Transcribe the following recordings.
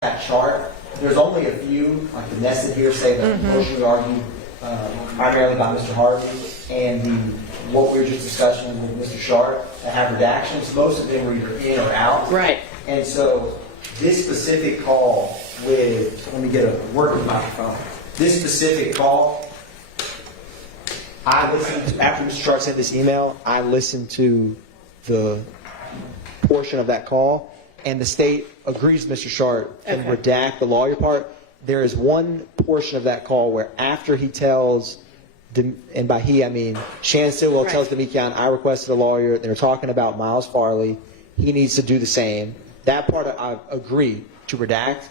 that chart, there's only a few, like the nested hearsay that emotionally argued primarily by Mr. Harvey, and what we were just discussing with Mr. Sharp that have redactions. Most of them were either in or out. Right. And so this specific call with, let me get a working microphone. This specific call, I listened to, after Mr. Sharp sent this email, I listened to the portion of that call, and the state agrees with Mr. Sharp and redact the lawyer part. There is one portion of that call where after he tells, and by he I mean Shannon Stilwell tells Demikian, I requested a lawyer, they're talking about Miles Farley, he needs to do the same. That part I agree to redact.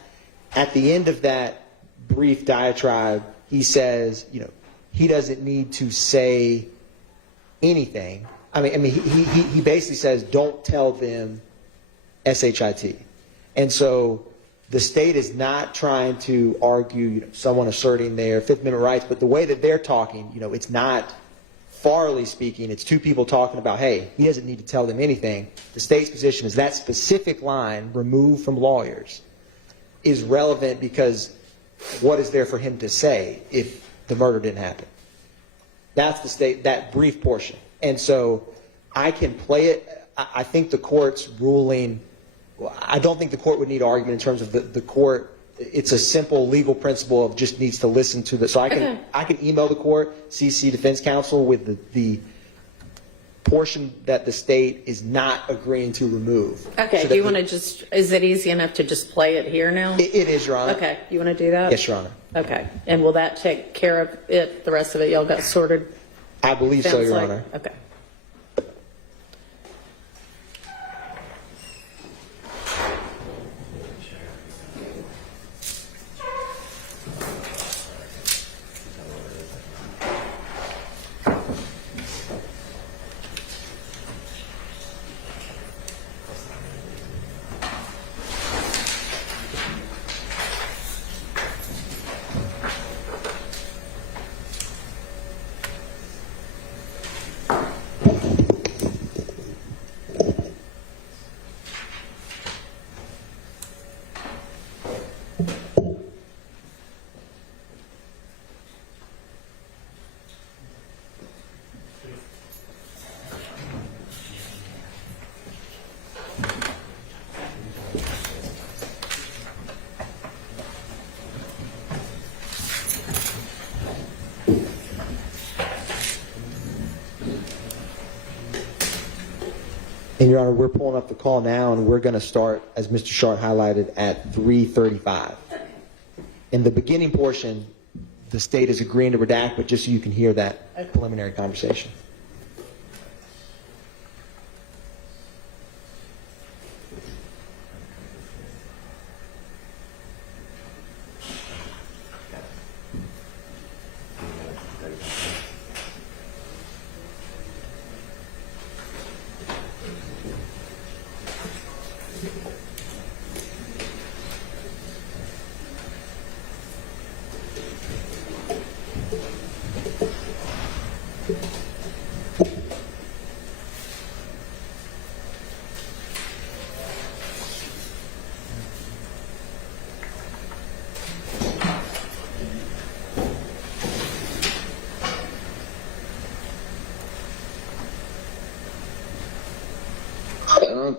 At the end of that brief diatribe, he says, you know, he doesn't need to say anything. I mean, he basically says, don't tell them SHIT. And so the state is not trying to argue, you know, someone asserting their Fifth Amendment rights, but the way that they're talking, you know, it's not Farley speaking, it's two people talking about, hey, he doesn't need to tell them anything. The state's position is that specific line, removed from lawyers, is relevant because what is there for him to say if the murder didn't happen? That's the state, that brief portion. And so I can play it. I think the court's ruling, I don't think the court would need argument in terms of the court. It's a simple legal principle of just needs to listen to the, so I can email the court, CC defense counsel with the portion that the state is not agreeing to remove. Okay, so do you want to just, is it easy enough to just play it here now? It is, Your Honor. Okay, you want to do that? Yes, Your Honor. Okay, and will that take care of it, the rest of it, y'all got sorted? I believe so, Your Honor. Okay. And Your Honor, we're pulling up the call now, and we're going to start, as Mr. Sharp highlighted, at 3:35. In the beginning portion, the state is agreeing to redact, but just so you can hear that preliminary conversation.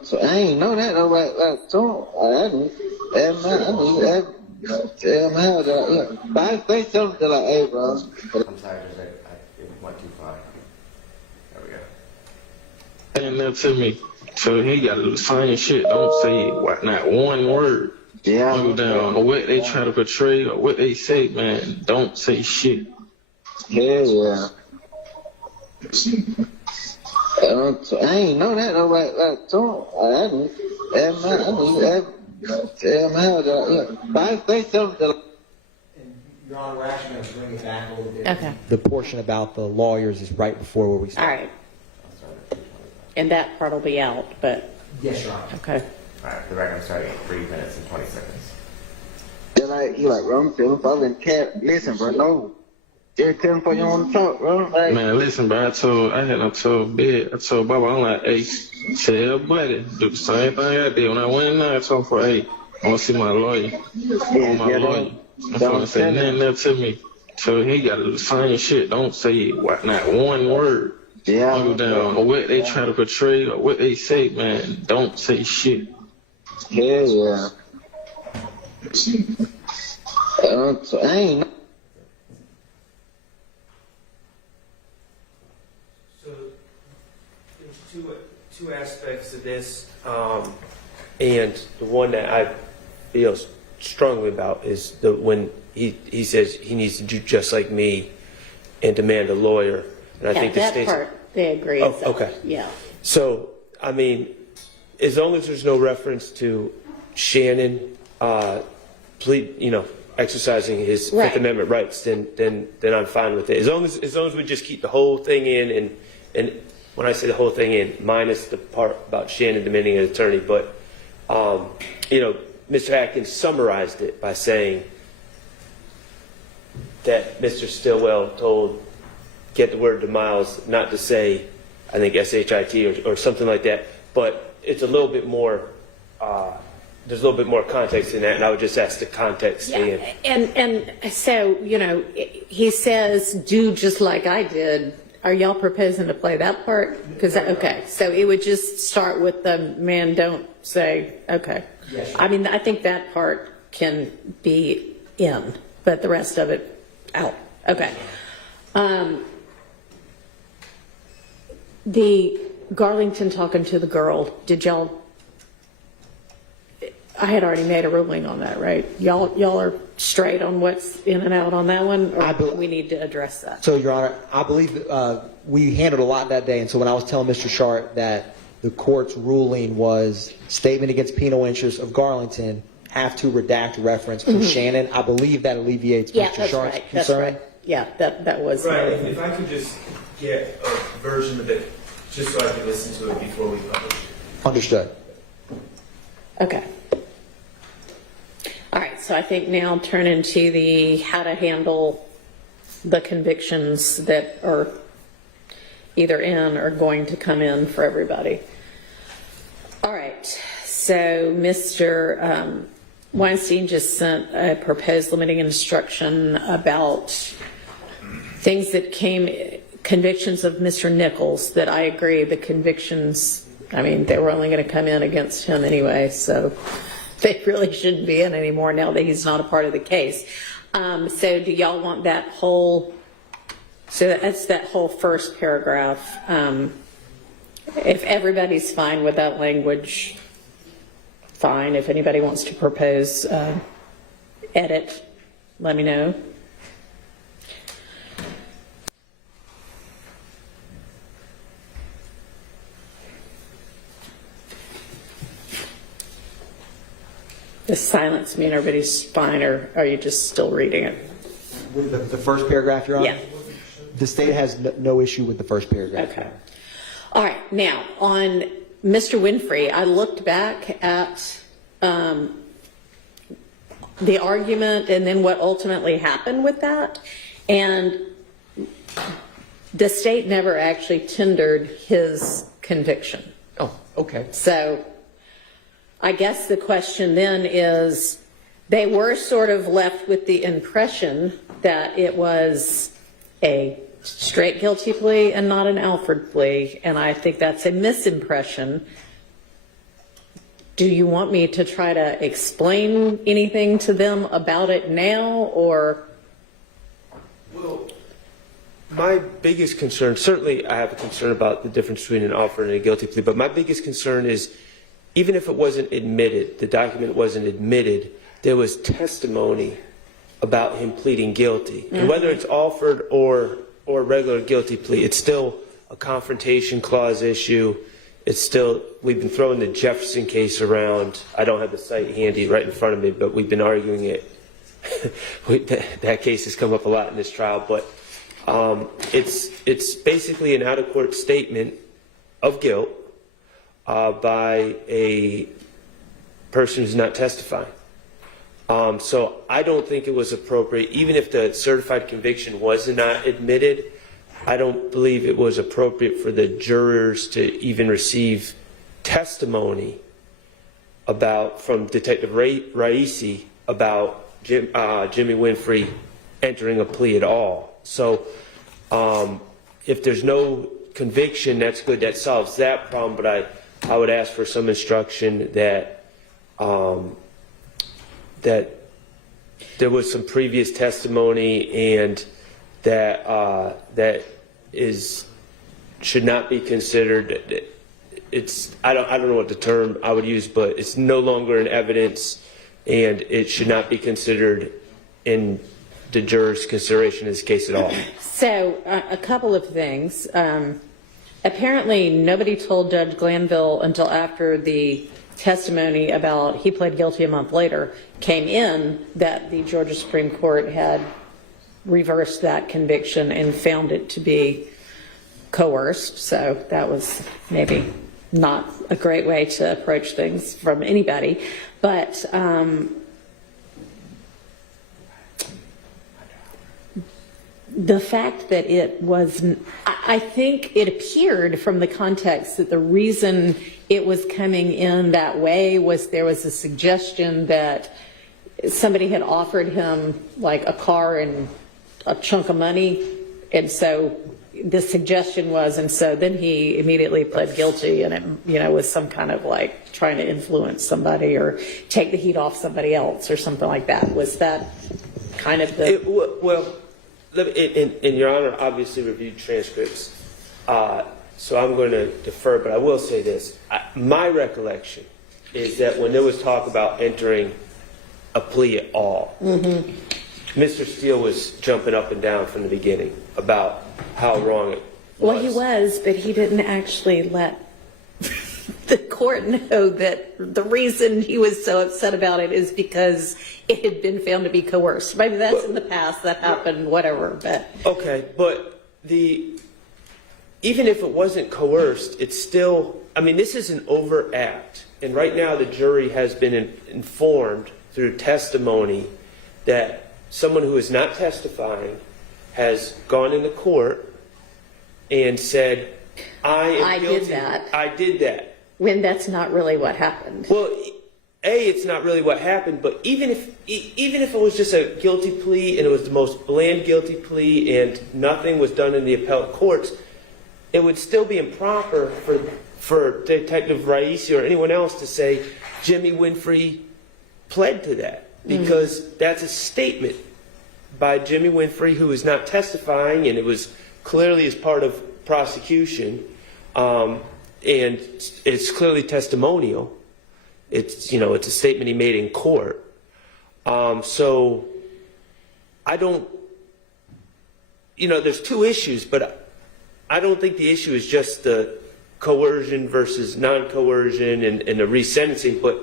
So I ain't know that though. Like so I didn't. But I say something like, "Hey, bro." I'm sorry, it went too far. There we go. And that to me, so he got to do the same shit. Don't say not one word. Yeah. Or what they try to portray or what they say, man. Don't say shit. Yeah. So I ain't know that though. Like so I didn't. But I say something like. Your Honor, we're actually going to bring it back a little bit. Okay. The portion about the lawyers is right before where we All start. right. And that part will be out, but, Yes, Your Honor. okay. All right, the record starting at 3 minutes and 20 seconds. They're like, you like, bro, I'm feeling fucking cat. Listen, bro, no. They're telling for you on the talk, bro. Like, Man, listen, bro. I told Baba, I'm like, hey, tell buddy, do the same thing I did when I went in there. I told him for, hey, I want to see my lawyer. Yeah, My lawyer. I'm trying to say nothing there to me. So he got to do the same shit. Don't say not one word. Yeah. Don't go down or what they try to portray or what they say, man. Don't say shit. Hell yeah. I ain't. So there's two aspects of this, and the one that I feel strongly about is when he says he needs to do just like me and demand a lawyer. And I think the that state's, part, they agree. Oh, so, okay. Yeah. So, I mean, as long as there's no reference to Shannon, exercising his Right. Fifth Amendment rights, then I'm fine with it. As long as we just keep the whole thing in, and when I say the whole thing in, minus the part about Shannon demanding an attorney, but Mr. Atkins summarized it by saying that Mr. Stillwell told get the word to Miles not to say, I think SHIT or something like that, but it's a little bit more. There's a little bit more context in that, and I would just ask the context. Yeah, and so, he says, do just like I did. Are y'all proposing to play that part? Because, okay, so it would just start with the man, don't say, okay. Yes. I mean, I think that part can be in, but the rest of it out. Okay. The Garlington talking to the girl, did y'all, I had already made a ruling on that, right? Y'all are straight on what's in and out on that one, or we need to address that? So, Your Honor, I believe we handled a lot that day, and so when I was telling Mr. Sharp that the court's ruling was statement against penal interest of Garlington have to redact reference from Shannon, I believe that alleviates Yeah, Mr. that's Sharp's right. That's concern. right. Yeah, that was. Right. If I could just get a version of it, just so I could listen to it before we publish it. Understood. Okay. All right, so I think now turn into the how to handle the convictions that are either in or going to come in for everybody. All right, so Mr. Weinstein just sent a proposed limiting instruction about things that convictions of Mr. Nichols that I agree the convictions, I mean, they were only going to come in against him anyway, so they really shouldn't be in anymore now that he's not a part of the case. So do y'all want that whole, so that's that whole first paragraph. If everybody's fine with that language, fine. If anybody wants to propose edit, let me know. Does silence mean everybody's fine, or are you just still reading it? With the first paragraph, Your Honor? Yeah. The state has no issue with the first paragraph. Okay. All right. Now, on Mr. Winfrey, I looked back at the argument and then what ultimately happened with that, and the state never actually tendered his conviction. Oh, okay. So I guess the question then is, they were sort of left with the impression that it was a straight guilty plea and not an Alford plea, and I think that's a misimpression. Do you want me to try to explain anything to them about it now, or? Well, my biggest concern, certainly I have a concern about the difference between an Alford and a guilty plea, but my biggest concern is, even if it wasn't admitted, the document wasn't admitted, there was testimony about him pleading guilty. And whether it's Alford or a regular guilty plea, it's still a confrontation clause issue. It's still, we've been throwing the Jefferson case around. I don't have the site handy right in front of me, but we've been arguing it. That case has come up a lot in this trial, but it's basically an out-of-court statement of guilt by a person who's not testifying. So I don't think it was appropriate, even if the certified conviction was not admitted, I don't believe it was appropriate for the jurors to even receive testimony from Detective Raisi about Jimmy Winfrey entering a plea at all. So if there's no conviction, that's good. That solves that problem. But I would ask for some instruction that that there was some previous testimony and that should not be considered. I don't know what the term I would use, but it's no longer in evidence, and it should not be considered in the juror's consideration in this case at all. So a couple of things. Apparently, nobody told Judge Glanville until after the testimony about he pled guilty a month later came in that the Georgia Supreme Court had reversed that conviction and found it to be coerced. So that was maybe not a great way to approach things from anybody. But the fact that it was, I think it appeared from the context that the reason it was coming in that way was there was a suggestion that somebody had offered him like a car and a chunk of money. And so the suggestion was, and so then he immediately pled guilty, and it, was some kind of like trying to influence somebody or take the heat off somebody else or something like that. Was that kind of the... And Your Honor obviously reviewed transcripts, so I'm going to defer, but I will say this. My recollection is that when there was talk about entering a plea at all, Mr. Steele was jumping up and down from the beginning about how wrong it was. Well, he was, but he didn't actually let the court know that the reason he was so upset about it is because it had been found to be coerced. Maybe that's in the past, that happened, whatever, but... Okay, but even if it wasn't coerced, it's still, this is an overt act. And right now the jury has been informed through testimony that someone who is not testifying has gone into court and said, I am guilty. I did that. When that's not really what happened. Well, it's not really what happened, but even if it was just a guilty plea and it was the most bland guilty plea and nothing was done in the appellate courts, it would still be improper for Detective Raisi or anyone else to say Jimmy Winfrey pled to that, because that's a statement by Jimmy Winfrey, who is not testifying, and it was clearly as part of prosecution, and it's clearly testimonial. It's a statement he made in court. So I don't, there's two issues, but I don't think the issue is just the coercion versus non-coercion and the resentencing, but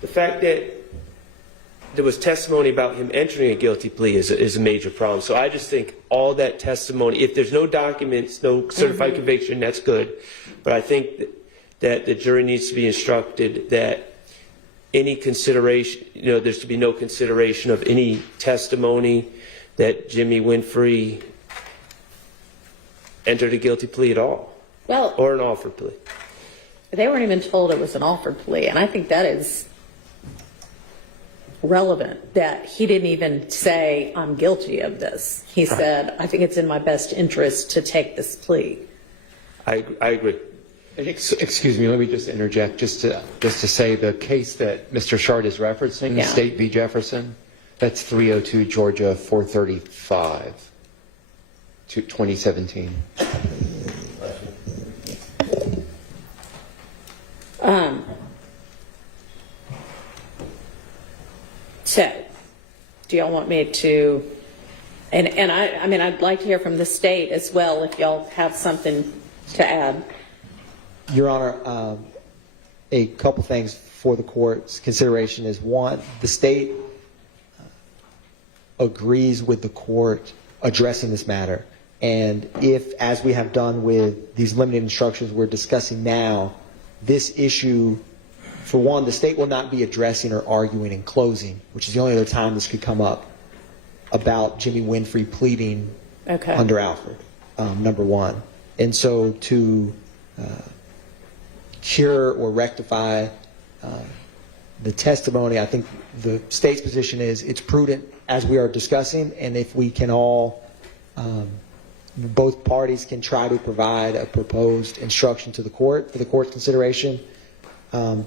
the fact that there was testimony about him entering a guilty plea is a major problem. So I just think all that testimony, if there's no documents, no certified conviction, that's good. But I think that the jury needs to be instructed that any consideration, there's to be no consideration of any testimony that Jimmy Winfrey entered a guilty plea at all, or an offered plea. They weren't even told it was an offered plea, and I think that is relevant, that he didn't even say, I'm guilty of this. He said, I think it's in my best interest to take this plea. I agree. Excuse me, let me just interject just to say the case that Mr. Shard is referencing, State v. Jefferson, that's 302 Georgia 435, 2017. So, do y'all want me to, and I'd like to hear from the state as well if y'all have something to add. Your Honor, a couple things for the court's consideration is, one, the state agrees with the court addressing this matter. And if, as we have done with these limited instructions we're discussing now, this issue, for one, the state will not be addressing or arguing in closing, which is the only other time this could come up, about Jimmy Winfrey pleading under Alfred, number one. And so to cure or rectify the testimony, I think the state's position is it's prudent as we are discussing, and if we can all, both parties can try to provide a proposed instruction to the court for the court's consideration,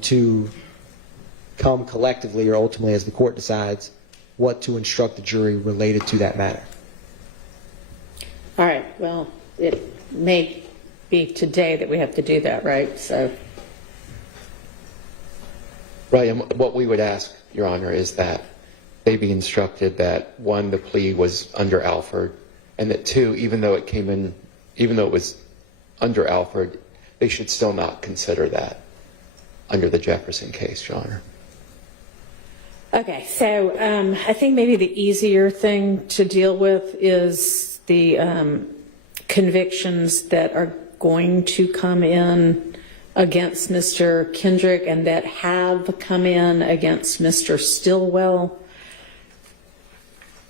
to come collectively or ultimately as the court decides what to instruct the jury related to that matter. All right, well, it may be today that we have to do that, right? So, Right, and what we would ask, Your Honor, is that they be instructed that, one, the plea was under Alford, and that, two, even though it was under Alford, they should still not consider that under the Jefferson case, Your Honor. okay, so I think maybe the easier thing to deal with is the convictions that are going to come in against Mr. Kendrick and that have come in against Mr. Stillwell.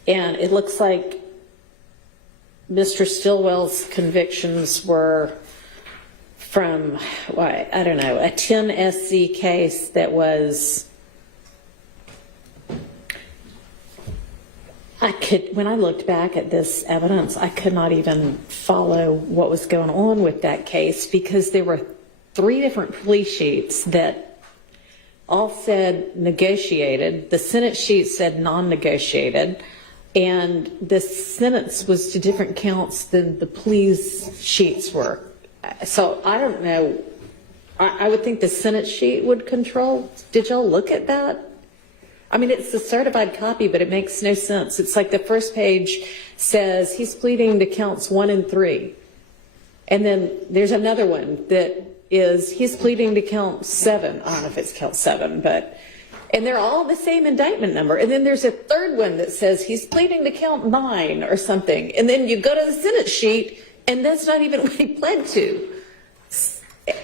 And it looks like Mr. Stillwell's convictions were from, I don't know, a 10 SC case that was, when I looked back at this evidence, I could not even follow what was going on with that case because there were 3 different plea sheets that all said negotiated. The Senate sheet said non-negotiated, and the sentence was to different counts than the pleas sheets were. So I don't know. I would think the Senate sheet would control. Did y'all look at that? I mean, it's a certified copy, but it makes no sense. It's like the first page says he's pleading to counts 1 and 3. And then there's another one that is he's pleading to count 7. I don't know if it's count 7, but, and they're all the same indictment number. And then there's a third one that says he's pleading to count 9 or something. And then you go to the Senate sheet, and that's not even what he pled to.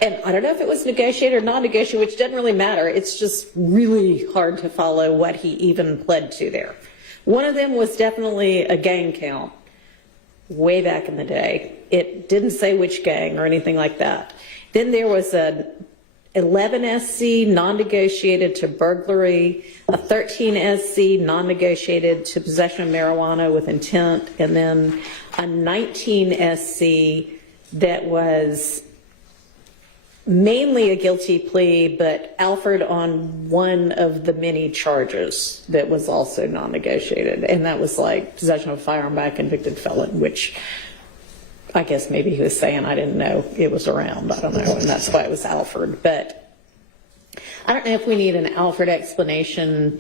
And I don't know if it was negotiated or non-negotiated, which doesn't really matter. It's just really hard to follow what he even pled to there. One of them was definitely a gang count way back in the day. It didn't say which gang or anything like that. Then there was an 11 SC non-negotiated to burglary, a 13 SC non-negotiated to possession of marijuana with intent, and then a 19 SC that was mainly a guilty plea, but Alford on one of the many charges that was also non-negotiated. And that was like possession of a firearm by a convicted felon, which I guess maybe he was saying I didn't know it was around. I don't know. And that's why it was Alford. But I don't know if we need an Alford explanation,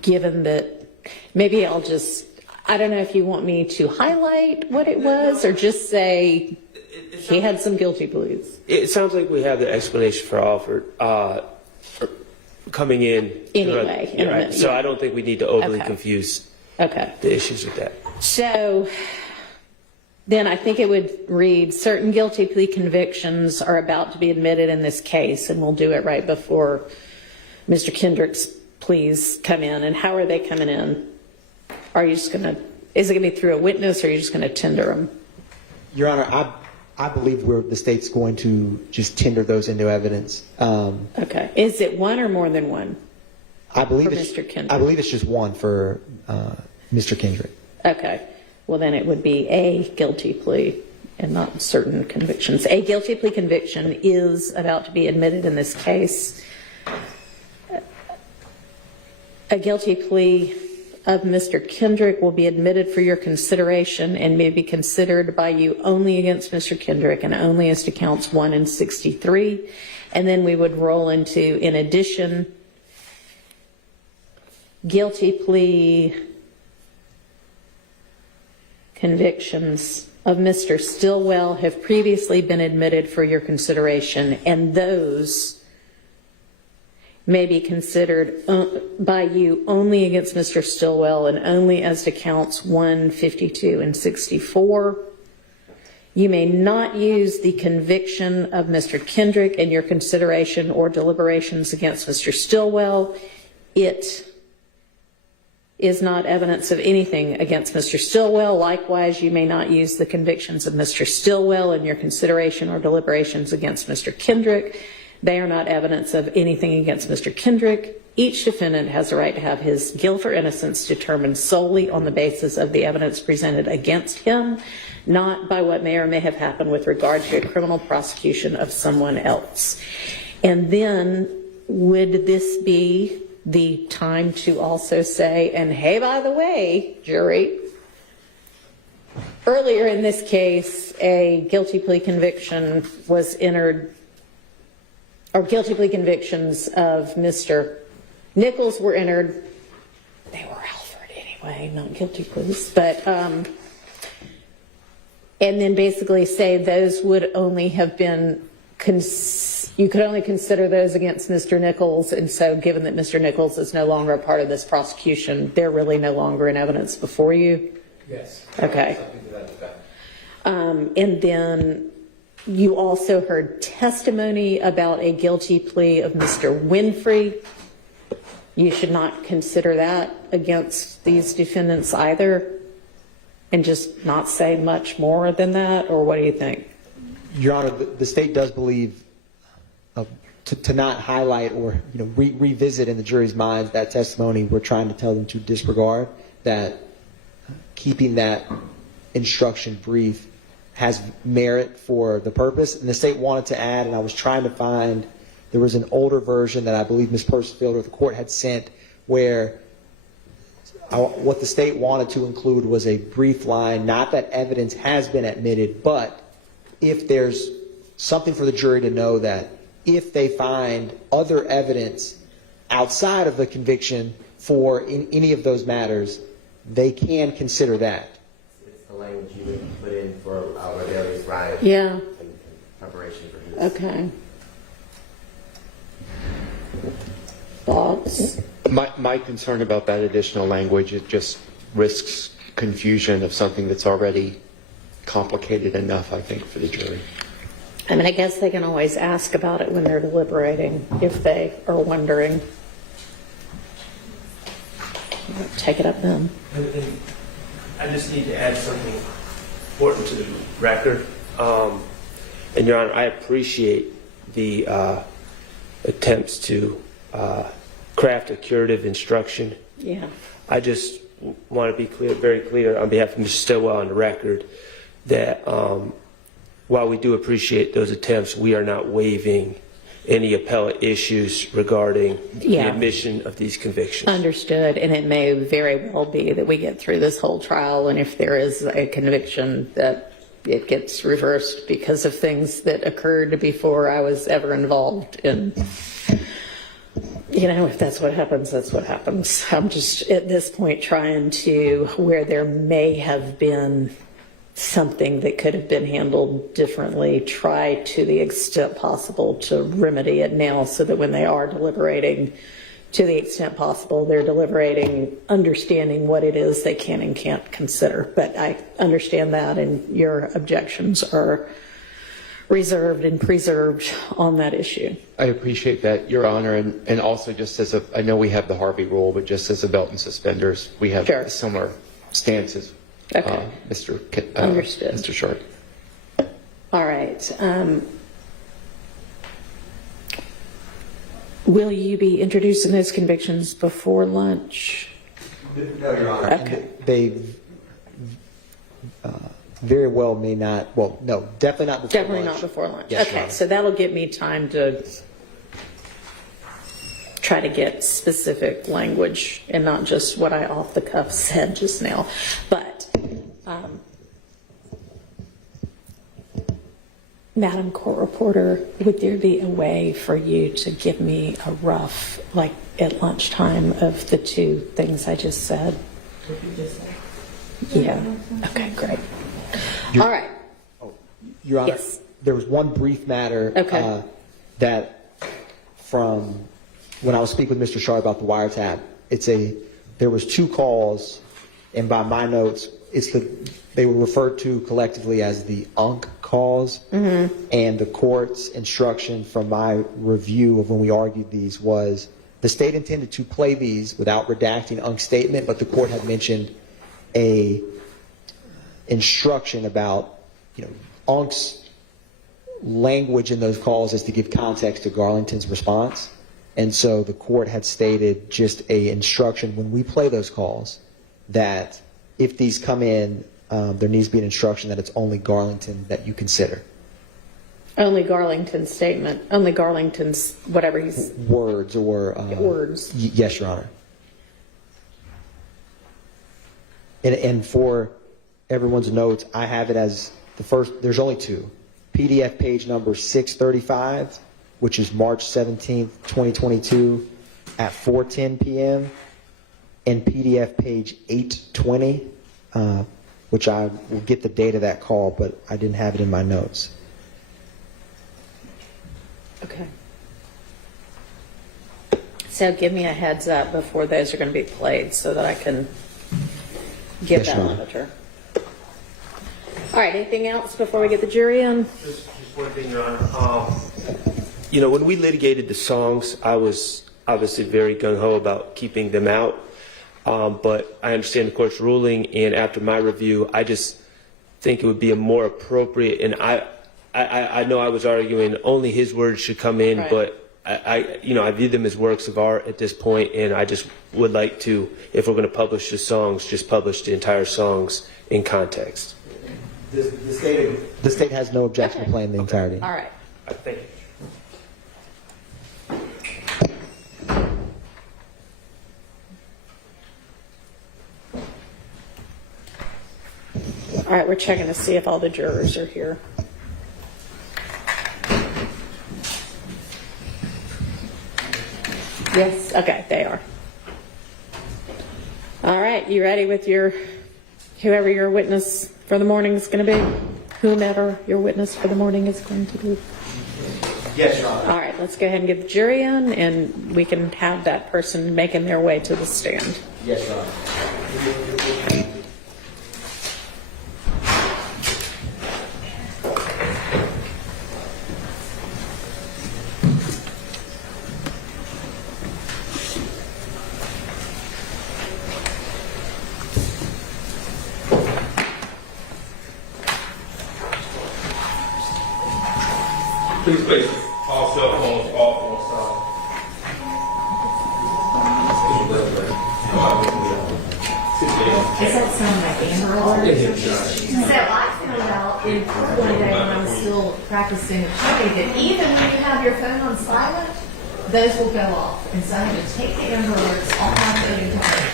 given that maybe I'll just, I don't know if you want me to highlight what it was or just say he had some guilty pleas. It sounds like we have the explanation for Alford coming in. Anyway. Right. So I don't think we need to overly confuse the issues with that. So then I think it would read, certain guilty plea convictions are about to be admitted in this case, and we'll do it right before Mr. Kendrick's pleas come in. And how are they coming in? Are you just going to, is it going to be through a witness, or are you just going to tender them? Your Honor, I believe the state's going to just tender those into evidence. Okay. Is it one or more than one? I believe for it's Mr. Kendrick? I believe it's just one for Mr. Kendrick. Okay. Well, then it would be a guilty plea and not certain convictions. A guilty plea conviction is about to be admitted in this case. A guilty plea of Mr. Kendrick will be admitted for your consideration and may be considered by you only against Mr. Kendrick and only as to counts 1 and 63. And then we would roll into, in addition, guilty plea convictions of Mr. Stillwell have previously been admitted for your consideration, and those may be considered by you only against Mr. Stillwell and only as to counts 1, 52, and 64. You may not use the conviction of Mr. Kendrick in your consideration or deliberations against Mr. Stillwell. It is not evidence of anything against Mr. Stillwell. Likewise, you may not use the convictions of Mr. Stillwell in your consideration or deliberations against Mr. Kendrick. They are not evidence of anything against Mr. Kendrick. Each defendant has a right to have his guilt or innocence determined solely on the basis of the evidence presented against him, not by what may or may have happened with regard to a criminal prosecution of someone else. And then, would this be the time to also say, and hey, by the way, jury, earlier in this case, a guilty plea conviction was entered, or guilty plea convictions of Mr. Nichols were entered. They were Alford anyway, not guilty pleas. But, and then basically say those would only have been, you could only consider those against Mr. Nichols. And so given that Mr. Nichols is no longer a part of this prosecution, they're really no longer in evidence before you? Yes. Okay. And then you also heard testimony about a guilty plea of Mr. Winfrey. You should not consider that against these defendants either, and just not say much more than that, or what do you think? Your Honor, the state does believe to not highlight or revisit in the jury's minds that testimony. We're trying to tell them to disregard that. Keeping that instruction brief has merit for the purpose, and the state wanted to add, and I was trying to find, there was an older version that I believe Ms. Percifield or the court had sent where what the state wanted to include was a brief line, not that evidence has been admitted, but if there's something for the jury to know that if they find other evidence outside of the conviction for in any of those matters, they can consider that. It's the language you would put in for our various rights. Yeah. In preparation for his. Okay. Thoughts? My concern about that additional language, it just risks confusion of something that's already complicated enough, I think, for the jury. I mean, I guess they can always ask about it when they're deliberating if they are wondering. Take it up then. And I just need to add something important to the record. And Your Honor, I appreciate the attempts to craft a curative instruction. Yeah. I just want to be clear, very clear on behalf of Mr. Stillwell on the record that while we do appreciate those attempts, we are not waiving any appellate issues regarding the admission of these convictions. Understood. And it may very well be that we get through this whole trial, and if there is a conviction, that it gets reversed because of things that occurred before I was ever involved in. If that's what happens, that's what happens. I'm just at this point trying to, where there may have been something that could have been handled differently, try to the extent possible to remedy it now so that when they are deliberating, to the extent possible, they're deliberating, understanding what it is they can and can't consider. But I understand that, and your objections are reserved and preserved on that issue. I appreciate that, Your Honor, and also just as I know we have the Harvey rule, but just as a belt and suspenders, we have similar stances. Okay. Understood. Mr. Short. All right. Will you be introducing those convictions before lunch? No, Your Honor. Okay. They very well may not. Well, no, definitely not before Definitely lunch. not before lunch. Yes, Your Okay, Honor. so that'll give me time to try to get specific language and not just what I off the cuff said just now. But, Madam Court Reporter, would there be a way for you to give me a rough, like at lunchtime, of the two things I just said? Yeah. Okay, great. All right. Your Honor, Yes. there was one brief matter Okay. that from when I was speaking with Mr. Shaw about the wiretap, there was two calls, and by my notes, they were referred to collectively as the UNC calls, and the court's instruction from my review of when we argued these was the state intended to play these without redacting UNC's statement, but the court had mentioned a instruction about UNC's language in those calls is to give context to Garlington's response. And so the court had stated just a instruction when we play those calls that if these come in, there needs to be an instruction that it's only Garlington that you consider. Only Garlington's statement, only Garlington's whatever he's, Words or... words. Yes, Your Honor. And for everyone's notes, I have it as the first, there's only two. PDF page number 635, which is March 17th, 2022 at 4:10 p.m. and PDF page 820, which I will get the date of that call, but I didn't have it in my notes. Okay. So give me a heads up before those are going to be played so that I can give Yes, that Your Honor. limiter. All right, anything else before we get the jury in? Just one thing, Your Honor. You know, when we litigated the songs, I was obviously very gung-ho about keeping them out. But I understand the court's ruling, and after my review, I just think it would be a more appropriate, and I know I was arguing only his words should come in, Right. but I view them as works of art at this point, and I just would like to, if we're going to publish the songs, just publish the entire songs in context. The state has no objection to playing the entirety. All right. Thank you. All right, we're checking to see if all the jurors are here. Yes, okay, they are. All right, you ready with whoever your witness for the morning is going to be? Whomever your witness for the morning is going to be? Yes, Your Honor. All right, let's go ahead and get the jury in, and we can have that person making their way to the stand. Yes, Your Honor. Please place all cell phones off on side. Does that sound like Amber Alert? So I found out in court one day when I was still practicing attorney that even when you have your phone on silent, those will go off. And so I had to take the Amber Alerts off my phone entirely.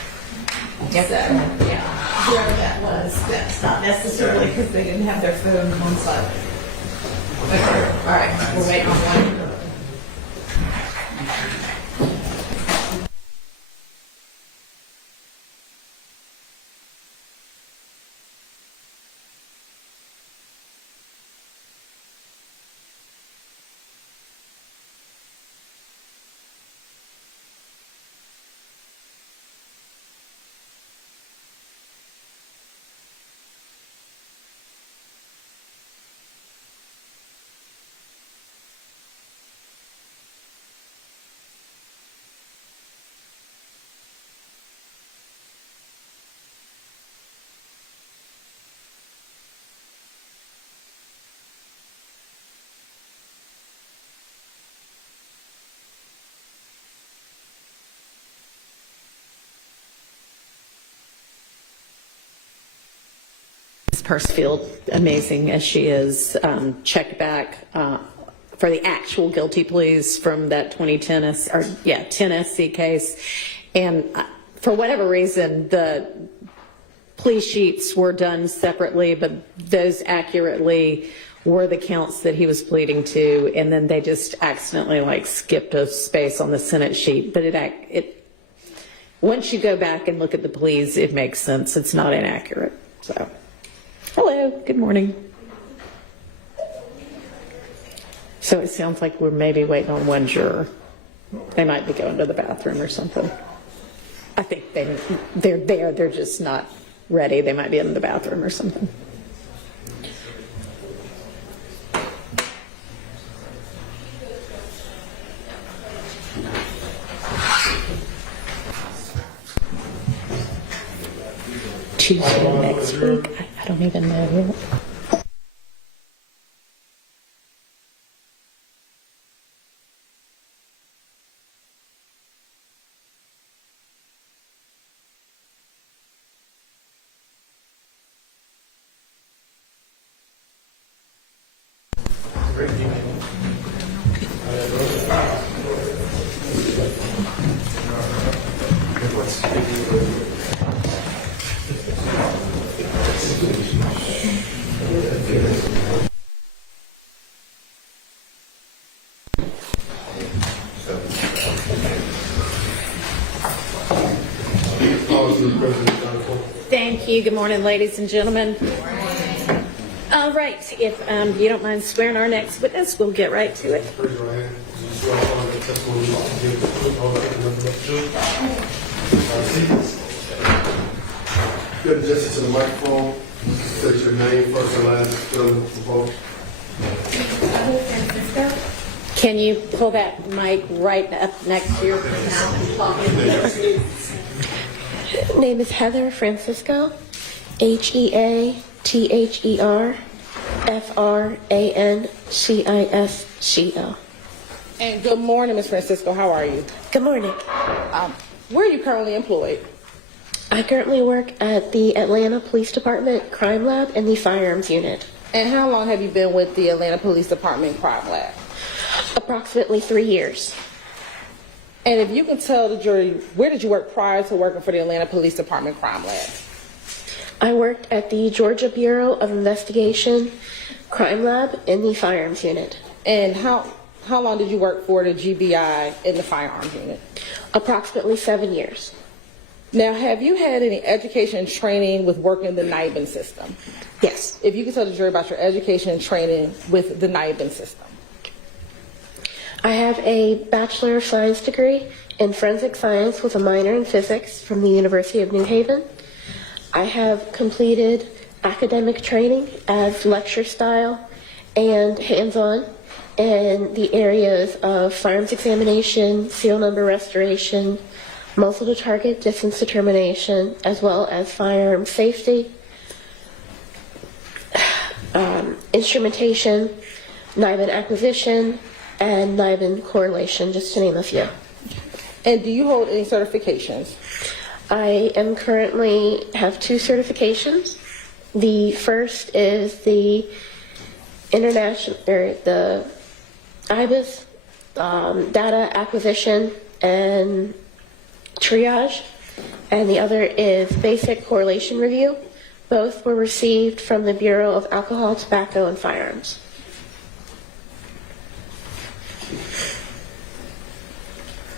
So, yeah, whoever that was, that's not necessarily because they didn't have their phone on silent. Okay, all right, we're waiting on one. Pursfield, amazing as she is, checked back for the actual guilty pleas from that 2010 10 SC case, and for whatever reason the plea sheets were done separately, but those accurately were the counts that he was pleading to, and then they just accidentally skipped a space on the Senate sheet. But it once you go back and look at the pleas, it makes sense. It's not inaccurate. So. Hello, good morning. So it sounds like we're maybe waiting on one juror. They might be going to the bathroom or something. I think they're there, they're just not ready. They might be in the bathroom or something. Tuesday next week. I don't even know yet. Thank you. Good morning, ladies and gentlemen. All right, if you don't mind swearing our next witness, we'll get right to it. Raise your hand. You swear to follow the testimony you give the truth, whole truth, and nothing but the truth. Good, just to the microphone. State your name, first and last, spelling, vote. Can you pull that mic right up next to your mouth and talk into it? Name is Heather Francisco, HeatherFrancisco. And good morning, Ms. Francisco. How are you? Good morning. Where are you currently employed? I currently work at the Atlanta Police Department Crime Lab in the Firearms Unit. And how long have you been with the Atlanta Police Department Crime Lab? Approximately 3 years. And if you can tell the jury, where did you work prior to working for the Atlanta Police Department Crime Lab? I worked at the Georgia Bureau of Investigation Crime Lab in the Firearms Unit. And how long did you work for the GBI in the Firearms Unit? Approximately 7 years. Now, have you had any education and training with working in the NIBIN system? Yes. If you can tell the jury about your education and training with the NIBIN system. I have a Bachelor of Science degree in Forensic Science with a minor in Physics from the University of New Haven. I have completed academic training as lecture style and hands-on in the areas of firearms examination, serial number restoration, muzzle to target distance determination, as well as firearm safety, instrumentation, NIBIN acquisition, and NIBIN correlation, just to name a few. And do you hold any certifications? I am currently have 2 certifications. The first is the international, or the IBIS data acquisition and triage, and the other is basic correlation review. Both were received from the Bureau of Alcohol, Tobacco, and Firearms.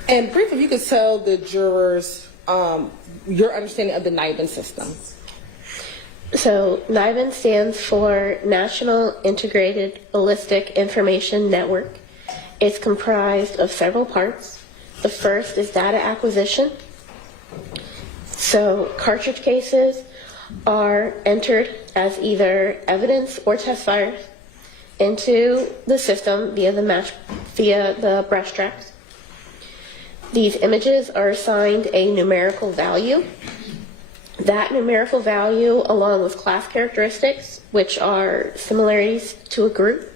And briefly, if you could tell the jurors your understanding of the NIBIN system. So NIBIN stands for National Integrated Ballistic Information Network. It's comprised of several parts. The first is data acquisition. So cartridge cases are entered as either evidence or test fires into the system via the brush tracks. These images are assigned a numerical value. That numerical value, along with class characteristics, which are similarities to a group,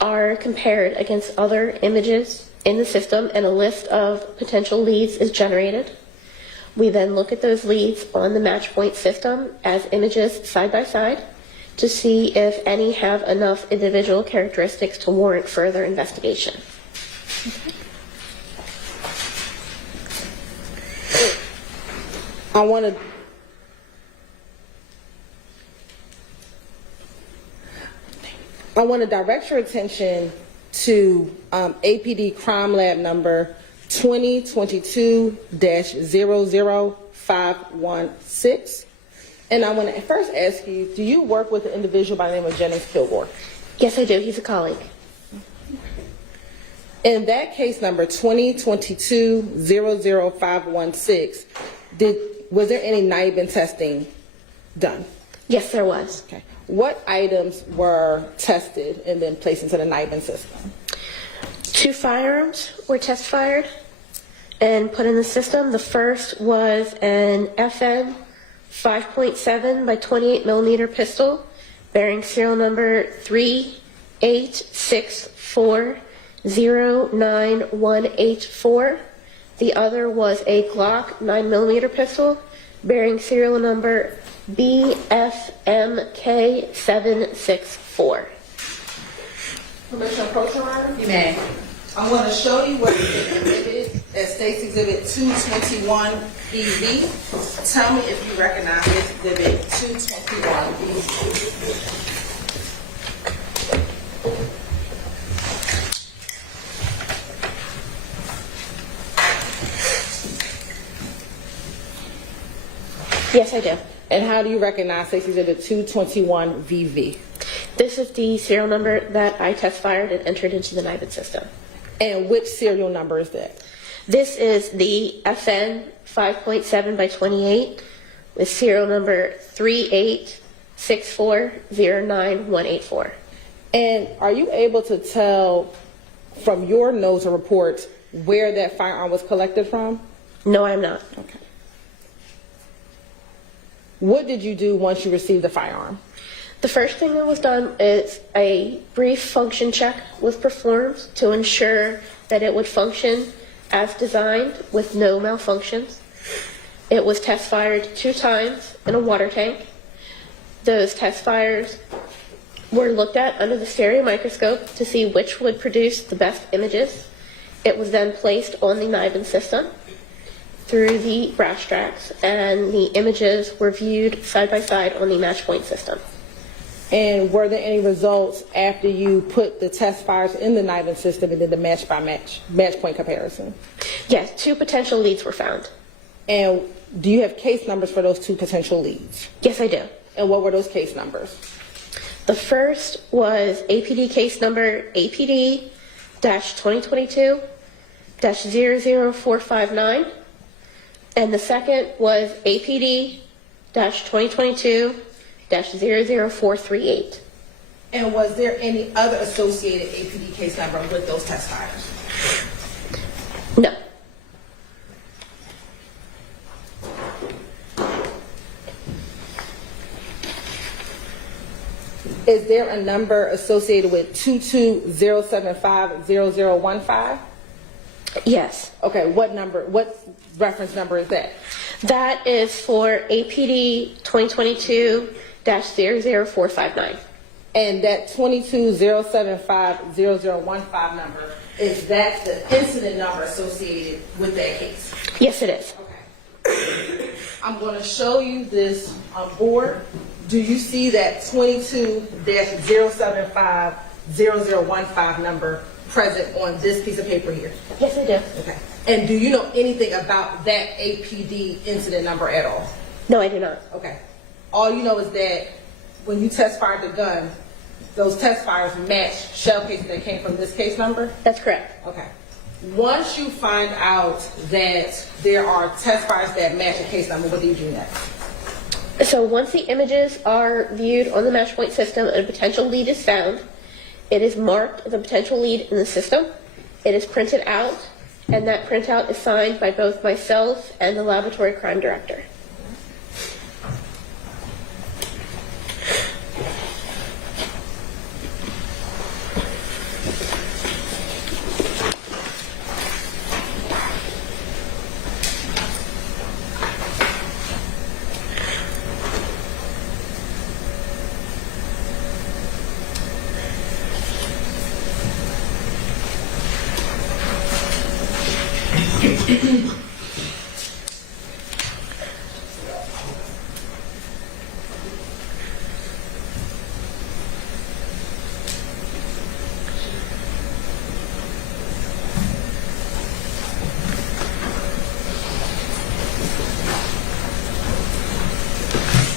are compared against other images in the system, and a list of potential leads is generated. We then look at those leads on the match point system as images side by side to see if any have enough individual characteristics to warrant further investigation. Okay. I want to direct your attention to APD Crime Lab number 2022-00516. And I want to first ask you, do you work with an individual by the name of Jennings Kilgore? Yes, I do. He's a colleague. In that case number 2022-00516, was there any NIBIN testing done? Yes, there was. Okay. What items were tested and then placed into the NIBIN system? 2 firearms were test fired and put in the system. The first was an FN 5.7 by 28 millimeter pistol bearing serial number 386409184. The other was a Glock 9 millimeter pistol bearing serial number BFMK764. Commissioner Procharan? You may. I'm going to show you what is exhibit at State's Exhibit 221 EV. Tell me if you recognize this exhibit 221 EV. Yes, I do. And how do you recognize State's Exhibit 221 VV? This is the serial number that I test fired and entered into the NIBID system. And which serial number is that? This is the FN 5.7 by 28 with serial number 386409184. And are you able to tell from your notes or reports where that firearm was collected from? No, I'm not. Okay. What did you do once you received the firearm? The first thing that was done is a brief function check was performed to ensure that it would function as designed with no malfunctions. It was test fired 2 times in a water tank. Those test fires were looked at under the stereo microscope to see which would produce the best images. It was then placed on the NIBID system through the brass tracks, and the images were viewed side by side on the match point system. And were there any results after you put the test fires in the NIBID system and did the match by match point comparison? Yes, 2 potential leads were found. And do you have case numbers for those 2 potential leads? Yes, I do. And what were those case numbers? The first was APD case number APD-2022-00459. And the second was APD-2022-00438. And was there any other associated APD case number with those test fires? No. Is there a number associated with 220750015? Yes. Okay, what reference number is that? That is for APD 2022-00459. And that 220750015 number, is that the incident number associated with that case? Yes, it is. Okay. I'm going to show you this board. Do you see that 22-0750015 number present on this piece of paper here? Yes, I do. Okay. And do you know anything about that APD incident number at all? No, I do not. Okay. All you know is that when you test fired the gun, those test fires match shell cases that came from this case number? That's correct. Okay. Once you find out that there are test fires that match a case number, what do you do next? So once the images are viewed on the match point system and a potential lead is found, it is marked as a potential lead in the system. It is printed out, and that printout is signed by both myself and the laboratory crime director.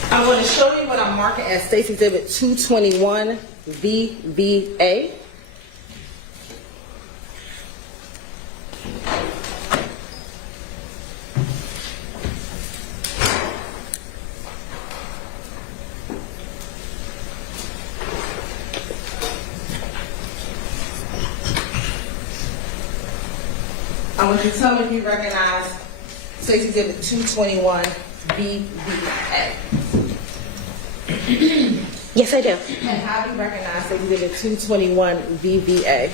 I want to show you what I'm marking as State's Exhibit 221 VVA. I want you to tell me if you recognize State's Exhibit 221 VVA. Yes, I do. And how do you recognize State's Exhibit 221 VVA?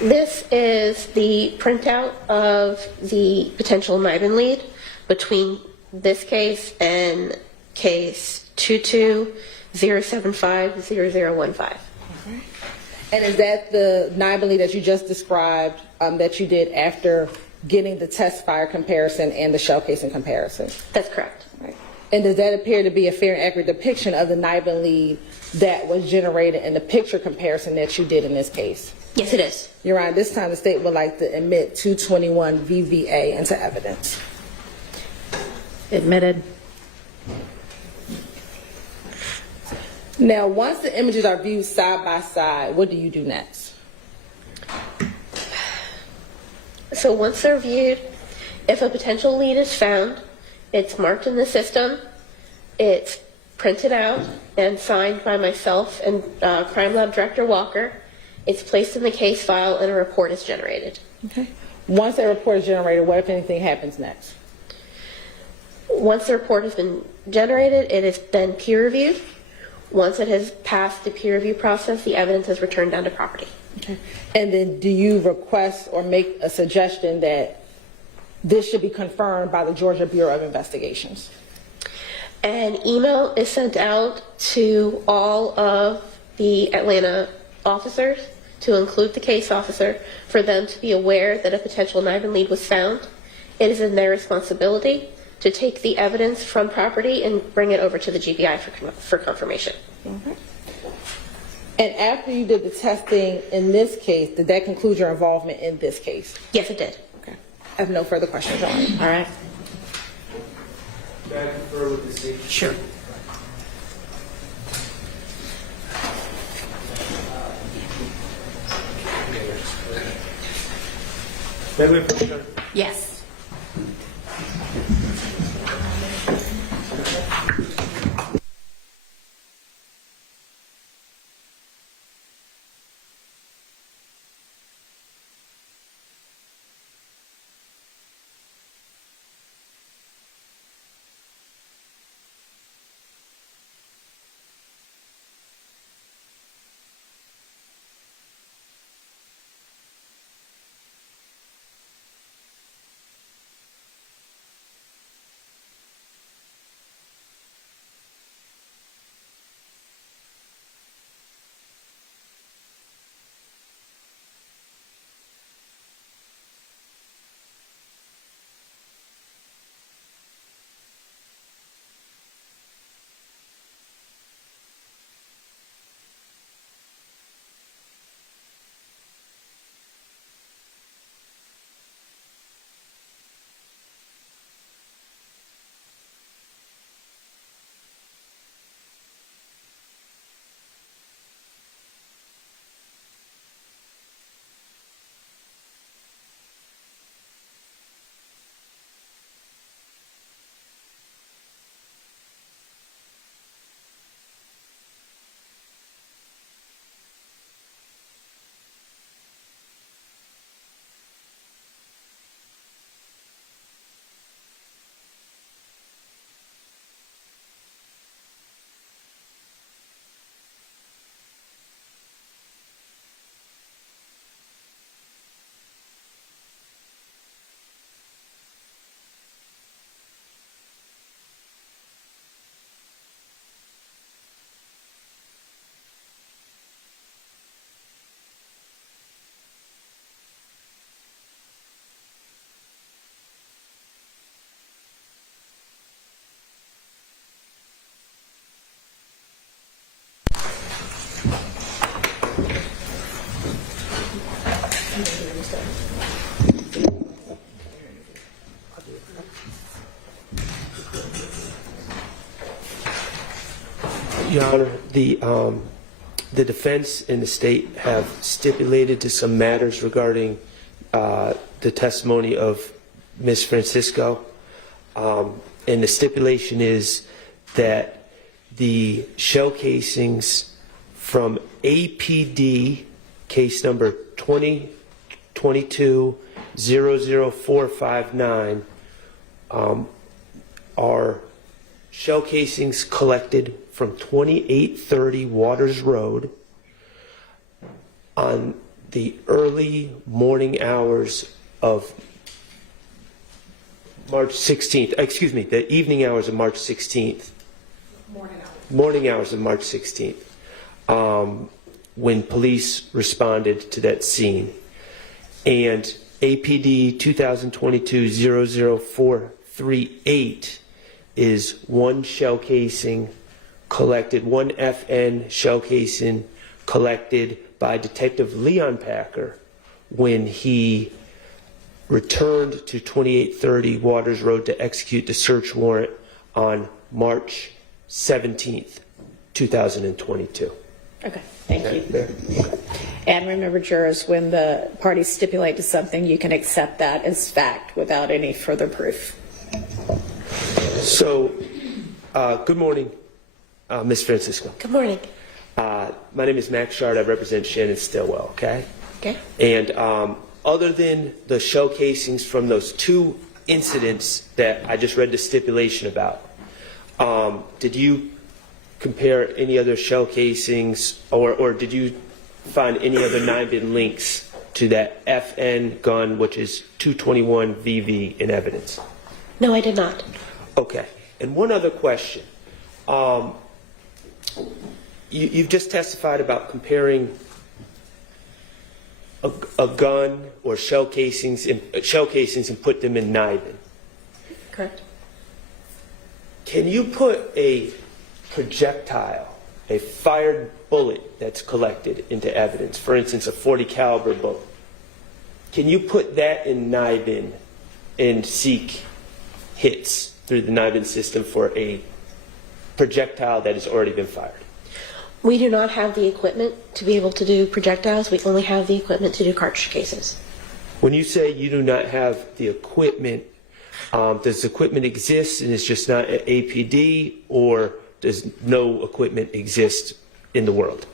This is the printout of the potential NIBID lead between this case and case 22-075-0015. And is that the 9mm that you just described that you did after getting the test fire comparison and the shell casing comparison? That's correct. Right. And does that appear to be a fair and accurate depiction of the 9mm that was generated in the picture comparison that you did in this case? Yes, it is. Your Honor, this time the state would like to admit 221 VVA into evidence. Admitted. Now, once the images are viewed side by side, what do you do next? So once they're viewed, if a potential lead is found, it's marked in the system, it's printed out and signed by myself and Crime Lab Director Walker. It's placed in the case file and a report is generated. Okay. Once that report is generated, what, if anything, happens next? Once the report has been generated, it is then peer reviewed. Once it has passed the peer review process, the evidence is returned down to property. Okay. And then do you request or make a suggestion that this should be confirmed by the Georgia Bureau of Investigations? An email is sent out to all of the Atlanta officers, to include the case officer, for them to be aware that a potential 9mm lead was found. It is in their responsibility to take the evidence from property and bring it over to the GBI for confirmation. Okay. And after you did the testing in this case, did that conclude your involvement in this case? Yes, it did. Okay. I have no further questions, Your Honor. All right. Can I confer with the state? Sure. May we approach her? Yes. Your Honor, the defense and the state have stipulated to some matters regarding the testimony of Ms. Francisco. And the stipulation is that the shell casings from APD case number 2022-00459 are shell casings collected from 2830 Waters Road on the early morning hours of March 16th, excuse me, the evening hours of March 16th. Morning hours of March 16th. when police responded to that scene. And APD 2022-00438 is one shell casing collected, one FN shell casing collected by Detective Leon Packer when he returned to 2830 Waters Road to execute the search warrant on March 17th, 2022. Okay, thank you. And remember, jurors, when the parties stipulate to something, you can accept that as fact without any further proof. So, good morning, Ms. Francisco. Good morning. My name is Max Shard. I represent Shannon Stillwell, okay? Okay. And other than the shell casings from those two incidents that I just read the stipulation about, did you compare any other shell casings, or did you find any other 9-bin links to that FN gun, which is 221 VV, in evidence? No, I did not. Okay. And one other question. You've just testified about comparing a gun or shell casings and put them in 9-bin. Correct. Can you put a projectile, a fired bullet that's collected, into evidence? For instance, a .40 caliber bullet. Can you put that in 9-bin and seek hits through the 9-bin system for a projectile that has already been fired? We do not have the equipment to be able to do projectiles. We only have the equipment to do cartridge cases. When you say you do not have the equipment, does the equipment exist and it's just not at APD, or does no equipment exist in the world?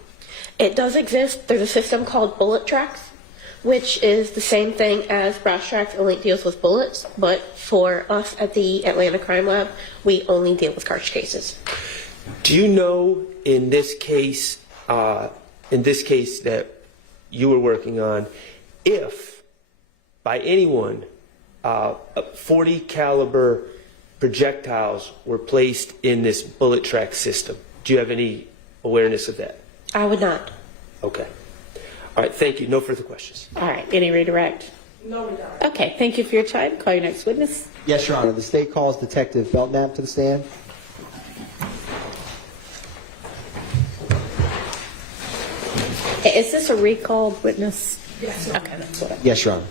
It does exist. There's a system called bullet tracks, which is the same thing as brass tracks, only it deals with bullets. But for us at the Atlanta Crime Lab, we only deal with cartridge cases. Do you know in this case that you were working on, if by anyone 40 caliber projectiles were placed in this bullet track system? Do you have any awareness of that? I would not. Okay. All right, thank you. No further questions. All right, any redirect? No redirect. Okay, thank you for your time. Call your next witness. Yes, Your Honor. The state calls Detective Belnap to the stand. Is this a recalled witness? Yes. Okay, that's what I... Yes, Your Honor.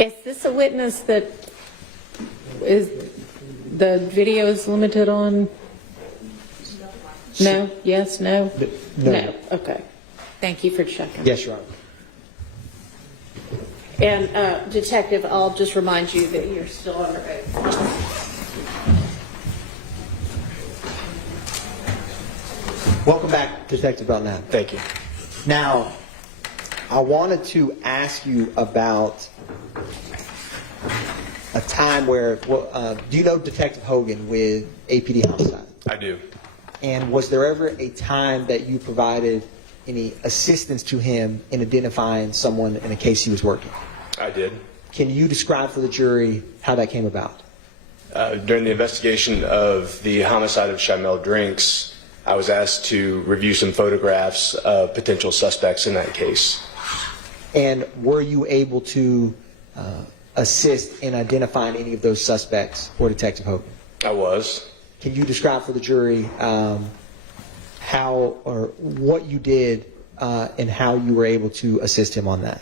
Is this a witness that is, the video is limited on? No? Yes? No? No. Okay. Thank you for checking. Yes, Your Honor. And Detective, I'll just remind you that you're still under oath. Welcome back, Detective Belnap. Thank you. Now, I wanted to ask you about a time where, do you know Detective Hogan with APD Homicide? I do. And was there ever a time that you provided any assistance to him in identifying someone in a case he was working? I did. Can you describe for the jury how that came about? During the investigation of the homicide of Shamel Drinks, I was asked to review some photographs of potential suspects in that case. And were you able to assist in identifying any of those suspects for Detective Hogan? I was. Can you describe for the jury how or what you did and how you were able to assist him on that?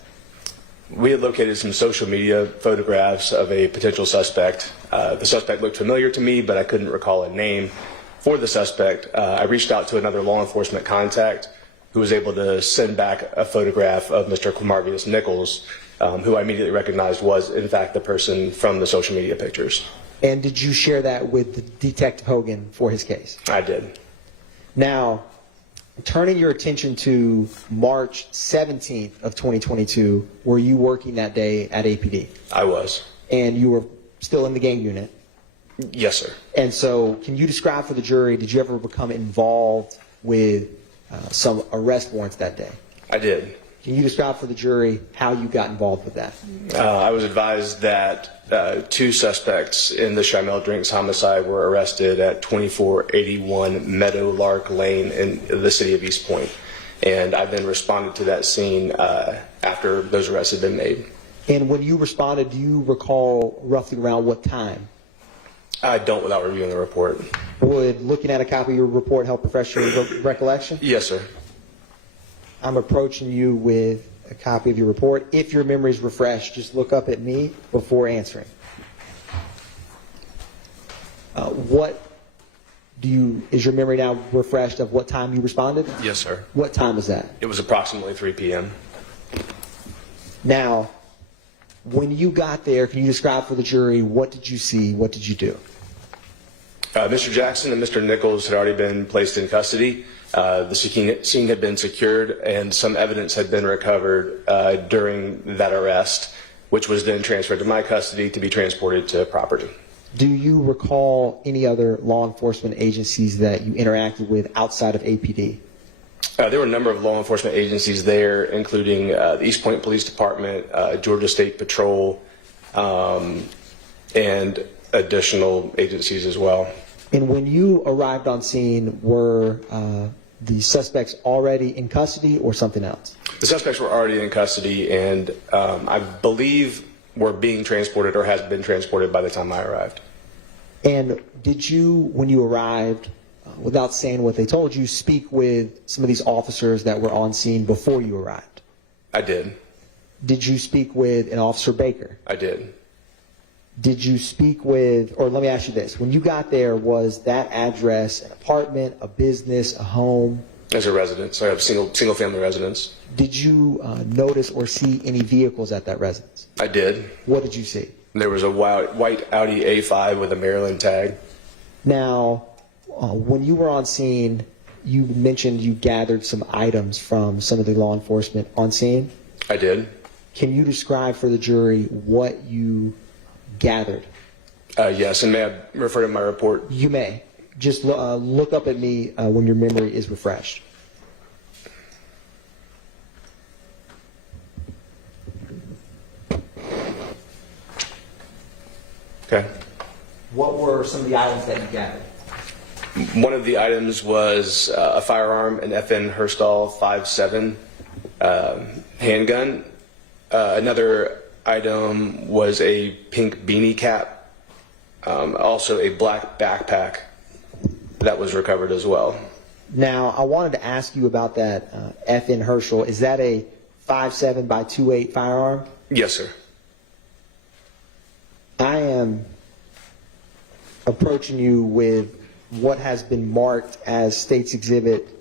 We had located some social media photographs of a potential suspect. The suspect looked familiar to me, but I couldn't recall a name for the suspect. I reached out to another law enforcement contact who was able to send back a photograph of Mr. Quamarvius Nichols, who I immediately recognized was, in fact, the person from the social media pictures. And did you share that with Detective Hogan for his case? I did. Now, turning your attention to March 17th of 2022, were you working that day at APD? I was. And you were still in the gang unit? Yes, sir. And so, can you describe for the jury, did you ever become involved with some arrest warrants that day. I did. Can you describe for the jury how you got involved with that? I was advised that 2 suspects in the Shimel Drinks homicide were arrested at 2481 Meadowlark Lane in the city of East Point. And I then responded to that scene after those arrests had been made. And when you responded, do you recall roughly around what time? I don't without reviewing the report. Would looking at a copy of your report help refresh your recollection? Yes, sir. I'm approaching you with a copy of your report. If your memory is refreshed, just look up at me before answering. Is your memory now refreshed of what time you responded? Yes, sir. What time was that? It was approximately 3 p.m. Now, when you got there, can you describe for the jury what did you see, what did you do? Mr. Jackson and Mr. Nichols had already been placed in custody. The scene had been secured and some evidence had been recovered during that arrest, which was then transferred to my custody to be transported to property. Do you recall any other law enforcement agencies that you interacted with outside of APD? There were a number of law enforcement agencies there, including the East Point Police Department, Georgia State Patrol, and additional agencies as well. And when you arrived on scene, were the suspects already in custody or something else? The suspects were already in custody and I believe were being transported or has been transported by the time I arrived. And did you, when you arrived, without saying what they told you, speak with some of these officers that were on scene before you arrived? I did. Did you speak with an Officer Baker? I did. Did you speak with, or let me ask you this, when you got there, was that address an apartment, a business, a home? As a residence, I have single family residence. Did you notice or see any vehicles at that residence? I did. What did you see? There was a white Audi A5 with a Maryland tag. Now, when you were on scene, you mentioned you gathered some items from some of the law enforcement on scene. I did. Can you describe for the jury what you gathered? Yes, and may I refer to my report? You may. Just look up at me when your memory is refreshed. Okay. What were some of the items that you gathered? One of the items was a firearm, an FN Herstall 5.7 handgun. Another item was a pink beanie cap. Also a black backpack that was recovered as well. Now, I wanted to ask you about that FN Herschel. Is that a 5.7 by 2.8 firearm? Yes, sir. I am approaching you with what has been marked as State's Exhibit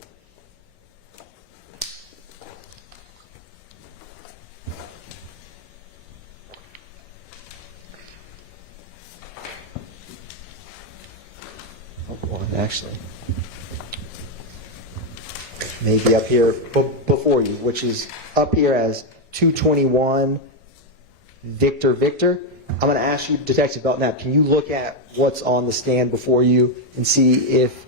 actually maybe up here before you, which is up here as 221 Victor Victor. I'm going to ask you, Detective Belnap, can you look at what's on the stand before you and see if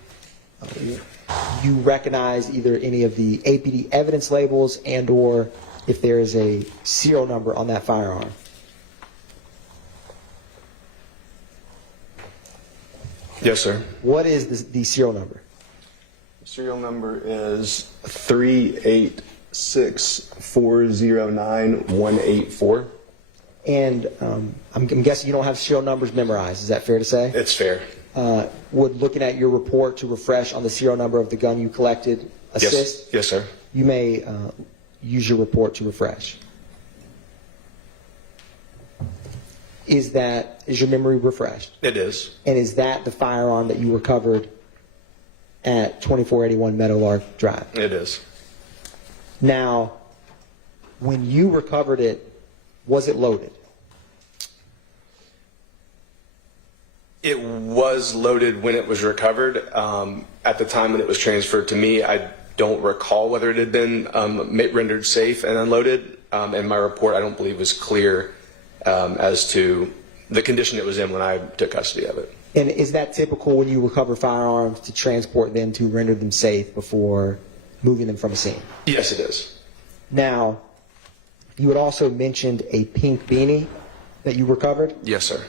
you recognize either any of the APD evidence labels and or if there is a serial number on that firearm? Yes, sir. What is the serial number? The serial number is 386409184. And I'm guessing you don't have serial numbers memorized. Is that fair to say? It's fair. Would looking at your report to refresh on the serial number of the gun you collected assist? Yes, sir. You may use your report to refresh. Is your memory refreshed? It is. And is that the firearm that you recovered at 2481 Meadowlark Drive? It is. Now, when you recovered it, was it loaded? It was loaded when it was recovered. At the time when it was transferred to me, I don't recall whether it had been rendered safe and unloaded. And my report, I don't believe, was clear as to the condition it was in when I took custody of it. And is that typical when you recover firearms to transport them to render them safe before moving them from a scene. Yes, it is. Now, you had also mentioned a pink beanie that you recovered. Yes, sir.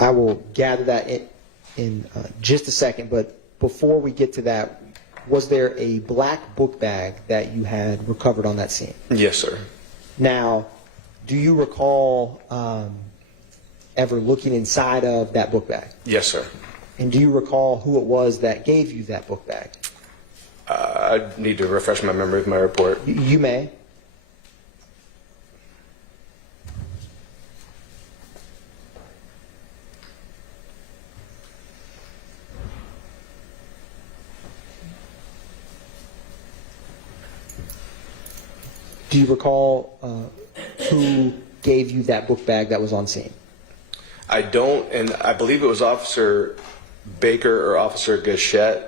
I will gather that in just a second, but before we get to that, was there a black book bag that you had recovered on that scene? Yes, sir. Now, do you recall ever looking inside of that book bag? Yes, sir. And do you recall who it was that gave you that book bag? I need to refresh my memory with my report. You may. Do you recall who gave you that book bag that was on scene? I don't, and I believe it was Officer Baker or Officer Gunshot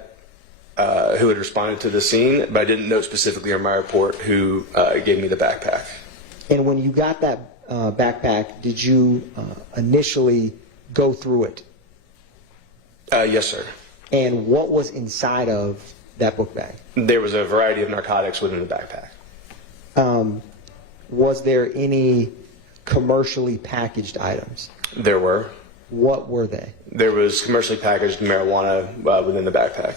who had responded to the scene, but I didn't note specifically in my report who gave me the backpack. And when you got that backpack, did you initially go through it? Yes, sir. And what was inside of that book bag? There was a variety of narcotics within the backpack. Was there any commercially packaged items? There were. What were they? There was commercially packaged marijuana within the backpack.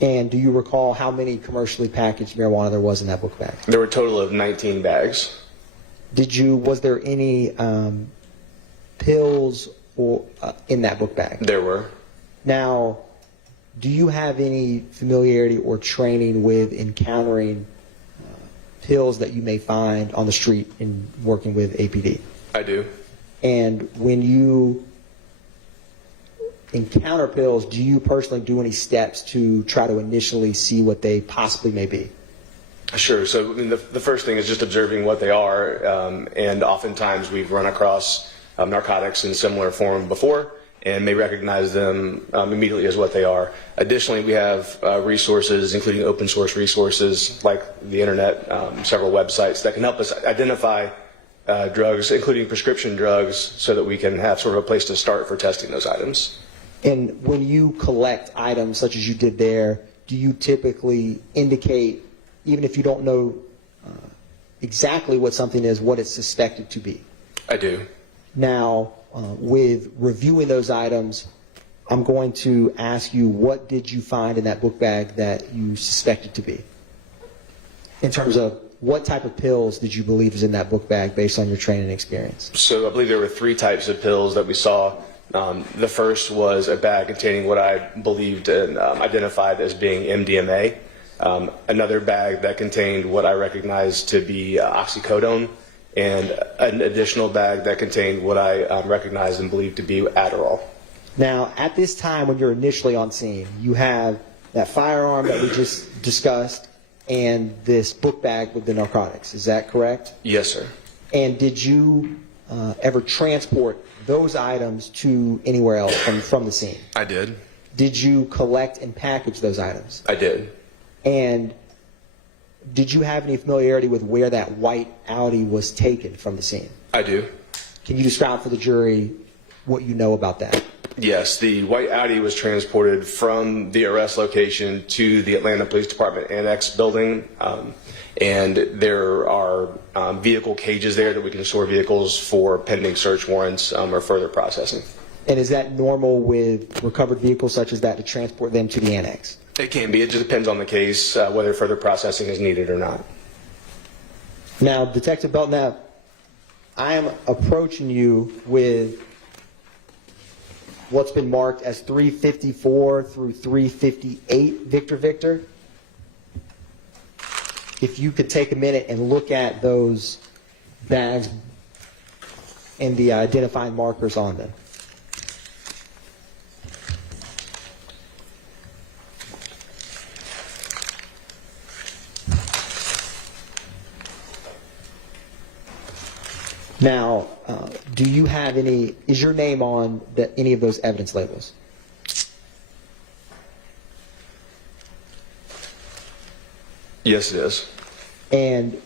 And do you recall how many commercially packaged marijuana there was in that book bag? There were a total of 19 bags. Was there any pills or in that book bag? There were. Now, do you have any familiarity or training with encountering pills that you may find on the street in working with APD? I do. And when you encounter pills, do you personally do any steps to try to initially see what they possibly may be? Sure. So I mean, the first thing is just observing what they are, and oftentimes we've run across narcotics in similar form before and may recognize them immediately as what they are. Additionally, we have resources, including open source resources like the internet, several websites that can help us identify drugs, including prescription drugs, so that we can have sort of a place to start for testing those items. And when you collect items such as you did there, do you typically indicate, even if you don't know exactly what something is, what it's suspected to be? I do. Now, with reviewing those items, I'm going to ask you, what did you find in that book bag that you suspected to be? In terms of what type of pills did you believe was in that book bag based on your training experience? So I believe there were 3 types of pills that we saw. The first was a bag containing what I believed and identified as being MDMA. Another bag that contained what I recognized to be oxycodone, and an additional bag that contained what I recognized and believed to be Adderall. Now, at this time when you're initially on scene, you have that firearm that we just discussed and this book bag with the narcotics. Is that correct? Yes, sir. And did you ever transport those items to anywhere else from the scene? I did. Did you collect and package those items? I did. And did you have any familiarity with where that white Audi was taken from the scene? I do. Can you describe for the jury what you know about that? Yes, the white Audi was transported from the arrest location to the Atlanta Police Department Annex building, and there are vehicle cages there that we can store vehicles for pending search warrants or further processing. And is that normal with recovered vehicles such as that to transport them to the annex? It can be. It just depends on the case, whether further processing is needed or not. Now, Detective Belnap, I am approaching you with what's been marked as 354 through 358 Victor. If you could take a minute and look at those bags and the identifying markers on them. Now, do you have is your name on any of those evidence labels? Yes, it is. And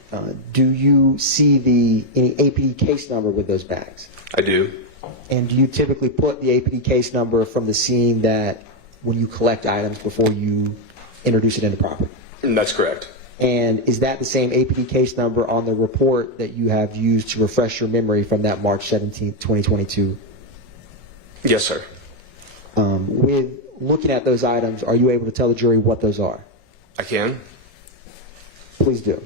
do you see any APD case number with those bags? I do. And do you typically put the APD case number from the scene that when you collect items before you introduce it into property? That's correct. And is that the same APD case number on the report that you have used to refresh your memory from that March 17, 2022? Yes, sir. With looking at those items, are you able to tell the jury what those are? I can. Please do.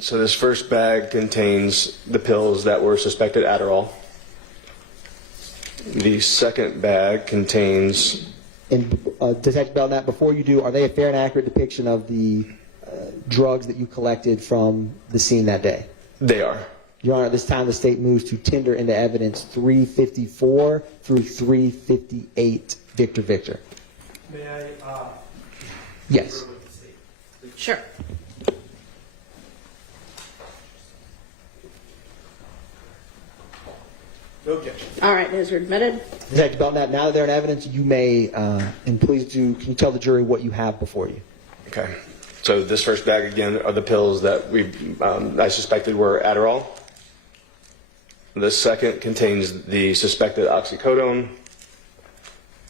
So this first bag contains the pills that were suspected Adderall. The second bag contains... And Detective Belnap, before you do, are they a fair and accurate depiction of the drugs that you collected from the scene that day? They are. Your Honor, at this time the state moves to tender into evidence 354 through 358 Victor. May I, Yes. Sure. no objection. All right, those are admitted. Detective Belknap, now that they're in evidence, you may, and please do, can you tell the jury what you have before you? Okay. So this first bag, again, are the pills that I suspected were Adderall. The second contains the suspected oxycodone.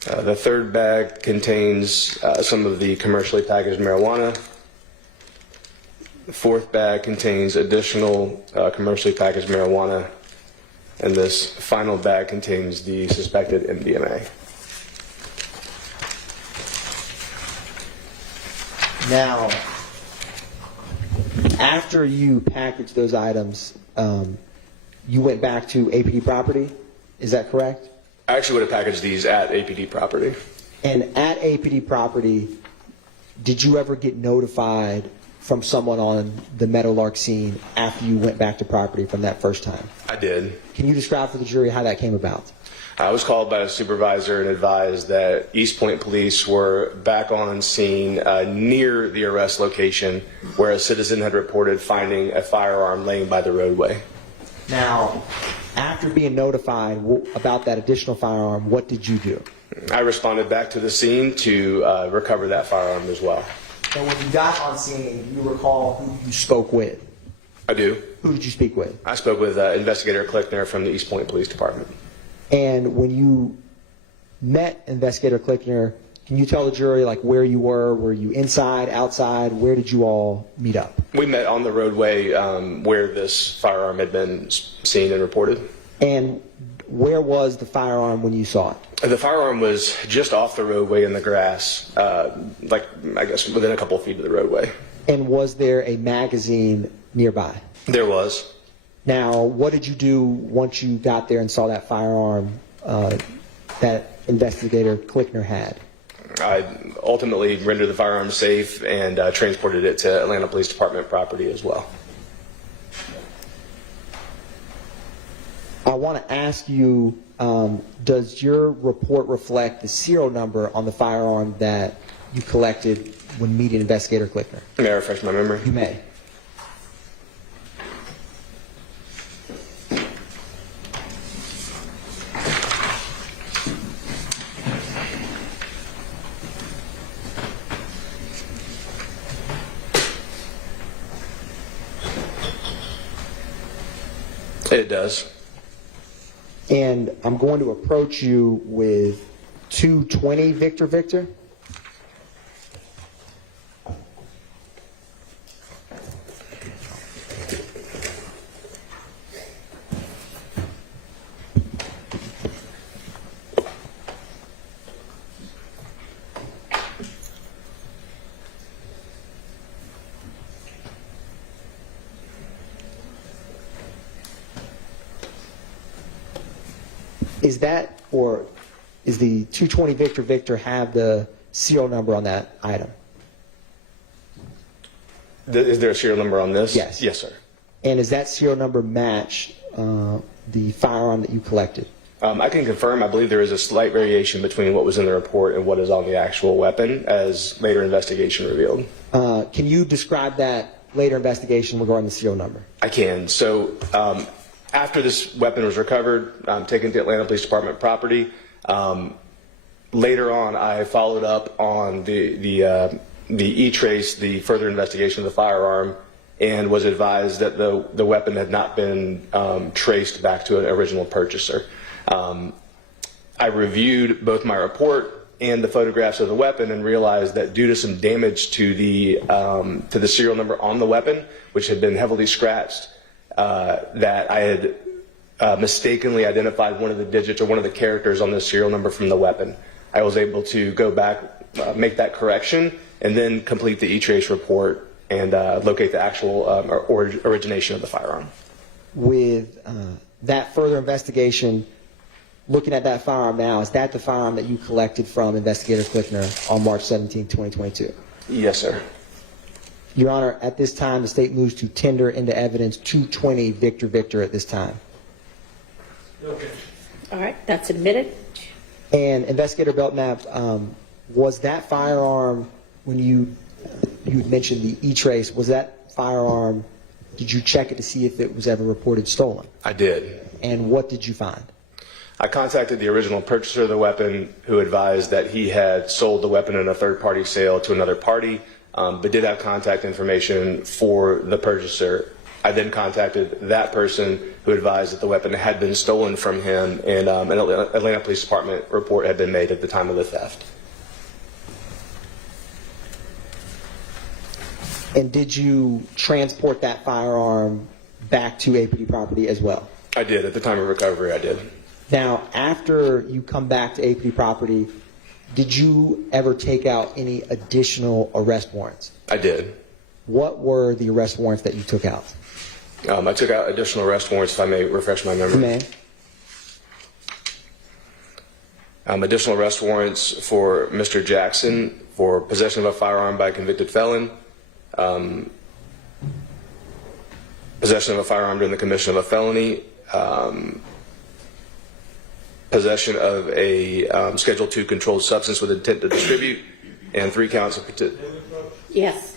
The third bag contains some of the commercially packaged marijuana. The fourth bag contains additional commercially packaged marijuana. And this final bag contains the suspected MDMA. Now, after you packaged those items, you went back to APD property, is that correct? I actually would have packaged these at APD property. And at APD property, did you ever get notified from someone on the Meadowlark scene after you went back to property from that first time? I did. Can you describe for the jury how that came about? I was called by a supervisor and advised that East Point police were back on scene near the arrest location where a citizen had reported finding a firearm laying by the roadway. Now, after being notified about that additional firearm, what did you do? I responded back to the scene to recover that firearm as well. And when you got on scene, do you recall who you spoke with? I do. Who did you speak with? I spoke with Investigator Klickner from the East Point Police Department. And when you met Investigator Klickner, can you tell the jury like where you were? Were you inside, outside? Where did you all meet up? We met on the roadway where this firearm had been seen and reported. And where was the firearm when you saw it? The firearm was just off the roadway in the grass, like I guess within a couple of feet of the roadway. And was there a magazine nearby? There was. Now, what did you do once you got there and saw that firearm that Investigator Klickner had? I ultimately rendered the firearm safe and transported it to Atlanta Police Department property as well. I want to ask you, does your report reflect the serial number on the firearm that you collected when meeting Investigator Klickner? May I refresh my memory? You may. It does. And I'm going to approach you with 220 Victor. Is that, or is the 220 Victor have the serial number on that item? Is there a serial number on this? Yes. Yes, sir. And does that serial number match the firearm that you collected? I can confirm, I believe there is a slight variation between what was in the report and what is on the actual weapon, as later investigation revealed. Can you describe that later investigation regarding the serial number? I can. So after this weapon was recovered, taken to Atlanta Police Department property, later on I followed up on the the E-Trace, the further investigation of the firearm, and was advised that the weapon had not been traced back to an original purchaser. I reviewed both my report and the photographs of the weapon and realized that due to some damage to the serial number on the weapon, which had been heavily scratched, that I had mistakenly identified one of the digits or one of the characters on the serial number from the weapon. I was able to go back, make that correction, and then complete the E-Trace report and locate the actual origination of the firearm. With that further investigation, looking at that firearm now, is that the firearm that you collected from Investigator Cliffner on March 17, 2022? Yes, sir. Your Honor, at this time, the state moves to tender into evidence 220 Victor Victor at this time. Okay. All right, that's admitted. And Investigator Belnap, was that firearm, when you mentioned the E-Trace, was that firearm, did you check it to see if it was ever reported stolen? I did. And what did you find? I contacted the original purchaser of the weapon, who advised that he had sold the weapon in a third-party sale to another party, but did have contact information for the purchaser. I then contacted that person, who advised that the weapon had been stolen from him, and an Atlanta Police Department report had been made at the time of the theft. And did you transport that firearm back to APD property as well? I did. At the time of recovery, I did. Now, after you come back to APD property, did you ever take out any additional arrest warrants? I did. What were the arrest warrants that you took out? I took out additional arrest warrants, if I may refresh my memory. You may. Additional arrest warrants for Mr. Jackson for possession of a firearm by a convicted felon, possession of a firearm during the commission of a felony, possession of a Schedule II controlled substance with intent to distribute, and 3 counts of Yes.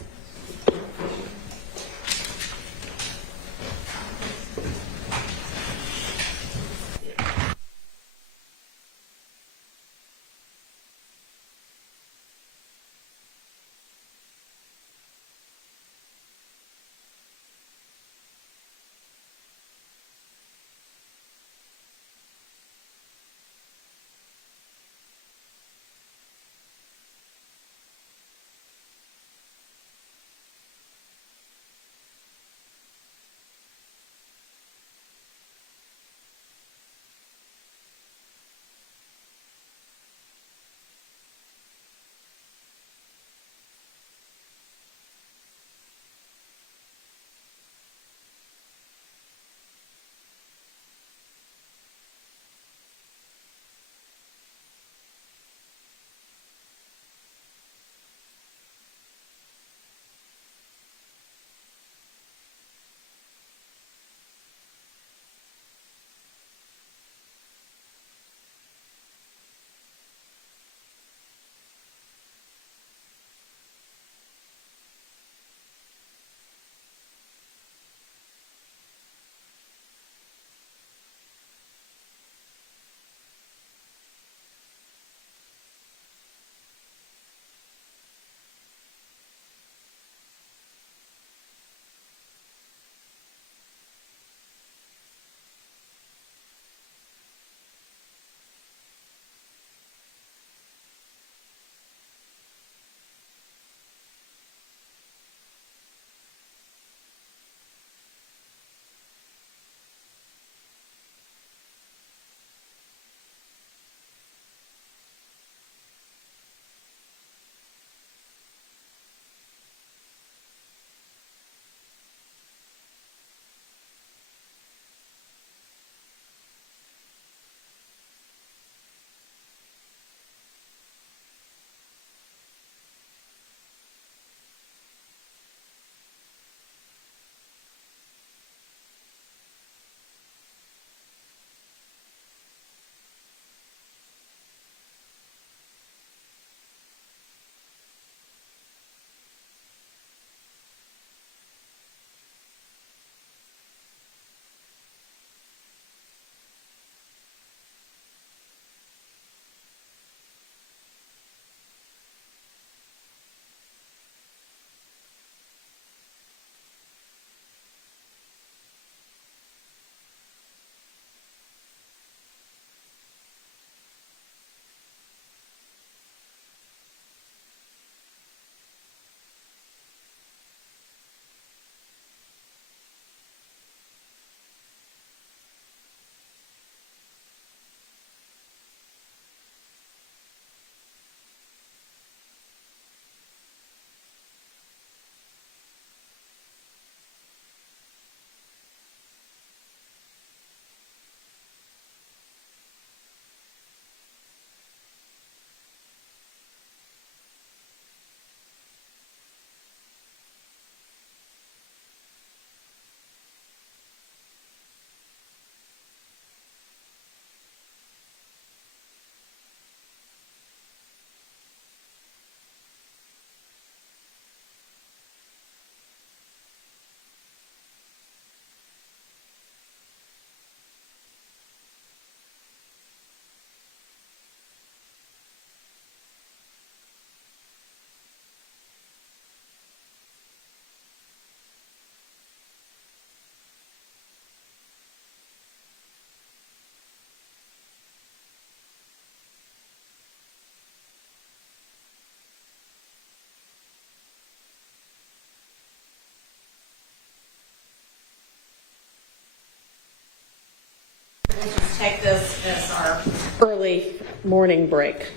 We'll just take this as our early morning break.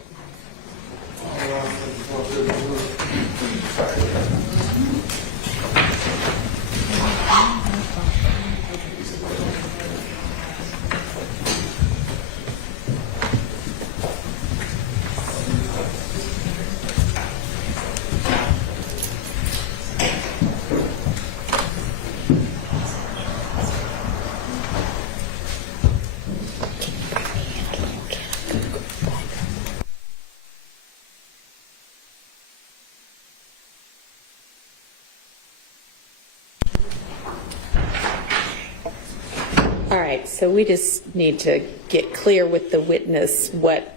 All right, so we just need to get clear with the witness what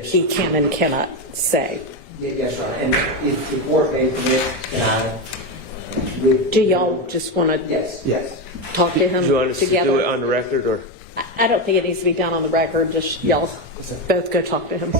he can and cannot say. Yes, sir. And if the court may permit, can I? Do y'all just want to Yes. talk to him Do you want us to do it together? on the record, or? I don't think it needs to be done on the record, just y'all both go talk to him.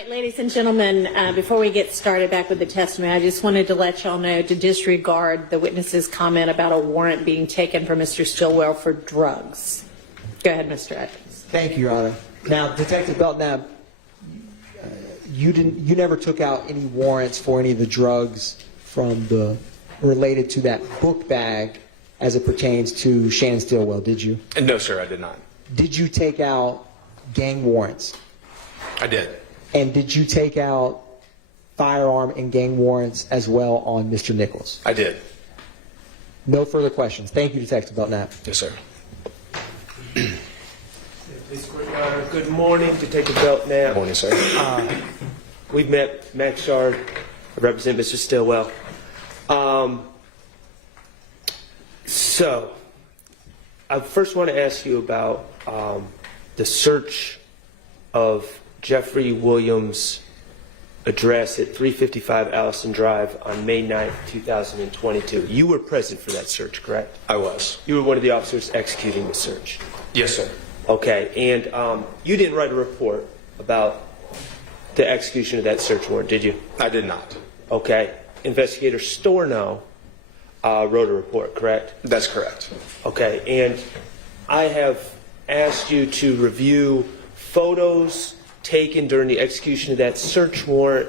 right, ladies and gentlemen, before we get started back with the testimony, I just wanted to let y'all know to disregard the witness's comment about a warrant being taken for Mr. Stillwell for drugs. Go ahead, Mr. Atkins. Thank you, Your Honor. Now, Detective Belnap, you never took out any warrants for any of the drugs related to that book bag as it pertains to Shannon Stillwell, did you? No, sir, I did not. Did you take out gang warrants? I did. And did you take out firearm and gang warrants as well on Mr. Nichols? I did. No further questions. Thank you, Detective Belnap. Yes, sir. Please, Court, Your Honor. Good morning, Detective Belknap. Good morning, sir. We've met Max Shard. I represent Mr. Stillwell. So, I first want to ask you about the search of Jeffrey Williams' address at 355 Allison Drive on May 9th, 2022. You were present for that search, correct? I was. You were one of the officers executing the search. Yes, sir. Okay, and you didn't write a report about the execution of that search warrant, did you? I did not. Okay. Investigator Storno wrote a report, correct? That's correct. Okay, and I have asked you to review photos taken during the execution of that search warrant,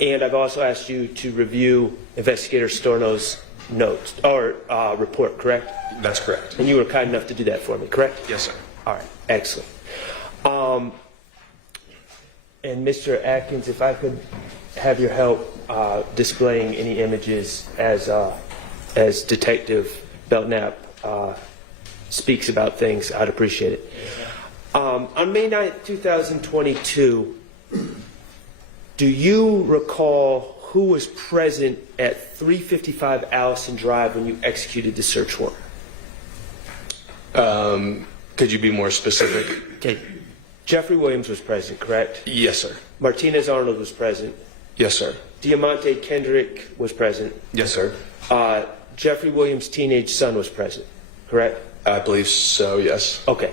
and I've also asked you to review Investigator Storno's notes or report, correct? That's correct. And you were kind enough to do that for me, correct? Yes, sir. All right, excellent. And Mr. Atkins, if I could have your help displaying any images as Detective Belknap speaks about things, I'd appreciate it. On May 9th, 2022, do you recall who was present at 355 Allison Drive when you executed the search warrant? Could you be more specific? Okay. Jeffrey Williams was present, correct? Yes, sir. Martinez Arnold was present. Yes, sir. Diamante Kendrick was present. Yes, sir. Jeffrey Williams' teenage son was present, correct? I believe so, yes. Okay.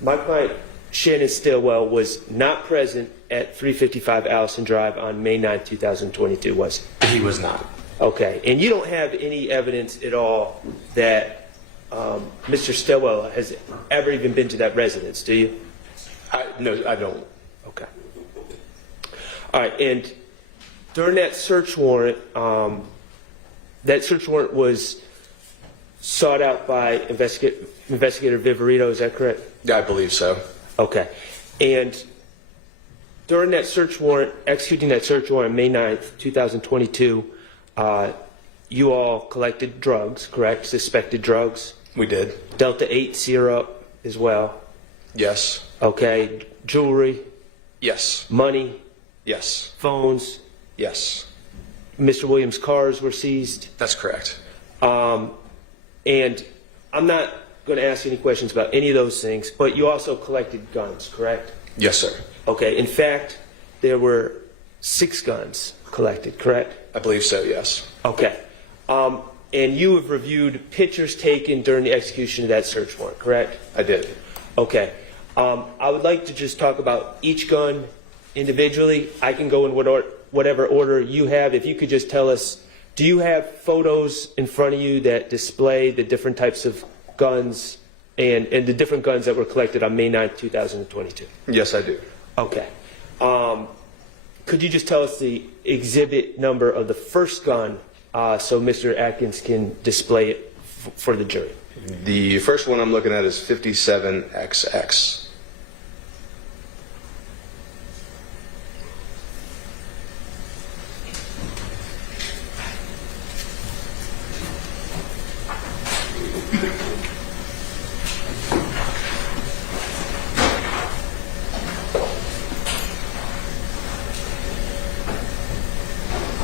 My client, Shannon Stillwell, was not present at 355 Allison Drive on May 9th, 2022, was he? He was not. Okay. And you don't have any evidence at all that Mr. Stillwell has ever even been to that residence, do you? No, I don't. Okay. All right. And during that search warrant was sought out by Investigator Viverito, is that correct? Yeah, I believe so. Okay. And during that search warrant, executing that search warrant on May 9th, 2022, you all collected drugs, correct? Suspected drugs? We did. Delta 8 syrup as well? Yes. Okay. Jewelry? Yes. Money? Yes. Phones? Yes. Mr. Williams' cars were seized? That's correct. And I'm not going to ask any questions about any of those things, but you also collected guns, correct? Yes, sir. Okay. In fact, there were 6 guns collected, correct? I believe so, yes. Okay. And you have reviewed pictures taken during the execution of that search warrant, correct? I did. Okay. I would like to just talk about each gun individually. I can go in whatever order you have. If you could just tell us, do you have photos in front of you that display the different types of guns and the different guns that were collected on May 9th, 2022? Yes, I do. Okay. Could you just tell us the exhibit number of the first gun so Mr. Atkins can display it for the jury? The first one I'm looking at is 57XX.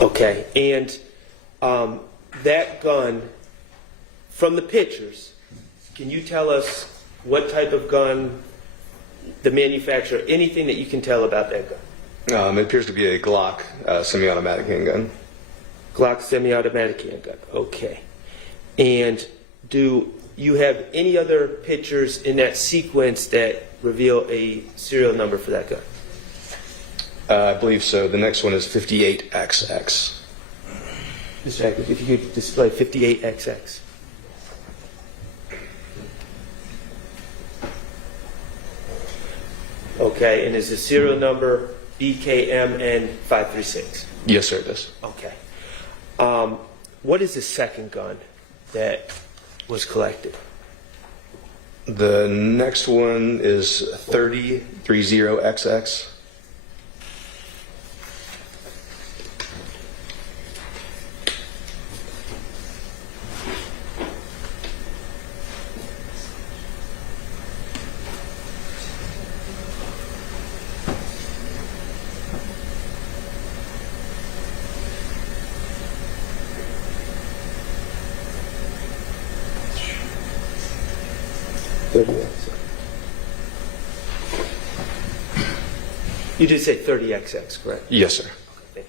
Okay, and that gun, from the pictures, can you tell us what type of gun, the manufacturer, anything that you can tell about that gun? It appears to be a Glock semi-automatic handgun. Glock semi-automatic handgun, okay. And do you have any other pictures in that sequence that reveal a serial number for that gun? I believe so. The next one is 58XX. Mr. Atkins, if you could display 58XX. Okay, and is the serial number BKMN536? Yes, sir, it is. Okay. What is the second gun that was collected? The next one is 30XX. You did say 30XX, correct? Yes, sir. Okay.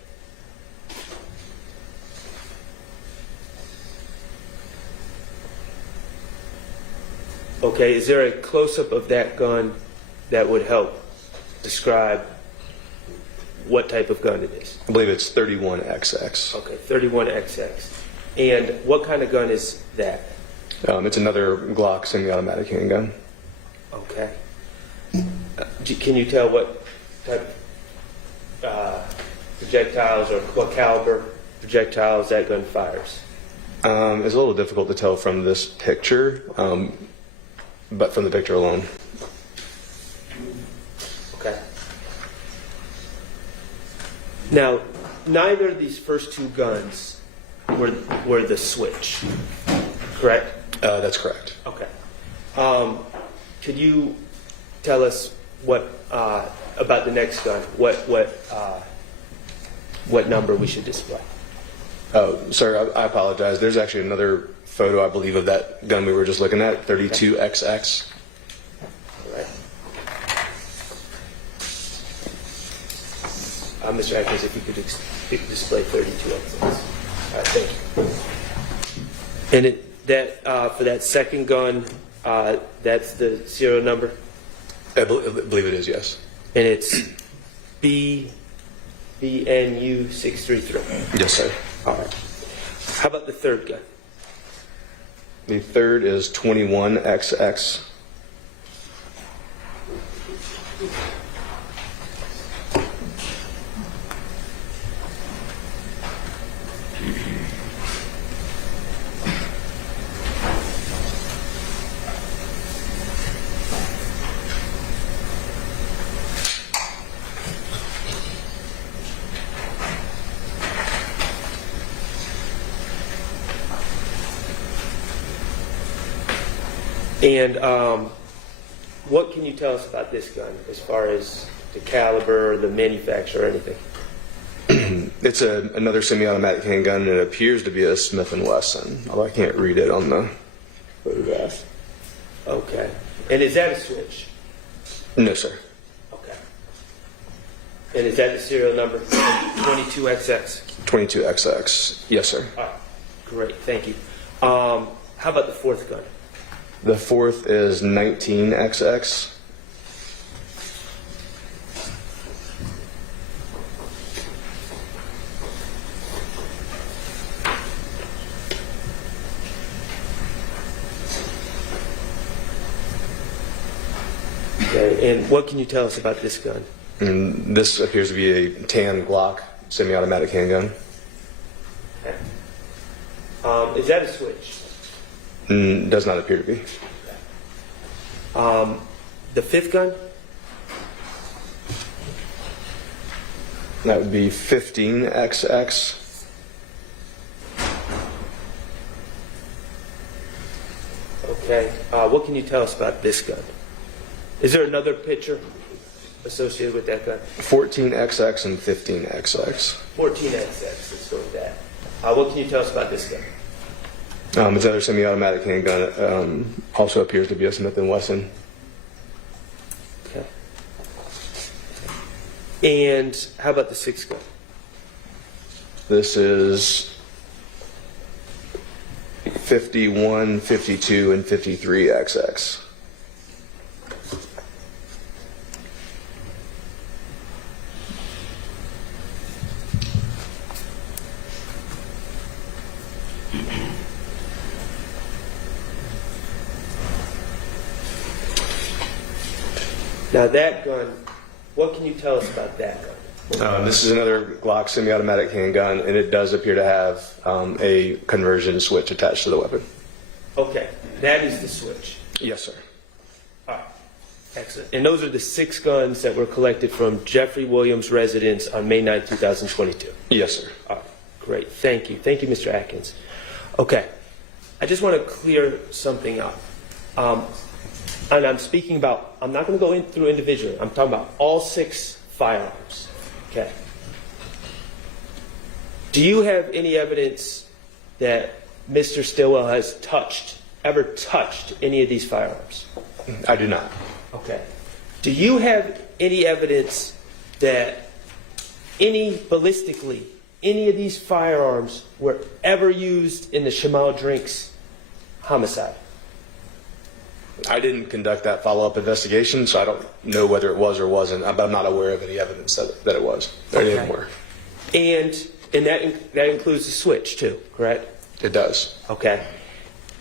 Okay, is there a close-up of that gun that would help describe what type of gun it is? I believe it's 31XX. Okay, 31XX. And what kind of gun is that? It's another Glock semi-automatic handgun. Okay. Can you tell what type projectiles or what caliber projectiles that gun fires? It's a little difficult to tell from this picture, but from the picture alone. Okay. Now, neither of these first two guns were the switch, correct? That's correct. Okay. Could you tell us what about the next gun? What number we should display? Oh, sir, I apologize. There's actually another photo, I believe, of that gun we were just looking at, 32XX. All right. Mr. Atkins, if you could display 32XX. All right, thank you. And for that second gun, that's the serial number? I believe it is, yes. And it's BNU633. Yes, sir. All right. How about the third gun? The third is 21XX. And what can you tell us about this gun as far as the caliber, the manufacturer, or anything? It's another semi-automatic handgun, and it appears to be a Smith & Wesson, although I can't read it on the photograph. Okay. And is that a switch? No, sir. Okay. And is that the serial number? 22XX? 22XX. Yes, sir. All right. Great. Thank you. How about the fourth gun? The fourth is 19XX. Okay. And what can you tell us about this gun? And this appears to be a tan Glock semi-automatic handgun. Okay. Is that a switch? Does not appear to be. The fifth gun? That would be 15XX. Okay. What can you tell us about this gun? Is there another picture associated with that gun? 14XX and 15XX. 14XX. Let's go with that. What can you tell us about this gun? It's another semi-automatic handgun. Also appears to be a Smith & Wesson. Okay. And how about the sixth gun? This is 51, 52, and 53XX. Now that gun, what can you tell us about that gun? This is another Glock semi-automatic handgun, and it does appear to have a conversion switch attached to the weapon. Okay, that is the switch. Yes, sir. All right, excellent. And those are the 6 guns that were collected from Jeffrey Williams' residence on May 9, 2022? Yes, sir. All right, great. Thank you. Thank you, Mr. Atkins. Okay, I just want to clear something up. And I'm speaking about, I'm not going to go through individually. I'm talking about all 6 firearms. Okay. Do you have any evidence that Mr. Stillwell has ever touched any of these firearms? I do not. Okay. Do you have any evidence that ballistically, any of these firearms were ever used in the Shamal Drinks homicide? I didn't conduct that follow-up investigation, so I don't know whether it was or wasn't, but I'm not aware of any evidence that it was. Or any of them were. And that includes the switch too, correct? It does. Okay.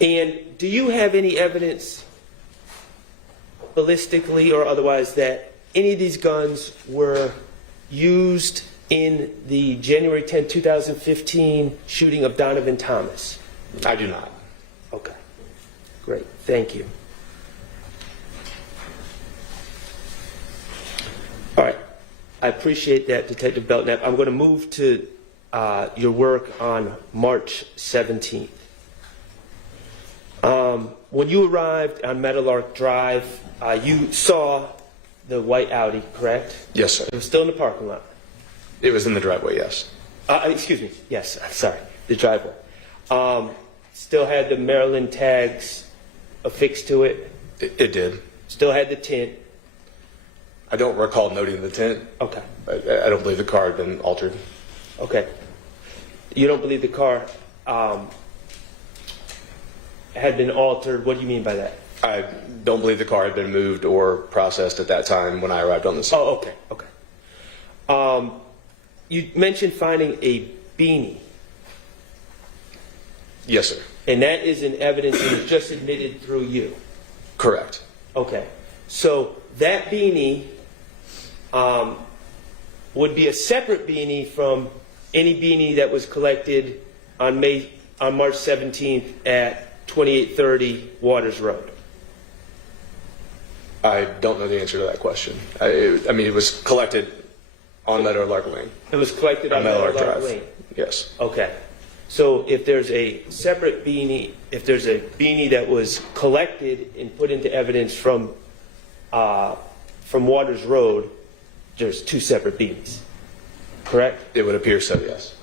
And do you have any evidence, ballistically or otherwise, that any of these guns were used in the January 10, 2015 shooting of Donovan Thomas? I do not. Okay. Great. Thank you. All right. I appreciate that, Detective Belnap. I'm going to move to your work on March 17th. When you arrived on Meadowlark Drive, you saw the white Audi, correct? Yes, sir. It was still in the parking lot. It was in the driveway, yes. Excuse me. Yes, sorry. The driveway. Still had the Maryland tags affixed to it. It did. Still had the tint. I don't recall noting the tint. Okay. I don't believe the car had been altered. Okay. You don't believe the car had been altered? What do you mean by that? I don't believe the car had been moved or processed at that time when I arrived on the scene. Oh, okay. Okay. You mentioned finding a beanie. Yes, sir. And that is an evidence that was just admitted through you. Correct. Okay. So that beanie would be a separate beanie from any beanie that was collected on March 17th at 2830 Waters Road. I don't know the answer to that question. I mean, it was collected on Meadowlark Lane. It was collected on Meadowlark Meadowlark Drive. Lane. Yes. Okay. So if there's a separate beanie, if there's a beanie that was collected and put into evidence from Waters Road, there's 2 separate beanies, correct? It would appear so, yes.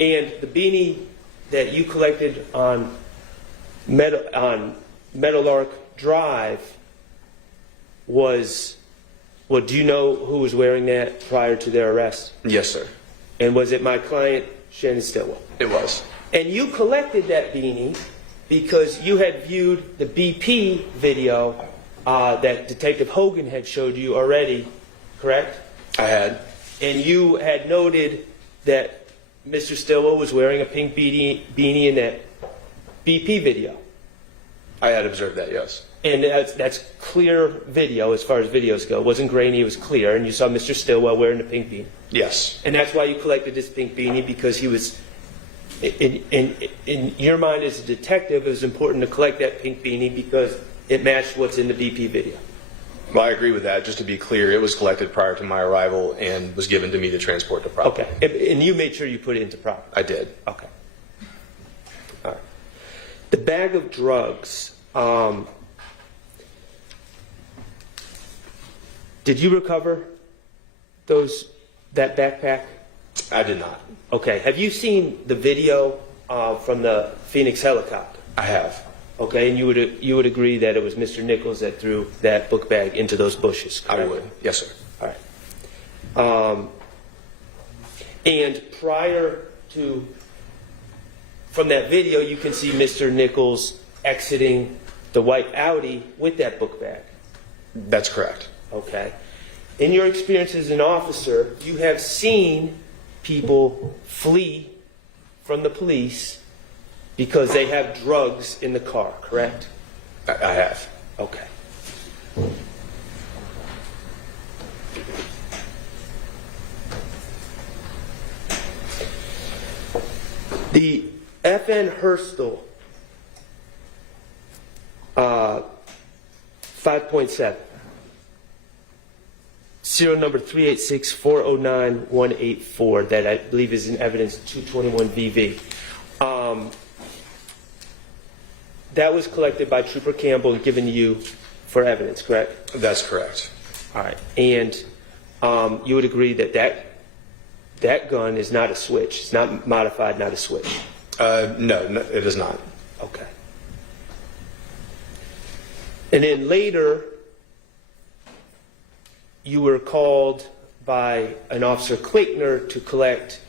And the beanie that you collected on Meadowlark Drive was, well, do you know who was wearing that prior to their arrest? Yes, sir. And was it my client, Shannon Stillwell? It was. And you collected that beanie because you had viewed the BP video that Detective Hogan had showed you already, correct? I had. And you had noted that Mr. Stillwell was wearing a pink beanie in that BP video. I had observed that, yes. And that's clear video as far as videos go. It wasn't grainy, it was clear. And you saw Mr. Stillwell wearing the pink beanie. Yes. And that's why you collected this pink beanie, because he was, in your mind as a detective, it was important to collect that pink beanie because it matched what's in the BP video. Well, I agree with that. Just to be clear, it was collected prior to my arrival and was given to me to transport to property. Okay. And you made sure you put it into property? I did. Okay. All right. The bag of drugs, did you recover that backpack? I did not. Okay. Have you seen the video from the Phoenix helicopter? I have. Okay, and you would agree that it was Mr. Nichols that threw that book bag into those bushes, correct? I would. Yes, sir. All right. And from that video, you can see Mr. Nichols exiting the white Audi with that book bag. That's correct. Okay. In your experience as an officer, you have seen people flee from the police because they have drugs in the car, correct? I have. Okay. The FN Hurstel 5.7. Serial number 386409184 that I believe is in evidence 221 VV. That was collected by Trooper Campbell and given to you for evidence, correct? That's correct. All right. And you would agree that that gun is not a switch. It's not modified, not a switch. No, it is not. Okay. And then later, you were called by an Officer Clickner to collect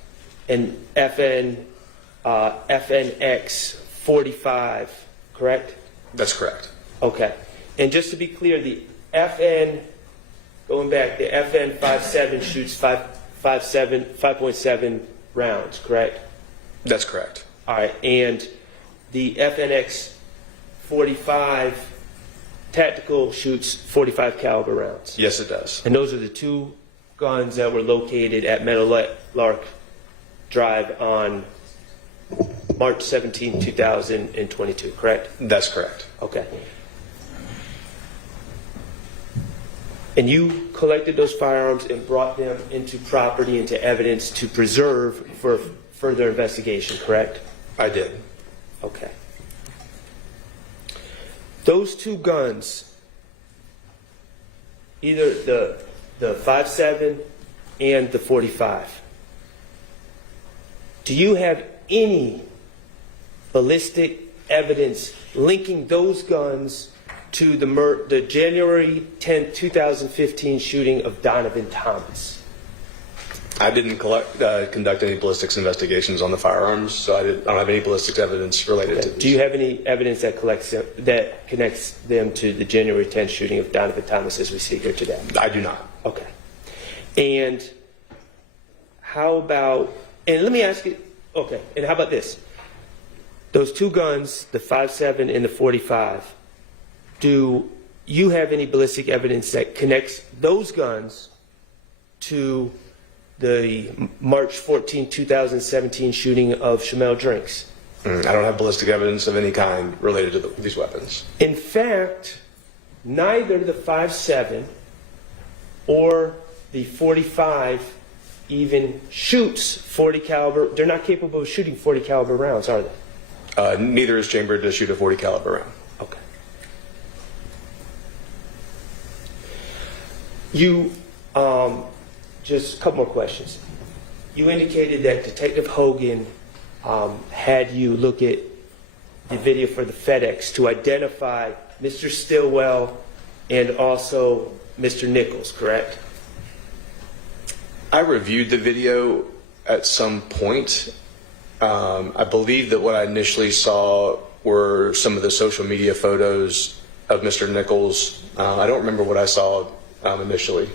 an FNX 45, correct? That's correct. Okay. And just to be clear, the FN, going back, the FN 57 shoots 5.7 rounds, correct? That's correct. All right. And the FNX 45 tactical shoots 45 caliber rounds. Yes, it does. And those are the two guns that were located at Meadowlark Drive on March 17, 2022, correct? That's correct. Okay. And you collected those firearms and brought them into property, into evidence to preserve for further investigation, correct? I did. Okay. Those two guns, either the 5.7 and the 45, do you have any ballistic evidence linking those guns to the January 10, 2015 shooting of Donovan Thomas? I didn't conduct any ballistics investigations on the firearms, so I don't have any ballistics evidence related to these. Do you have any evidence that connects them to the January 10th shooting of Donovan Thomas as we see here today? I do not. Okay. And how about, and let me ask you, okay, and how about this? Those two guns, the 5.7 and the 45, do you have any ballistic evidence that connects those guns to the March 14, 2017 shooting of Shamel Drinks? I don't have ballistic evidence of any kind related to these weapons. In fact, neither the 5.7 or the 45 even shoots 40 caliber. They're not capable of shooting 40 caliber rounds, are they? Neither is chambered to shoot a 40 caliber round. Okay. You, just a couple more questions. You indicated that Detective Hogan had you look at the video for the FedEx to identify Mr. Stillwell and also Mr. Nichols, correct? I reviewed the video at some point. I believe that what I initially saw were some of the social media photos of Mr. Nichols. I don't remember what I saw initially.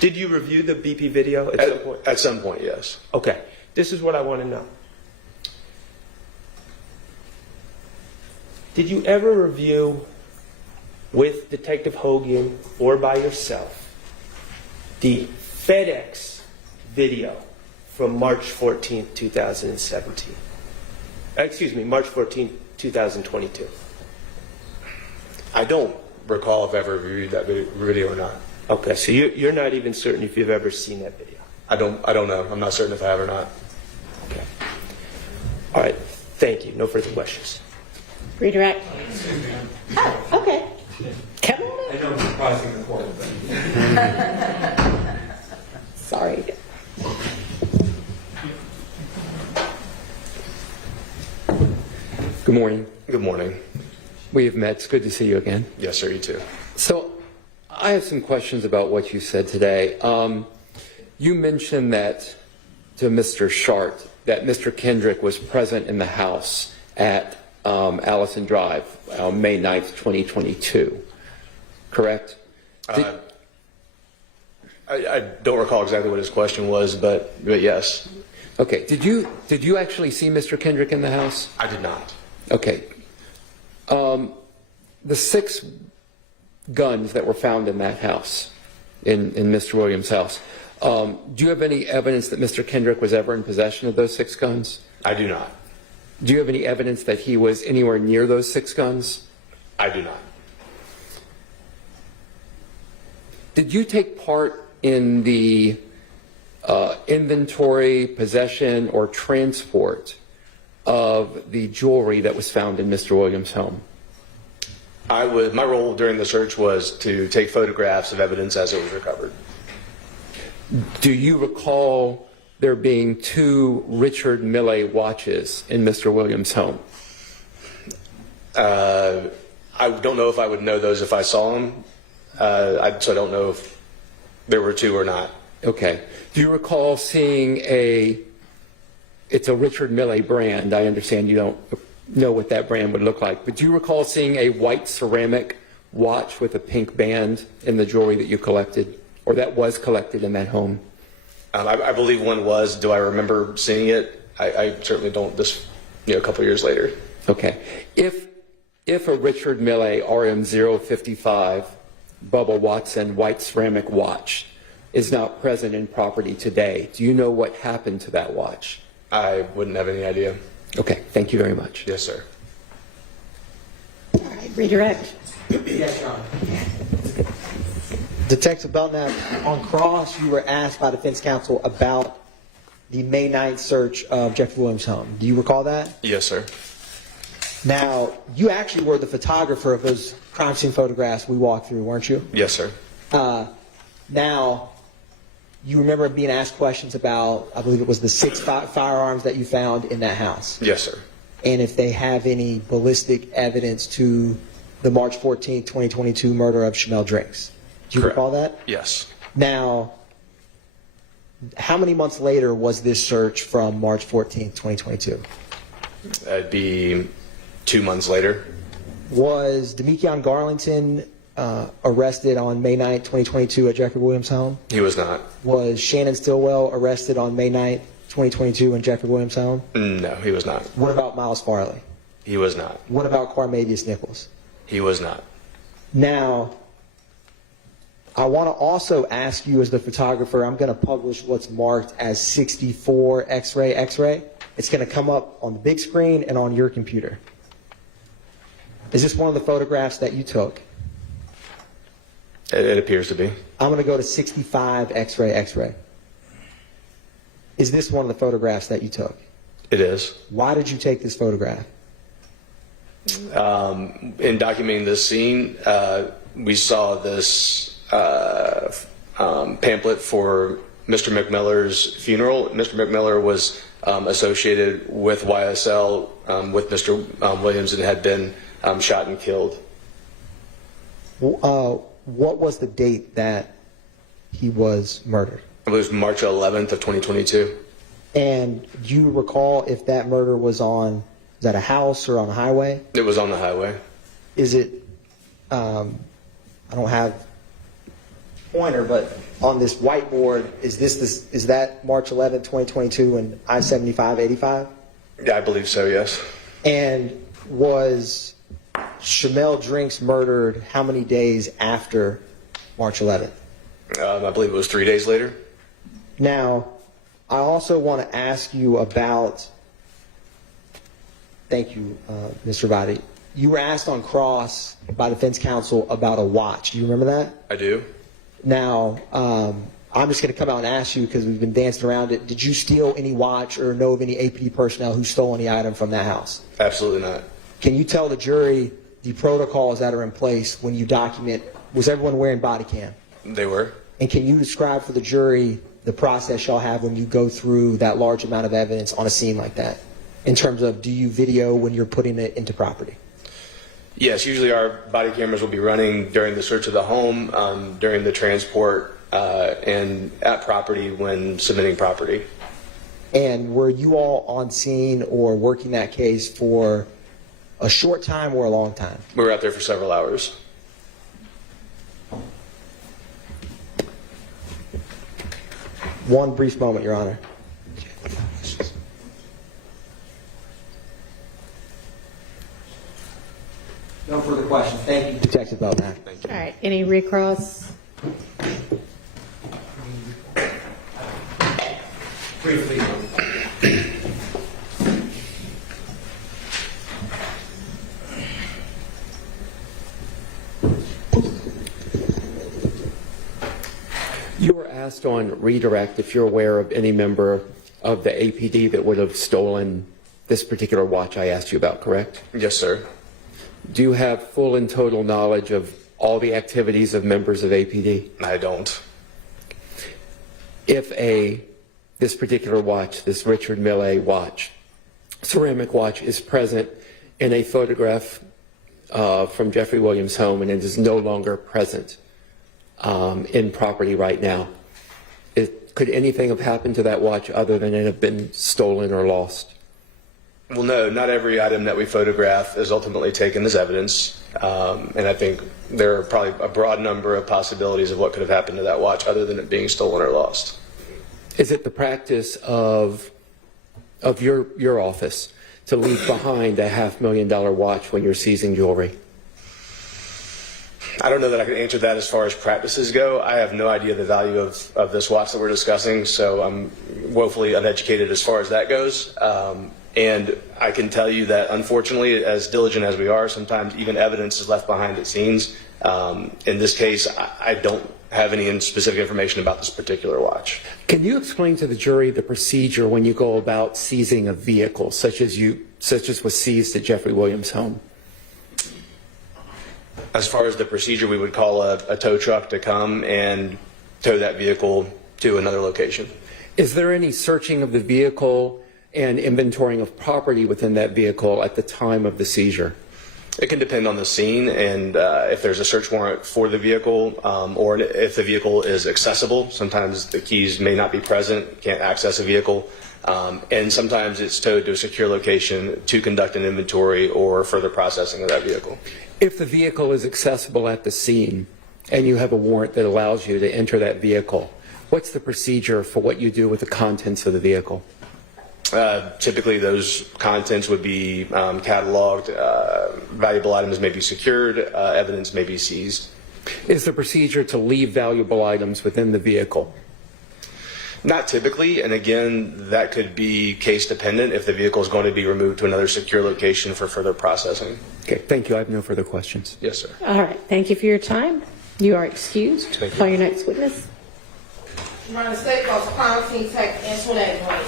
Did you review the BP video at some point? At some point, yes. Okay. This is what I want to know. Did you ever review with Detective Hogan or by yourself the FedEx video from March 14, 2017? Excuse me, March 14, 2022. I don't recall if I ever reviewed that video or not. Okay, so you're not even certain if you've ever seen that video? I don't know. I'm not certain if I have or not. Okay. All right, thank you. No further questions. Redirect. Oh, okay. Come on. I know I'm surprising the court, Sorry. Good morning. Good morning. We have met. It's good to see you again. Yes, sir, you too. So I have some questions about what you said today. You mentioned that to Mr. Shart that Mr. Kendrick was present in the house at Allison Drive on May 9th, 2022, correct? I don't recall exactly what his question was, but yes. Okay. Did you actually see Mr. Kendrick in the house? I did not. Okay. The 6 guns that were found in that house, in Mr. Williams' house, do you have any evidence that Mr. Kendrick was ever in possession of those 6 guns? I do not. Do you have any evidence that he was anywhere near those 6 guns? I do not. Did you take part in the inventory, possession, or transport of the jewelry that was found in Mr. Williams' home? My role during the search was to take photographs of evidence as it was recovered. Do you recall there being 2 Richard Mille watches in Mr. Williams' home? I don't know if I would know those if I saw them, so I don't know if there were 2 or not. Okay. Do you recall seeing it's a Richard Mille brand. I understand you don't know what that brand would look like, but do you recall seeing a white ceramic watch with a pink band in the jewelry that you collected, or that was collected in that home? I believe one was. Do I remember seeing it? I certainly don't. This, a couple years later. Okay. If a Richard Mille RM055 Bubba Watson white ceramic watch is not present in property today, do you know what happened to that watch? I wouldn't have any idea. Okay. Thank you very much. Yes, sir. All right, redirect. Yes, Your Honor. Detective Belnap, on cross, you were asked by defense counsel about the May 9th search of Jeffrey Williams' home. Do you recall that? Yes, sir. Now, you actually were the photographer of those crime scene photographs we walked through, weren't you? Yes, sir. Now, you remember being asked questions about, I believe it was the 6 firearms that you found in that house. Yes, sir. And if they have any ballistic evidence to the March 14, 2022 murder of Shamel Drinks. Do you Correct. recall that? Yes. Now, how many months later was this search from March 14, 2022? That'd be 2 months later. Was Demekion Garlington arrested on May 9, 2022 at Jeffrey Williams' home? He was not. Was Shannon Stillwell arrested on May 9, 2022 in Jeffrey Williams' home? No, he was not. What about Miles Farley? He was not. What about Quarmadius Nichols? He was not. Now, I want to also ask you as the photographer, I'm going to publish what's marked as 64 X-ray. It's going to come up on the big screen and on your computer. Is this one of the photographs that you took? It appears to be. I'm going to go to 65 X-ray. Is this one of the photographs that you took? It is. Why did you take this photograph? In documenting this scene, we saw this pamphlet for Mr. McMiller's funeral. Mr. McMiller was associated with YSL with Mr. Williams and had been shot and killed. What was the date that he was murdered? I believe it was March 11th of 2022. And do you recall if that murder was on, is that a house or on a highway? It was on the highway. Is it, I don't have pointer, but on this whiteboard, is that March 11, 2022 and I-75-85? Yeah, I believe so, yes. And was Shamel Drinks murdered how many days after March 11th? I believe it was 3 days later. Now, I also want to ask you about, thank you, Mr. Vadi. You were asked on cross by defense counsel about a watch. Do you remember that? I do. Now, I'm just going to come out and ask you because we've been dancing around it. Did you steal any watch or know of any APD personnel who stole any item from that house? Absolutely not. Can you tell the jury the protocols that are in place when you document, was everyone wearing body cam? They were. And can you describe for the jury the process y'all have when you go through that large amount of evidence on a scene like that? In terms of, do you video when you're putting it into property? Yes, usually our body cameras will be running during the search of the home, during the transport, and at property when submitting property. And were you all on scene or working that case for a short time or a long time? We were out there for several hours. One brief moment, Your Honor. No further questions. Thank you, Detective Belknap. All right, any recross? Briefly. You were asked on redirect if you're aware of any member of the APD that would have stolen this particular watch I asked you about, correct? Yes, sir. Do you have full and total knowledge of all the activities of members of APD? I don't. If this particular watch, this Richard Mille watch, ceramic watch, is present in a photograph from Jeffrey Williams' home and it is no longer present in property right now, could anything have happened to that watch other than it have been stolen or lost? Well, no, not every item that we photograph is ultimately taken as evidence. And I think there are probably a broad number of possibilities of what could have happened to that watch other than it being stolen or lost. Is it the practice of your office to leave behind a $500,000 watch when you're seizing jewelry? I don't know that I can answer that as far as practices go. I have no idea the value of this watch that we're discussing, so I'm woefully uneducated as far as that goes. And I can tell you that, unfortunately, as diligent as we are, sometimes even evidence is left behind at scenes. In this case, I don't have any specific information about this particular watch. Can you explain to the jury the procedure when you go about seizing a vehicle, such as was seized at Jeffrey Williams' home? As far as the procedure, we would call a tow truck to come and tow that vehicle to another location. Is there any searching of the vehicle and inventorying of property within that vehicle at the time of the seizure? It can depend on the scene and if there's a search warrant for the vehicle or if the vehicle is accessible. Sometimes the keys may not be present, can't access a vehicle, and sometimes it's towed to a secure location to conduct an inventory or further processing of that vehicle. If the vehicle is accessible at the scene and you have a warrant that allows you to enter that vehicle, what's the procedure for what you do with the contents of the vehicle? Typically, those contents would be cataloged, valuable items may be secured, evidence may be seized. Is the procedure to leave valuable items within the vehicle? Not typically, and again, that could be case dependent if the vehicle is going to be removed to another secure location for further processing. Okay, thank you. I have no further questions. Yes, sir. All right, thank you for your time. You are excused. Thank you. Call your next witness. United States False Crime Team Tech Antoinette Green.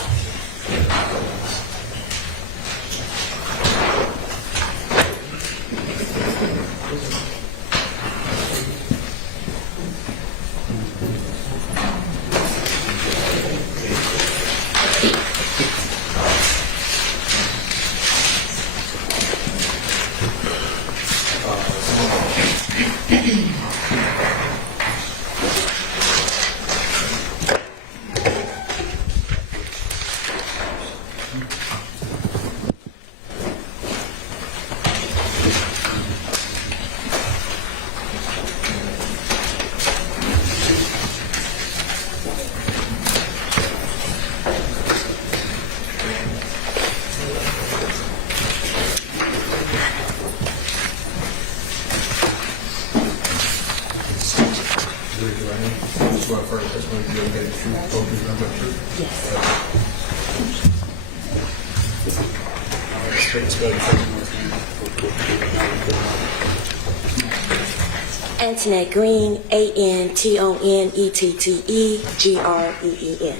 Antoinette Green, ANTONETTEGREEN.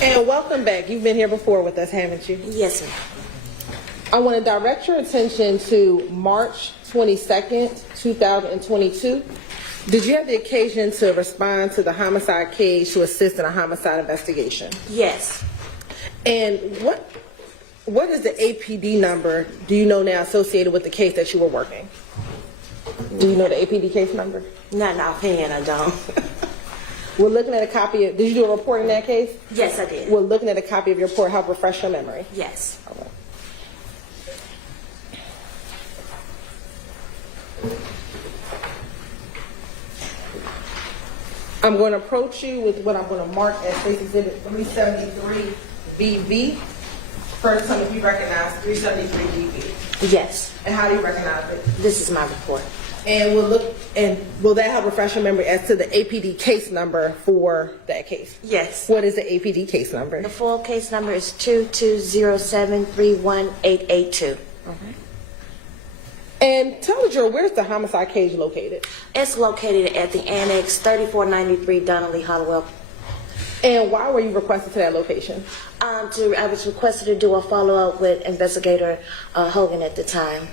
And welcome back. You've been here before with us, haven't you? Yes, sir. I want to direct your attention to March 22nd, 2022. Did you have the occasion to respond to the homicide case to assist in a homicide investigation? Yes. And what is the APD number, do you know now, associated with the case that you were working? Do you know the APD case number? Not in offhand, I don't. We're looking at a copy of, did you do a report in that case? Yes, I did. We're looking at a copy of your report, help refresh your memory. Yes. All right. I'm going to approach you with what I'm going to mark as State Exhibit 373BB. First, tell me if you recognize 373BB. Yes. And how do you recognize it? This is my report. And will that help refresh your memory as to the APD case number for that case? Yes. What is the APD case number? The full case number is 220731882. And tell the jury, where's the homicide cage located? It's located at the Annex 3493 Donnelly Hollowell. And why were you requested to that location? I was requested to do a follow-up with Investigator Hogan at the time.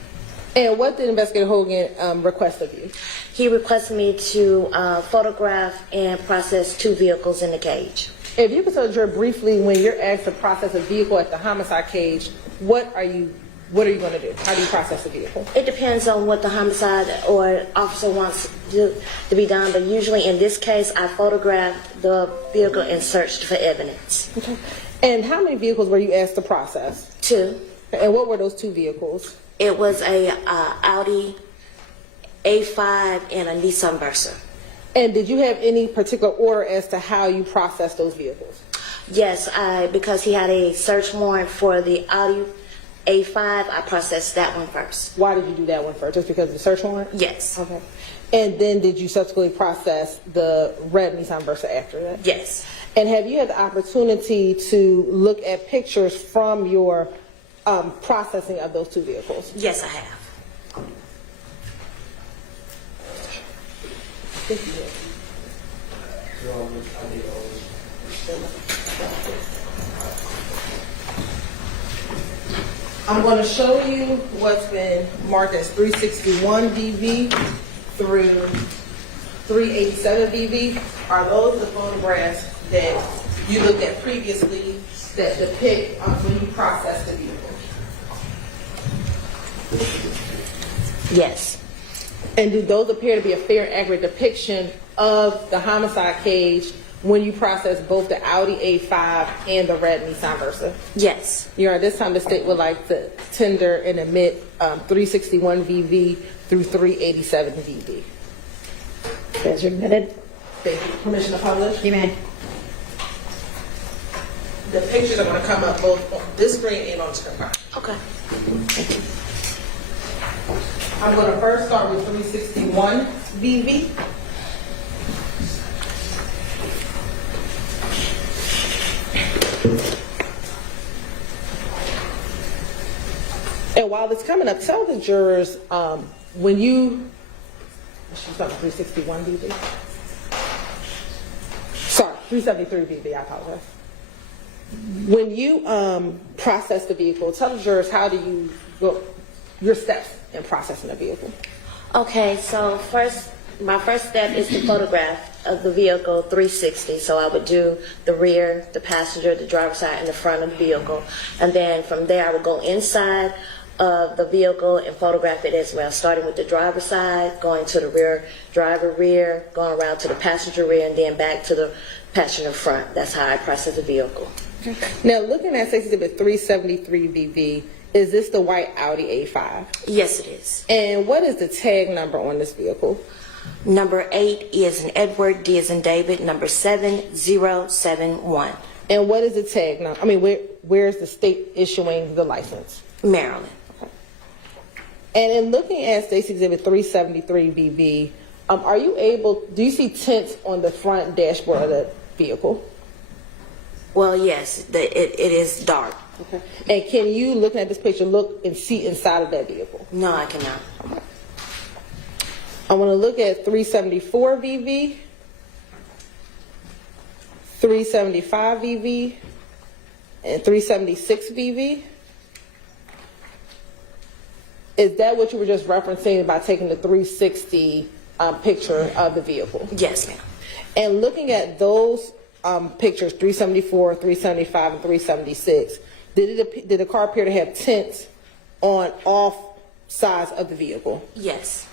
And what did Investigator Hogan request of you? He requested me to photograph and process 2 vehicles in the cage. If you could tell the jury briefly, when you're asked to process a vehicle at the homicide cage, what are you going to do? How do you process the vehicle? It depends on what the homicide or officer wants to be done, but usually in this case, I photographed the vehicle and searched for evidence. Okay. And how many vehicles were you asked to process? 2. And what were those 2 vehicles? It was a Audi A5 and a Nissan Versa. And did you have any particular order as to how you processed those vehicles? Yes, because he had a search warrant for the Audi A5, I processed that one first. Why did you do that one first? Just because of the search warrant? Yes. Okay. And then did you subsequently process the red Nissan Versa after that? Yes. And have you had the opportunity to look at pictures from your processing of those 2 vehicles? Yes, I have. I'm going to show you what's been marked as 361 VV through 387 VV. Are those the photographs that you looked at previously that depict when you process the vehicle? Yes. And do those appear to be a fair, accurate depiction of the homicide cage when you process both the Audi A5 and the red Nissan Versa? Yes. At this time, the state would like to tender and admit 361 VV through 387 VV. Those are admitted. Thank you. Permission to publish? You may. The pictures are going to come up both on this screen and on the screen. Okay. I'm going to first start with 361 VV. And while it's coming up, tell the jurors when you, she's talking 361 VV. Sorry, 373 VV, I apologize. When you process the vehicle, tell the jurors how do you go, your steps in processing a vehicle. Okay, so my first step is the photograph of the vehicle 360. So I would do the rear, the passenger, the driver's side, and the front of the vehicle. And then from there I would go inside of the vehicle and photograph it as well, starting with the driver's side, going to the rear, driver rear, going around to the passenger rear, and then back to the passenger front. That's how I process the vehicle. Now, looking at Exhibit 373 VV, is this the white Audi A5? Yes, it is. And what is the tag number on this vehicle? Number 8 is an Edward, D as in David, number 7071. And what is the tag number? I mean, where is the state issuing the license? Maryland. Okay. And in looking at State's Exhibit 373 VV, are you able, do you see tints on the front dashboard of the vehicle? Well, yes, it is dark. Okay. And can you, looking at this picture, look and see inside of that vehicle? No, I cannot. Okay. I want to look at 374 VV, 375 VV, and 376 VV. Is that what you were just referencing by taking the 360 picture of the vehicle? Yes, ma'am. And looking at those pictures, 374, 375, and 376, did the car appear to have tints on all sides of the vehicle? Yes.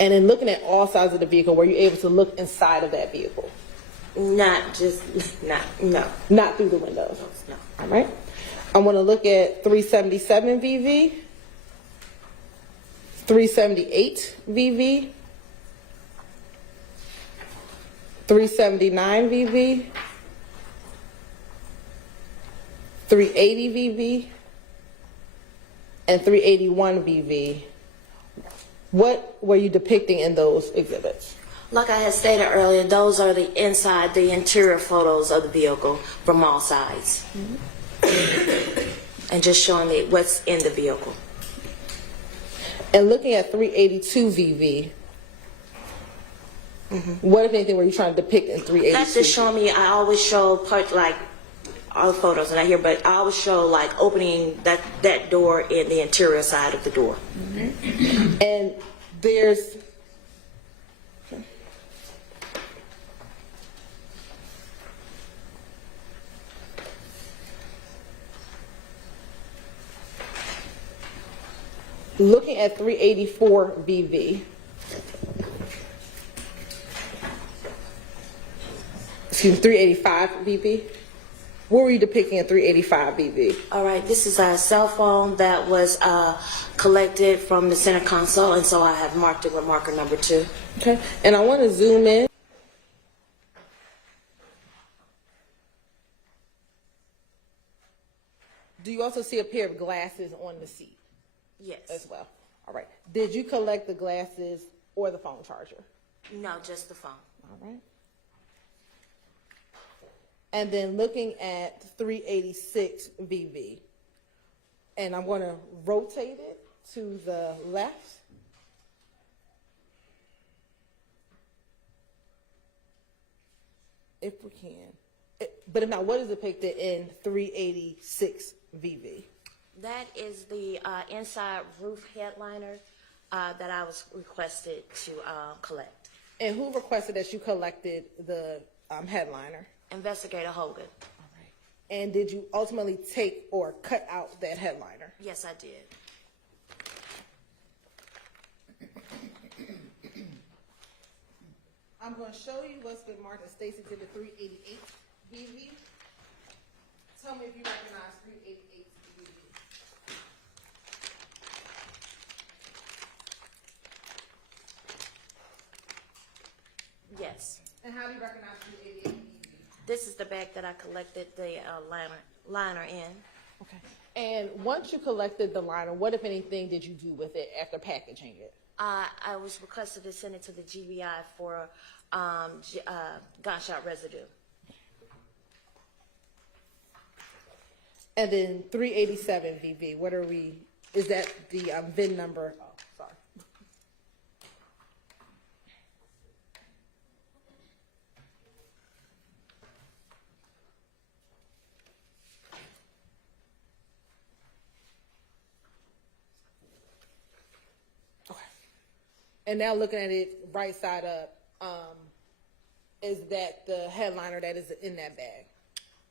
And in looking at all sides of the vehicle, were you able to look inside of that vehicle? No. Not through the windows? No. All right. I want to look at 377 VV, 378 VV, 379 VV, 380 VV, and 381 VV. What were you depicting in those exhibits? Like I had stated earlier, those are the interior photos of the vehicle from all sides. Mm-hmm. And just showing me what's in the vehicle. And looking at 382 VV, what, if anything, were you trying to depict in 382? That's just showing me, I always show part, like, all the photos are not here, but I always show, like, opening that door in the interior side of the door. And there's, looking at 384 VV. Excuse me, 385 VV. What were you depicting at 385 VV? All right, this is a cell phone that was collected from the center console, and so I have marked it with marker number 2. Okay, and I want to zoom in. Do you also see a pair of glasses on the seat Yes. as well? All right. Did you collect the glasses or the phone charger? No, just the phone. All right. And then looking at 386 VV, and I'm going to rotate it to the left. If we can. But if not, what is depicted in 386 VV? That is the inside roof headliner that I was requested to collect. And who requested that you collected the headliner? Investigator Hogan. And did you ultimately take or cut out that headliner? Yes, I did. I'm going to show you what's been marked as Stacy did the 388 VV. Tell me if you recognize 388 VV. Yes. And how do you recognize 388 VV? This is the bag that I collected the liner in. Okay. And once you collected the liner, what, if anything, did you do with it after packaging it? I was requested to send it to the GBI for gunshot residue. And then 387 VV, what are we, is that the VIN number? Oh, sorry. Okay. And now looking at it right side up, is that the headliner that is in that bag?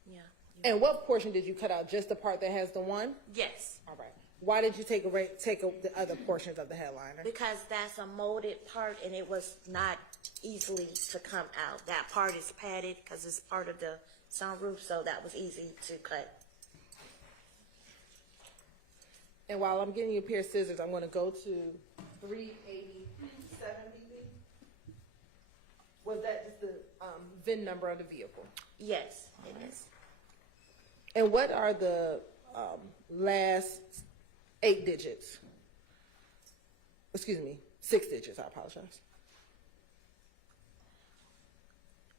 Yeah. And what portion did you cut out? Just the part that has the one? Yes. All right. Why did you take the other portions of the headliner? Because that's a molded part and it was not easily to come out. That part is padded because it's part of the sunroof, so that was easy to cut. And while I'm getting you a pair of scissors, I'm going to go to 387 VV. Was that just the VIN number of the vehicle? Yes, it is. And what are the last 8 digits? Excuse me, 6 digits, I apologize.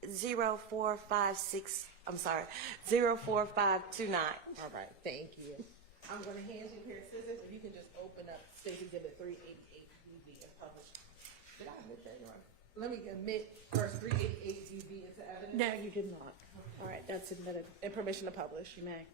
0456, I'm sorry, 04529. All right, thank you. I'm going to hand you a pair of scissors. If you can just open up Stacy Exhibit 388 VV and publish. Did I admit that? You're right. Let me admit first 388 VV into evidence. No, you did not. All right, that's admitted. And permission to publish. You may.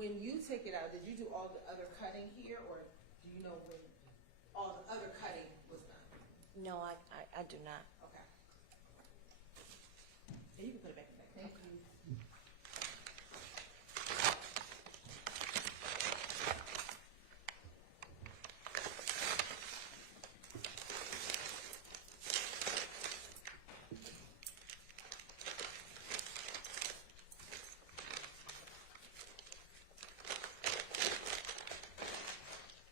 when you take it out, did you do all the other cutting here, or do you know when all the other cutting was done? No, I do not. Okay. And you can put it back in the bag. Thank you.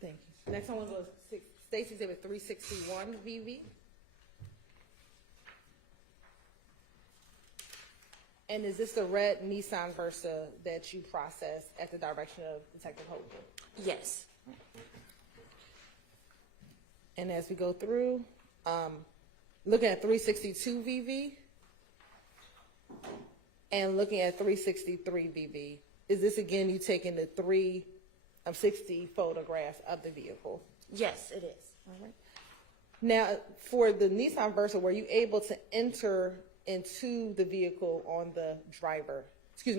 Thank you. Next one was Stacy's exhibit 361 VV. And is this the red Nissan Versa that you processed at the direction of Detective Hogan? Yes. And as we go through, looking at 362 VV and looking at 363 VV, is this again you taking the 360 photographs of the vehicle? Yes, it is. All right. Now, for the Nissan Versa, were you able to enter into the vehicle on the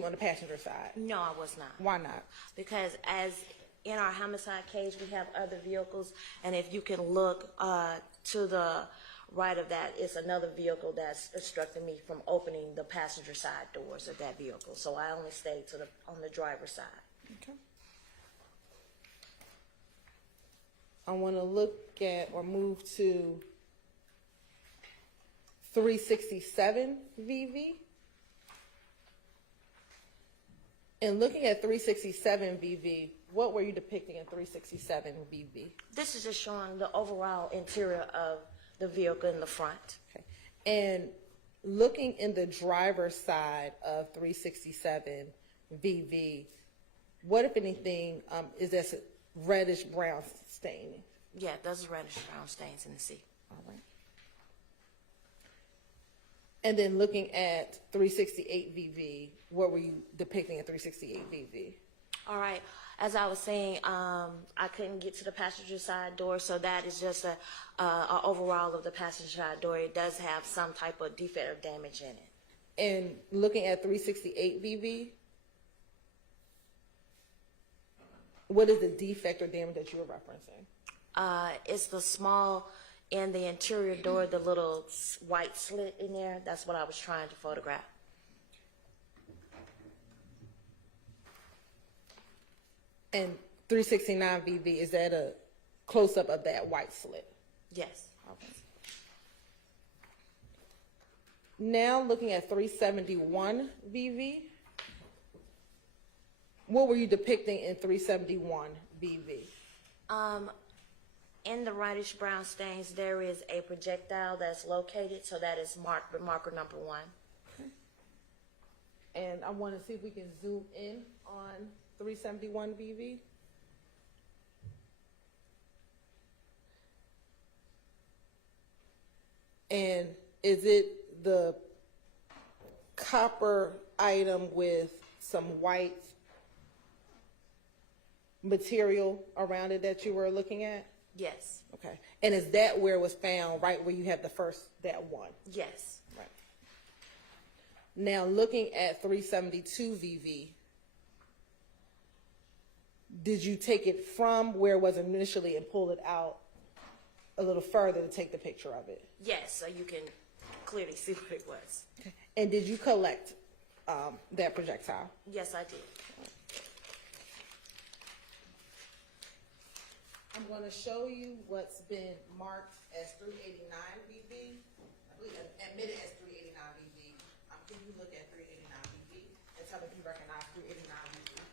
on the passenger side? No, I was not. Why not? Because as in our homicide cage, we have other vehicles, and if you can look to the right of that, it's another vehicle that's obstructing me from opening the passenger side doors of that vehicle. So I only stayed on the driver's side. Okay. I want to look at or move to 367 VV. And looking at 367 VV, what were you depicting in 367 VV? This is just showing the overall interior of the vehicle in the front. Okay. And looking in the driver's side of 367 VV, what, if anything, is this reddish brown staining? Yeah, those are reddish brown stains in the seat. All right. And then looking at 368 VV, what were you depicting at 368 VV? All right. As I was saying, I couldn't get to the passenger side door, so that is just a overall of the passenger side door. It does have some type of defect or damage in it. And looking at 368 VV, what is the defect or damage that you're referencing? It's the small in the interior door, the little white slit in there. That's what I was trying to photograph. And 369 VV, is that a close-up of that white slit? Yes. Okay. Now looking at 371 VV, what were you depicting in 371 VV? In the reddish brown stains, there is a projectile that's located, so that is marked with marker number 1. Okay. And I want to see if we can zoom in on 371 VV. And is it the copper item with some white material around it that you were looking at? Yes. Okay. And is that where it was found, right where you have the first, that one? Yes. Right. Now looking at 372 VV, did you take it from where it was initially and pull it out a little further to take the picture of it? Yes, so you can clearly see what it was. Okay. And did you collect that projectile? Yes, I did. I'm going to show you what's been marked as 389 VV. I believe admitted as 389 VV. Can you look at 389 VV and tell me if you recognize 389 VV?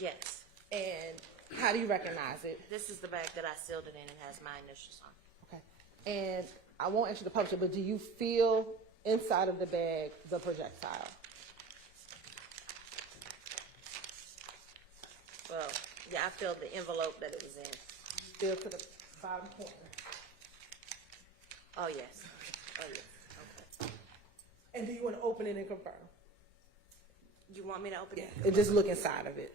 Yes. And how do you recognize it? This is the bag that I sealed it in and has my initials on. Okay. And I won't ask you to publish it, but do you feel inside of the bag the projectile? Well, yeah, I filled the envelope that it was in. Feel to the bottom corner. Oh, yes. Oh, yes. Okay. And do you want to open it and confirm? You want me to open it? And just look inside of it.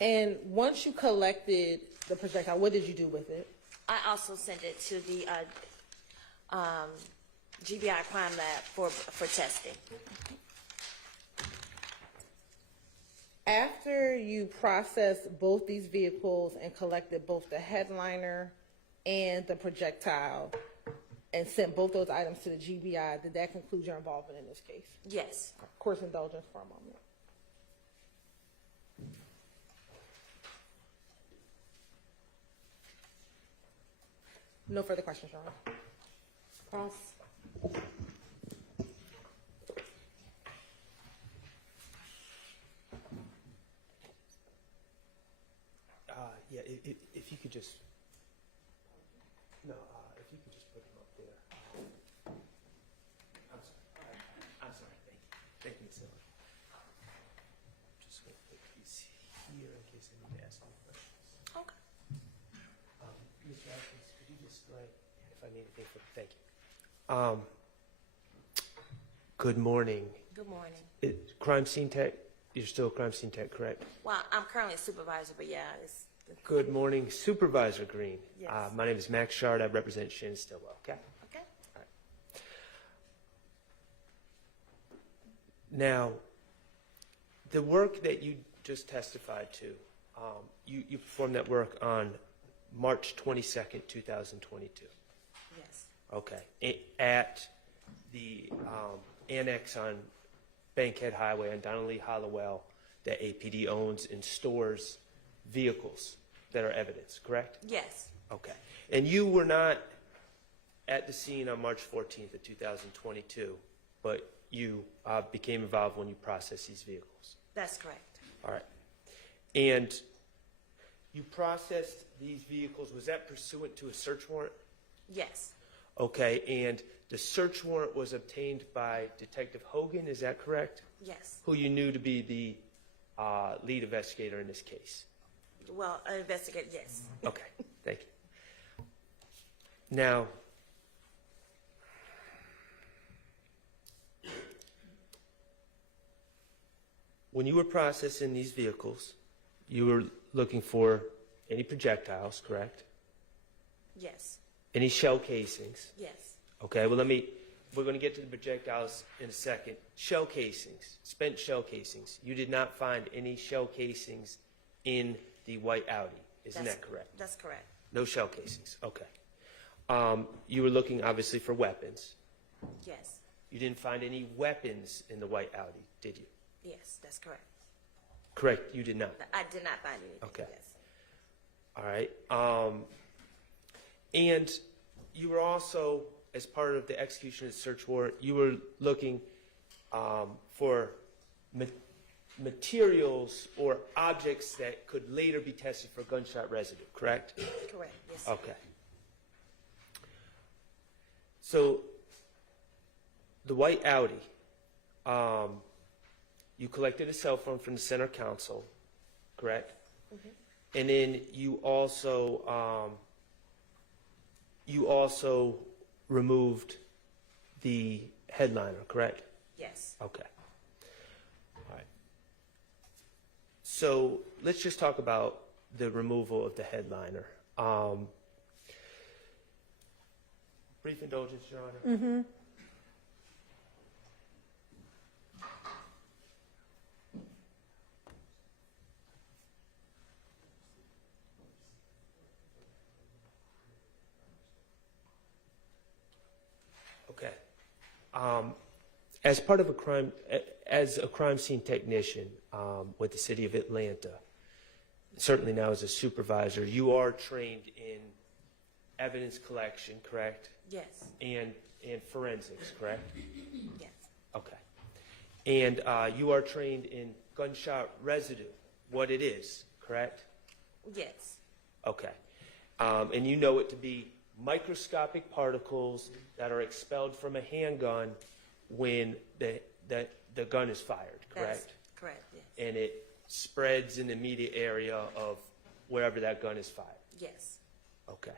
And once you collected the projectile, what did you do with it? I also sent it to the GBI crime lab for testing. After you processed both these vehicles and collected both the headliner and the projectile and sent both those items to the GBI, did that conclude your involvement in this case? Yes. Course indulgence for a moment. No further questions, Your Honor. Cross. Yeah, if you could just, no, if you could just put him up there. I'm sorry. I'm sorry. Thank you. Thank you, Ms. Miller. Just going to put these here in case I need to ask any questions. Okay. Mr. Atkins, could you just write if I need anything for, thank you. Good morning. Good morning. Crime scene tech, you're still a crime scene tech, correct? Well, I'm currently a supervisor, but yeah, it's. Good morning, Supervisor Green. Yes. My name is Max Shard. I represent Shannon Stillwell, okay? Okay. All right. Now, the work that you just testified to, you performed that work on March 22nd, 2022. Yes. Okay. At the annex on Bankhead Highway on Donnelly Hollowell that APD owns and stores vehicles that are evidence, correct? Yes. Okay. And you were not at the scene on March 14th of 2022, but you became involved when you processed these vehicles. That's correct. All right. And you processed these vehicles, was that pursuant to a search warrant? Yes. Okay, and the search warrant was obtained by Detective Hogan, is that correct? Yes. Who you knew to be the lead investigator in this case? Well, investigate, yes. Okay, thank you. Now, when you were processing these vehicles, you were looking for any projectiles, correct? Yes. Any shell casings? Yes. Okay, well, we're going to get to the projectiles in a second. Shell casings, spent shell casings. You did not find any shell casings in the white Audi, isn't that correct? That's correct. No shell casings, okay. You were looking, obviously, for weapons. Yes. You didn't find any weapons in the white Audi, did you? Yes, that's correct. Correct, you did not. I did not find anything. Okay. Yes. All right. And you were also, as part of the execution of the search warrant, you were looking for materials or objects that could later be tested for gunshot residue, correct? Correct, yes. Okay. So, the white Audi, you collected a cell phone from the center council, correct? Mm-hmm. And then you also removed the headliner, correct? Yes. Okay. All right. So let's just talk about the removal of the headliner. Brief indulgence, Your Honor. Mm-hmm. Okay. As a crime scene technician with the City of Atlanta, certainly now as a supervisor, you are trained in evidence collection, correct? Yes. And forensics, correct? Yes. Okay. And you are trained in gunshot residue, what it is, correct? Yes. Okay. And you know it to be microscopic particles that are expelled from a handgun when the gun is fired, correct? That's correct, yes. And it spreads in the immediate area of wherever that gun is fired. Yes. Okay.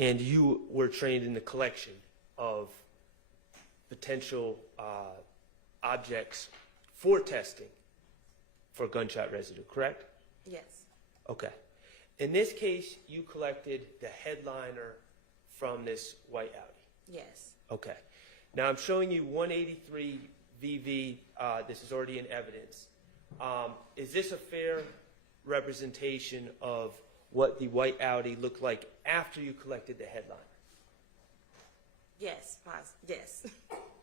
And you were trained in the collection of potential objects for testing for gunshot residue, correct? Yes. Okay. In this case, you collected the headliner from this white Audi. Yes. Okay. Now I'm showing you 183 VV. This is already in evidence. Is this a fair representation of what the white Audi looked like after you collected the headliner? Yes. Yes.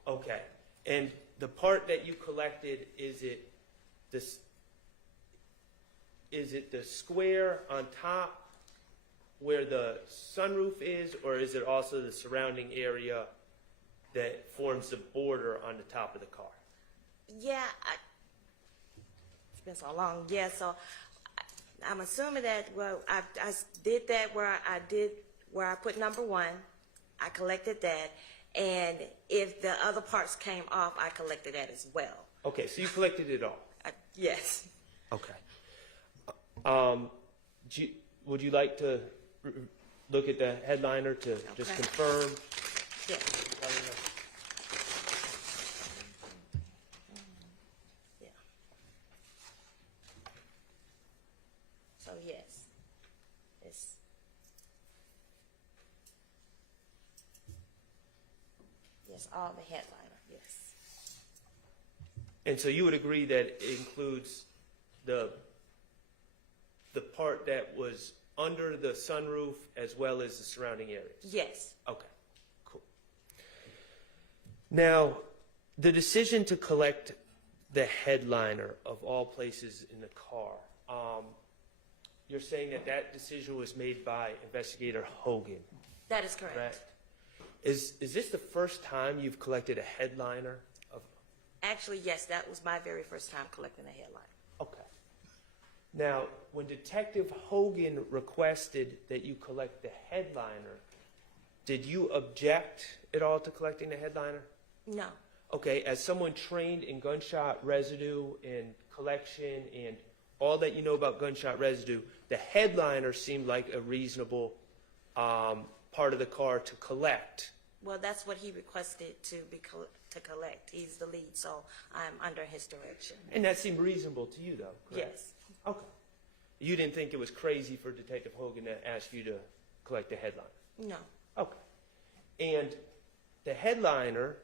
Okay. And the part that you collected, is it the square on top where the sunroof is, or is it also the surrounding area that forms the border on the top of the car? Yeah. It's been so long. Yeah. So I'm assuming that, well, I did that where I put number 1. I collected that. And if the other parts came off, I collected that as well. Okay, so you collected it all. Yes. Okay. Would you like to look at the headliner to just confirm? Yes. Yeah. So yes, it's. Yes, all the headliner, yes. And so you would agree that it includes the part that was under the sunroof as well as the surrounding areas? Yes. Okay, cool. Now, the decision to collect the headliner of all places in the car, you're saying that decision was made by Investigator Hogan? That is correct. Correct? Is this the first time you've collected a headliner of? Actually, yes, that was my very first time collecting a headliner. Okay. Now, when Detective Hogan requested that you collect the headliner, did you object at all to collecting the headliner? No. Okay, as someone trained in gunshot residue and collection and all that you know about gunshot residue, the headliner seemed like a reasonable part of the car to collect. Well, that's what he requested to collect. He's the lead, so I'm under his direction. And that seemed reasonable to you, though, correct? Yes. Okay. You didn't think it was crazy for Detective Hogan to ask you to collect the headliner? No. Okay. And the headliner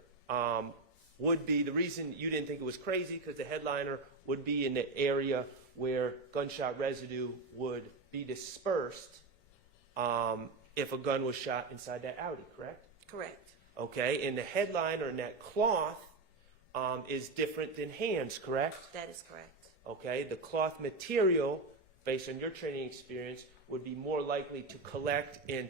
would be, the reason you didn't think it was crazy, because the headliner would be in the area where gunshot residue would be dispersed if a gun was shot inside that Audi, correct? Correct. Okay, and the headliner and that cloth is different than hands, correct? That is correct. Okay, the cloth material, based on your training experience, would be more likely to collect and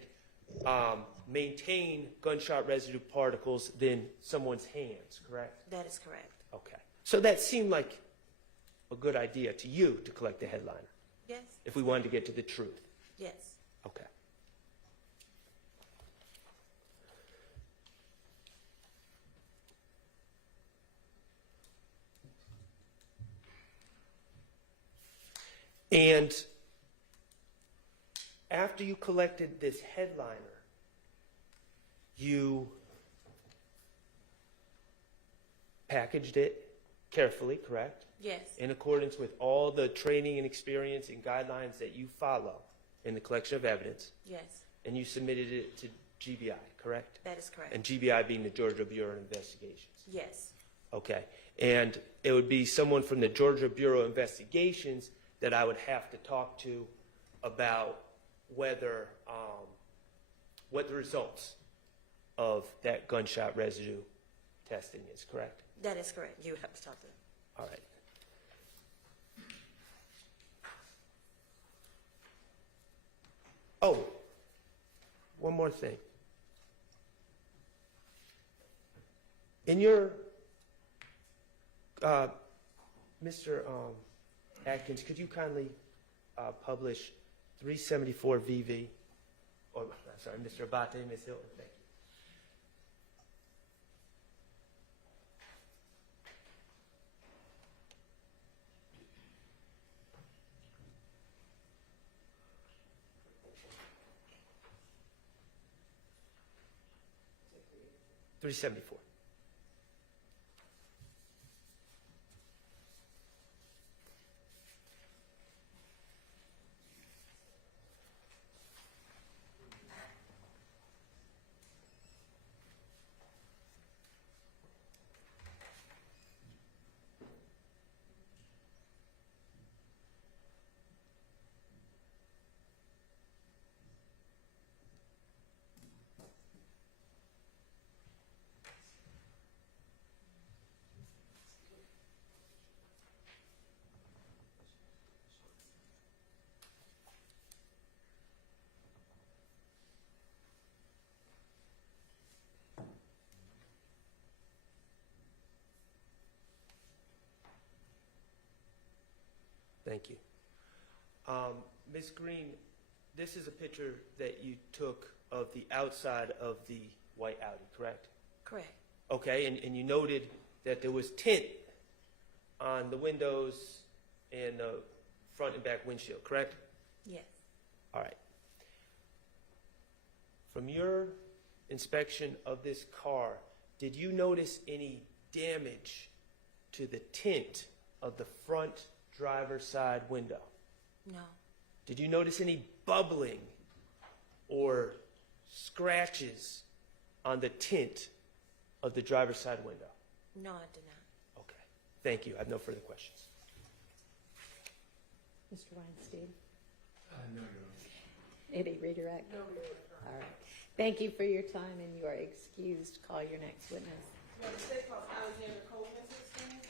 maintain gunshot residue particles than someone's hands, correct? That is correct. Okay. So that seemed like a good idea to you to collect the headliner, Yes. if we wanted to get to the truth. Yes. Okay. And after you collected this headliner, you packaged it carefully, correct? Yes. In accordance with all the training and experience and guidelines that you follow in the collection of evidence. Yes. And you submitted it to GBI, correct? That is correct. And GBI being the Georgia Bureau of Investigations. Yes. Okay. And it would be someone from the Georgia Bureau of Investigations that I would have to talk to about whether, what the results of that gunshot residue testing is, correct? That is correct. You would have to talk to them. All right. Oh, one more thing. In your, Mr. Atkins, could you kindly publish 374 VV? Or, I'm sorry, Mr. Abate, Ms. Hilton, thank you. $374. Thank you. Ms. Green, this is a picture that you took of the outside of the white Audi, correct? Correct. Okay, and you noted that there was tint on the windows and the front and back windshield, correct? Yes. All right. From your inspection of this car, did you notice any damage to the tint of the front driver's side window? No. Did you notice any bubbling or scratches on the tint of the driver's side window? No, I did not. Okay. Thank you. I have no further questions. Mr. Weinstein, No, Your Honor. any redirect? No redirect. All right. Thank you for your time, and you are excused. Call your next witness. The state calls Alexander Coleman to the stand.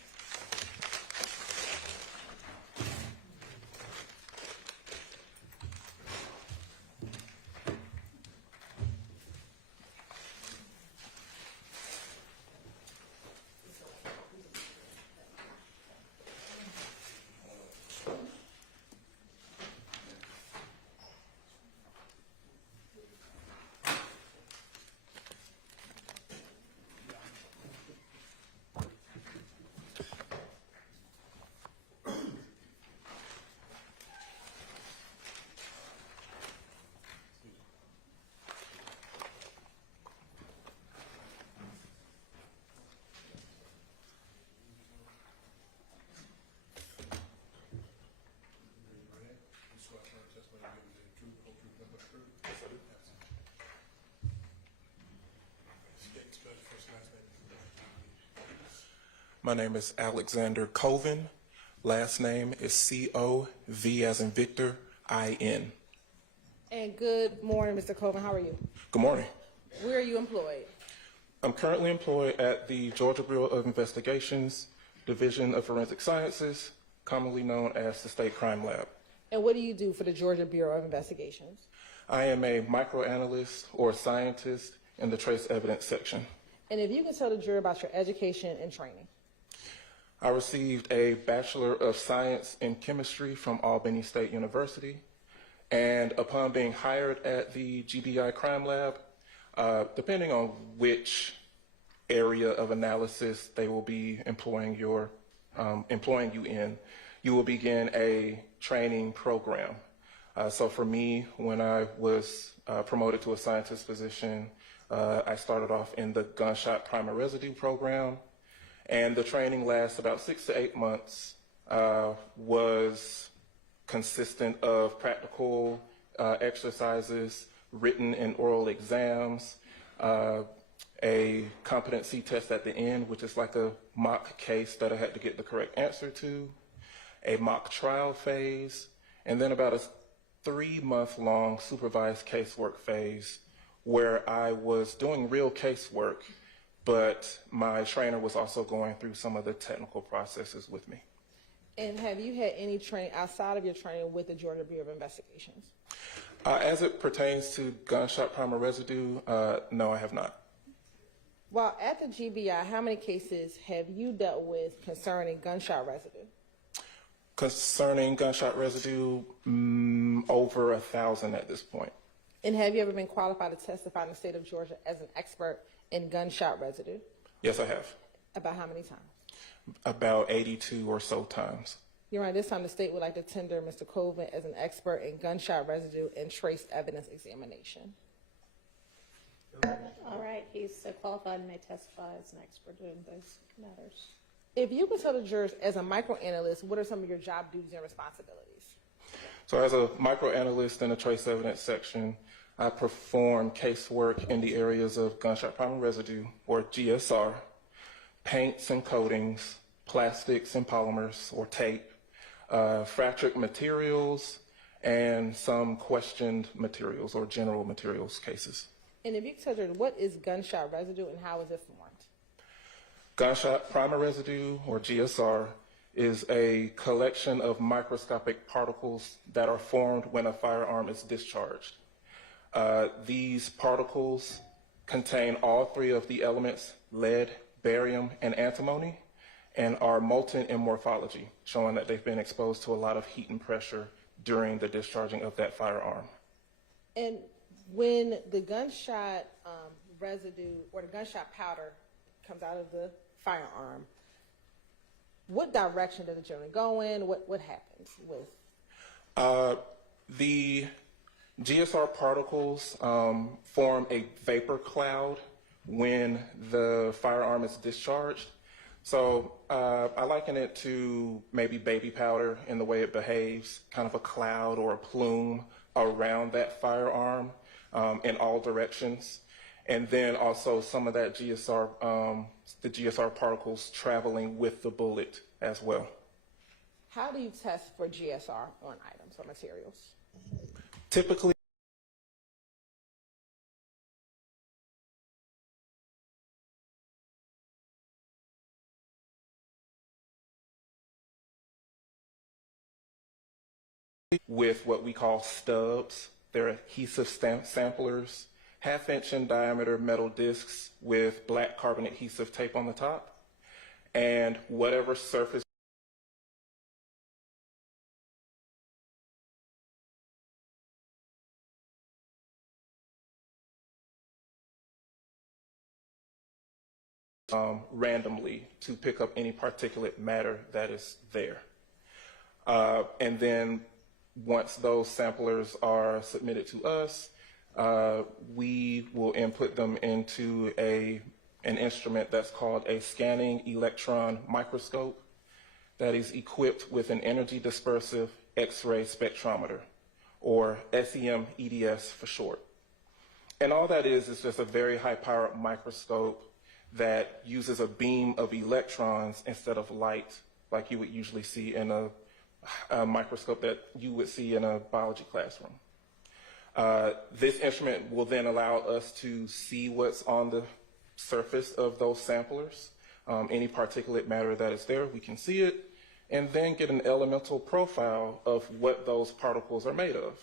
My name is Alexander Colvin. Last name is C-O-V as in Victor, I-N. And good morning, Mr. Coleman. How are you? Good morning. Where are you employed? I'm currently employed at the Georgia Bureau of Investigations, Division of Forensic Sciences, commonly known as the State Crime Lab. And what do you do for the Georgia Bureau of Investigations? I am a microanalyst or scientist in the trace evidence section. And if you can tell the jury about your education and training. I received a Bachelor of Science in Chemistry from Albany State University. And upon being hired at the GBI Crime Lab, depending on which area of analysis they will be employing you in, you will begin a training program. So for me, when I was promoted to a scientist position, I started off in the Gunshot primer residue program. And the training lasts about 6 to 8 months, was consistent of practical exercises, written and oral exams, a competency test at the end, which is like a mock case that I had to get the correct answer to, a mock trial phase, and then about a 3-month-long supervised casework phase where I was doing real casework, but my trainer was also going through some of the technical processes with me. And have you had any training outside of your training with the Georgia Bureau of Investigations? As it pertains to gunshot primer residue, no, I have not. While at the GBI, how many cases have you dealt with concerning gunshot residue? Concerning gunshot residue, over 1,000 at this point. And have you ever been qualified to testify in the state of Georgia as an expert in gunshot residue? Yes, I have. About how many times? About 82 or so times. You're right. This time the state would like to tender Mr. Colvin as an expert in gunshot residue and trace evidence examination. All right, he's qualified and may testify as an expert in those matters. If you could tell the jurors as a microanalyst, what are some of your job duties and responsibilities? So as a microanalyst in the trace evidence section, I perform casework in the areas of gunshot primer residue, or GSR, paints and coatings, plastics and polymers, or tape, fractured materials, and some questioned materials or general materials cases. And if you could tell the jurors, what is gunshot residue and how is it formed? Gunshot primer residue, or GSR, is a collection of microscopic particles that are formed when a firearm is discharged. These particles contain all 3 of the elements, lead, barium, and antimony, and are molten in morphology, showing that they've been exposed to a lot of heat and pressure during the discharging of that firearm. And when the gunshot residue or the gunshot powder comes out of the firearm, what direction does it generally go in? What happens with? The GSR particles form a vapor cloud when the firearm is discharged. So I liken it to maybe baby powder in the way it behaves, kind of a cloud or a plume around that firearm in all directions. And then also some of that GSR, the GSR particles traveling with the bullet as well. How do you test for GSR on items or materials? Typically, with what we call stubs. They're adhesive samplers, half-inch in diameter metal discs with black carbon adhesive tape on the top, and whatever surface randomly to pick up any particulate matter that is there. And then once those samplers are submitted to us, we will input them into an instrument that's called a scanning electron microscope that is equipped with an energy dispersive X-ray spectrometer, or SEM-EDS for short. And all that is just a very high-powered microscope that uses a beam of electrons instead of light, like you would usually see in a microscope that you would see in a biology classroom. This instrument will then allow us to see what's on the surface of those samplers. Any particulate matter that is there, we can see it, and then get an elemental profile of what those particles are made of.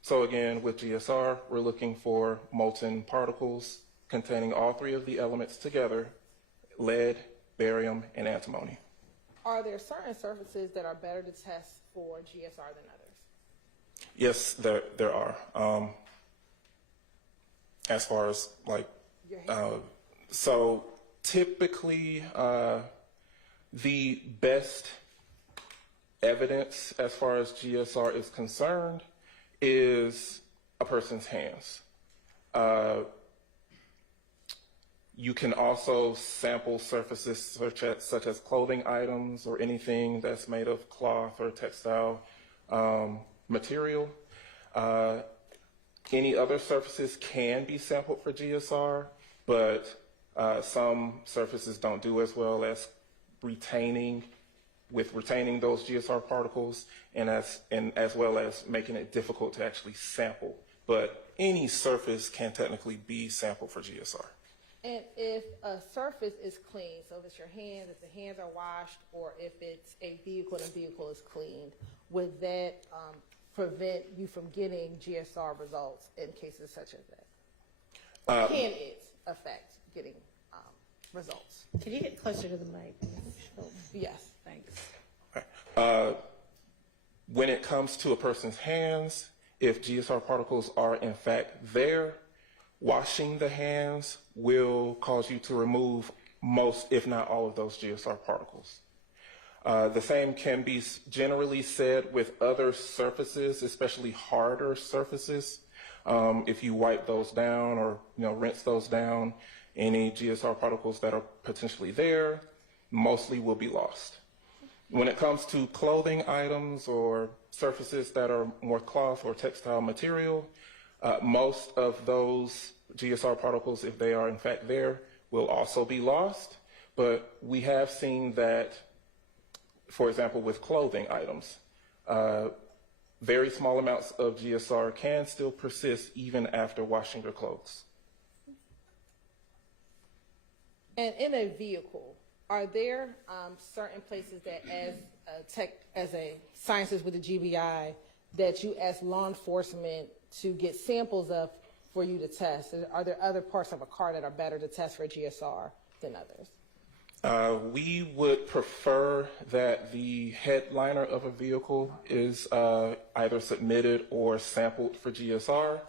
So again, with GSR, we're looking for molten particles containing all three of the elements together: lead, barium, and antimony. Are there certain surfaces that are better to test for GSR than others? Yes, there are. As far as like, so typically the best evidence as far as GSR is concerned is a person's hands. You can also sample surfaces such as clothing items or anything that's made of cloth or textile material. Any other surfaces can be sampled for GSR, but some surfaces don't do as well as retaining those GSR particles, and as well as making it difficult to actually sample. But any surface can technically be sampled for GSR. And if a surface is clean, so if it's your hands, if the hands are washed, or if it's a vehicle and the vehicle is cleaned, would that prevent you from getting GSR results in cases such as that? Or can it affect getting results? Can you get closer to the mic? Yes. Thanks. When it comes to a person's hands, if GSR particles are in fact there, washing the hands will cause you to remove most, if not all, of those GSR particles. The same can be generally said with other surfaces, especially harder surfaces. If you wipe those down or rinse those down, any GSR particles that are potentially there mostly will be lost. When it comes to clothing items or surfaces that are more cloth or textile material, most of those GSR particles, if they are in fact there, will also be lost. But we have seen that, for example, with clothing items, very small amounts of GSR can still persist even after washing your clothes. And in a vehicle, are there certain places that as a scientist with the GBI, that you ask law enforcement to get samples of for you to test? Are there other parts of a car that are better to test for GSR than others? We would prefer that the headliner of a vehicle is either submitted or sampled for GSR.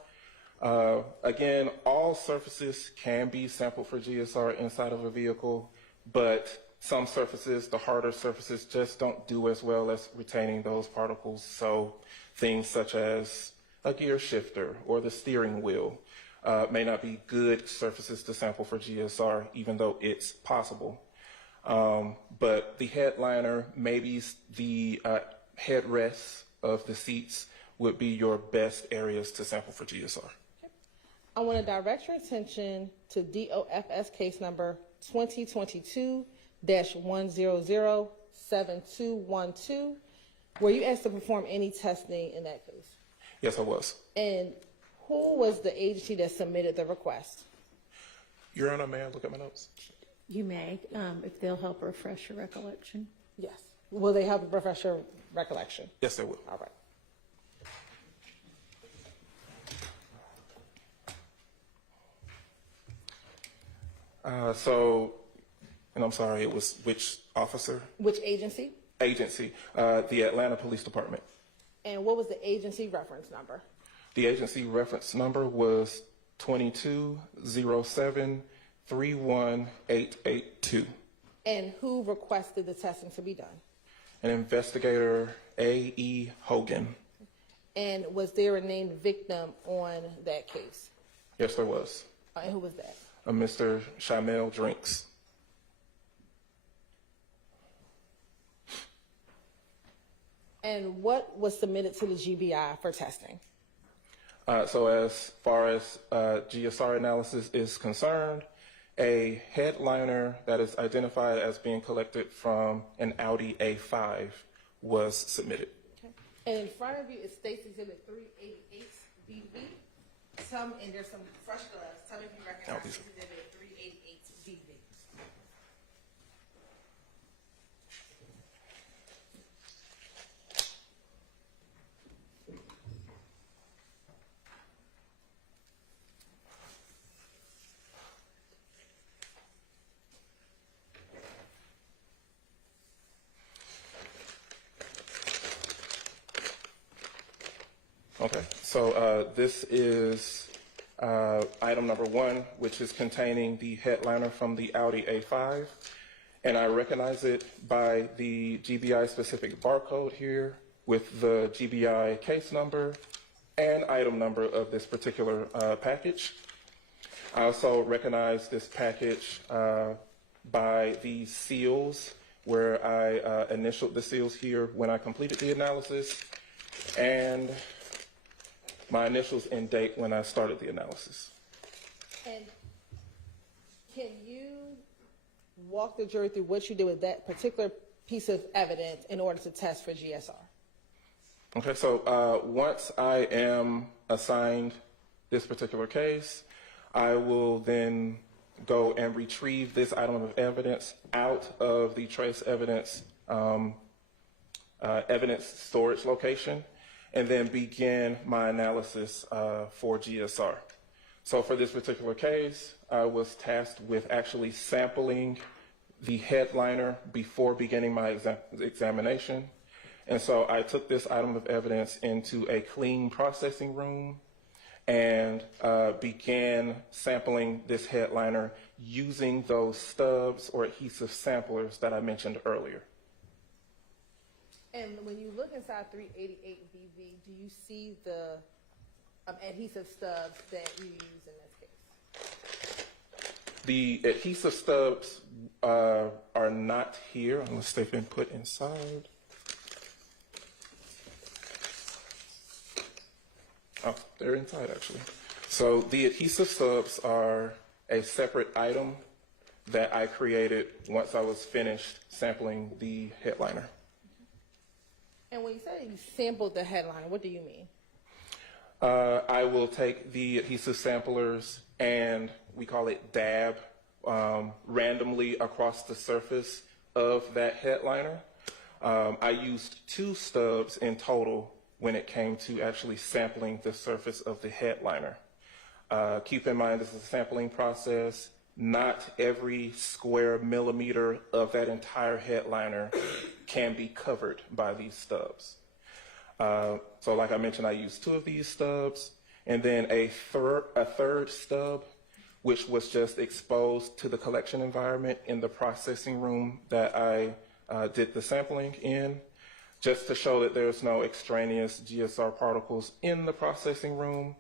Again, all surfaces can be sampled for GSR inside of a vehicle, but some surfaces, the harder surfaces, just don't do as well as retaining those particles. So things such as a gear shifter or the steering wheel may not be good surfaces to sample for GSR, even though it's possible. But the headliner, maybe the headrests of the seats would be your best areas to sample for GSR. I want to direct your attention to DOFS case number 2022-1007212, where you asked to perform any testing in that case. Yes, I was. And who was the agency that submitted the request? Your Honor, may I look at my notes? You may, if they'll help refresh your recollection. Yes. Will they help refresh your recollection? Yes, they will. All right. And I'm sorry, it was which officer? Which agency? Agency, the Atlanta Police Department. And what was the agency reference number? The agency reference number was 2207-31882. And who requested the testing to be done? An investigator, A.E. Hogan. And was there a named victim on that case? Yes, there was. And who was that? Mr. Shamel Drinks. And what was submitted to the GBI for testing? So as far as GSR analysis is concerned, a headliner that is identified as being collected from an Audi A5 was submitted. Okay. And in front of you is State's Exhibit 388BV. And there's some fresh gloves. Tell me if you recognize Exhibit 388BV. Okay, so this is item number 1, which is containing the headliner from the Audi A5. And I recognize it by the GBI specific barcode here with the GBI case number and item number of this particular package. I also recognize this package by the seals, where I initialed the seals here when I completed the analysis, and my initials and date when I started the analysis. And can you walk the jury through what you did with that particular piece of evidence in order to test for GSR? Okay, so once I am assigned this particular case, I will then go and retrieve this item of evidence out of the trace evidence evidence storage location, and then begin my analysis for GSR. So for this particular case, I was tasked with actually sampling the headliner before beginning my examination. And so I took this item of evidence into a clean processing room and began sampling this headliner using those stubs or adhesive samplers that I mentioned earlier. And when you look inside 388BV, do you see the adhesive stubs that you use in this case? The adhesive stubs are not here unless they've been put inside. Oh, they're inside actually. So the adhesive stubs are a separate item that I created once I was finished sampling the headliner. And when you say you sampled the headliner, what do you mean? I will take the adhesive samplers and we call it dab randomly across the surface of that headliner. I used 2 stubs in total when it came to actually sampling the surface of the headliner. Keep in mind this is a sampling process. not every square millimeter of that entire headliner can be covered by these stubs. So like I mentioned, I used 2 of these stubs, and then a third stub, which was just exposed to the collection environment in the processing room that I did the sampling in, just to show that there's no extraneous GSR particles in the processing room.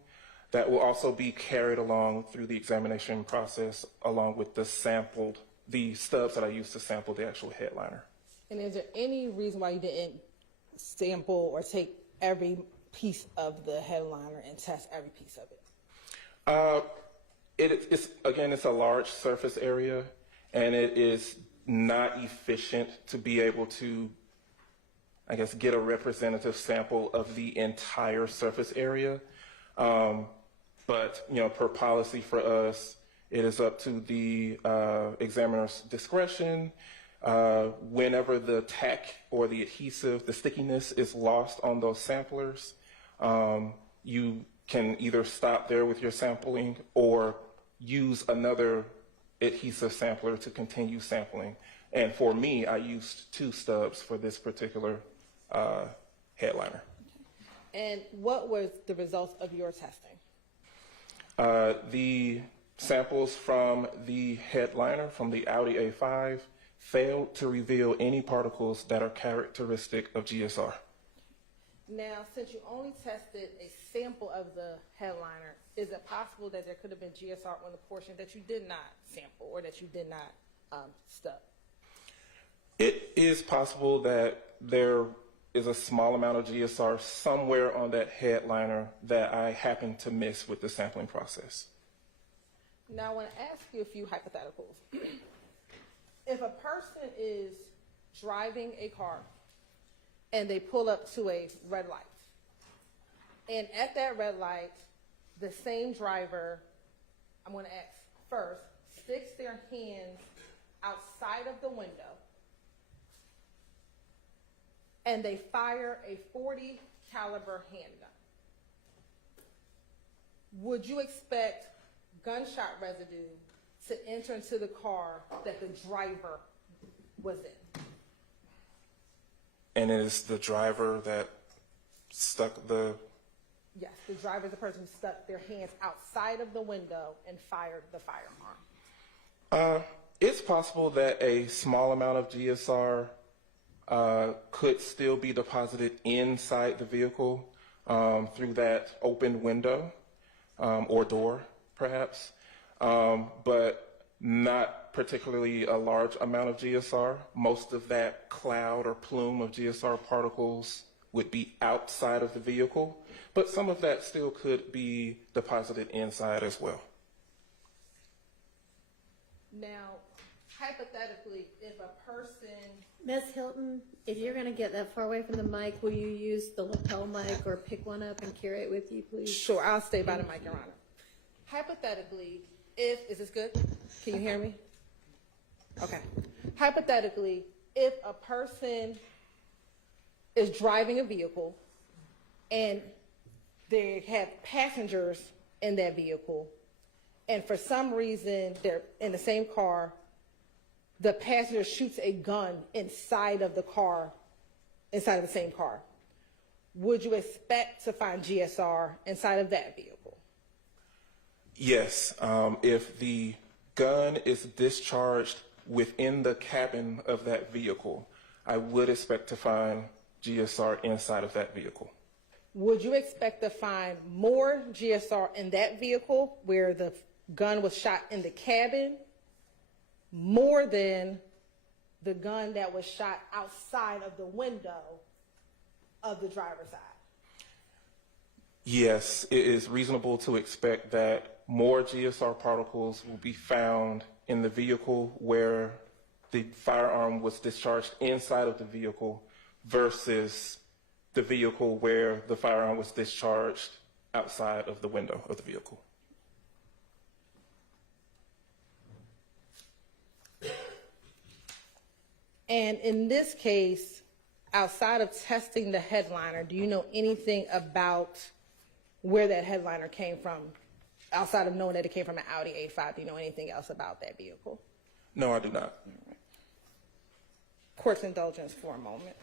That will also be carried along through the examination process, along with the stubs that I used to sample the actual headliner. And is there any reason why you didn't sample or take every piece of the headliner and test every piece of it? It's a large surface area, and it is not efficient to be able to, I guess, get a representative sample of the entire surface area. But, per policy for us, it is up to the examiner's discretion. Whenever the tack or the adhesive, the stickiness is lost on those samplers, you can either stop there with your sampling or use another adhesive sampler to continue sampling. And for me, I used 2 stubs for this particular headliner. And what was the results of your testing? The samples from the headliner, from the Audi A5, failed to reveal any particles that are characteristic of GSR. Now, since you only tested a sample of the headliner, is it possible that there could have been GSR on the portion that you did not sample or that you did not stub? It is possible that there is a small amount of GSR somewhere on that headliner that I happened to miss with the sampling process. Now, I want to ask you a few hypotheticals. If a person is driving a car and they pull up to a red light, and at that red light, the same driver, I'm going to ask first, sticks their hands outside of the window, and they fire a .40 caliber handgun, would you expect gunshot residue to enter into the car that the driver was in? And it is the driver that stuck the... Yes, the driver is the person who stuck their hands outside of the window and fired the firearm. It's possible that a small amount of GSR could still be deposited inside the vehicle through that open window or door, perhaps, but not particularly a large amount of GSR. Most of that cloud or plume of GSR particles would be outside of the vehicle, but some of that still could be deposited inside as well. Now, hypothetically, if a person... Ms. Hilton, if you're going to get that far away from the mic, will you use the lapel mic or pick one up and carry it with you, please? Sure, I'll stay by the mic, Your Honor. Hypothetically, is this good? Can you hear me? Okay. Hypothetically, if a person is driving a vehicle and they have passengers in that vehicle, and for some reason they're in the same car, the passenger shoots a gun inside of the car, inside of the same car, would you expect to find GSR inside of that vehicle? Yes, if the gun is discharged within the cabin of that vehicle, I would expect to find GSR inside of that vehicle. Would you expect to find more GSR in that vehicle where the gun was shot in the cabin more than the gun that was shot outside of the window of the driver's side? Yes, it is reasonable to expect that more GSR particles will be found in the vehicle where the firearm was discharged inside of the vehicle versus the vehicle where the firearm was discharged outside of the window of the vehicle. And in this case, outside of testing the headliner, do you know anything about where that headliner came from Outside of knowing that it came from an Audi A5, do you know anything else about that vehicle? No, I do not. Court's indulgence for a moment.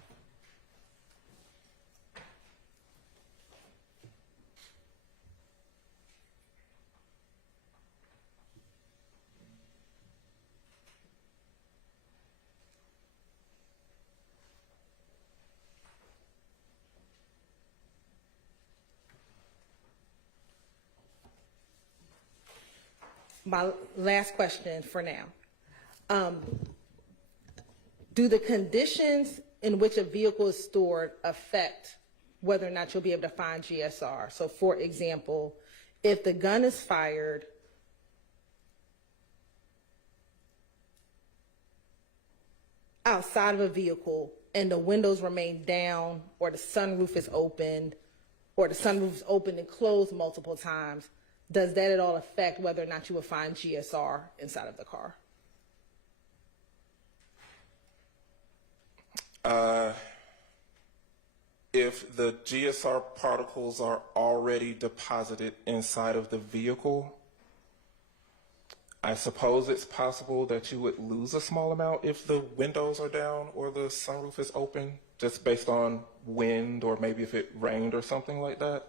My last question for now. Do the conditions in which a vehicle is stored affect whether or not you'll be able to find GSR? So for example, if the gun is fired outside of a vehicle and the windows remain down, or the sunroof is opened, or the sunroof is opened and closed multiple times, does that at all affect whether or not you will find GSR inside of the car? If the GSR particles are already deposited inside of the vehicle, I suppose it's possible that you would lose a small amount if the windows are down or the sunroof is open, just based on wind or maybe if it rained or something like that.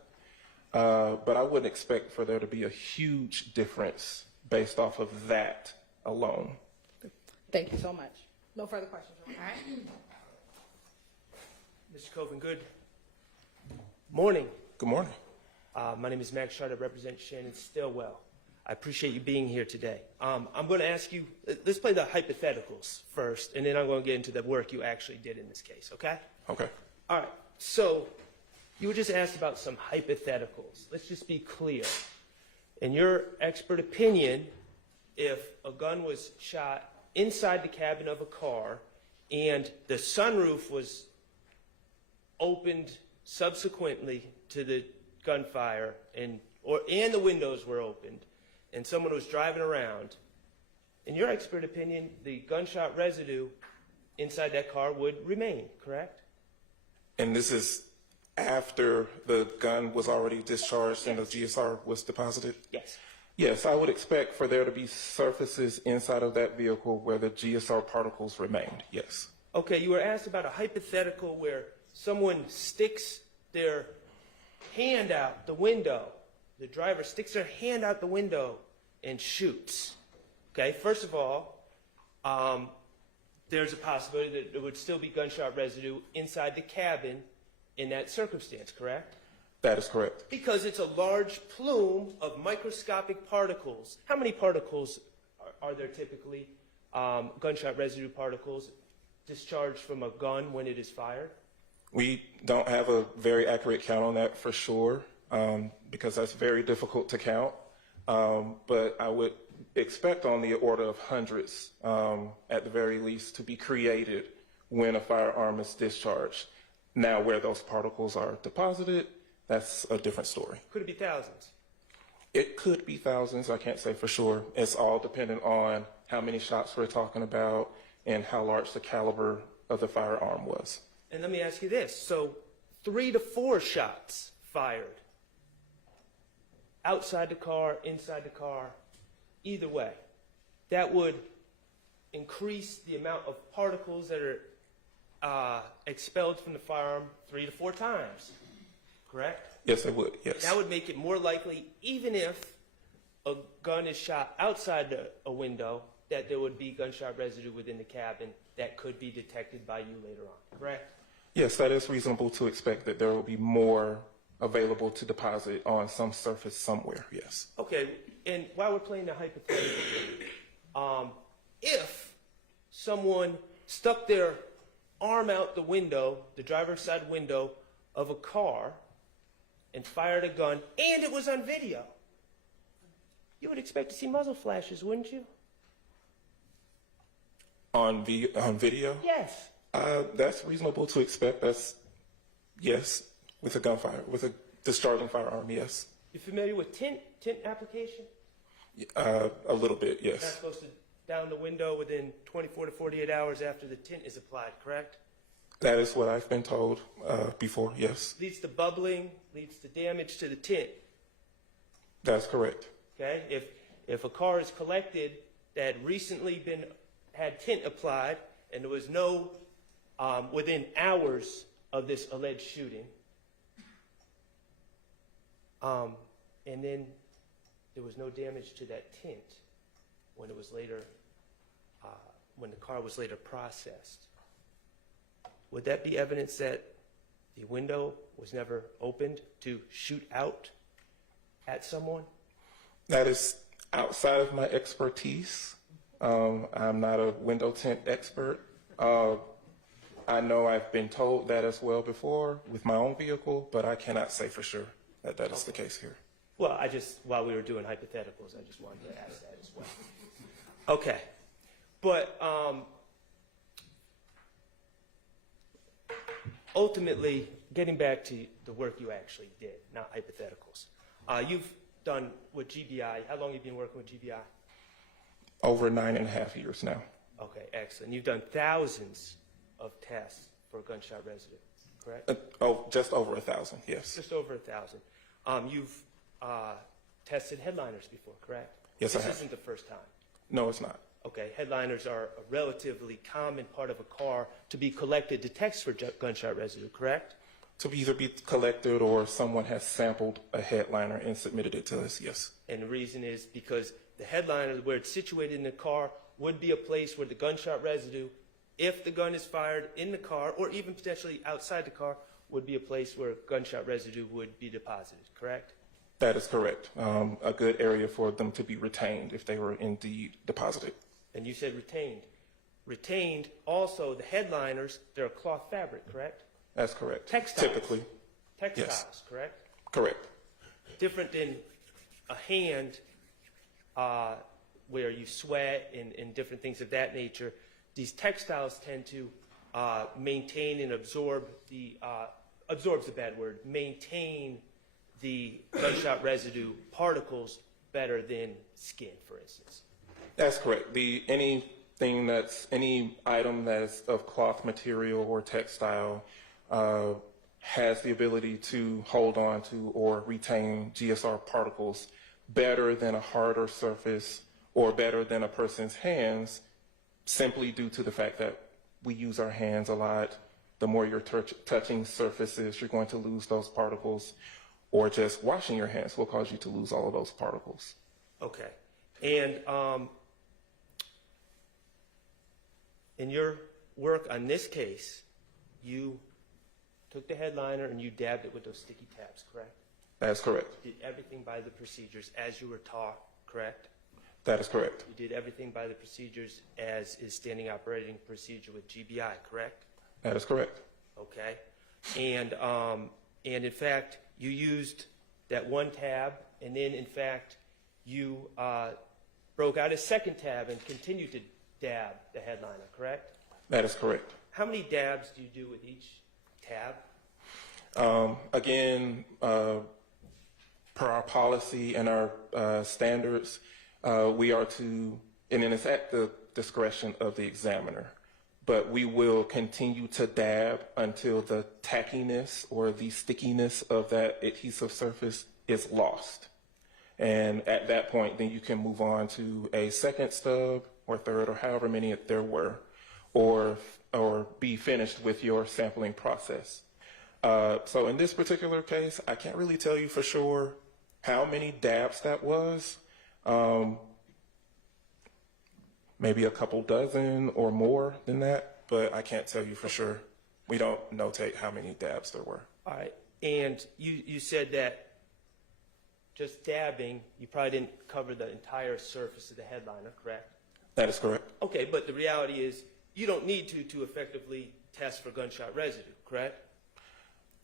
But I wouldn't expect for there to be a huge difference based off of that alone. Thank you so much. No further questions. All right. Mr. Coven, good morning. Good morning. My name is Max Shard. I represent Shannon Stillwell. I appreciate you being here today. I'm going to ask you, let's play the hypotheticals first, and then I'm going to get into the work you actually did in this case, okay? Okay. All right. So you were just asked about some hypotheticals. Let's just be clear. In your expert opinion, if a gun was shot inside the cabin of a car and the sunroof was opened subsequently to the gunfire and the windows were opened and someone was driving around, in your expert opinion, the gunshot residue inside that car would remain, correct? And this is after the gun was already discharged and the GSR was deposited? Yes. Yes, I would expect for there to be surfaces inside of that vehicle where the GSR particles remained, yes. Okay, you were asked about a hypothetical where someone sticks their hand out the window. The driver sticks their hand out the window and shoots. Okay, first of all, there's a possibility that there would still be gunshot residue inside the cabin in that circumstance, correct? That is correct. Because it's a large plume of microscopic particles. How many particles are there typically, gunshot residue particles, discharged from a gun when it is fired? We don't have a very accurate count on that for sure, because that's very difficult to count. But I would expect on the order of hundreds, at the very least, to be created when a firearm is discharged. Now, where those particles are deposited, that's a different story. Could it be thousands? It could be thousands. I can't say for sure. It's all dependent on how many shots we're talking about and how large the caliber of the firearm was. And let me ask you this. So 3 to 4 shots fired outside the car, inside the car, either way, that would increase the amount of particles that are expelled from the firearm 3 to 4 times, correct? Yes, it would, yes. That would make it more likely, even if a gun is shot outside a window, that there would be gunshot residue within the cabin that could be detected by you later on, correct? Yes, that is reasonable to expect that there will be more available to deposit on some surface somewhere, yes. Okay, and while we're playing the hypothetical, if someone stuck their arm out the window, the driver's side window of a car, and fired a gun, and it was on video, you would expect to see muzzle flashes, wouldn't you? On video? Yes. That's reasonable to expect. That's, yes, with a gunfire, with a discharging firearm, yes. You familiar with tint application? A little bit, You're not yes. supposed to down the window within 24 to 48 hours after the tint is applied, correct? That is what I've been told before, yes. Leads to bubbling, leads to damage to the tint. That's correct. Okay? If a car is collected that had recently had tint applied and there was no, within hours of this alleged shooting, and then there was no damage to that tint when it was later, when the car was later processed, would that be evidence that the window was never opened to shoot out at someone? That is outside of my expertise. I'm not a window tint expert. I know I've been told that as well before with my own vehicle, but I cannot say for sure that that is the case here. Well, while we were doing hypotheticals, I just wanted to ask that as well. Okay. But ultimately, getting back to the work you actually did, not hypotheticals. You've done with GBI, how long have you been working with GBI? Over 9.5 years now. Okay, excellent. You've done thousands of tests for gunshot residue, correct? Just over 1,000, yes. Just over 1,000. You've tested headliners before, correct? Yes, I have. This isn't the first time. No, it's not. Okay, headliners are a relatively common part of a car to be collected to test for gunshot residue, correct? To either be collected or someone has sampled a headliner and submitted it to us, yes. And the reason is because the headliner, where it's situated in the car, would be a place where the gunshot residue, if the gun is fired in the car or even potentially outside the car, would be a place where gunshot residue would be deposited, correct? That is correct. A good area for them to be retained if they were indeed deposited. And you said retained. Retained, also, the headliners, they're a cloth fabric, correct? That's correct. Textiles. Typically. Textiles, Yes. correct? Correct. Different than a hand where you sweat and different things of that nature. These textiles tend to maintain and absorb absorb's a bad word, maintain the gunshot residue particles better than skin, for instance. That's correct. Any item that's of cloth material or textile has the ability to hold on to or retain GSR particles better than a harder surface or better than a person's hands, simply due to the fact that we use our hands a lot. The more you're touching surfaces, you're going to lose those particles, or just washing your hands will cause you to lose all of those particles. Okay. And in your work on this case, you took the headliner and you dabbed it with those sticky tabs, correct? That's correct. You did everything by the procedures as you were taught, correct? That is correct. You did everything by the procedures as is standing operating procedure with GBI, correct? That is correct. Okay. And in fact, you used that one tab, and then in fact, you broke out a second tab and continued to dab the headliner, correct? That is correct. How many dabs do you do with each tab? Again, per our policy and our standards, we are to, and then it's at the discretion of the examiner, but we will continue to dab until the tackiness or the stickiness of that adhesive surface is lost. And at that point, then you can move on to a second stub or third or however many there were, or be finished with your sampling process. So in this particular case, I can't really tell you for sure how many dabs that was. Maybe a couple dozen or more than that, but I can't tell you for sure. We don't notate how many dabs there were. All right. And you said that just dabbing, you probably didn't cover the entire surface of the headliner, correct? That is correct. Okay, but the reality is you don't need to effectively test for gunshot residue, correct?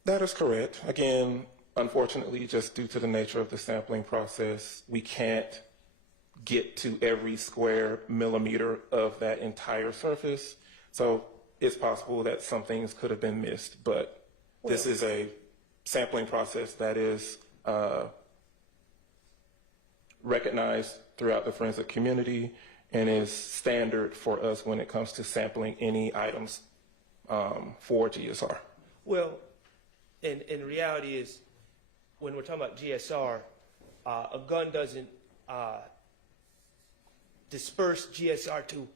That is correct. Again, unfortunately, just due to the nature of the sampling process, we can't get to every square millimeter of that entire surface. So it's possible that some things could have been missed, but this is a sampling process that is recognized throughout the forensic community and is standard for us when it comes to sampling any items for GSR. Well, and the reality is when we're talking about GSR, a gun doesn't disperse GSR to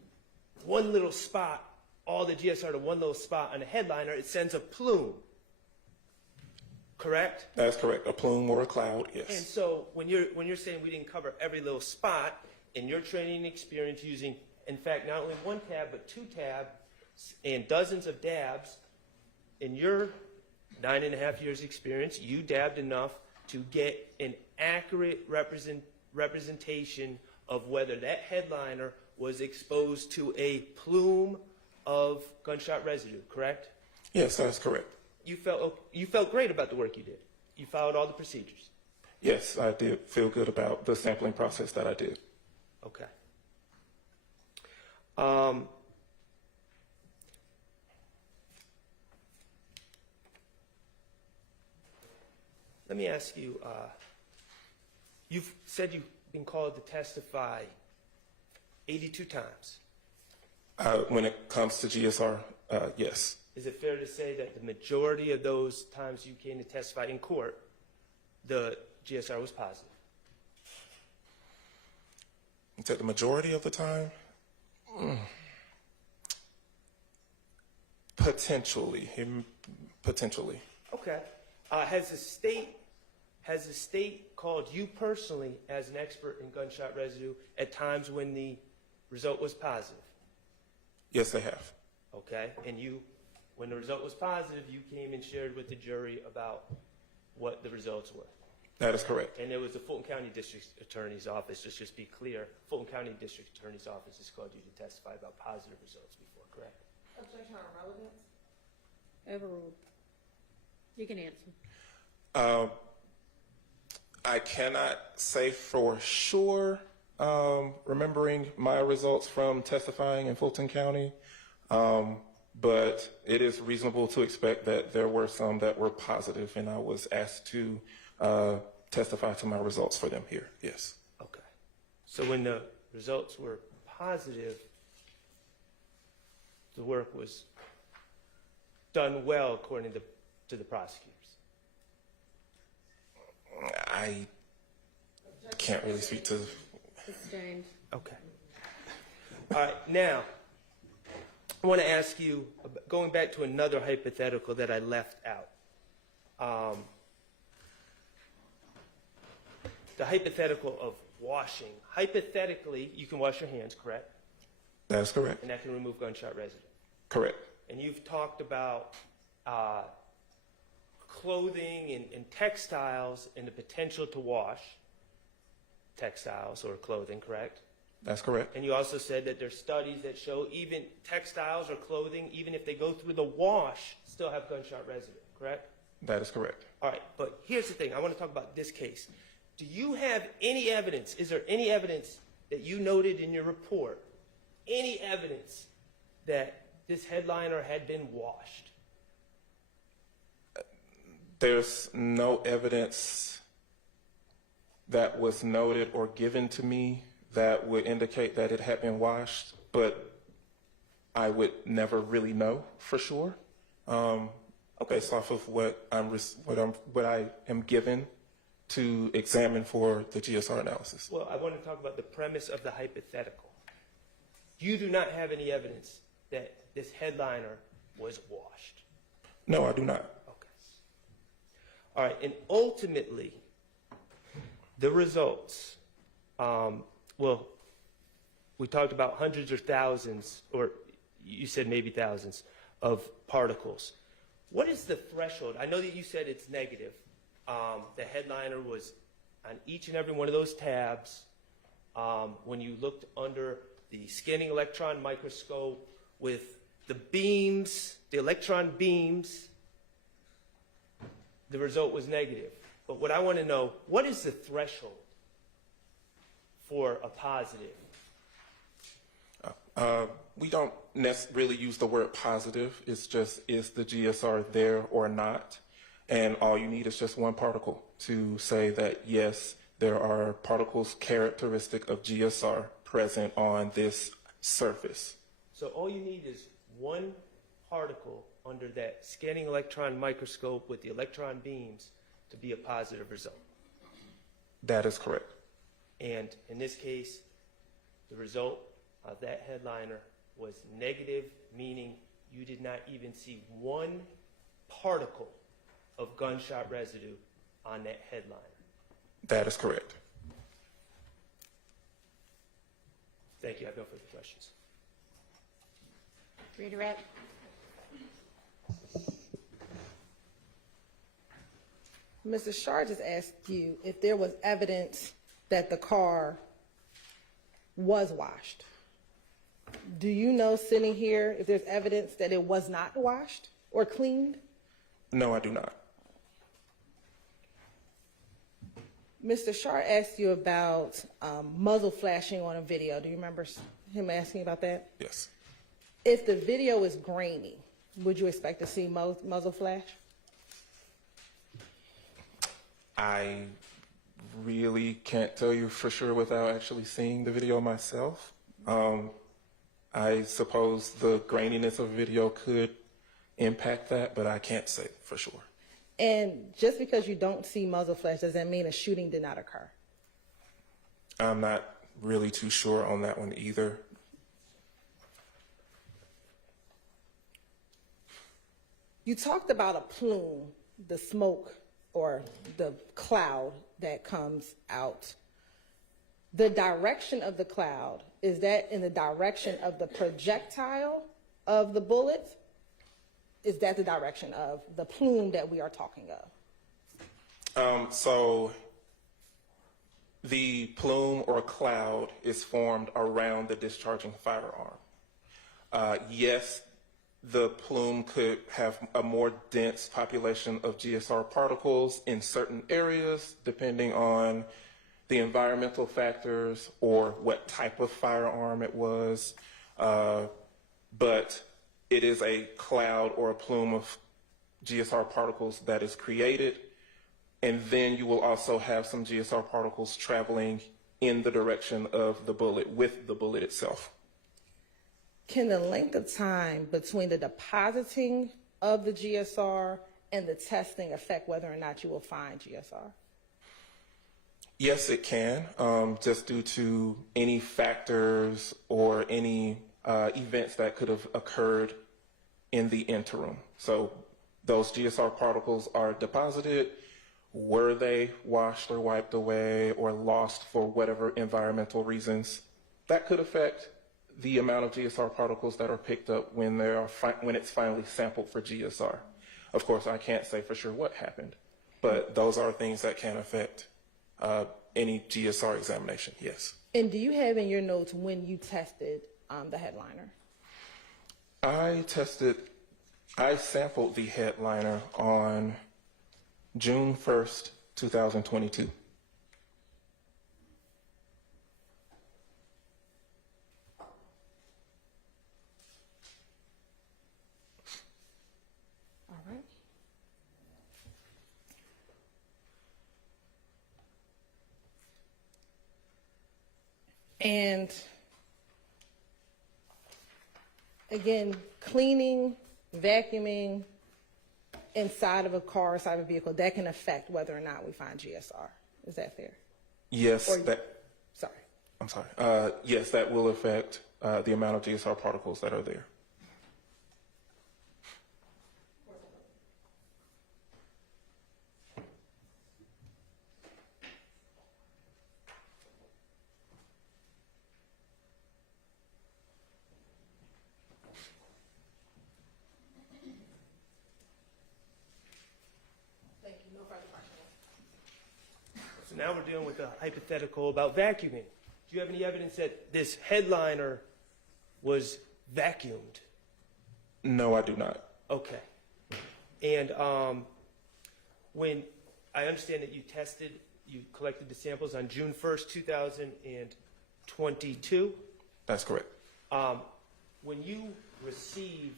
one little spot, all the GSR to one little spot on a headliner, it sends a plume. Correct? That's correct. A plume or a cloud, yes. And so when you're saying we didn't cover every little spot, in your training experience using, in fact, not only one tab, but two tabs and dozens of dabs, in your 9.5 years experience, you dabbed enough to get an accurate representation of whether that headliner was exposed to a plume of gunshot residue, correct? Yes, that's correct. You felt great about the work you did. You followed all the procedures. Yes, I did feel good about the sampling process that I did. Okay. Let me ask you, you've said you've been called to testify 82 times. When it comes to GSR, yes. Is it fair to say that the majority of those times you came to testify in court, the GSR was positive? Is that the majority of the time? Potentially. Potentially. Okay. Has the state called you personally as an expert in gunshot residue at times when the result was positive? Yes, they have. Okay. And when the result was positive, you came and shared with the jury about what the results were? That is correct. And it was the Fulton County District Attorney's Office, just be clear, Fulton County District Attorney's Office has called you to testify about positive results before, correct? Objection on relevance? Overruled. You can answer. I cannot say for sure, remembering my results from testifying in Fulton County, but it is reasonable to expect that there were some that were positive, and I was asked to testify to my results for them here, yes. Okay. So when the results were positive, the work was done well according to the prosecutors? I can't really speak to... Sustained. Okay. All right, now, I want to ask you, going back to another hypothetical that I left out. The hypothetical of washing. Hypothetically, you can wash your hands, correct? That is correct. And that can remove gunshot residue. Correct. And you've talked about clothing and textiles and the potential to wash textiles or clothing, correct? That's correct. And you also said that there's studies that show even textiles or clothing, even if they go through the wash, still have gunshot residue, correct? That is correct. All right, but here's the thing. I want to talk about this case. Do you have any evidence, is there any evidence that you noted in your report, any evidence that this headliner had been washed? There's no evidence that was noted or given to me that would indicate that it had been washed, but I would never really know for sure. Based off of what I am given to examine for the GSR analysis. Well, I want to talk about the premise of the hypothetical. You do not have any evidence that this headliner was washed? No, I do not. Okay. All right, and ultimately, the results, well, we talked about hundreds or thousands, or you said maybe thousands, of particles. What is the threshold? I know that you said it's negative. The headliner was on each and every one of those tabs. When you looked under the scanning electron microscope with the beams, the electron beams, the result was negative. But what I want to know, what is the threshold for a positive? We don't really use the word positive. It's just, is the GSR there or not? And all you need is just one particle to say that, yes, there are particles characteristic of GSR present on this surface. So all you need is one particle under that scanning electron microscope with the electron beams to be a positive result. That is correct. And in this case, the result of that headliner was negative, meaning you did not even see one particle of gunshot residue on that headliner. That is correct. Thank you. I have no further questions. Redirect. Mr. Shar just asked you if there was evidence that the car was washed. Do you know, sitting here, if there's evidence that it was not washed or cleaned? No, I do not. Mr. Shar asked you about muzzle flashing on a video. Do you remember him asking about that? Yes. If the video is grainy, would you expect to see muzzle flash? I really can't tell you for sure without actually seeing the video myself. I suppose the graininess of a video could impact that, but I can't say for sure. And just because you don't see muzzle flash, does that mean a shooting did not occur? I'm not really too sure on that one either. You talked about a plume, the smoke or the cloud that comes out. The direction of the cloud, is that in the direction of the projectile of the bullet? Is that the direction of the plume that we are talking of? So the plume or cloud is formed around the discharging firearm. Yes, the plume could have a more dense population of GSR particles in certain areas, depending on the environmental factors or what type of firearm it was. But it is a cloud or a plume of GSR particles that is created. And then you will also have some GSR particles traveling in the direction of the bullet with the bullet itself. Can the length of time between the depositing of the GSR and the testing affect whether or not you will find GSR? Yes, it can, just due to any factors or any events that could have occurred in the interim. So those GSR particles are deposited. Were they washed or wiped away or lost for whatever environmental reasons? That could affect the amount of GSR particles that are picked up when it's finally sampled for GSR. Of course, I can't say for sure what happened, but those are things that can affect any GSR examination, yes. And do you have in your notes when you tested the headliner? I sampled the headliner on June 1st, 2022. All right. And again, cleaning, vacuuming inside of a car, inside of a vehicle, that can affect whether or not we find GSR. Is that fair? Yes, Sorry. I'm sorry. Yes, that will affect the amount of GSR particles that are there. Thank you. No further questions. So now we're dealing with a hypothetical about vacuuming. Do you have any evidence that this headliner was vacuumed? No, I do not. Okay. And when I understand that you collected the samples on June 1st, 2022? That's correct. When did you receive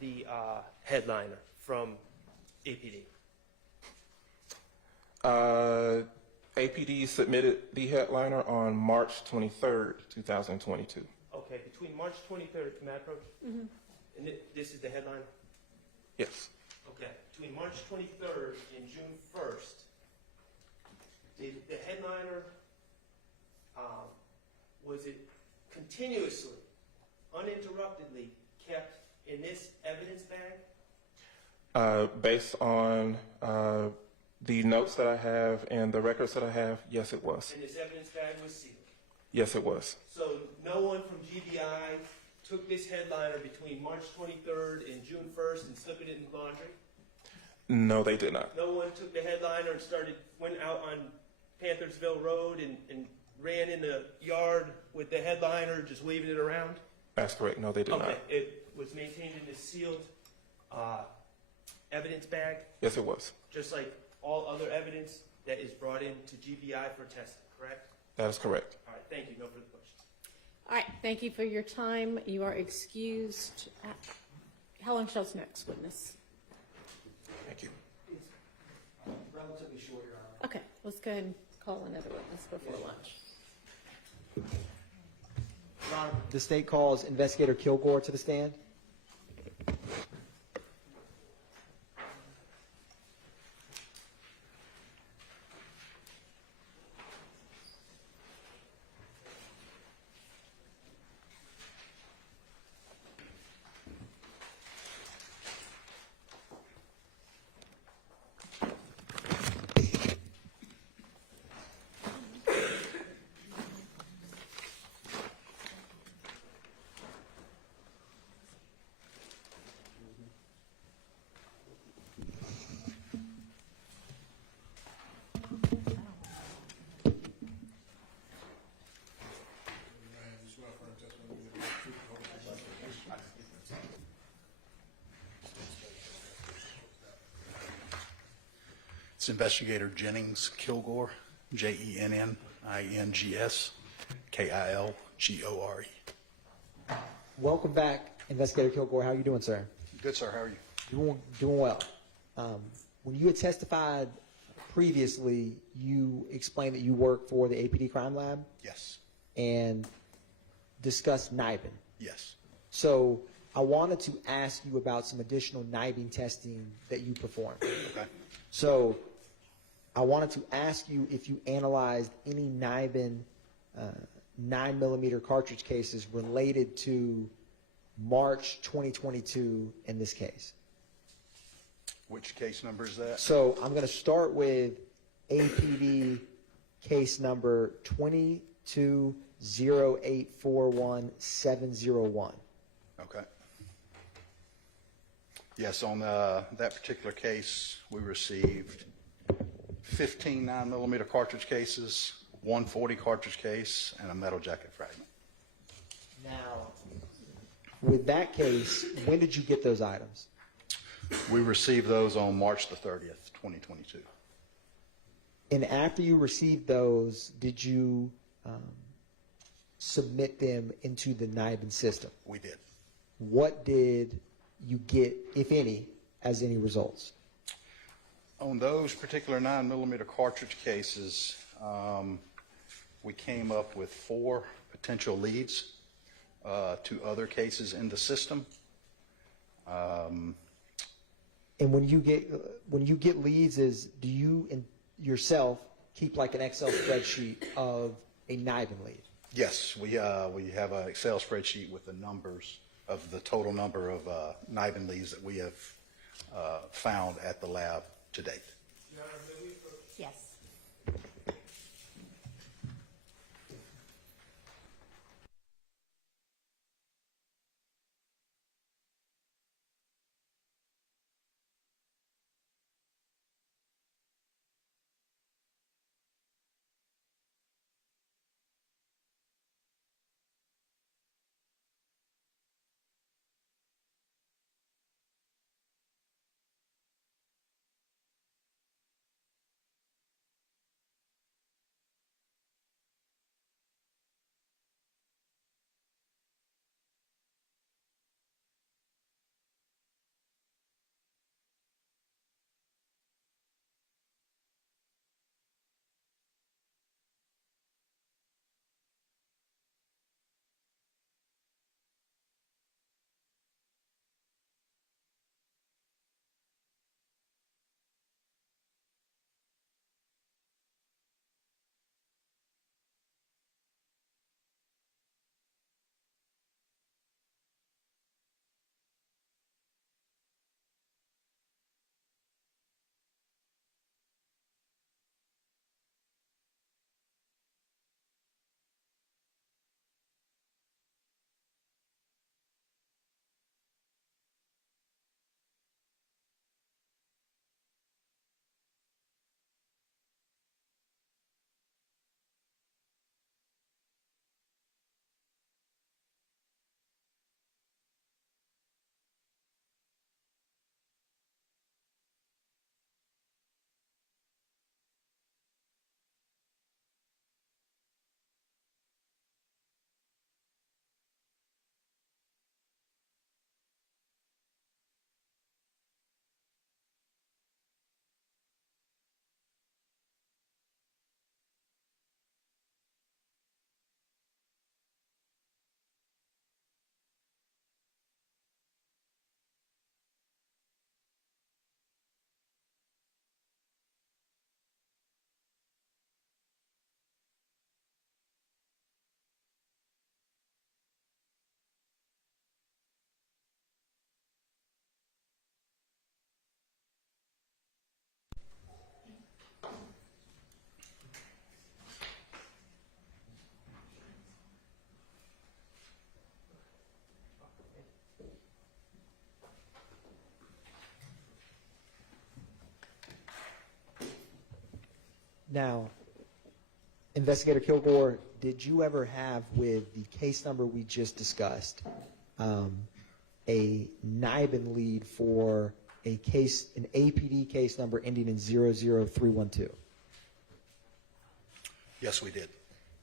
the headliner from APD? APD submitted the headliner on March 23rd, 2022. Okay, between March 23rd, may I approach? Mm-hmm. And this is the headliner? Yes. Okay, between March 23rd and June 1st, did the headliner, was it continuously, uninterruptedly kept in this evidence bag? Based on the notes that I have and the records that I have, yes, it was. And this evidence bag was sealed? Yes, it was. So no one from GBI took this headliner between March 23rd and June 1st and slipped it in the laundry? No, they did not. No one took the headliner and went out on Panthersville Road and ran in the yard with the headliner, just waving it around? That's correct. No, they did not. Okay, it was maintained in this sealed evidence bag, Yes, it was. just like all other evidence that is brought in to GBI for testing, correct? That is correct. All right, thank you. No further questions. All right, thank you for your time. You are excused. Helen Schultz, next witness. Thank you. It's relatively short, Your Honor. Okay, let's go ahead and call another witness before lunch. Your Honor, the state calls Investigator Kilgore to the stand. It's Investigator Jennings Kilgore, Jennings Kilgore. Welcome back, Investigator Kilgore. How are you doing, sir? Good, sir. How are you? Doing well. When you had testified previously, you explained that you work for the APD Crime Lab Yes. and discussed NIBIN. Yes. So I wanted to ask you about some additional NIBIN testing that you performed. Okay. So I wanted to ask you if you analyzed any NIBIN 9mm cartridge cases related to March 2022 in this case. Which case number is that? So I'm going to start with APD case number 220841-701. Okay. Yes, on that particular case, we received 15 9mm cartridge cases, 140 cartridge case, and a metal jacket fragment. Now, with that case, when did you get those items? We received those on March the 30th, 2022. And after you received those, did you submit them into the NIBIN system? We did. What did you get, if any, as any results? On those particular 9mm cartridge cases, we came up with 4 potential leads to other cases in the system. And when you get leads, do you yourself keep like an Excel spreadsheet of a NIBIN lead? Yes, we have an Excel spreadsheet with the numbers of the total number of NIBIN leads that we have found at the lab to date. Yes. Now, Investigator Kilgore, did you ever have with the case number we just discussed, a NIBIN lead for a case, an APD case number ending in 00312? Yes, we did.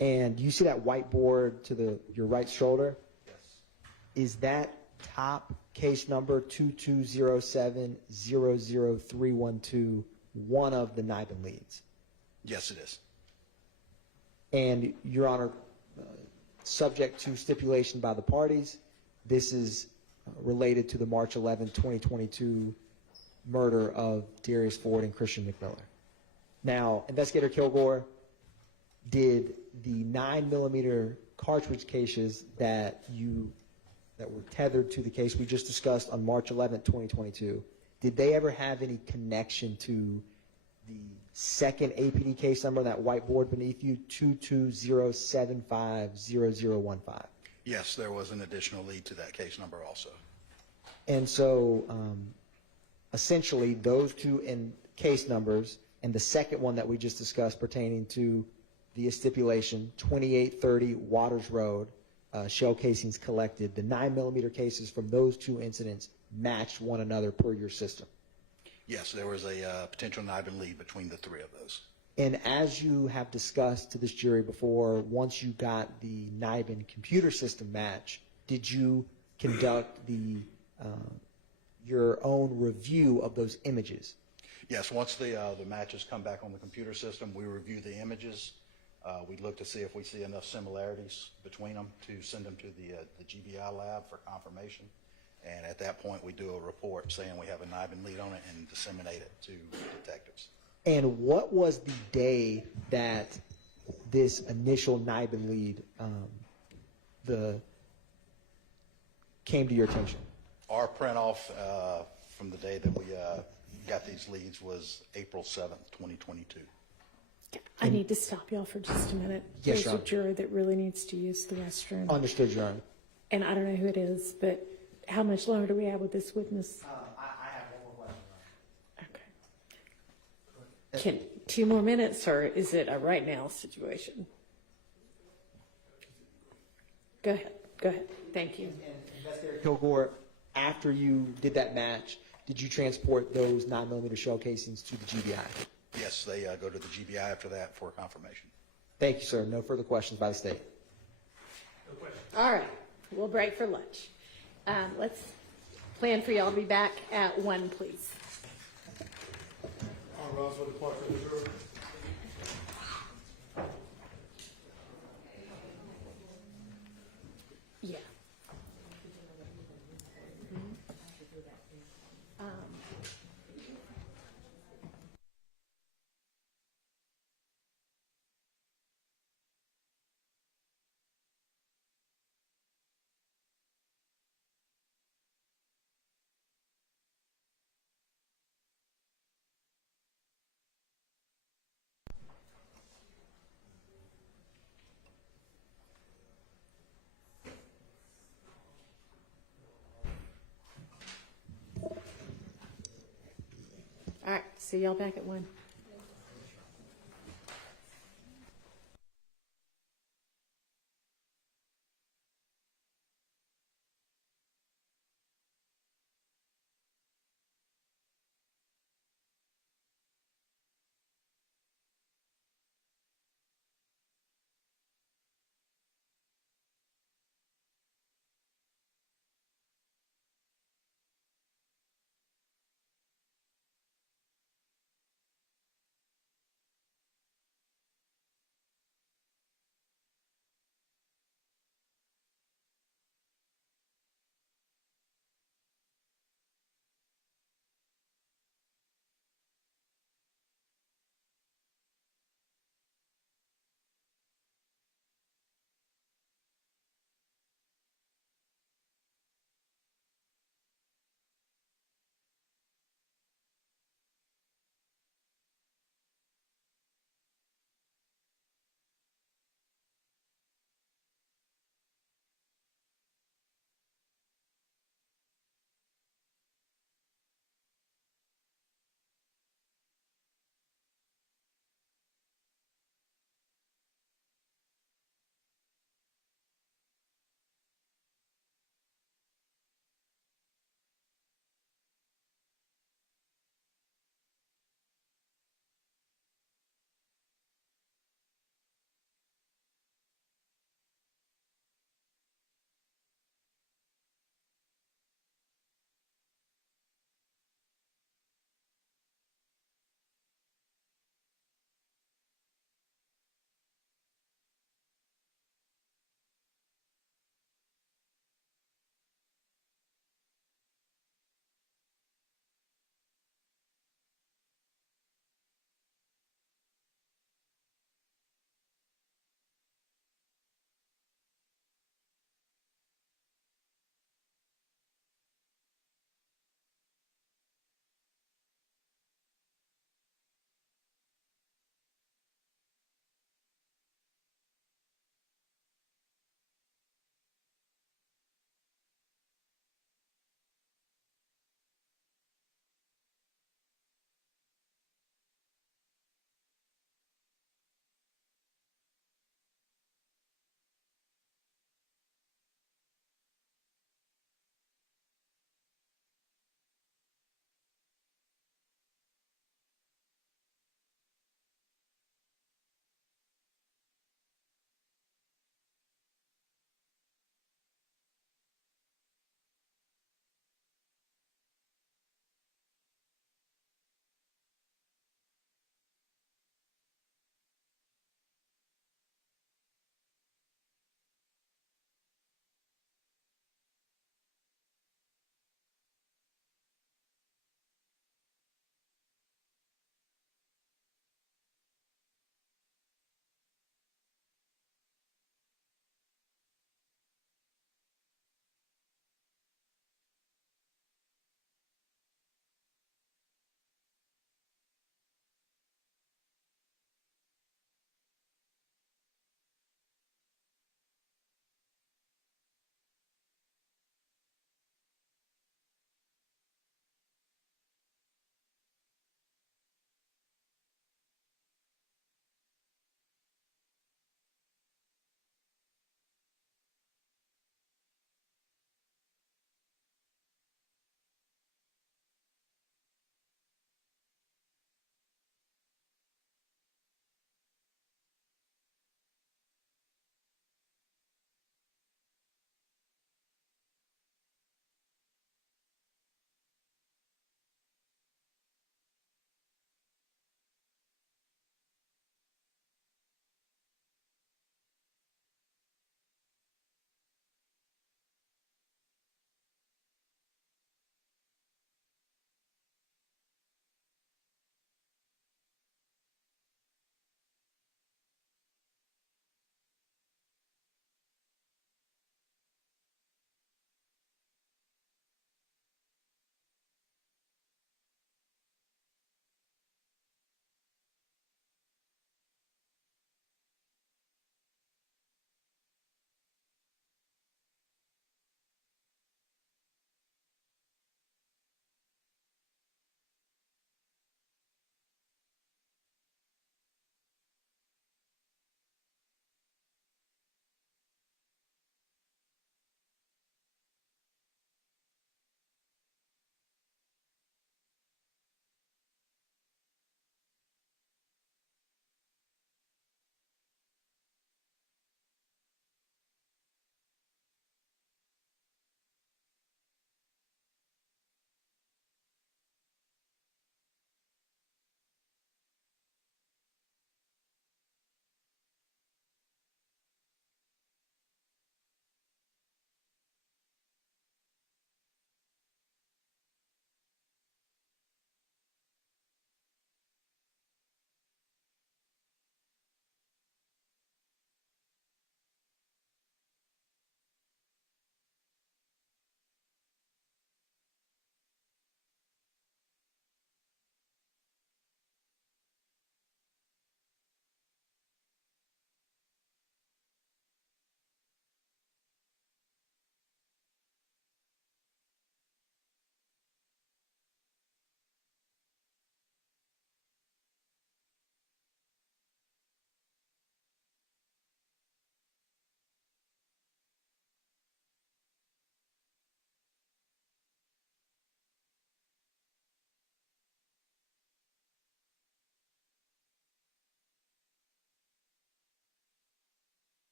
And you see that whiteboard to your right shoulder? Yes. Is that top case number 2207-00312 one of the NIBIN leads? Yes, it is. And, Your Honor, subject to stipulation by the parties, this is related to the March 11, 2022 murder of Darius Ford and Christian McMiller. Now, Investigator Kilgore, did the 9mm cartridge cases that were tethered to the case we just discussed on March 11, 2022, did they ever have any connection to the second APD case number, that whiteboard beneath you, 220750015? Yes, there was an additional lead to that case number also. And so, essentially, those two case numbers and the second one that we just discussed pertaining to via stipulation, 2830 Waters Road, shell casings collected, the 9mm cases from those two incidents matched one another per your system. Yes, there was a potential NIBIN lead between the three of those. And as you have discussed to this jury before, once you got the NIBIN computer system match, did you conduct your own review of those images? Yes, once the matches come back on the computer system, we review the images. We look to see if we see enough similarities between them to send them to the GBI lab for confirmation. And at that point, we do a report saying we have a NIBIN lead on it and disseminate it to detectives. And what was the day that this initial NIBIN lead came to your attention? Our print off from the day that we got these leads was April 7th, 2022. I need to stop y'all for just a minute. Yes, There's Your a Honor. juror that really needs to use the restroom. Understood, Your Honor. And I don't know who it is, but how much longer do we have with this witness? I have one more question. Okay. Can 2 more minutes, or is it a right now situation? Go ahead. Go ahead. Thank you. Investigator Kilgore, after you did that match, did you transport those 9mm shell casings to the GBI? Yes, they go to the GBI after that for confirmation. Thank you, sir. No further questions by the state. All right. We'll break for lunch. Let's plan for y'all to be back at 1, please. All rise for the pledge of allegiance. Yeah. All right. See y'all back at 1.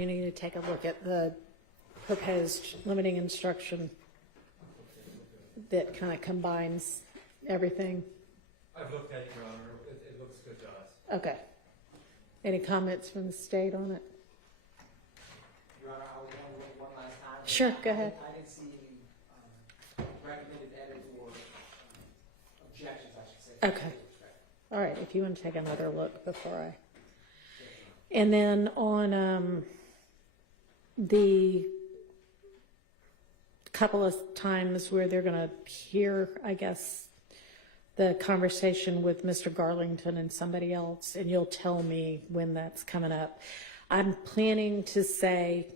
You need to take a look at the proposed limiting instruction that kind of combines everything. I've looked at it, Your Honor. It looks good to us. Okay. Any comments from the state on it? Your Honor, I was wondering one last time. Sure, go ahead. I didn't see any recommended edits or objections, I should say. Okay. All right, if you want to take another look before I. And then on the couple of times where they're going to hear, I guess, the conversation with Mr. Garlington and somebody else, and you'll tell me when that's coming up. I'm planning to say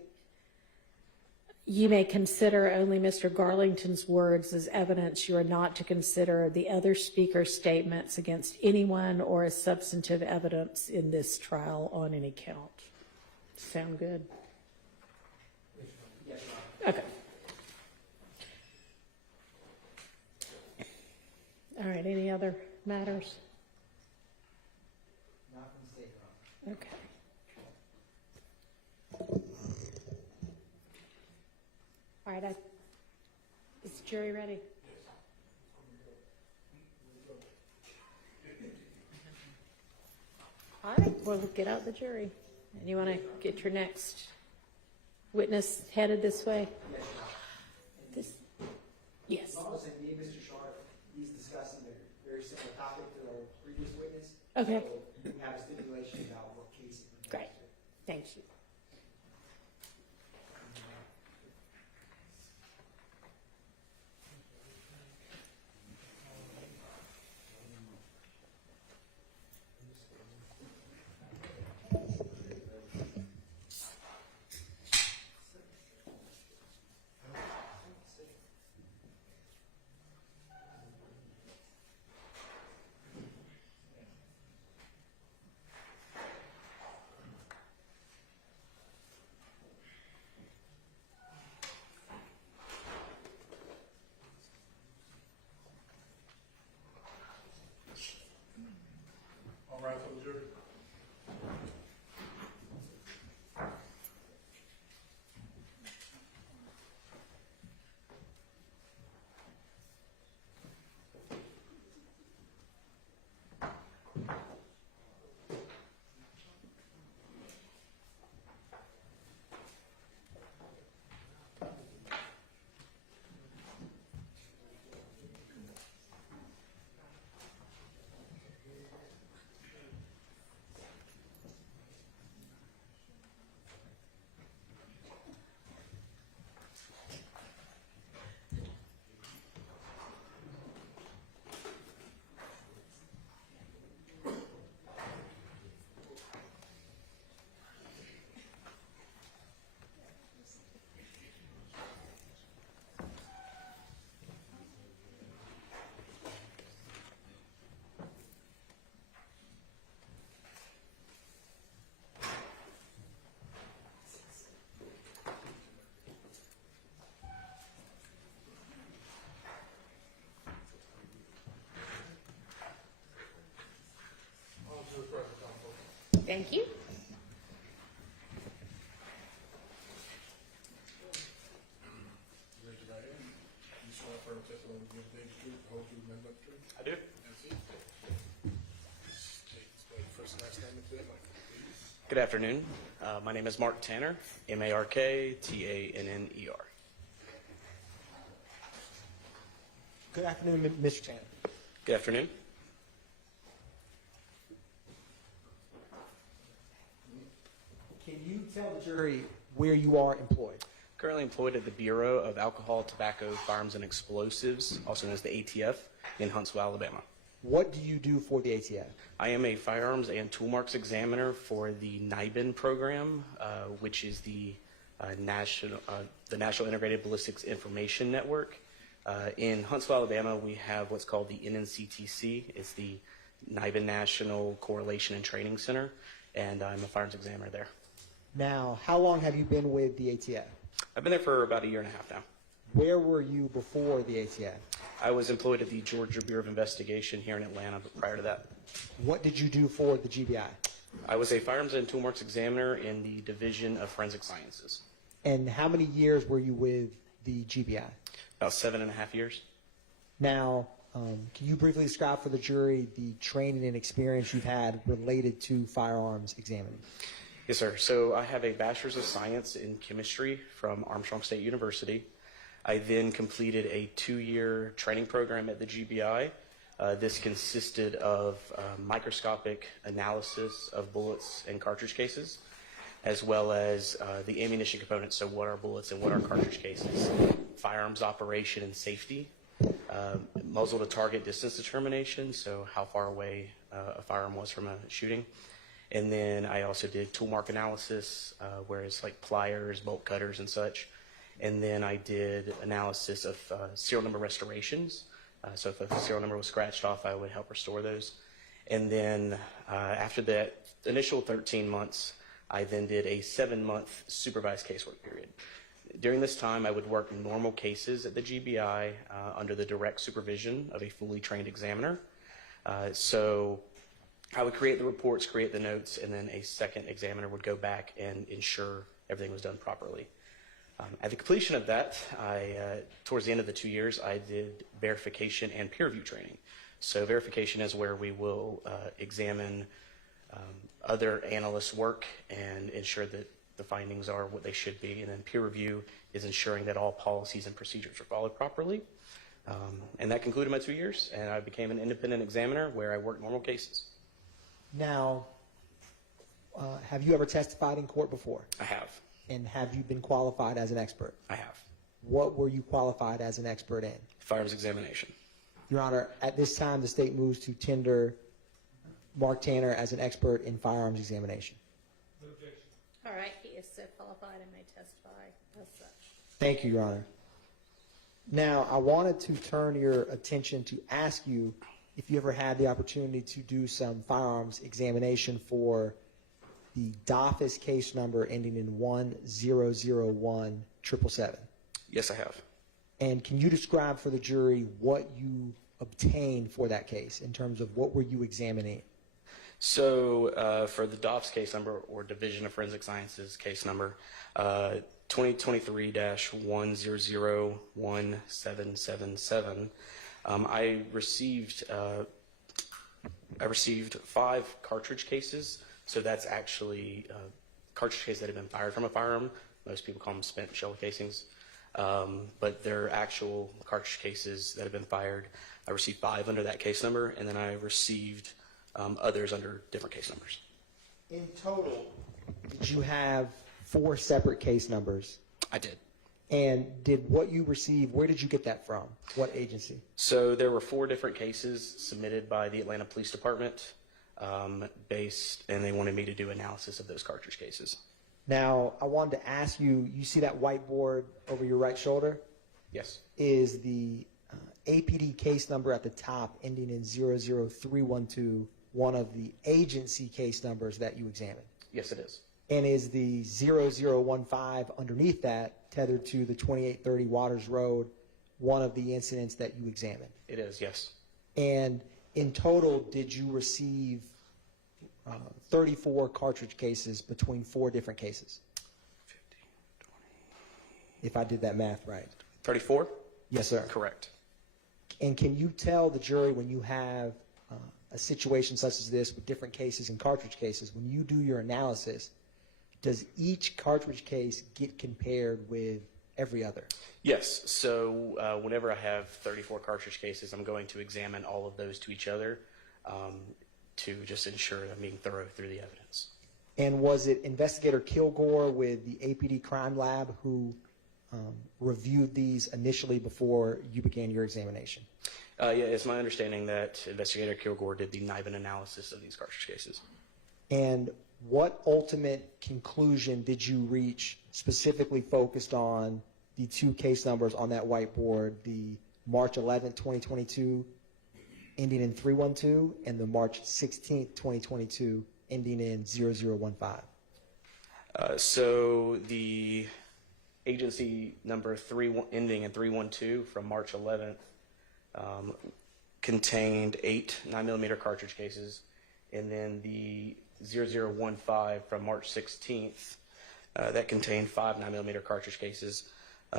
you may consider only Mr. Garlington's words as evidence. You are not to consider the other speaker's statements against anyone or as substantive evidence in this trial on any count. Sound good? Yes, Your Honor. Okay. All right, any other matters? Not from the state, Your Honor. Okay. All right, is the jury ready? All right, we'll get out the jury. And you want to get your next witness headed this way? Yes, Your Honor. This, yes. As long as me and Mr. Sharp, he's discussing a very similar topic to our previous witness. Okay. So we have a stipulation about what case. Great, thank you. All right, for the jury. Thank you. Raise your right hand. You swear affirm testimony to give things truth, the whole truth, and nothing but the truth. I do. That's it. Take first and last statement to the mic, please. Good afternoon. My name is Mark Tanner, MarkTanner. Good afternoon, Mr. Tanner. Good afternoon. Can you tell the jury where you are employed? Currently employed at the Bureau of Alcohol, Tobacco, Firearms, and Explosives, also known as the ATF, in Huntsville, Alabama. What do you do for the ATF? I am a firearms and tool marks examiner for the NIBIN program, which is the National Integrated Ballistics Information Network. In Huntsville, Alabama, we have what's called the NNCTC. It's the NIBIN National Correlation and Training Center, and I'm a firearms examiner there. Now, how long have you been with the ATF? I've been there for about a year and a half now. Where were you before the ATF? I was employed at the Georgia Bureau of Investigation here in Atlanta, but prior to that, What did you do for the GBI? I was a Firearms and Tool Marks examiner in the Division of Forensic Sciences. And how many years were you with the GBI? About 7.5 years. Now, can you briefly describe for the jury the training and experience you've had related to firearms examining? Yes, sir. So I have a Bachelor's of Science in Chemistry from Armstrong State University. I then completed a 2-year training program at the GBI. This consisted of microscopic analysis of bullets and cartridge cases, as well as the ammunition components, so what are bullets and what are cartridge cases, firearms operation and safety, muzzle to target distance determination, so how far away a firearm was from a shooting. And then I also did tool mark analysis, where it's like pliers, bolt cutters, and such. And then I did analysis of serial number restorations. So if a serial number was scratched off, I would help restore those. And then after that initial 13 months, I then did a 7-month supervised casework period. During this time, I would work normal cases at the GBI under the direct supervision of a fully trained examiner. So I would create the reports, create the notes, and then a second examiner would go back and ensure everything was done properly. At the completion of that, towards the end of the 2 years, I did verification and peer review training. So verification is where we will examine other analysts' work and ensure that the findings are what they should be. And then peer review is ensuring that all policies and procedures are followed properly. And that concluded my 2 years, and I became an independent examiner where I worked normal cases. Now, have you ever testified in court before? I have. And have you been qualified as an expert? I have. What were you qualified as an expert in? Firearms examination. Your Honor, at this time, the state moves to tender Mark Tanner as an expert in firearms examination. All right, he is so qualified and may testify as such. Thank you, Your Honor. Now, I wanted to turn your attention to ask you if you ever had the opportunity to do some firearms examination for the DOFIS case number ending in 1001777. Yes, I have. And can you describe for the jury what you obtained for that case in terms of what were you examining? So for the DOPS case number, or Division of Forensic Sciences case number, 2023-1001777, I received 5 cartridge cases. So that's actually cartridge cases that have been fired from a firearm. Most people call them spent shell casings. But they're actual cartridge cases that have been fired. I received 5 under that case number, and then I received others under different case numbers. In total, did you have 4 separate case numbers? I did. And did what you receive, where did you get that from? What agency? So there were 4 different cases submitted by the Atlanta Police Department, and they wanted me to do analysis of those cartridge cases. Now, I wanted to ask you, you see that whiteboard over your right shoulder? Yes. Is the APD case number at the top ending in 00312 one of the agency case numbers that you examined? Yes, it is. And is the 0015 underneath that tethered to the 2830 Waters Road one of the incidents that you examined? It is, yes. And in total, did you receive 34 cartridge cases between 4 different cases? 15, 20. If I did that math right. 34? Yes, sir. Correct. And can you tell the jury when you have a situation such as this with different cases and cartridge cases, when you do your analysis, does each cartridge case get compared with every other? Yes. So whenever I have 34 cartridge cases, I'm going to examine all of those to each other to just ensure I'm being thorough through the evidence. And was it Investigator Kilgore with the APD Crime Lab who reviewed these initially before you began your examination? Yeah, it's my understanding that Investigator Kilgore did the NIBIN analysis of these cartridge cases. And what ultimate conclusion did you reach specifically focused on the 2 case numbers on that whiteboard, the March 11, 2022 ending in 312 and the March 16, 2022 ending in 0015? So the agency number 3 ending in 312 from March 11th contained 8 9mm cartridge cases and then the 0015 from March 16th that contained 5 9mm cartridge cases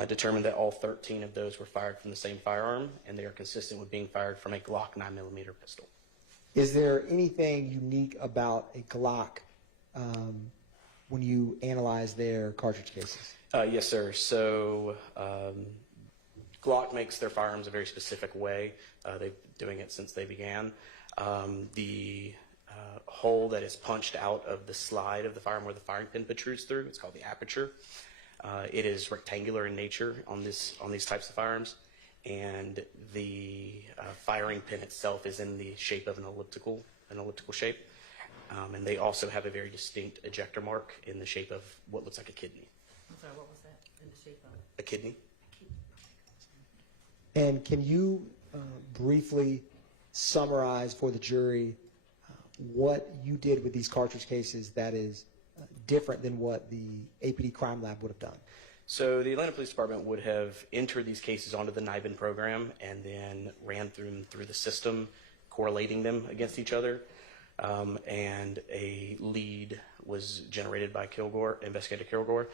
determined that all 13 of those were fired from the same firearm, and they are consistent with being fired from a Glock 9mm pistol. Is there anything unique about a Glock when you analyze their cartridge cases? Yes, sir. So Glock makes their firearms a very specific way. They've been doing it since they began. The hole that is punched out of the slide of the firearm where the firing pin protrudes through, it's called the aperture. It is rectangular in nature on these types of firearms, and the firing pin itself is in the shape of an elliptical shape. And they also have a very distinct ejector mark in the shape of what looks like a kidney. I'm sorry, what was that in the shape of? A kidney. And can you briefly summarize for the jury what you did with these cartridge cases that is different than what the APD Crime Lab would have done? So the Atlanta Police Department would have entered these cases onto the NIBIN program and then ran them through the system, correlating them against each other. And a lead was generated by Investigator Kilgore.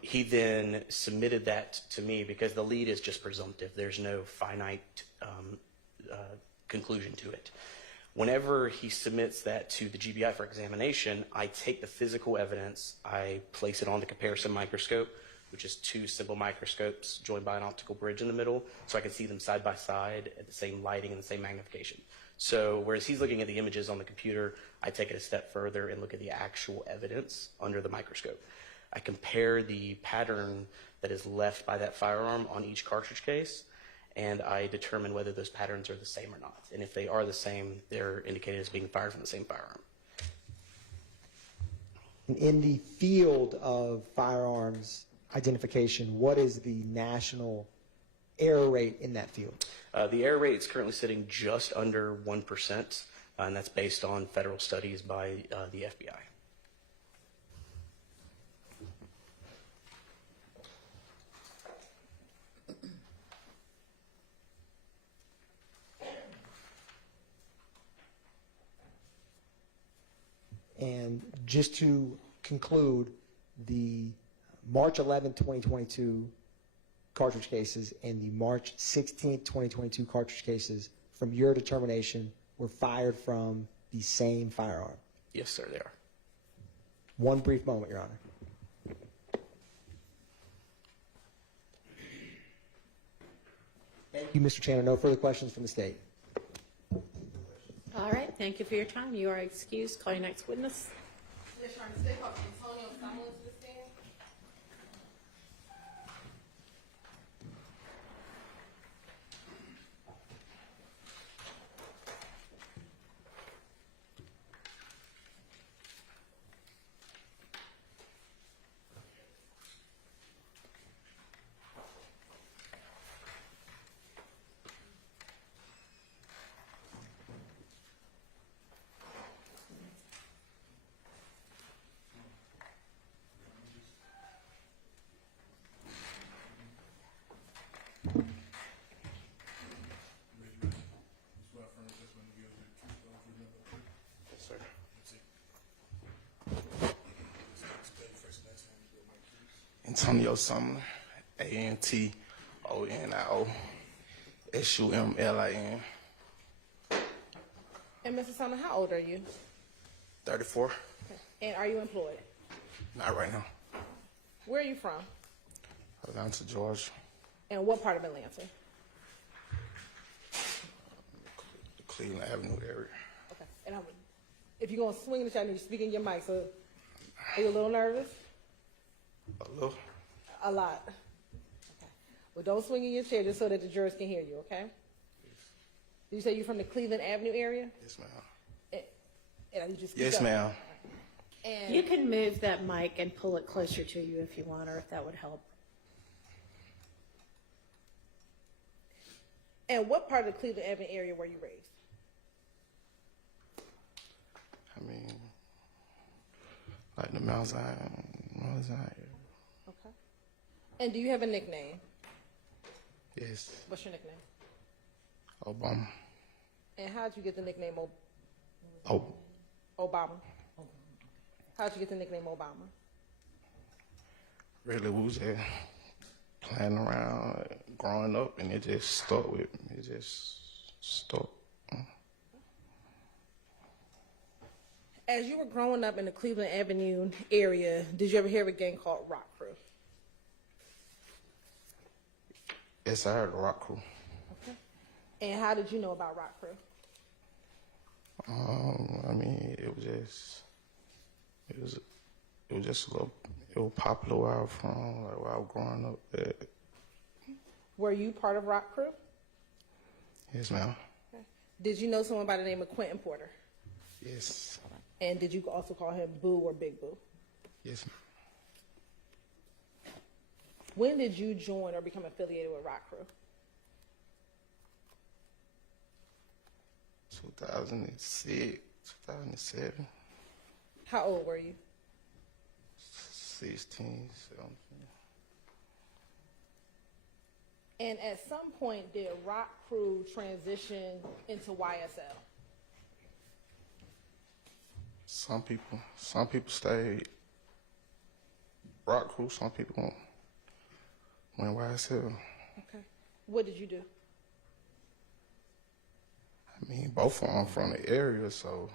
He then submitted that to me because the lead is just presumptive. There's no finite conclusion to it. Whenever he submits that to the GBI for examination, I take the physical evidence, I place it on the comparison microscope, which is 2 simple microscopes joined by an optical bridge in the middle, so I can see them side by side at the same lighting and the same magnification. So whereas he's looking at the images on the computer, I take it a step further and look at the actual evidence under the microscope. I compare the pattern that is left by that firearm on each cartridge case, and I determine whether those patterns are the same or not. And if they are the same, they're indicated as being fired from the same firearm. In the field of firearms identification, what is the national error rate in that field? The error rate is currently sitting just under 1%, and that's based on federal studies by the FBI. And just to conclude, the March 11, 2022 cartridge cases and the March 16, 2022 cartridge cases, from your determination, were fired from the same firearm? Yes, sir, they are. One brief moment, Your Honor. Thank you, Mr. Chandler. No further questions from the state. All right, thank you for your time. You are excused. Call your next witness. Yes, Your Honor. Step up. Antonio Samuel to the stand. Antonio Sumner, ANTONIO SUMLIN. And Mr. Sumner, how old are you? 34. Okay. And are you employed? Not right now. Where are you from? Atlanta, Georgia. And what part of Atlanta? The Cleveland Avenue area. Okay. And if you're going to swing the shot, you speak in your mic. So are you a little nervous? A little. A lot. Okay. Well, don't swing in your chair just so that the jurors can hear you, okay? Did you say you're from the Cleveland Avenue area? Yes, ma'am. And you just yes, ma'am. And You can move that mic and pull it closer to you if you want, or if that would help. And what part of the Cleveland Avenue area were you raised? I mean, like the Mount Zion area. Okay. And do you have a nickname? Yes. What's your nickname? Obama. And how did you get the nickname Obama. How'd you get the nickname Obama? Really, we was there playing around, growing up, and it just stuck with me. It just stuck. As you were growing up in the Cleveland Avenue area, did you ever hear of a gang called Rock Crew? Yes, I heard the Rock Crew. Okay. And how did you know about Rock Crew? I mean, it was just a little, it was popular where I was from, like where I was growing up at. Were you part of Rock Crew? Yes, ma'am. Okay. Did you know someone by the name of Quentin Porter? Yes. And did you also call him Boo or Big Boo? Yes, ma'am. When did you join or become affiliated with Rock Crew? 2006, 2007. How old were you? 16, 17. And at some point, did Rock Crew transition into YSL? Some people stayed Rock Crew, some people went YSL. Okay. What did you do? I mean, both of them from the area, so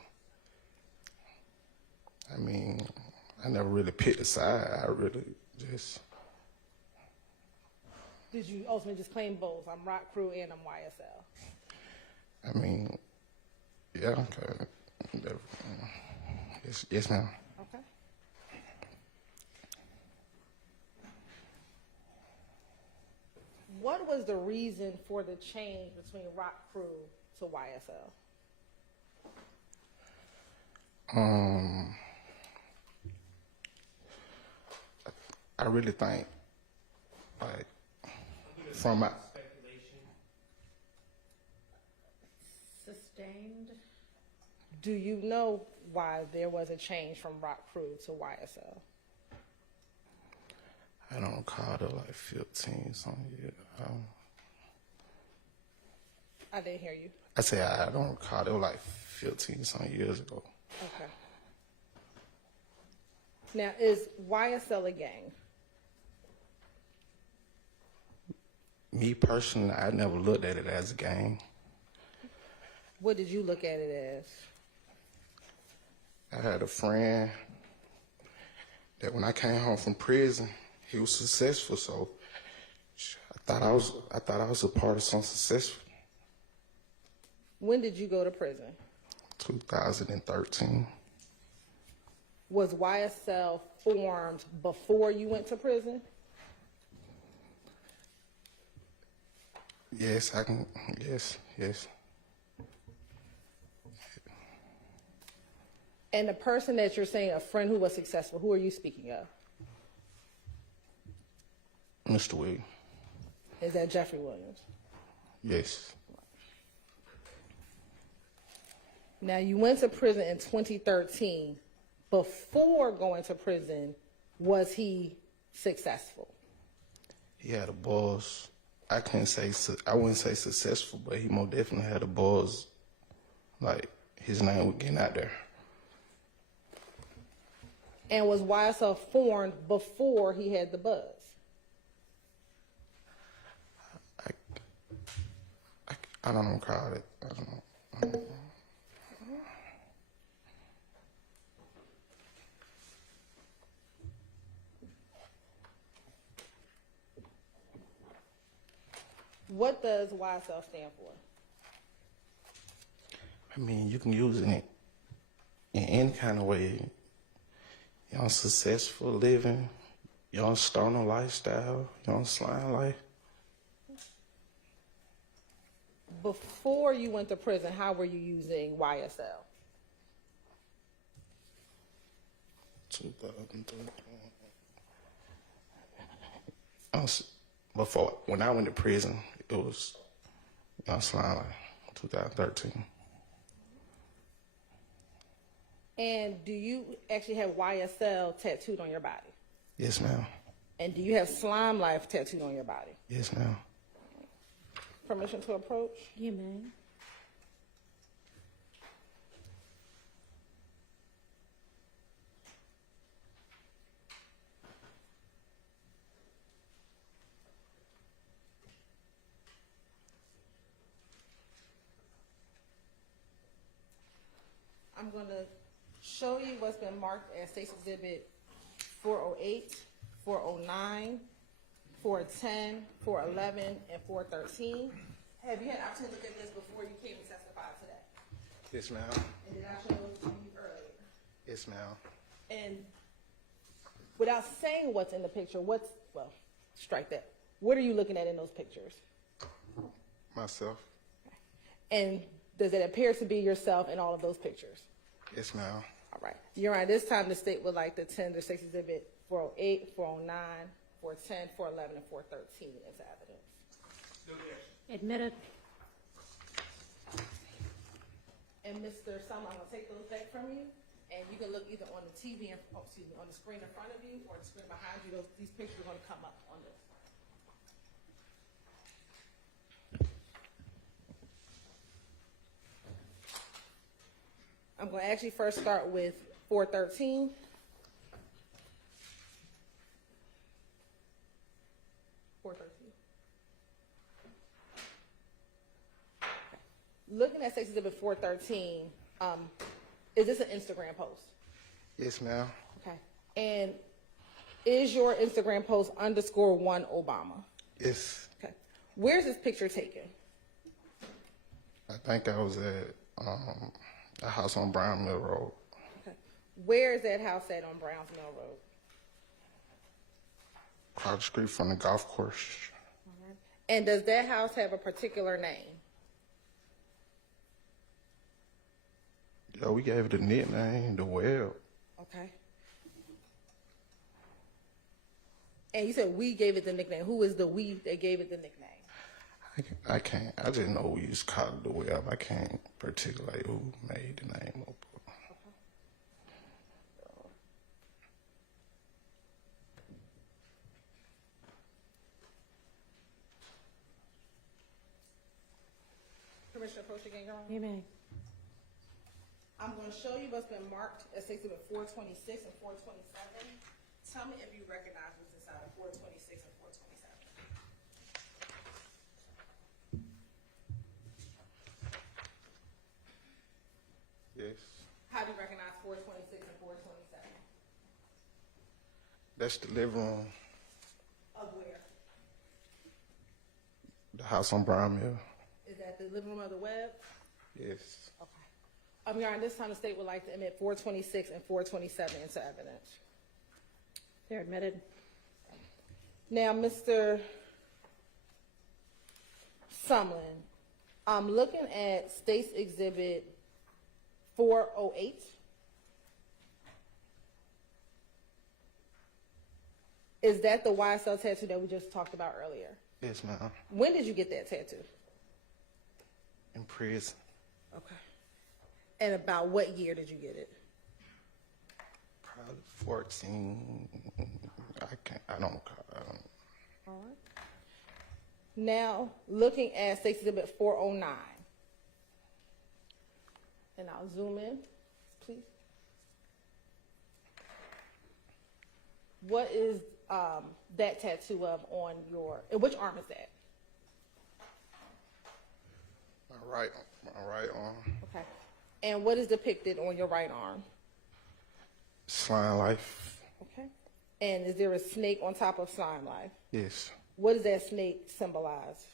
I mean, I never really picked a side. I really just. Did you ultimately just claim both? I'm Rock Crew and I'm YSL. I mean, yeah, okay. Yes, ma'am. Okay. What was the reason for the change between Rock Crew to YSL? I really think, like, from my speculation. Sustained. Do you know why there was a change from Rock Crew to YSL? I don't recall it like 15 something years. I didn't hear you. I say I don't recall. It was like 15 some years ago. Okay. Now, is YSL a gang? Me personally, I never looked at it as a gang. What did you look at it as? I had a friend that when I came home from prison, he was successful, so I thought I was a part of something successful. When did you go to prison? 2013. Was YSL formed before you went to prison? Yes, yes. And the person that you're saying, a friend who was successful, who are you speaking of? Mr. Williams. Is that Jeffrey Williams? Yes. Now, you went to prison in 2013. Before going to prison, was he successful? He had a buzz. I wouldn't say successful, but he most definitely had a buzz. Like, his name was getting out there. And was YSL formed before he had the buzz? I don't recall it. I don't know. What does YSL stand for? I mean, you can use it in any kind of way. Young successful living, young stoner lifestyle, young slime life. Before you went to prison, how were you using YSL? 2013. Before, when I went to prison, it was young slime life, 2013. And do you actually have YSL tattooed on your body? Yes, ma'am. And do you have Slime Life tattooed on your body? Yes, ma'am. Permission to approach? You may. I'm going to show you what's been marked as State's Exhibit 408, 409, 410, 411, and 413. Have you had an opportunity to look at this before you came and testified today? Yes, ma'am. And did I show those to you earlier? Yes, ma'am. And without saying what's in the picture, well, strike that. What are you looking at in those pictures? Myself. And does it appear to be yourself in all of those pictures? Yes, ma'am. All right. Your Honor, this time the state would like to tender State's Exhibit 408, 409, 410, 411, and 413 as evidence. Admitted. And Mr. Summer, I'm going to take those back from you, and you can look either on the TV, on the screen in front of you or the screen behind you. These pictures are going to come up on this. I'm going to actually first start with 413. Looking at State's Exhibit 413, is this an Instagram post? Yes, ma'am. Okay. And is your Instagram post _1 Obama? Yes. Okay. Where's this picture taken? I think I was at a house on Brown Mill Road. Okay. Where is that house at on Browns Mill Road? Across the street from the golf course. All right. And does that house have a particular name? Yeah, we gave it a nickname, the Well. Okay. And you said we gave it the nickname. Who is the we that gave it the nickname? I can't. I just know we used to call it the Well. I can't particulate who made the name up. Commissioner, approach again, Your Honor. You may. I'm going to show you what's been marked as Exhibit 426 and 427. Tell me if you recognize what's inside of 426 and 427. Yes. How do you recognize 426 and 427? That's the living room. Of where? The house on Brown Mill. Is that the living room of the web? Yes. Okay. Your Honor, this time the state would like to admit 426 and 427 into evidence. They're admitted. Now, Mr. Sumlin, I'm looking at State's Exhibit 408. Is that the YSL tattoo that we just talked about earlier? Yes, ma'am. When did you get that tattoo? In prison. Okay. And about what year did you get it? Probably 14. I don't. All right. Now, looking at State's Exhibit 409. And I'll zoom in, please. What is that tattoo of on your, and which arm is that? My right arm. Okay. And what is depicted on your right arm? Slime life. Okay. And is there a snake on top of Slime Life? Yes. What does that snake symbolize?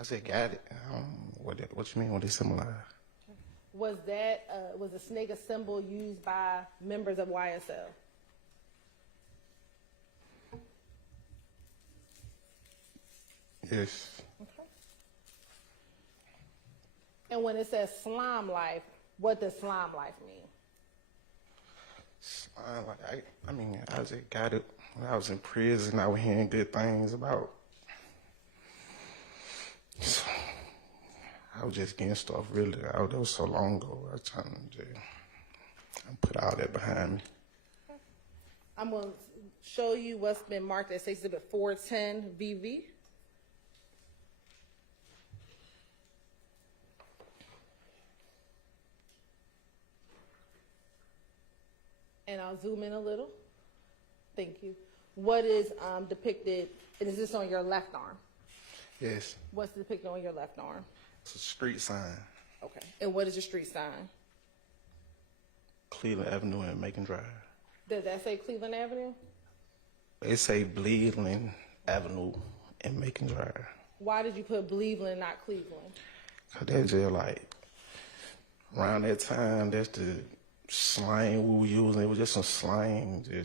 I said, got it. What you mean? What it symbolize? Was that was the snake a symbol used by members of YSL? Yes. Okay. And when it says Slime Life, what does Slime Life mean? I just got it when I was in prison. I was hearing good things about. So, I was just getting stuff really. That was so long ago. I was trying to put all that behind me. I'm going to show you what's been marked as Exhibit 410 VV. And I'll zoom in a little. Thank you. What is depicted, and is this on your left arm? Yes. What's depicted on your left arm? It's a street sign. Okay. And what is your street sign? Cleveland Avenue and Macon Drive. Does that say Cleveland Avenue? It say Bleedland Avenue and Macon Drive. Why did you put Cleveland, not Cleveland? Cause that's just like around that time. That's the slang we were using. It was just some slang, we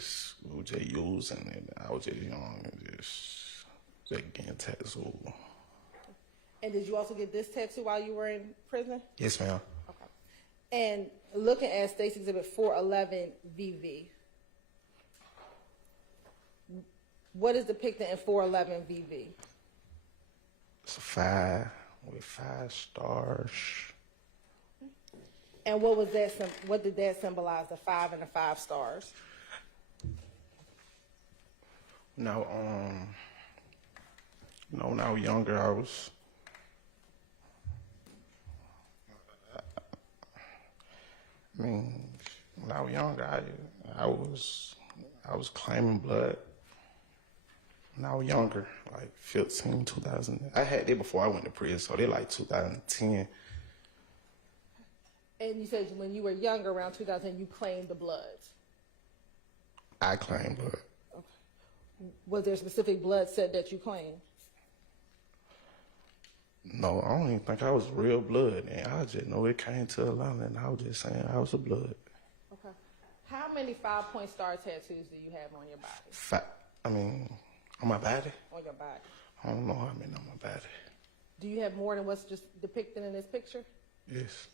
were just using it. I was just young and just getting tattooed. And did you also get this tattoo while you were in prison? Yes, ma'am. Okay. And looking at State's Exhibit 411 VV, what is depicted in 411 VV? It's a 5 with 5 stars. And what was that? What did that symbolize? The 5 and the 5 stars. Now, when I was younger, when I was younger, I was claiming blood. When I was younger, like 15, 2000. I had it before I went to prison, so they like 2010. And you said when you were younger, around 2000, you claimed the blood. I claimed blood. Okay. Was there specific blood set that you claimed? No, I don't even think I was real blood. And I just know it came to Atlanta, and I was just saying I was a blood. Okay. How many 5-point star tattoos do you have on your body? On my body? On your body. I don't know how many on my body. Do you have more than what's just depicted in this picture? Yes.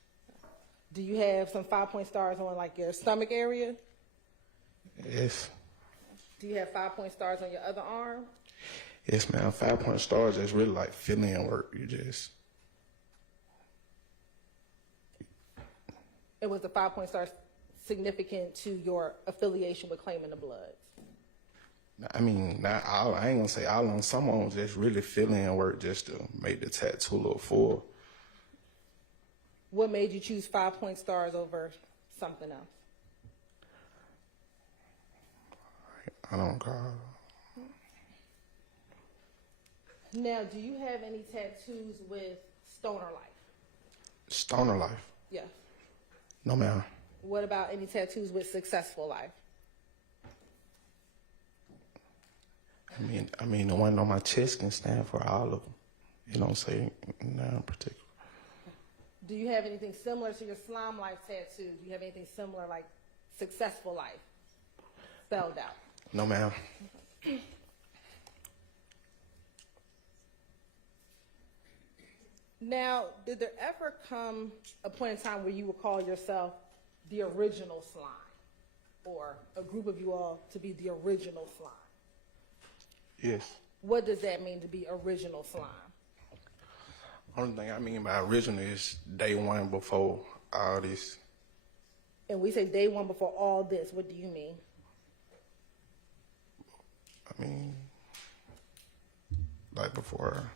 Do you have some 5-point stars on like your stomach area? Yes. Do you have 5-point stars on your other arm? Yes, man. 5-point stars is really like fill-in work. And was the 5-point stars significant to your affiliation with claiming the blood? Not all. I ain't gonna say all of them. Some of them just really fill-in work just to make the tattoo look full. What made you choose 5-point stars over something else? I don't call. Now, do you have any tattoos with Stoner Life? Stoner Life? Yes. No, ma'am. What about any tattoos with Successful Life? The one on my chest can stand for all of them. You don't say none in particular. Do you have anything similar to your Slime Life tattoo? Do you have anything similar like Successful Life spelled out? No, ma'am. Now, did there ever come a point in time where you would call yourself the original Slime, or a group of you all to be the original Slime? Yes. What does that mean to be original Slime? Only thing I mean by original is day one before all this. And we say day one before all this. What do you mean? Like before,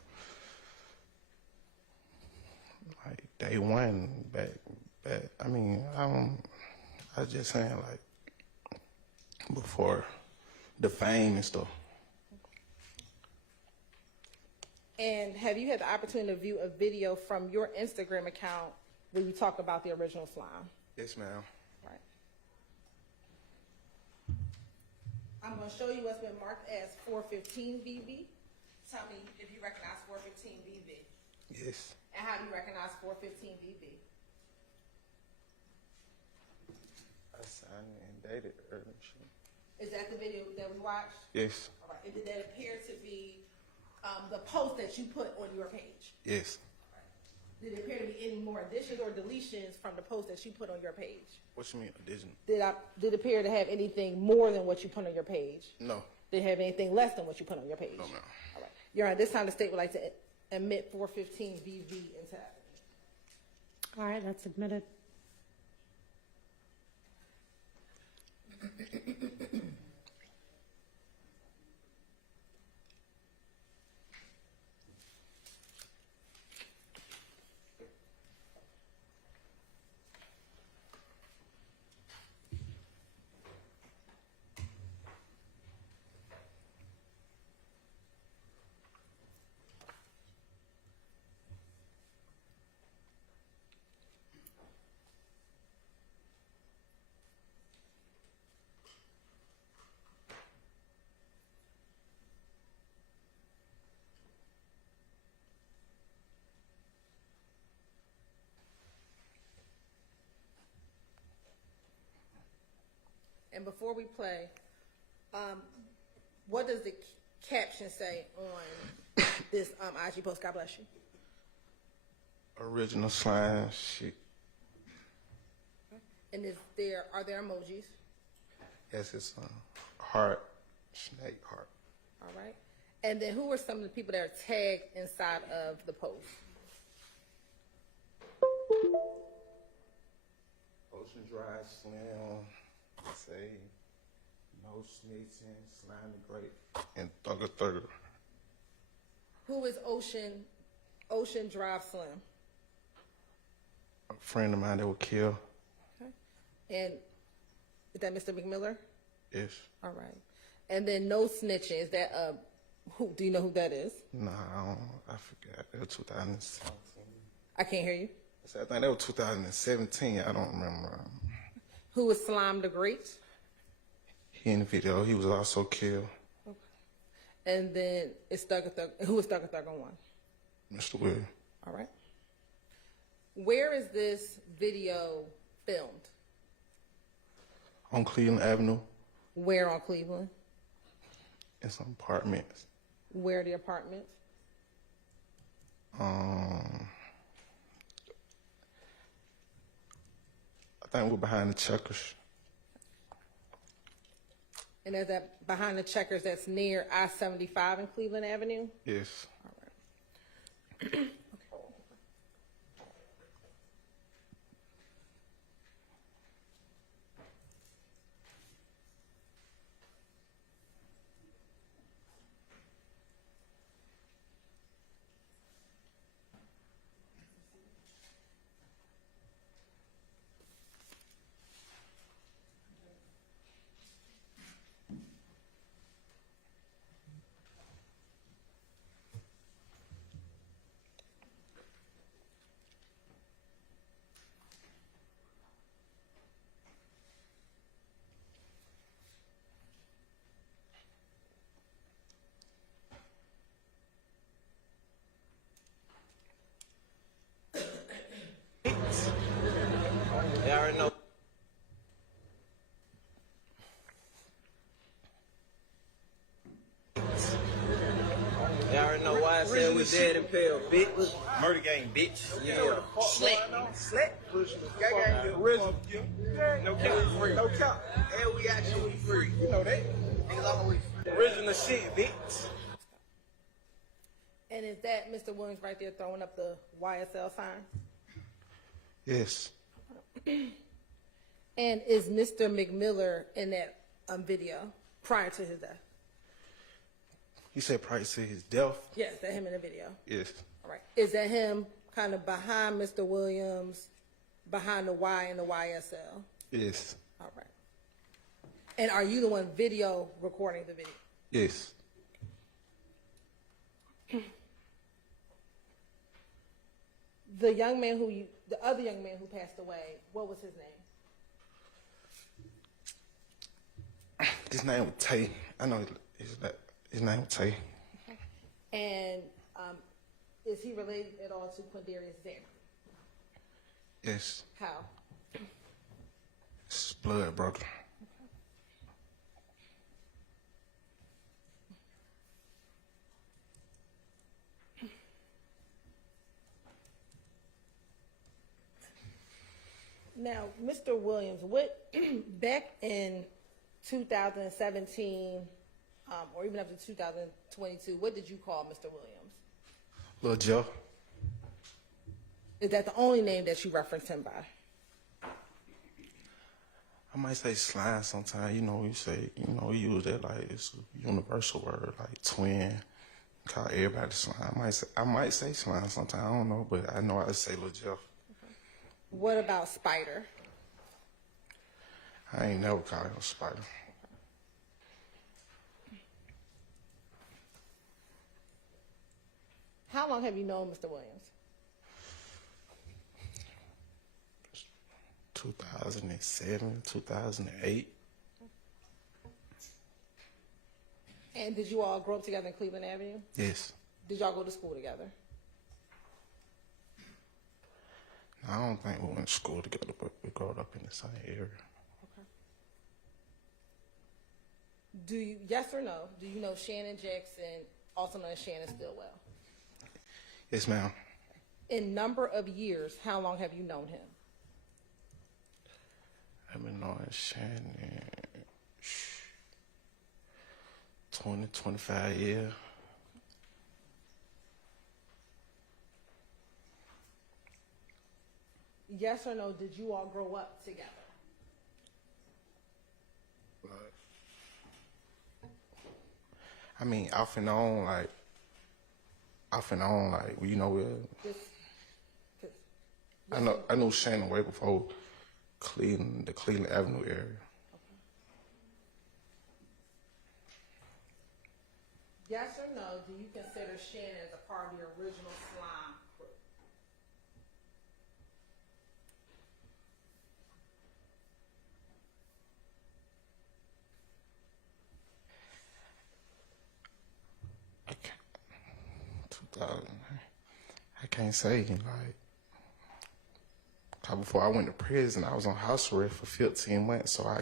like day one back. I was just saying like before the fame and stuff. And have you had the opportunity to view a video from your Instagram account where you talk about the original Slime? Yes, ma'am. Right. I'm going to show you what's been marked as 415 BB. Tell me if you recognize 415 BB. Yes. And how do you recognize 415 BB? I signed and dated earlier. Is that the video that we watched? Yes. All right. And did that appear to be the post that you put on your page? Yes. Did it appear to be any more additions or deletions from the post that you put on your page? What you mean addition? Did it appear to have anything more than what you put on your page? No. Did it have anything less than what you put on your page? No, ma'am. All right. Your Honor, this time the state would like to admit 415 BV into evidence. All right, that's admitted. And before we play, what does the caption say on this IG post? God bless you. Original slime shit. And are there emojis? Yes, it's heart, snake heart. All right. And then who are some of the people that are tagged inside of the post? Ocean Drive, Slim, say, no snitching, slime the grape, and Thugger Thugger. Who is Ocean Drive Slim? A friend of mine that was killed. Okay. And is that Mr. McMiller? Yes. All right. And then no snitching. Is that who? Do you know who that is? Nah, I forgot. It was 2017. I can't hear you. I think that was 2017. I don't remember. Who is Slime the Great? He in the video. He was also killed. Okay. And then it's Thugger Thugger. Who is Thugger Thugger 1? Mr. Will. All right. Where is this video filmed? On Cleveland Avenue. Where on Cleveland? In some apartments. Where are the apartments? I think we're behind the checkers. And is that behind the checkers that's near I-75 and Cleveland Avenue? Yes. All right. They already know. They already know YSL was dead and pale, bitch. Murder gang, bitch. Yeah. Slick. Original. No cap. No cap. And we actually free. You know that. Niggas always free. Original shit, bitch. And is that Mr. Williams right there throwing up the YSL sign? Yes. And is Mr. McMiller in that video prior to his death? You said prior to his death? Yes, that him in the video. Yes. All right. Is that him kind of behind Mr. Williams, behind the Y and the YSL? Yes. All right. And are you the one video recording the video? Yes. The other young man who passed away, what was his name? His name was Tay. I know his name was Tay. Okay. And is he related at all to Quindarius Zimmer? Yes. How? It's blood brother. Now, Mr. Williams, back in 2017, or even up to 2022, what did you call Mr. Williams? Lil Joe. Is that the only name that you referenced him by? I might say slime sometimes. You use that like it's a universal word, like twin. Call everybody slime. I might say slime sometimes. I don't know, but I know I say Lil Joe. What about Spider? I ain't never called him Spider. How long have you known Mr. Williams? 2007, 2008. And did you all grow up together in Cleveland Avenue? Yes. Did y'all go to school together? I don't think we went to school together, but we grew up in the same area. Okay. Yes or no, do you know Shannon Jackson, also known as Shannon Stillwell? Yes, ma'am. In number of years, how long have you known him? I've been knowing Shannon 20, 25 years. Yes or no, did you all grow up together? I mean, off and on, like, you know, I knew Shannon way before the Cleveland Avenue area. Yes or no, do you consider Shannon as a part of the original slime crew? I can't, 2000, I can't say, like, 'cause before I went to prison, I was on house arrest for 15 months, so I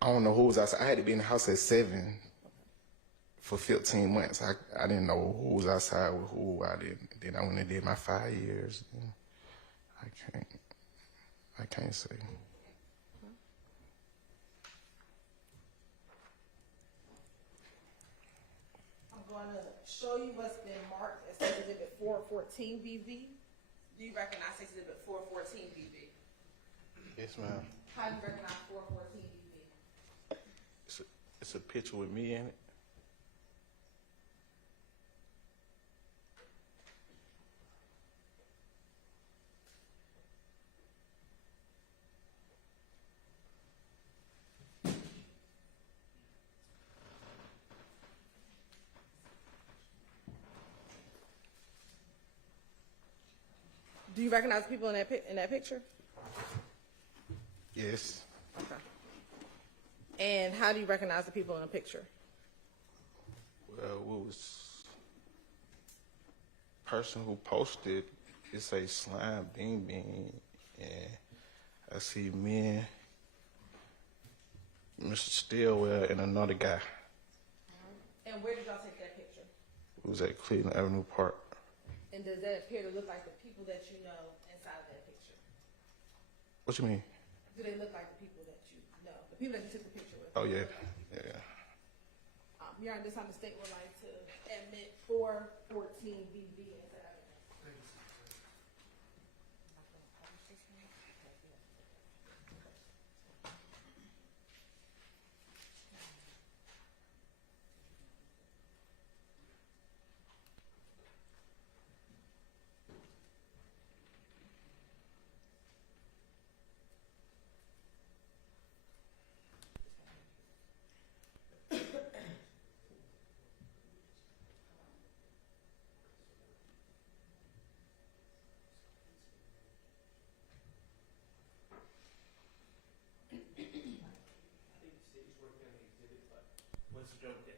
don't know who was outside. I had to be in the house at 7 for 15 months. I didn't know who was outside with who. Then I went and did my 5 years. I can't say. I'm going to show you what's been marked as Sex Exhibit 414 BV. Do you recognize Sex Exhibit 414 BV? Yes, ma'am. How do you recognize 414 BV? It's a picture with me in it. Do you recognize people in that picture? Yes. Okay. And how do you recognize the people in the picture? Well, what was person who posted, it say Slime Bean Bean, and I see me and Mr. Stillwell and another guy. And where did y'all take that picture? It was at Cleveland Avenue Park. And does that appear to look like the people that you know inside of that picture? What you mean? Do they look like the people that you know? The people that you took the picture with? Oh, yeah. Yeah. Your Honor, this time the state would like to admit 414 BB into evidence.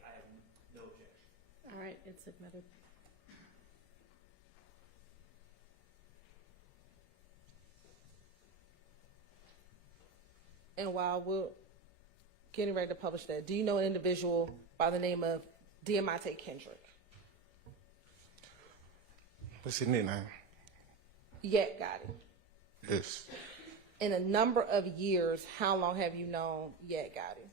I have no objection. All right, it's admitted. And while we're getting ready to publish that, do you know an individual by the name of Diamante Kendrick? What's his nickname? Yet got it. Yes. In a number of years, how long have you known Yet got it?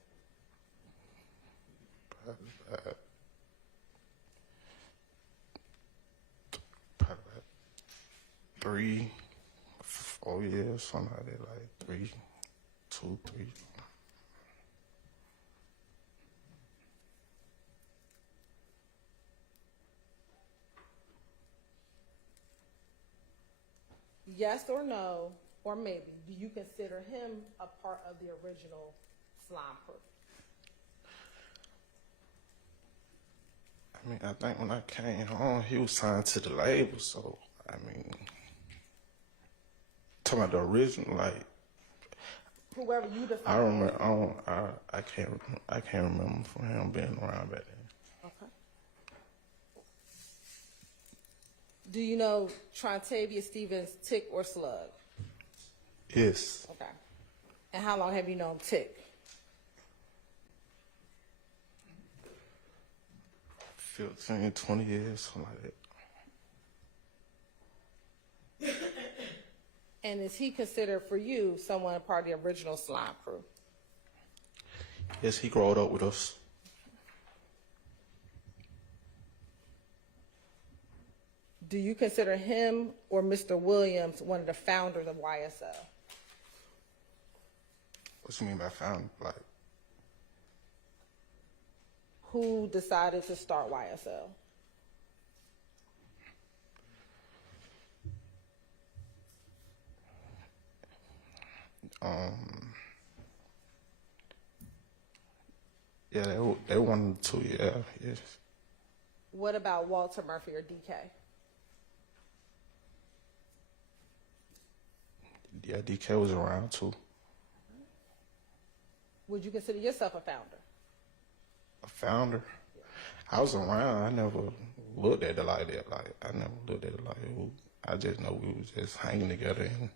Probably about 3, 4 years, something like that, like 3, 2, 3. Yes or no, or maybe, do you consider him a part of the original slime crew? I mean, I think when I came home, he was signed to the label, so, I mean, talking about the original, like, Whoever you define. I remember, I can't remember from him being around back then. Okay. Do you know Trontavia Stevens, Tick or Slug? Yes. Okay. And how long have you known Tick? 15, 20 years, something like that. And is he considered for you someone a part of the original slime crew? Yes, he growed up with us. Do you consider him or Mr. Williams one of the founders of YSL? What you mean by found? Like, Who decided to start YSL? yeah, they wanted to, yeah, yes. What about Walter Murphy or DK? Yeah, DK was around too. Would you consider yourself a founder? A founder? I was around. I never looked at it like that. Like, I never looked at it like that. I just know we was just hanging together and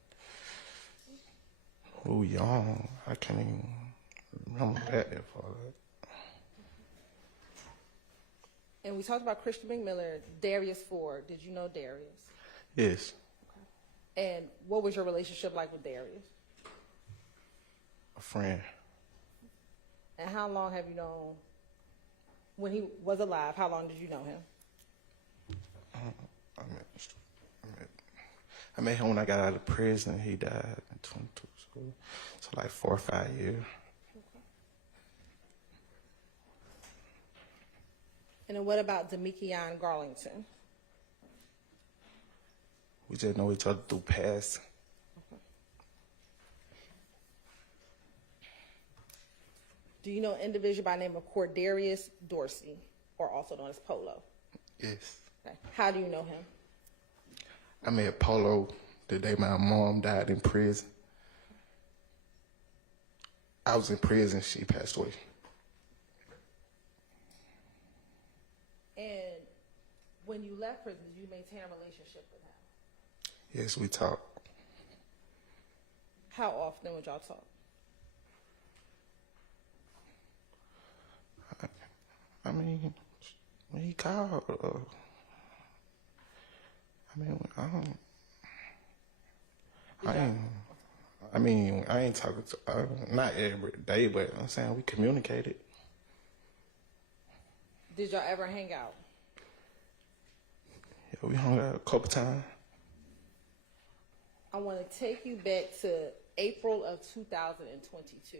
we were young. I can't even remember that far. And we talked about Christian McMillan, Darius Ford. Did you know Darius? Yes, And what was your relationship like with Darius? a friend. And how long have you known, when he was alive, how long did you know him? I met him when I got out of prison. He died in 22, so like 4 or 5 years. And then what about Demikion Garlington? We just know each other through past. Do you know an individual by the name of Cordarius Dorsey, or also known as Polo? Yes. Okay. How do you know him? I met Polo the day my mom died in prison. I was in prison, she passed away. And when you left prison, did you maintain a relationship with him? Yes, we talked. How often would y'all talk? I mean, when he called, I ain't talking to, not every day, but I'm saying we communicated. Did y'all ever hang out? Yeah, we hung out a couple times. I want to take you back to April of 2022.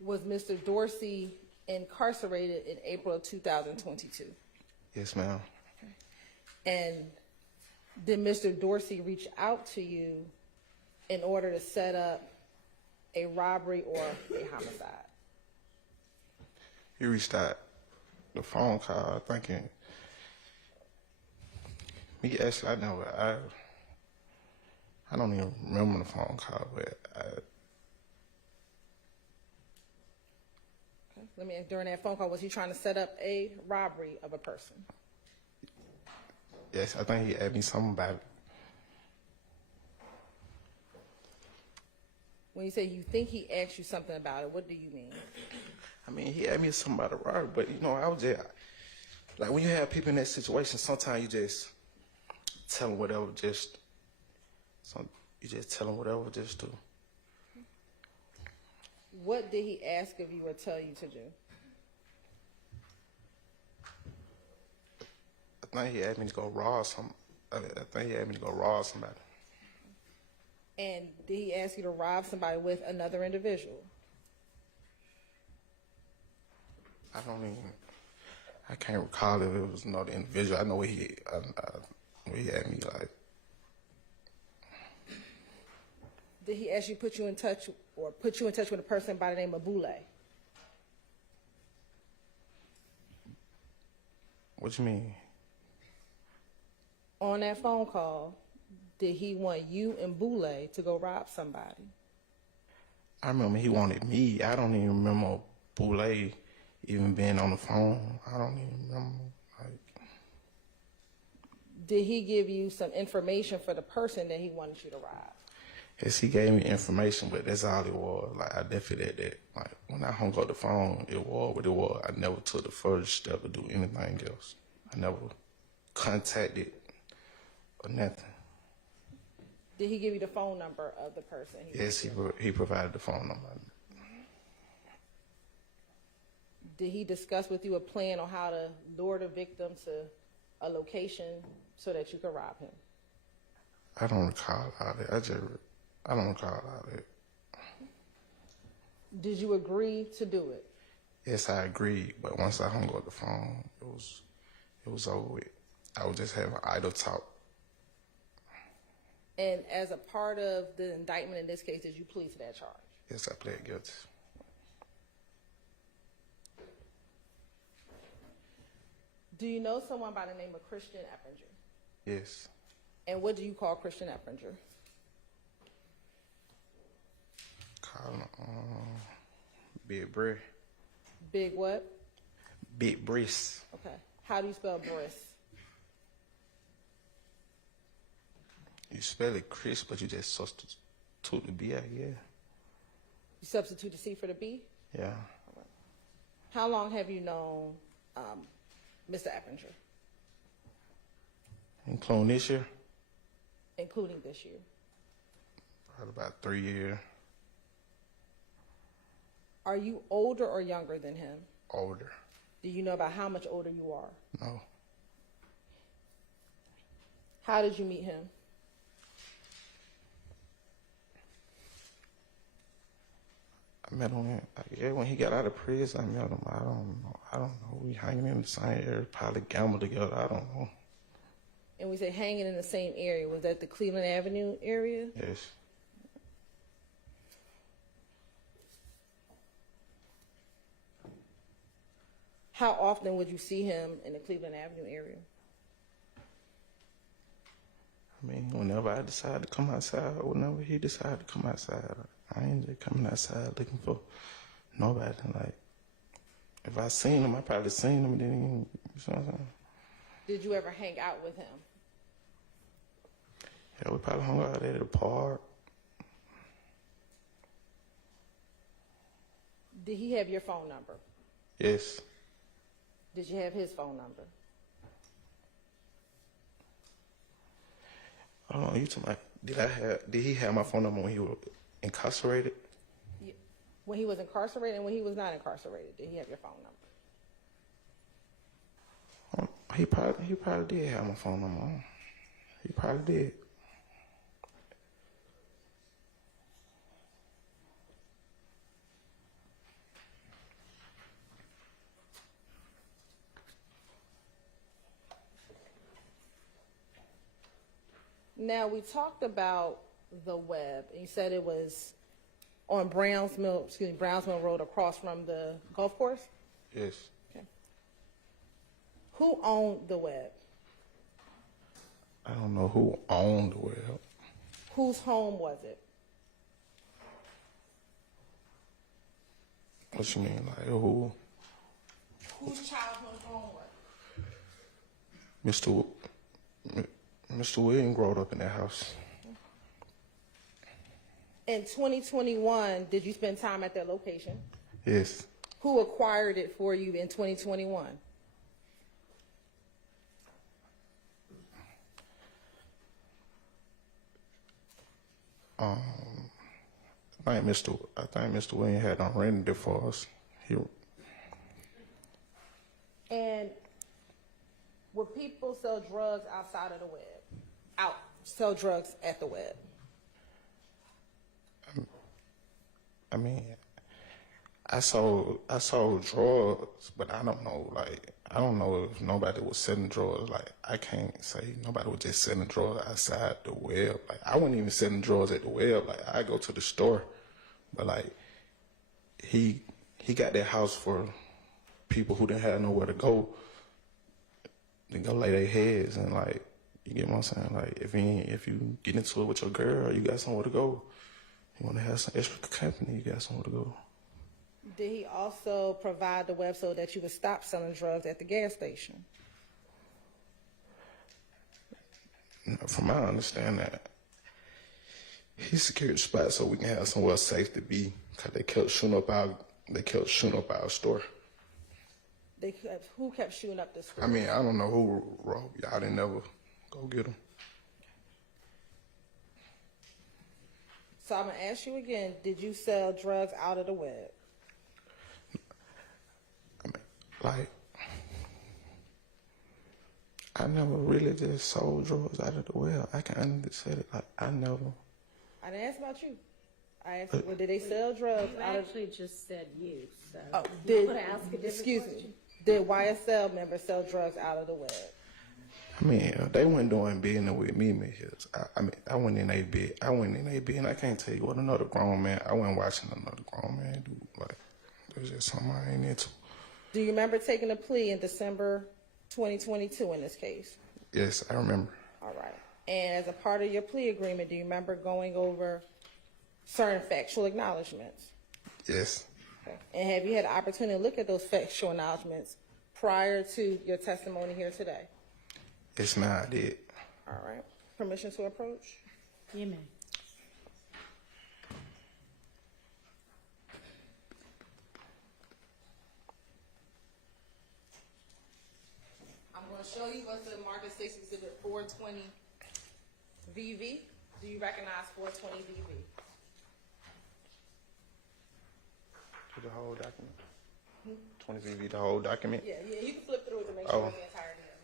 Was Mr. Dorsey incarcerated in April of 2022? Yes, ma'am. And did Mr. Dorsey reach out to you in order to set up a robbery or a homicide? He reached out the phone call thinking, me actually, I don't even remember the phone call, but During that phone call, was he trying to set up a robbery of a person? yes, I think he asked me something about it. When you say you think he asked you something about it, what do you mean? I mean, he asked me something about a robbery, but you know, I was just, like when you have people in that situation, sometimes you just tell them whatever, you just tell them whatever just to. What did he ask of you or tell you to do? I think he asked me to go rob somebody. And did he ask you to rob somebody with another individual? I can't recall if it was another individual. I know he had me like. Did he ask you to put you in touch with a person by the name of Boule? What you mean? On that phone call, did he want you and Boule to go rob somebody? I remember he wanted me. I don't even remember Boule even being on the phone. I don't even remember. Did he give you some information for the person that he wanted you to rob? Yes, he gave me information, but that's all it was. Like, I definitely did that. Like, when I hung up the phone, it was what it was. I never took the further step to do anything else. I never contacted or nothing. Did he give you the phone number of the person? Yes, he provided the phone number. Did he discuss with you a plan on how to lure the victim to a location so that you could rob him? I don't recall all that. I don't recall all that. Did you agree to do it? Yes, I agreed, but once I hung up the phone, it was over with. I was just having idle talk. And as a part of the indictment in this case, did you plead to that charge? Yes, I pled guilty. Do you know someone by the name of Christian Eppinger? Yes. And what do you call Christian Eppinger? Call him Big Briss. Big what? Big Briss. Okay. How do you spell Briss? You spell it Chris, but you just substitute the B, I guess. You substitute the C for the B? Yeah. How long have you known Mr. Eppinger? Including this year? Including this year. Probably about 3 years. Are you older or younger than him? Older. Do you know about how much older you are? No. How did you meet him? I met him when he got out of prison. I met him. I don't know. We hanging in the same area, probably gambled together. I don't know. And we say hanging in the same area. Was that the Cleveland Avenue area? Yes. How often would you see him in the Cleveland Avenue area? I mean, whenever I decide to come outside, whenever he decided to come outside, I ain't just coming outside looking for nobody. Like, if I seen him, I probably seen him, and then, you know what I'm saying? Did you ever hang out with him? Yeah, we probably hung out at the park. Did he have your phone number? Yes. Did you have his phone number? I don't know, you talking about, did he have my phone number when he was incarcerated? When he was incarcerated and when he was not incarcerated, did he have your phone number? He probably did have my phone number. He probably did. Now, we talked about the web. You said it was on Browns Mill Road across from the golf course? Yes. Okay. Who owned the web? I don't know who owned the web. Whose home was it? What you mean, like who? Whose childhood home was it? Mr. Williams growed up in that house. In 2021, did you spend time at that location? Yes. Who acquired it for you in 2021? I think Mr. Williams had rented it for us. And would people sell drugs outside of the web? Sell drugs at the web? I mean, I sold drugs, but I don't know. Like, I don't know if nobody was selling drugs. Like, I can't say nobody was just selling drugs outside the web. Like, I wasn't even selling drugs at the web. Like, I go to the store, but like, he got that house for people who didn't have nowhere to go lay their heads, and like, you get what I'm saying? Like, if you get into it with your girl, you got somewhere to go. You want to have some extra company, you got somewhere to go. Did he also provide the web so that you would stop selling drugs at the gas station? From my understanding, He secured the spot so we can have somewhere safe to be. Cause they kept shooting up our store. Who kept shooting up the store? I mean, I don't know who robbed y'all. Didn't never go get them. So I'm gonna ask you again, did you sell drugs out of the web? Like, I never really just sold drugs out of the well. I can honestly say that. Like, I never. I didn't ask about you. I asked, well, did they sell drugs You out of? actually just said you, so. Oh, You wanna ask a different excuse question? me. Did YSL members sell drugs out of the web? I mean, they weren't doing business with me, Miss. I mean, I went in their bed. And I can't tell you what another grown man. I wasn't watching another grown man do. Like, there's just something I ain't into. Do you remember taking a plea in December 2022 in this case? Yes, I remember. All right. And as a part of your plea agreement, do you remember going over certain factual acknowledgments? Yes. Okay. And have you had the opportunity to look at those factual acknowledgments prior to your testimony here today? Yes, ma'am, I did. All right. Permission to approach? You may. I'm going to show you what's in Market 6 Exhibit 420 VV. Do you recognize 420 VV? To the whole document? 20 VV, the whole document? Yeah, you can flip through it to make sure it's the entirety of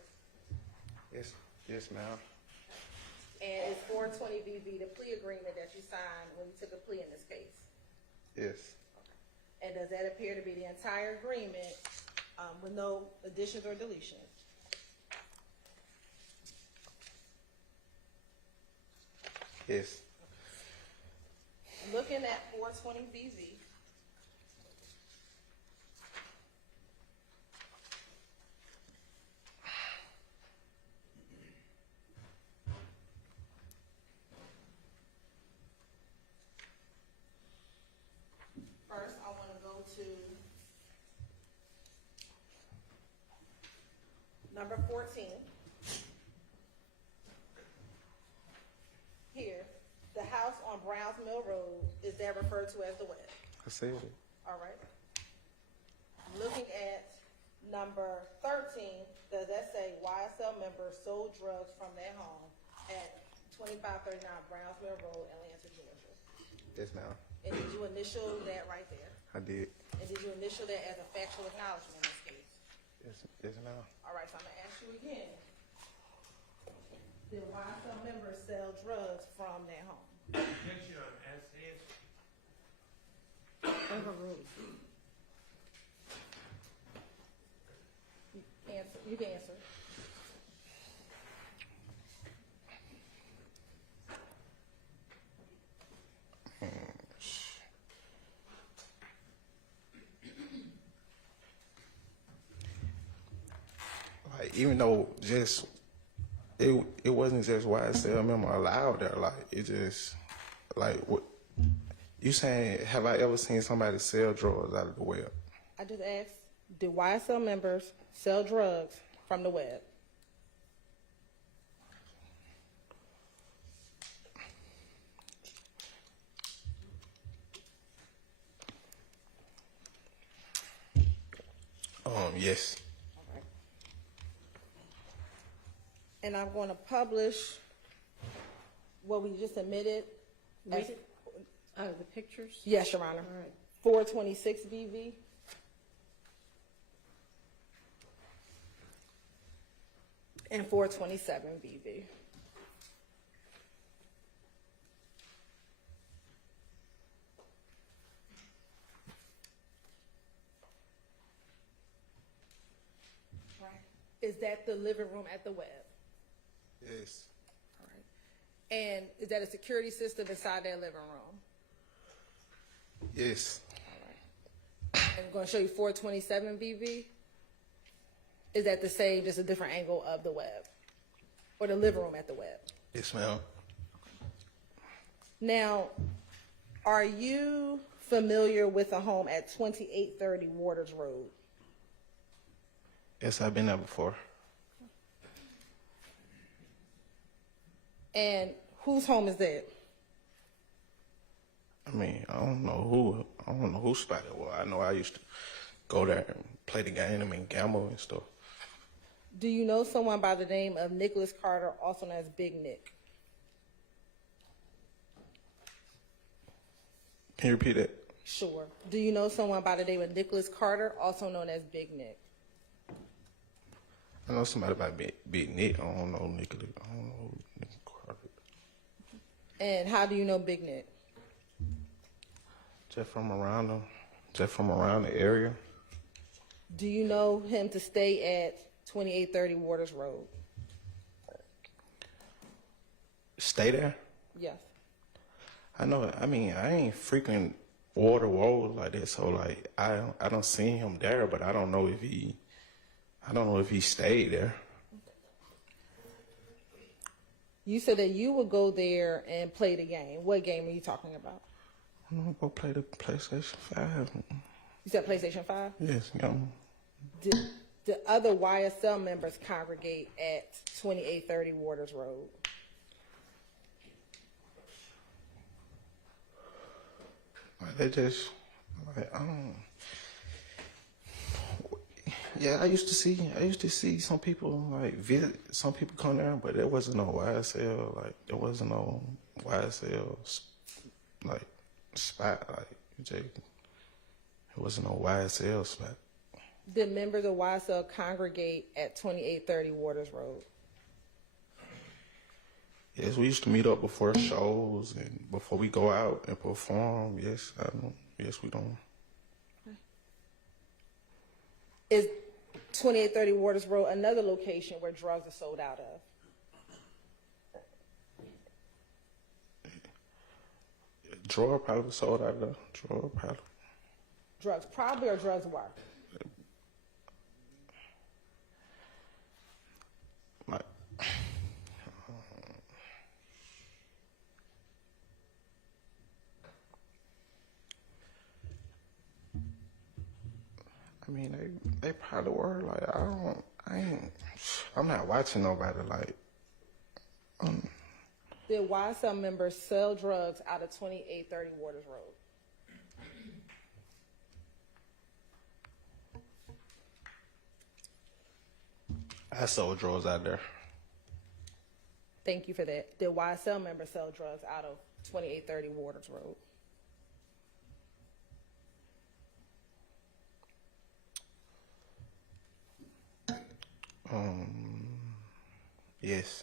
it. Yes, ma'am. And it's 420 VV, the plea agreement that you signed when you took a plea in this case. Yes. And does that appear to be the entire agreement with no additions or deletions? Yes. Looking at 420 VV, first I want to go to number 14. Here, the house on Browns Mill Road, is that referred to as the web? I said it. All right. Looking at number 13, does that say YSL members sold drugs from their home at 2539 Browns Mill Road, Atlanta, Georgia? Yes, ma'am. And did you initial that right there? I did. And did you initial that as a factual acknowledgement in this case? Yes, ma'am. All right, so I'm gonna ask you again. Did YSL members sell drugs from their home? Overruled. You can answer. Like, even though just it wasn't just YSL member allowed there. Like, it just like what you saying? Have I ever seen somebody sell drugs out of the web? I just asked, did YSL members sell drugs from the web? Yes. Okay. And I'm going to publish what we just admitted. Read it. Oh, the pictures? Yes, Your Honor. All right. 426 VV. And 427 VV. Right. Is that the living room at the web? Yes. All right. And is that a security system inside that living room? Yes. And I'm going to show you 427 VV. Is that the same, just a different angle of the web? Or the living room at the web? Yes, ma'am. Now, are you familiar with a home at 2830 Waters Road? Yes, I've been there before. And whose home is that? I mean, I don't know who spot it was. I know I used to go there and play the game and gamble and stuff. Do you know someone by the name of Nicholas Carter, also known as Big Nick? Can you repeat that? Sure. Do you know someone by the name of Nicholas Carter, also known as Big Nick? I know somebody by Big Nick. I don't know Nicholas. I don't know Nicholas Carter. And how do you know Big Nick? Just from around the area. Do you know him to stay at 2830 Waters Road? Stay there? Yes. I know. I mean, I ain't frequent Water Road like that, so like I don't see him there, but I don't know if he stayed there. You said that you would go there and play the game. What game are you talking about? I'm gonna go play the PlayStation 5. You said PlayStation 5? Yes, yeah. Did other YSL members congregate at 2830 Waters Road? Like they just, like, yeah, I used to see some people like visit, some people come there, but there wasn't no YSL, like there wasn't no YSL like spot, like it wasn't no YSL spot. Did members of YSL congregate at 2830 Waters Road? Yes, we used to meet up before shows and before we go out and perform. Yes, yes, we don't. Is 2830 Waters Road another location where drugs are sold out of? Drawer probably sold out of the drawer probably. Drugs probably or drugs were? Like, I mean, they probably were. Like, I'm not watching nobody. Like, Did YSL members sell drugs out of 2830 Waters Road? I sold drugs out there. Thank you for that. Did YSL members sell drugs out of 2830 Waters Road? Yes.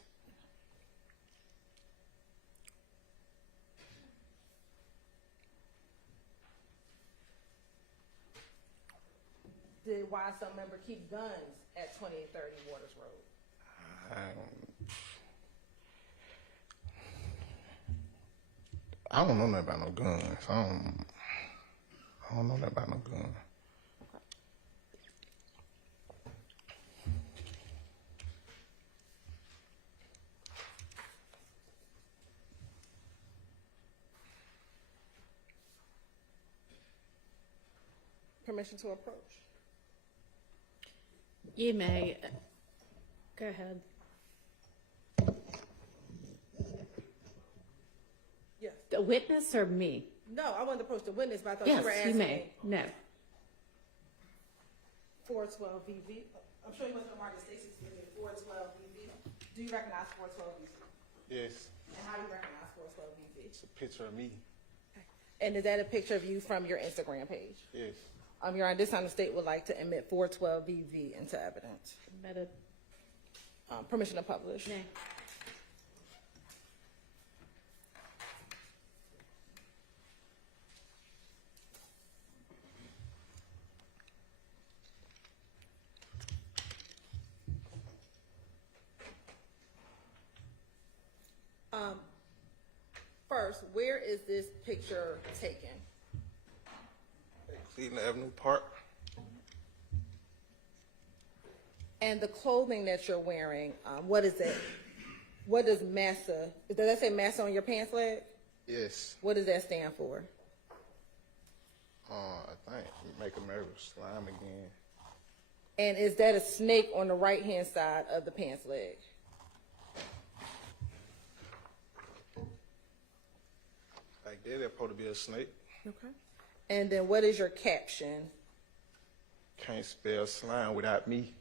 Did YSL member keep guns at 2830 Waters Road? I don't know nothing about no guns. I don't know nothing about no guns. Permission to approach. You may. Go ahead. Yes. The witness or me? No, I wanted to approach the witness, but I thought you were Yes, asking you may. No. 412 VV. I'm sure you must know Margaret Stacy's 412 VV. Do you recognize 412 VV? Yes. And how do you recognize 412 VV? It's a picture of me. And is that a picture of you from your Instagram page? Yes. Your Honor, this time the state would like to admit 412 VV into evidence. Admitted. Permission to publish. Nay. First, where is this picture taken? Cleveland Avenue Park. And the clothing that you're wearing, what is it? What does massa, does that say massa on your pants leg? Yes. What does that stand for? I think Make America Slime Again. And is that a snake on the right-hand side of the pants leg? Like that, they're supposed to be a snake. Okay. And then what is your caption? Can't spell slime without me.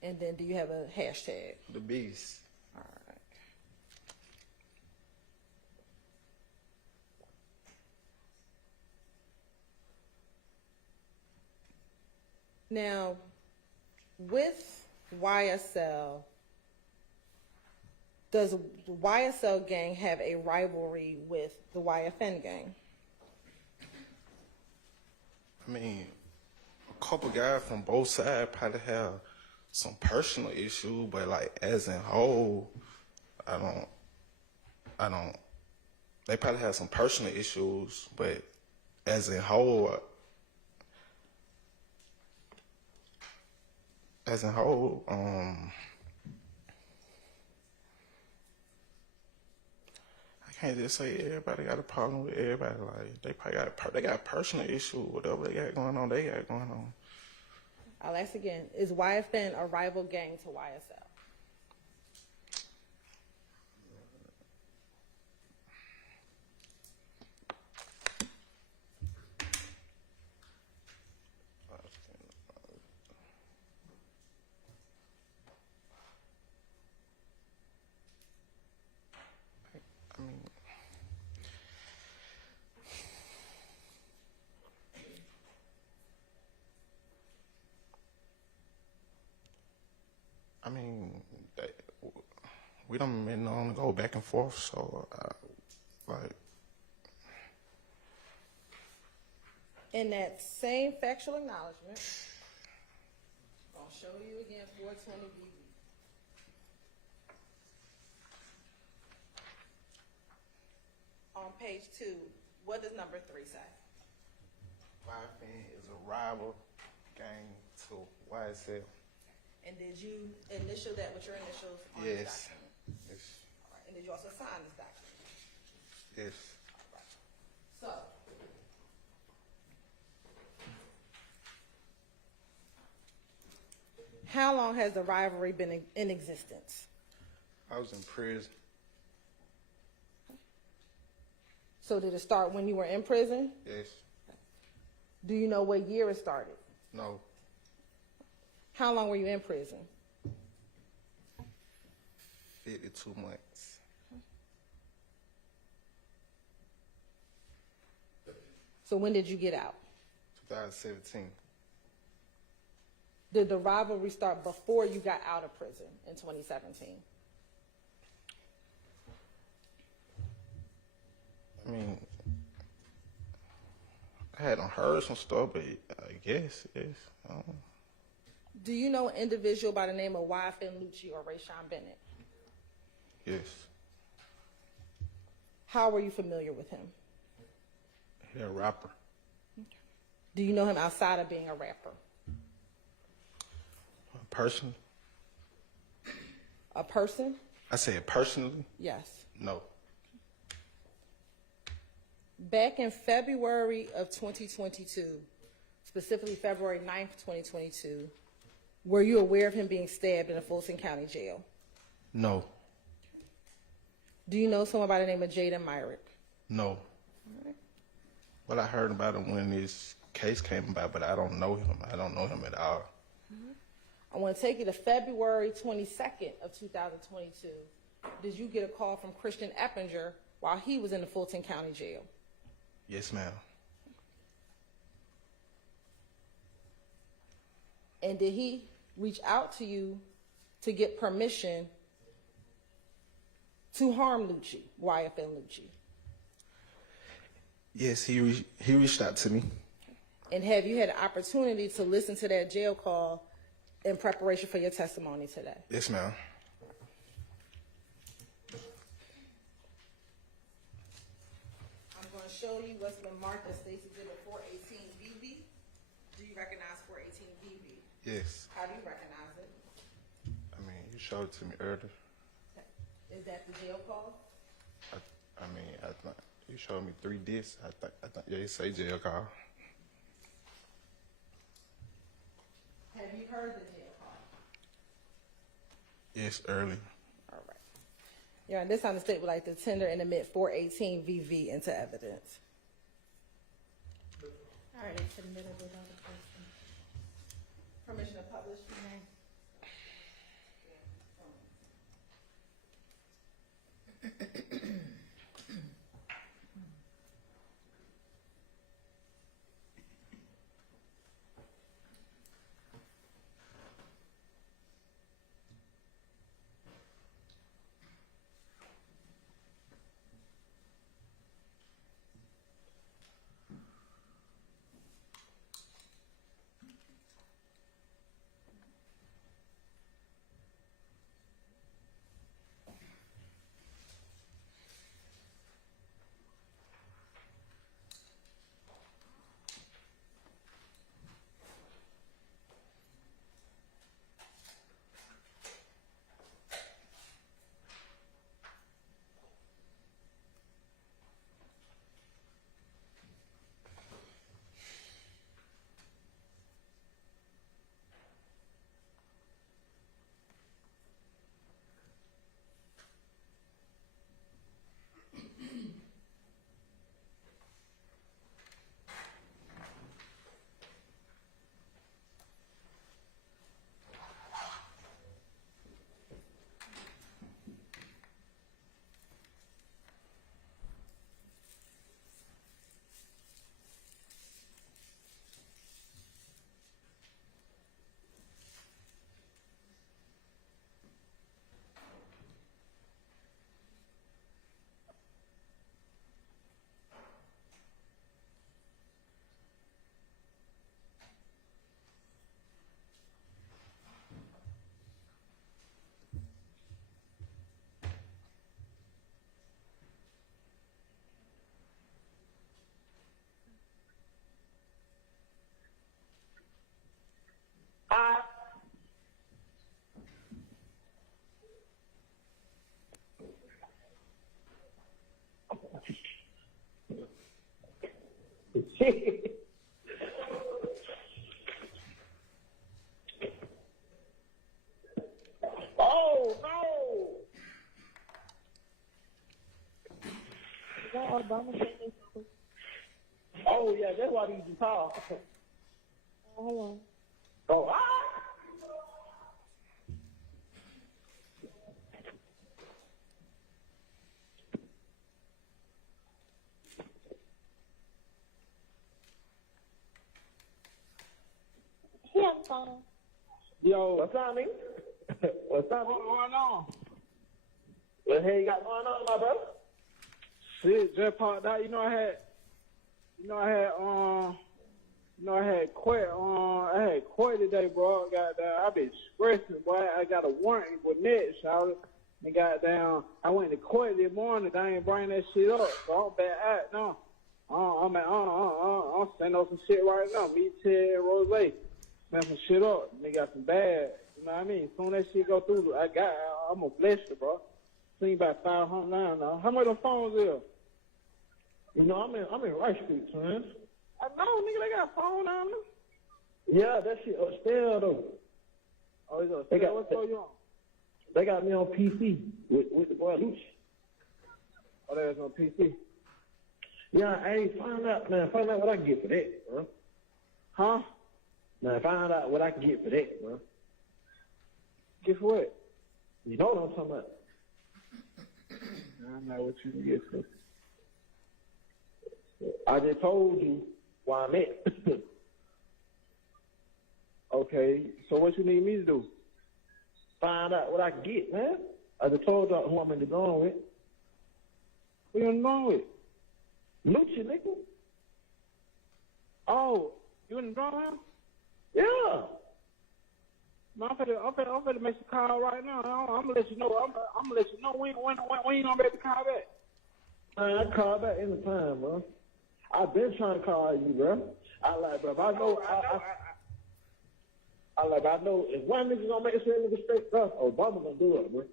And then do you have a hashtag? The beast. All right. Now, with YSL, does the YSL gang have a rivalry with the YFN gang? I mean, a couple guys from both sides probably have some personal issue, but like as in whole, I don't. They probably have some personal issues, but as in whole, I can't just say everybody got a problem with everybody. Like they probably got personal issue, whatever they got going on, they got going on. I'll ask again, is YFN a rival gang to YSL? I mean, we done been known to go back and forth, so like. In that same factual acknowledgement, I'll show you again 420 BB. On page 2, what does number 3 say? YFN is a rival gang to YSL. And did you initial that with your initials on Yes. this document? Yes. All right. And did you also sign this document? Yes. So, how long has the rivalry been in existence? I was in prison. So did it start when you were in prison? Yes. Do you know what year it started? No. How long were you in prison? 52 months. So when did you get out? 2017. Did the rivalry start before you got out of prison in 2017? I mean, I hadn't heard some stuff, but I guess, yes. Do you know an individual by the name of YFN Lucci or Rayshawn Bennett? Yes. How were you familiar with him? He a rapper. Do you know him outside of being a rapper? Personally? A person? I said personally? Yes. No. Back in February of 2022, specifically February 9th, 2022, were you aware of him being stabbed in a Fulton County jail? No. Do you know someone by the name of Jaden Myrick? No. Well, I heard about him when this case came about, but I don't know him. I don't know him at all. I want to take you to February 22nd of 2022. Did you get a call from Christian Eppinger while he was in the Fulton County jail? Yes, ma'am. And did he reach out to you to get permission to harm Lucci, YFN Lucci? Yes, he reached out to me. And have you had an opportunity to listen to that jail call in preparation for your testimony today? Yes, ma'am. I'm going to show you what's been marked as State's Exhibit 418BB. Do you recognize 418BB? Yes. How do you recognize it? I mean, you showed it to me earlier. Is that the jail call? I mean, you showed me 3 discs. I think, yeah, you say jail call. Have you heard the jail call? Yes, early. All right. Yeah, and this time the state would like to tender and admit 418 VV into evidence. All right, it's admitted without a question. Permission to publish, your name. Oh no! Is that Obama saying this? Oh yeah, that's why he's tall. Hold on. Oh ah! Yeah, I'm fine. Yo, what's up, man? What's up? What's going on? What the hell you got going on, my brother? Shit, just popped out. I had quit today, bro. Goddamn, I been stressing, boy. I got a warrant with Ned, shout. And goddamn, I went to court this morning. I ain't bring that shit up, so I'm back out now. I'm sending up some shit right now. Me, Ted, and Rose. Send some shit up. They got some bad. You know what I mean? As soon as that shit go through, I'm gonna bless you, bro. Seen about 500 now. How much the phones is? You know, I'm in Rice Street, man. I know, nigga, they got a phone down there. Yeah, that shit upstairs though. Oh, it's upstairs. What's going on? They got me on PC with the boy Luch. Oh, there's on PC. Yeah, hey, find out what I can get for that, bro. Huh? Now, find out what I can get for that, bro. Get for what? You know what I'm talking about. I know what you can get for. I just told you where I'm at. Okay, so what you need me to do? Find out what I can get, man. I just told you who I'm in the going with. Who you in the going with? Lucha, nigga. Oh, you in the going? Yeah. Man, I'm finna make a call right now. I'm gonna let you know. I'm gonna let you know when you gonna be able to call back. Man, I call back anytime, bro. I've been trying to call you, bro. I know if one nigga gonna make sure nigga straight up, Obama gonna do it, bro.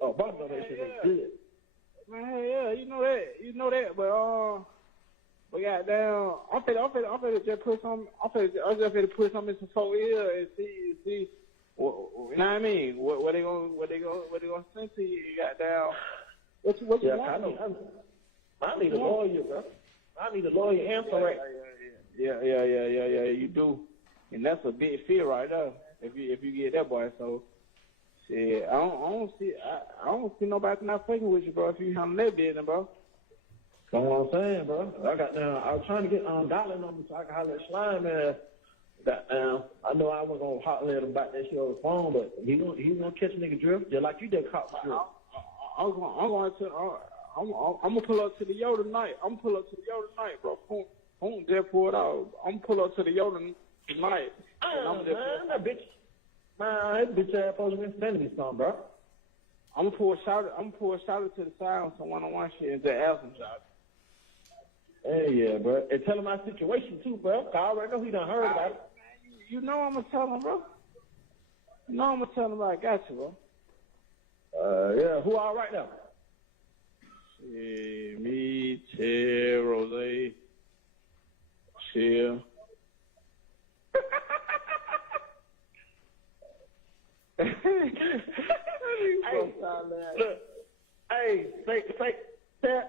Obama gonna make sure nigga good. Man, hey, yeah, you know that, but goddamn, I'm finna just put some. I'm just put some in some folk ear and see. What, you know what I mean? What they gonna send to you? Goddamn. What you Yeah, want? I need a lawyer, bro. I need a lawyer and correct. Yeah, you do. And that's a big fear right there. If you get that boy, so shit, I don't see nobody not fucking with you, bro. If you handle that business, bro. That's what I'm saying, bro. I was trying to get dollar numbers so I can holler at Slime, man. I know I was gonna holler at him about that shit on the phone, but he gonna catch a nigga drift just like you did caught the drift. I'm gonna pull up to the Yoda tonight. Bro. Boom, just pull it out. I'm gonna pull up to the Yoda tonight. Man, that bitch ass supposed to be sending me something, bro. I'm gonna pull a shout to the side on some one-on-one shit and just ask him shout. Hey, yeah, bro. And tell him my situation too, bro. I already know he done heard about it. You know I'm gonna tell him, bro. You know I'm gonna tell him I got you, bro. Yeah. Who all right now? Yeah, me, Ted, Rose, Chill. Look, hey,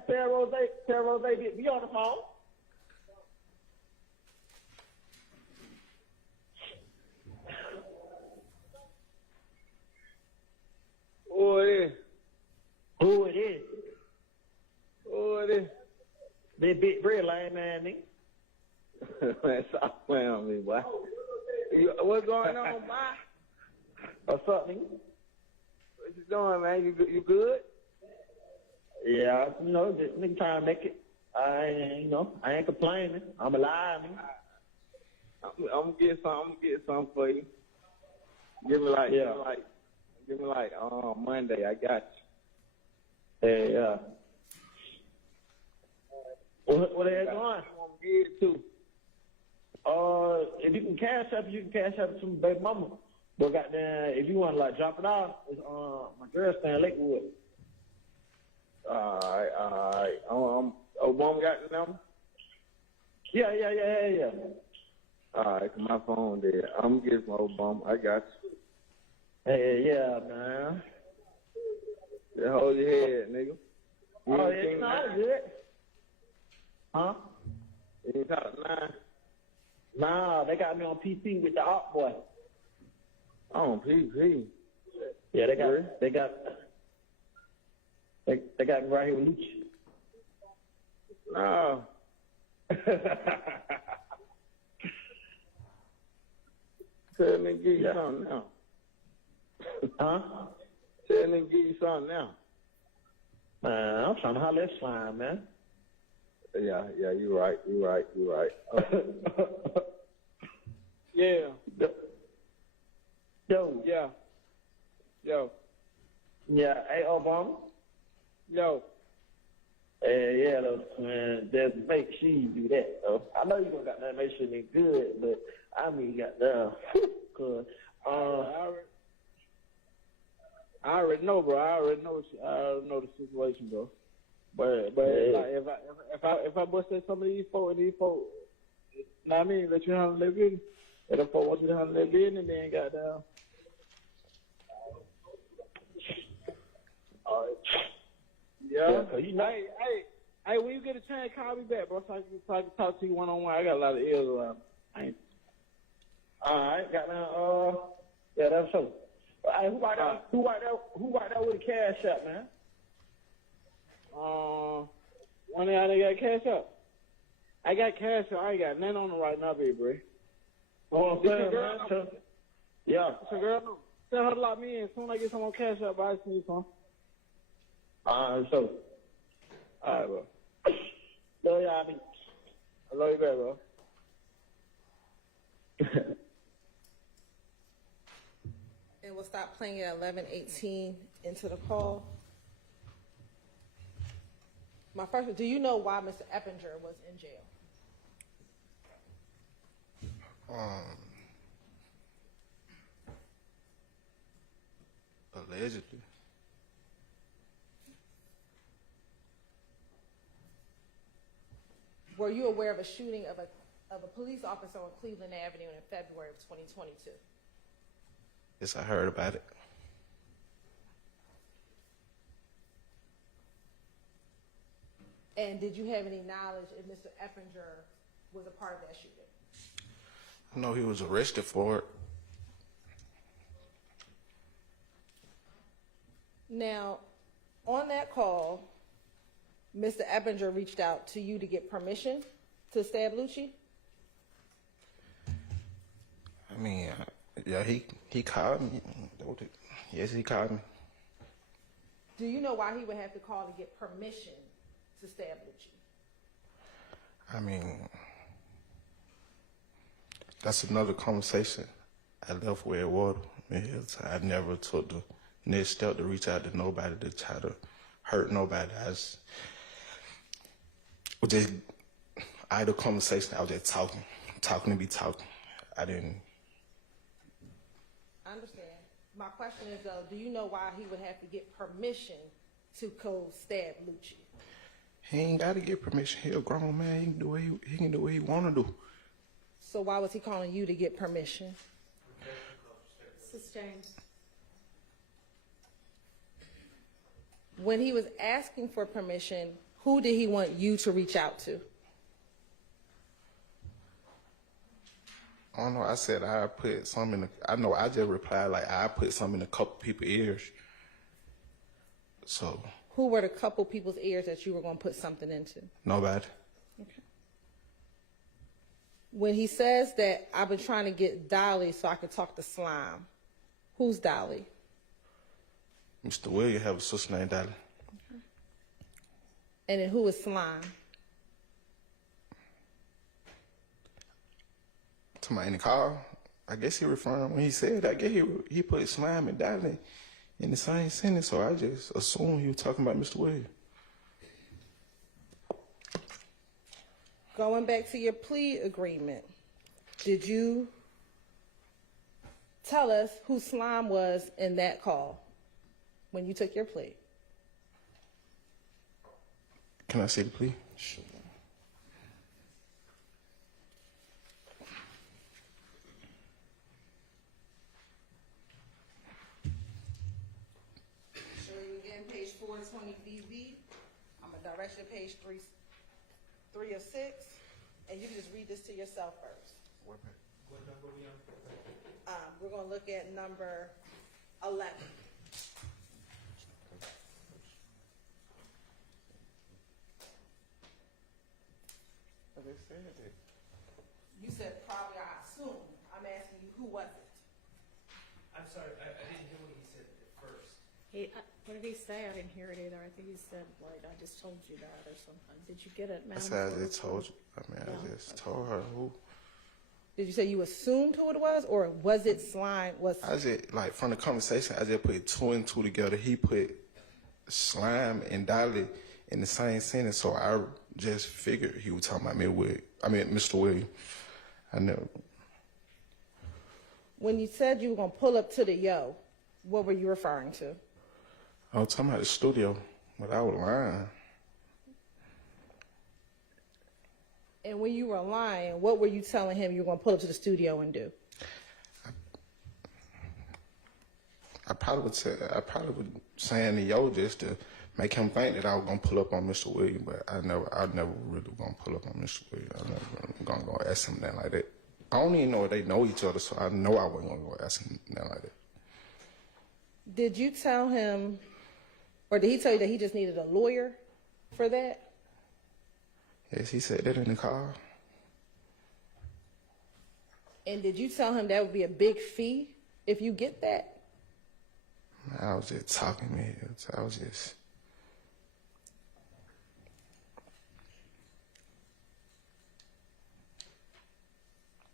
tell Rose, be on the phone. Who it is? Who it is? Who it is? That big bread lane, man, nigga. Man, stop playing on me, boy. What's going on, boy? What's up, nigga? What you doing, man? You good? Yeah, you know, just nigga trying to make it. I ain't complaining. I'm alive, nigga. I'm gonna get some for you. Give me like Monday. I got you. Hey, yeah. What they going? I'm good too. If you can cash up to my baby mama. But goddamn, if you want to like drop it off, it's my girl staying in Lakewood. All right. Obama got the number? Yeah. All right, my phone there. I'm gonna get my Obama. I got you. Hey, yeah, man. Just hold your head, nigga. Oh, yeah, you know, I'm good. Huh? You ain't talking nine? Nah, they got me on PC with the op boy. On PC? Yeah, they got me right here with Lucci. No. Tell me give you something now. Huh? Tell me give you something now. Man, I'm trying to holler at Slime, man. Yeah, you right. Yeah. Yo. Yeah. Yo. Yeah, hey, Obama. Yo. Hey, yeah, though, man, just make sure you do that, though. I know you're going to make sure it's good, but I mean, you got the, cause, I already know, bro. I already know the situation, bro. But yeah. Like if I busted some of these folks, know what I mean, let you handle their business. If the folks want you to handle their business, then goddamn. Yeah. So you know. Hey, when you get a chance, call me back, bro, so I can talk to you one-on-one. I got a lot of ears around. All right, goddamn, yeah, that's so. Hey, who right there with the cash up, man? One day I got cash up. I got cash up. I ain't got nothing on it right now, baby, bro. Oh, This your girl? Yeah. It's your girl? Tell her to lock me in. As soon as I get some on cash up, I see some. So. All right, bro. Love y'all, I mean. I love you back, bro. And we'll stop playing at 11:18 into the call. My first one, do you know why Mr. Eppinger was in jail? Allegedly. Were you aware of a shooting of a police officer on Cleveland Avenue in February of 2022? Yes, I heard about it. And did you have any knowledge if Mr. Eppinger was a part of that shooting? I know he was arrested for it. Now, on that call, Mr. Eppinger reached out to you to get permission to stab Lucci? I mean, yeah, he called me. Yes, he called me. Do you know why he would have to call to get permission to stab Lucci? I mean, that's another conversation. I left where it was. I never took the next step to reach out to nobody to try to hurt nobody. I was just idle conversation. I was just talking to be talking. I didn't. I understand. My question is though, do you know why he would have to get permission to go stab Lucci? He ain't got to get permission. He a grown man. He can do what he want to do. So why was he calling you to get permission? Sustained. When he was asking for permission, who did he want you to reach out to? I don't know. I said I put some in the. I know. I just replied like I put some in a couple people's ears. So Who were the couple people's ears that you were going to put something into? nobody. Okay. When he says that I've been trying to get Dolly so I could talk to Slime, who's Dolly? Mr. Williams have a sister named Dolly. And then who is Slime? To my in the car, I guess he referring when he said that. I guess he put Slime and Dolly in the same sentence, so I just assumed he was talking about Mr. Williams. Going back to your plea agreement, did you tell us who Slime was in that call when you took your plea? Can I see the plea? Sure. Show you again, page 420 BV. I'm going to direct you to page 3 of 6, and you can just read this to yourself first. What number we on? We're going to look at number 11. I just said it. You said probably, I assume. I'm asking you, who was it? I'm sorry, I didn't hear what he said at first. What did he say? I didn't hear it either. I think he said, like, I just told you that or something. Did you get it, Madam? I said I just told you. I just told her who. Did you say you assumed who it was, or was it Slime? I just, like, from the conversation, I just put 2 and 2 together. He put Slime and Dolly in the same sentence, so I just figured he was talking about Mr. Williams. I never. When you said you were going to pull up to the yo, what were you referring to? I was talking about the studio, but I was lying. And when you were lying, what were you telling him you were going to pull up to the studio and do? I probably would saying the yo just to make him think that I was gonna pull up on Mr. Williams, but I never really gonna pull up on Mr. Williams. I never gonna go ask him that like that. I don't even know if they know each other, so I know I wasn't gonna go ask him that like that. Did you tell him, or did he tell you that he just needed a lawyer for that? Yes, he said that in the car. And did you tell him that would be a big fee if you get that? I was just talking, man. I was just.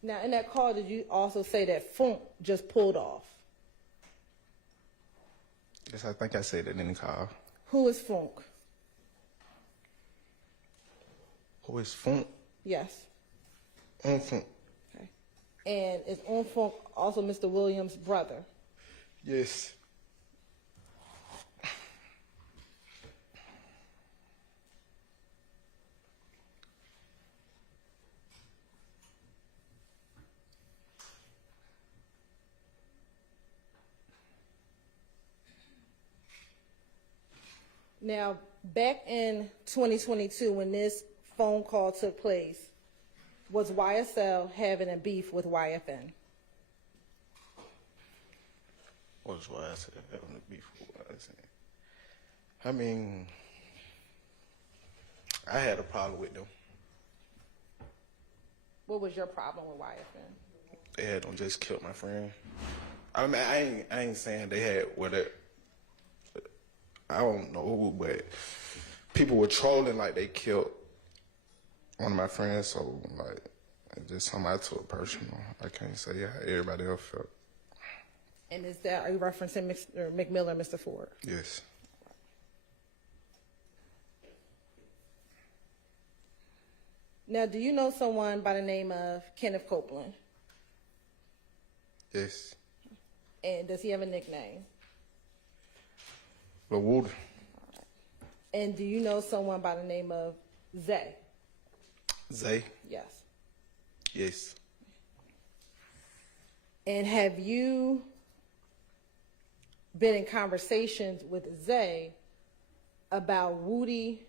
Now, in that call, did you also say that Funk just pulled off? Yes, I think I said that in the car. Who is Funk? Who is Funk? Yes. Funk. Okay. And is Funk also Mr. Williams' brother? Yes. Now, back in 2022, when this phone call took place, was YSL having a beef with YFN? What's YSL having a beef with YSL? I mean, I had a problem with them. What was your problem with YFN? They had them just killed my friend. I mean, I ain't saying they had what it. I don't know who, but people were trolling like they killed one of my friends. So like, it's just something I took personal. I can't say how everybody else felt. And is that, are you referencing Mr. McMillan, Mr. Ford? Yes. Now, do you know someone by the name of Kenneth Copeland? Yes. And does he have a nickname? LaWood. And do you know someone by the name of Zay? Zay? Yes. Yes. And have you been in conversations with Zay about Woody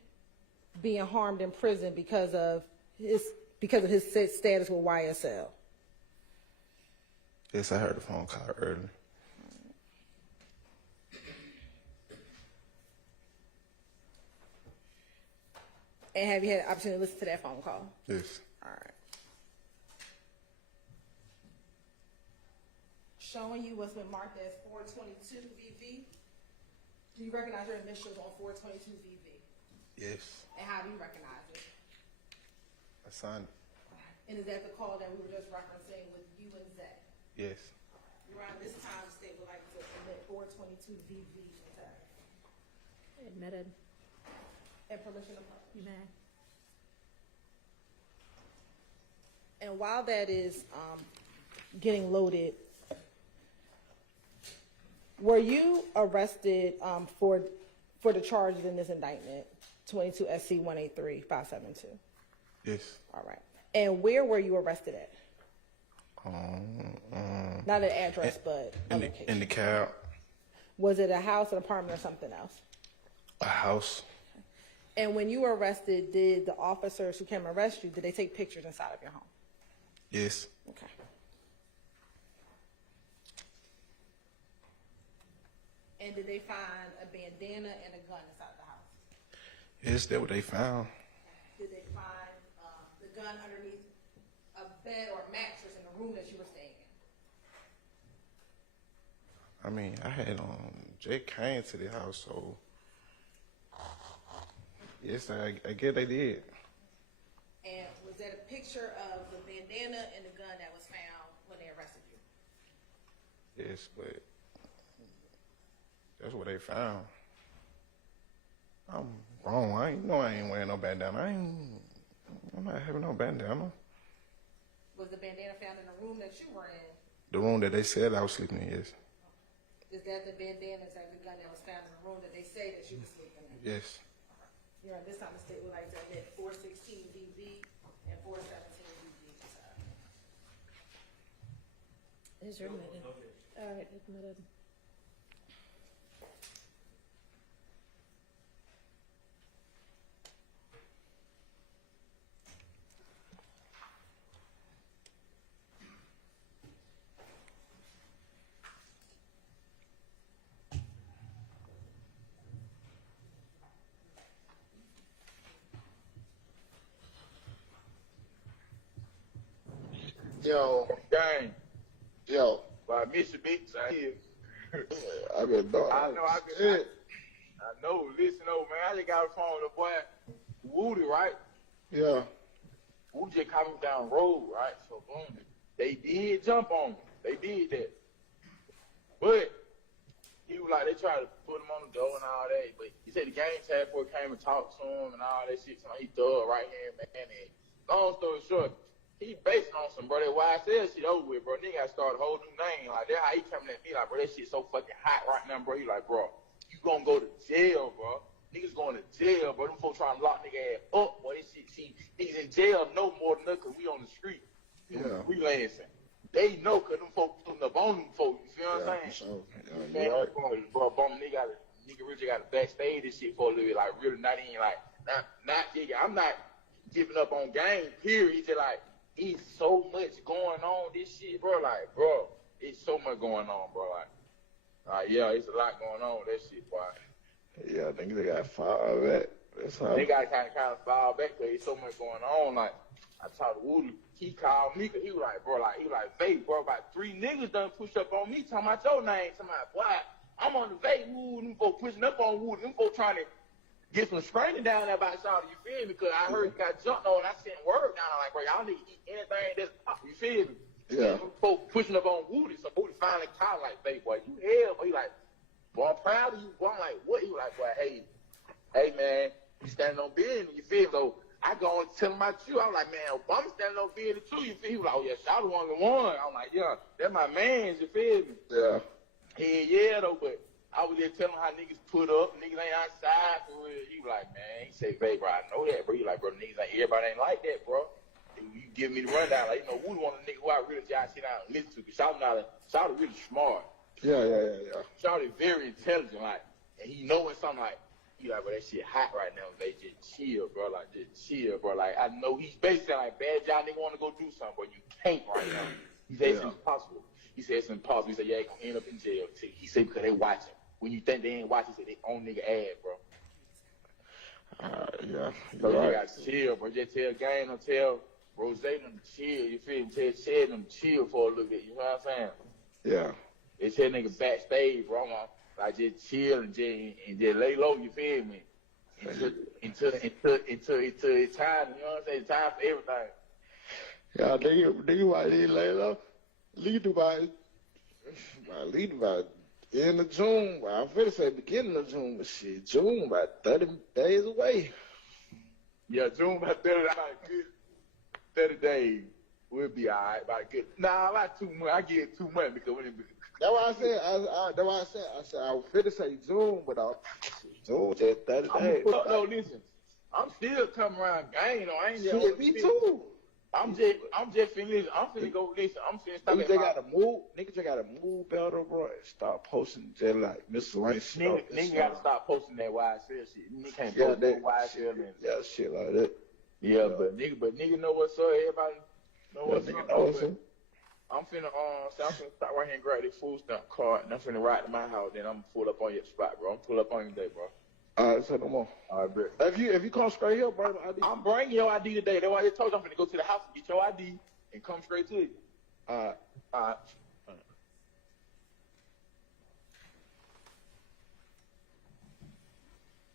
being harmed in prison because of his status with YSL? Yes, I heard the phone call earlier. And have you had the opportunity to listen to that phone call? Yes. All right. Showing you what's been marked as 422 VV. Do you recognize your initials on 422 VV? Yes. And how do you recognize it? I signed it. And is that the call that we were just referencing with you and Zay? Yes. Around this time, the state would like to admit 422 VV attack. Admitted. And permission to publish. You may. And while that is getting loaded, were you arrested for the charges in this indictment, 22 SC 183 572? Yes. All right. And where were you arrested at? Not an address, but a location. In the cab. Was it a house, an apartment, or something else? A house. And when you were arrested, did the officers who came arrest you, did they take pictures inside of your home? Yes. Okay. And did they find a bandana and a gun inside the house? Yes, that's what they found. Did they find the gun underneath a bed or a mattress in the room that you were staying in? I mean, I had Jake came to the house, so yes, I guess they did. And was that a picture of the bandana and the gun that was found when they arrested you? Yes, but that's what they found. I'm wrong. I ain't wearing no bandana. I'm not having no bandana. Was the bandana found in the room that you were in? The room that they said I was sleeping in, yes. Is that the bandana, is that the gun that was found in the room that they say that you were sleeping in? Yes. Here at this time, the state would like to admit 416 DV and 417 DV. Is your admitted? All right, admitted. Yo, gang. Yo. Well, I miss you, bitch. I hear. I've been dog. I know. Listen, man. I just got a phone with the boy Woody, right? Yeah. Woody just caught me down the road, right? So, boom. They did jump on me. They did that. But he was like, they tried to put him on the door and all that. But he said the gang task force came and talked to him and all that shit. So he thug right hand man. And long story short, he basing on some, bro, that YSL shit over with, bro. Nigga got to start a whole new name. Like, that's how he coming at me, like, bro, that shit so fucking hot right now, bro. He like, bro, you gonna go to jail, bro. Niggas going to jail, bro. Them folks trying to lock nigga ass up, boy. This shit, see, niggas in jail no more than us because we on the street. Yeah. Freelancing. They know because them folks putting up on them folks. You feel what I'm saying? Sure. Man, right. Bro, nigga got to nigga really got to backstage this shit for a little bit, like really not even like not nigga. I'm not giving up on game. Period. It's just like it's so much going on. This shit, bro. Like, bro, it's so much going on, bro. Like, yeah, it's a lot going on. That shit, boy. Yeah, I think they got fired back. That's how. They got to kind of fall back because there's so much going on. Like, I talked to Woody. He called me because he was like, bro, like, he was like, vape, bro, about 3 niggas done push up on me talking about your name. Talking about, boy, I'm on the vape, Woody. Them folks pushing up on Woody. Them folks trying to get some screaming down there about Shawty, you feel me? Because I heard he got jumped on and I sent word down. I'm like, bro, y'all need to eat anything that's pop, you feel me? Yeah. Them folks pushing up on Woody. So Woody finally called like, vape, boy, you hell, boy. He like, boy, I'm proud of you. Boy, I'm like, what? He was like, boy, hey, man, you standing on business, you feel me? So I go and tell him about you. I'm like, man, Obama standing on business too, you feel me? He was like, oh, yeah, Shawty one the one. I'm like, yeah, that's my man, you feel me? Yeah. Yeah, though, but I was there telling him how niggas put up, niggas ain't outside for real. He was like, man, he said, babe, bro, I know that, bro. He like, bro, niggas ain't, everybody ain't like that, bro. You give me the rundown, like, you know, Woody one of the niggas who I really just sit down and listen to, because Shawty really smart. Yeah. Shawty very intelligent, like, and he knowing something, like, he like, bro, that shit hot right now, they just chill, bro, like, just chill, bro. Like, I know he's basically like, bad y'all nigga want to go do something, but you can't right now. He said, it's impossible. He said, it's impossible. He said, yeah, they gonna end up in jail, too. He said, because they watching. When you think they ain't watching, he said, they own nigga ass, bro. Yeah. So you gotta chill, bro. Just tell Gang, don't tell Rose them to chill, you feel me? Tell Shed them to chill for a little bit, you know what I'm saying? Yeah. They tell nigga backstage, bro. I'm like, just chill and just lay low, you feel me? Until it's time, you know what I'm saying? It's time for everything. Yeah, they why they lay low. Lead about end of June. Well, I'm finna say beginning of June, but shit, June about 30 days away. Yeah, June about 30, about good 30 days. We'll be all right. About good. Nah, not too much. I get too much because when it be. That's why I said. I said I was finna say June, but June just 30 days. No, listen. I'm still coming around Gang, though. I ain't just. Shit, me too. I'm just finna. I'm finna go listen. I'm finna stop. Niggas just gotta move. Niggas just gotta move better, bro. And start posting just like miscellaneous stuff. Nigga gotta stop posting that YSL shit. Nigga can't post that YSL and shit like that. Yeah, but nigga know what's up. Everybody know what's up. I'm finna stop right here and grab this food stamp card and I'm finna ride to my house. Then I'm gonna pull up on your spot, bro. I'm pull up on you today, bro. All right, say no more. All right, bro. If you come straight here, bro, I'm bringing your ID today. That's why I just told you I'm finna go to the house and get your ID and come straight to you. All right.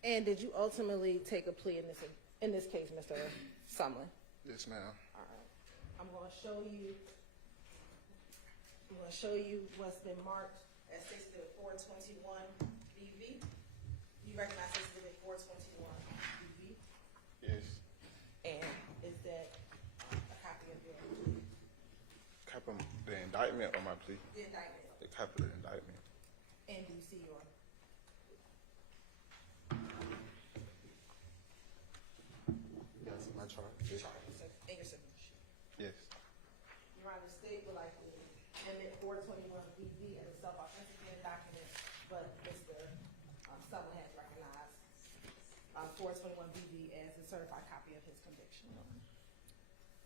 And did you ultimately take a plea in this case, Mr. Sumlin? Yes, ma'am. All right. I'm going to show you what's been marked as 421 BV. You recognize this as 421 BV? Yes. And is that a copy of your plea? Copy of the indictment or my plea? The indictment. The copy of the indictment. And do you see your? That's my charge. Yes. And your signature. Yes. Your Honor, the state would like to amend 421 BV as a self-authenticated document, but Mr. Sumlin has recognized 421 BV as a certified copy of his conviction.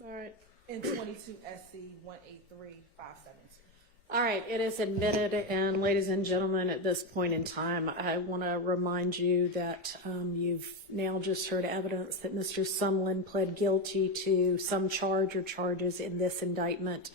All right. In 22 SC 183572. All right, it is admitted, and ladies and gentlemen, at this point in time, I want to remind you that you've now just heard evidence that Mr. Sumlin pled guilty to some charge or charges in this indictment,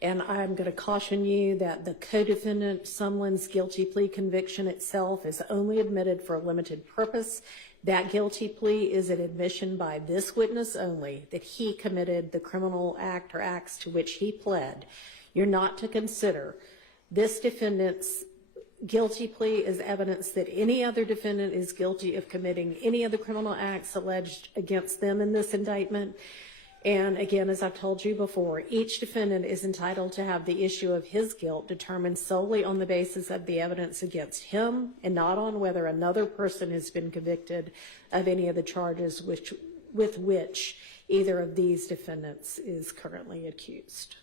and I'm going to caution you that the co-defendant Sumlin's guilty plea conviction itself is only admitted for a limited purpose. That guilty plea is an admission by this witness only that he committed the criminal act or acts to which he pled. You're not to consider this defendant's guilty plea as evidence that any other defendant is guilty of committing any of the criminal acts alleged against them in this indictment. And again, as I've told you before, each defendant is entitled to have the issue of his guilt determined solely on the basis of the evidence against him and not on whether another person has been convicted of any of the charges with which either of these defendants is currently accused.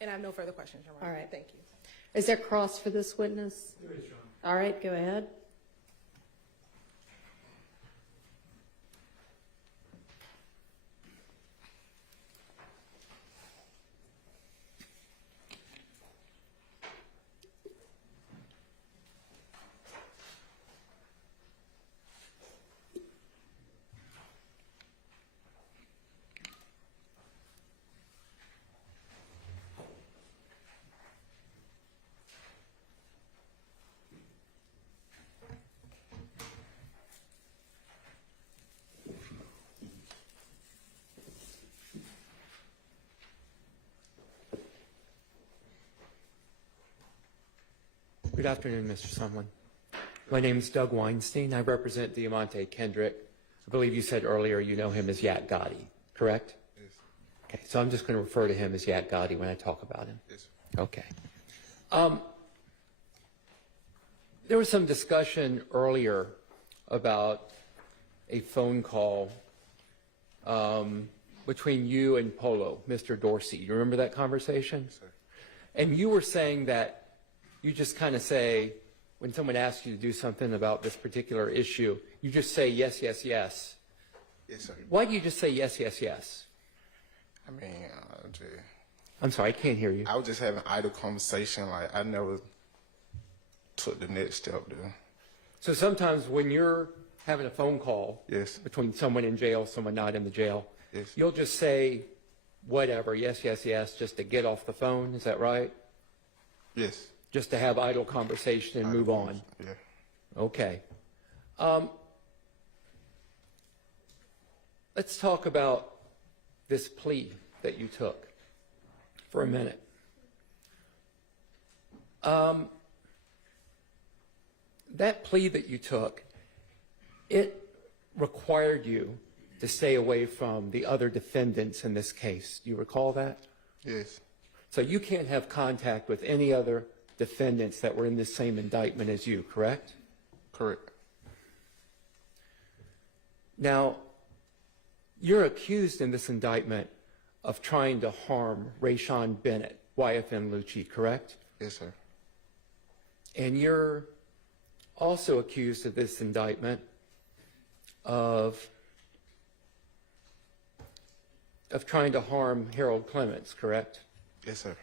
And I have no further questions, Your Honor. All right. Thank you. Is there cross for this witness? There is, Your Honor. All right, go ahead. Good afternoon, Mr. Sumlin. My name is Doug Weinstein. I represent Diamante Kendrick. I believe you said earlier you know him as Yak Gotti, correct? Yes. Okay, so I'm just going to refer to him as Yak Gotti when I talk about him. Yes. Okay. There was some discussion earlier about a phone call between you and Polo, Mr. Dorsey. You remember that conversation? Yes, sir. And you were saying that you just kind of say, when someone asks you to do something about this particular issue, you just say yes, yes, yes. Yes, sir. Why do you just say yes, yes, yes? I mean, I'm sorry, I can't hear you. I was just having idle conversation. Like, I never took the next step there. So sometimes when you're having a phone call Yes. between someone in jail, someone not in the jail, Yes. you'll just say whatever, yes, yes, yes, just to get off the phone. Is that right? Yes. Just to have idle conversation and move on. Yeah. Okay. Let's talk about this plea that you took for a minute. That plea that you took, it required you to stay away from the other defendants in this case. Do you recall that? Yes. So you can't have contact with any other defendants that were in the same indictment as you, correct? Correct. Now, you're accused in this indictment of trying to harm Rayshawn Bennett, YFN Lucci, correct? Yes, sir. And you're also accused of this indictment of trying to harm Harold Clements, correct? Yes, sir.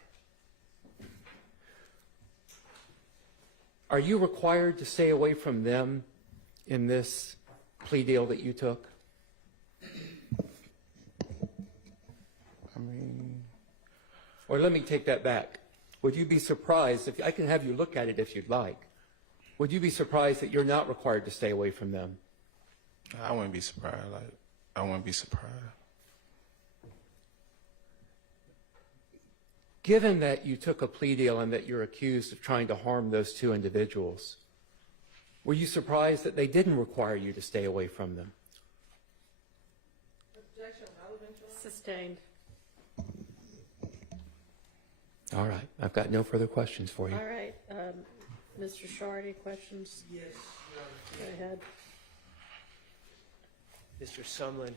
Are you required to stay away from them in this plea deal that you took? I mean... Or let me take that back. Would you be surprised, if I can have you look at it if you'd like, would you be surprised that you're not required to stay away from them? I wouldn't be surprised. Like, I wouldn't be surprised. Given that you took a plea deal and that you're accused of trying to harm those two individuals, were you surprised that they didn't require you to stay away from them? Sustained. All right. I've got no further questions for you. All right. Mr. Shar, any questions? Yes. Go ahead. Mr. Sumlin,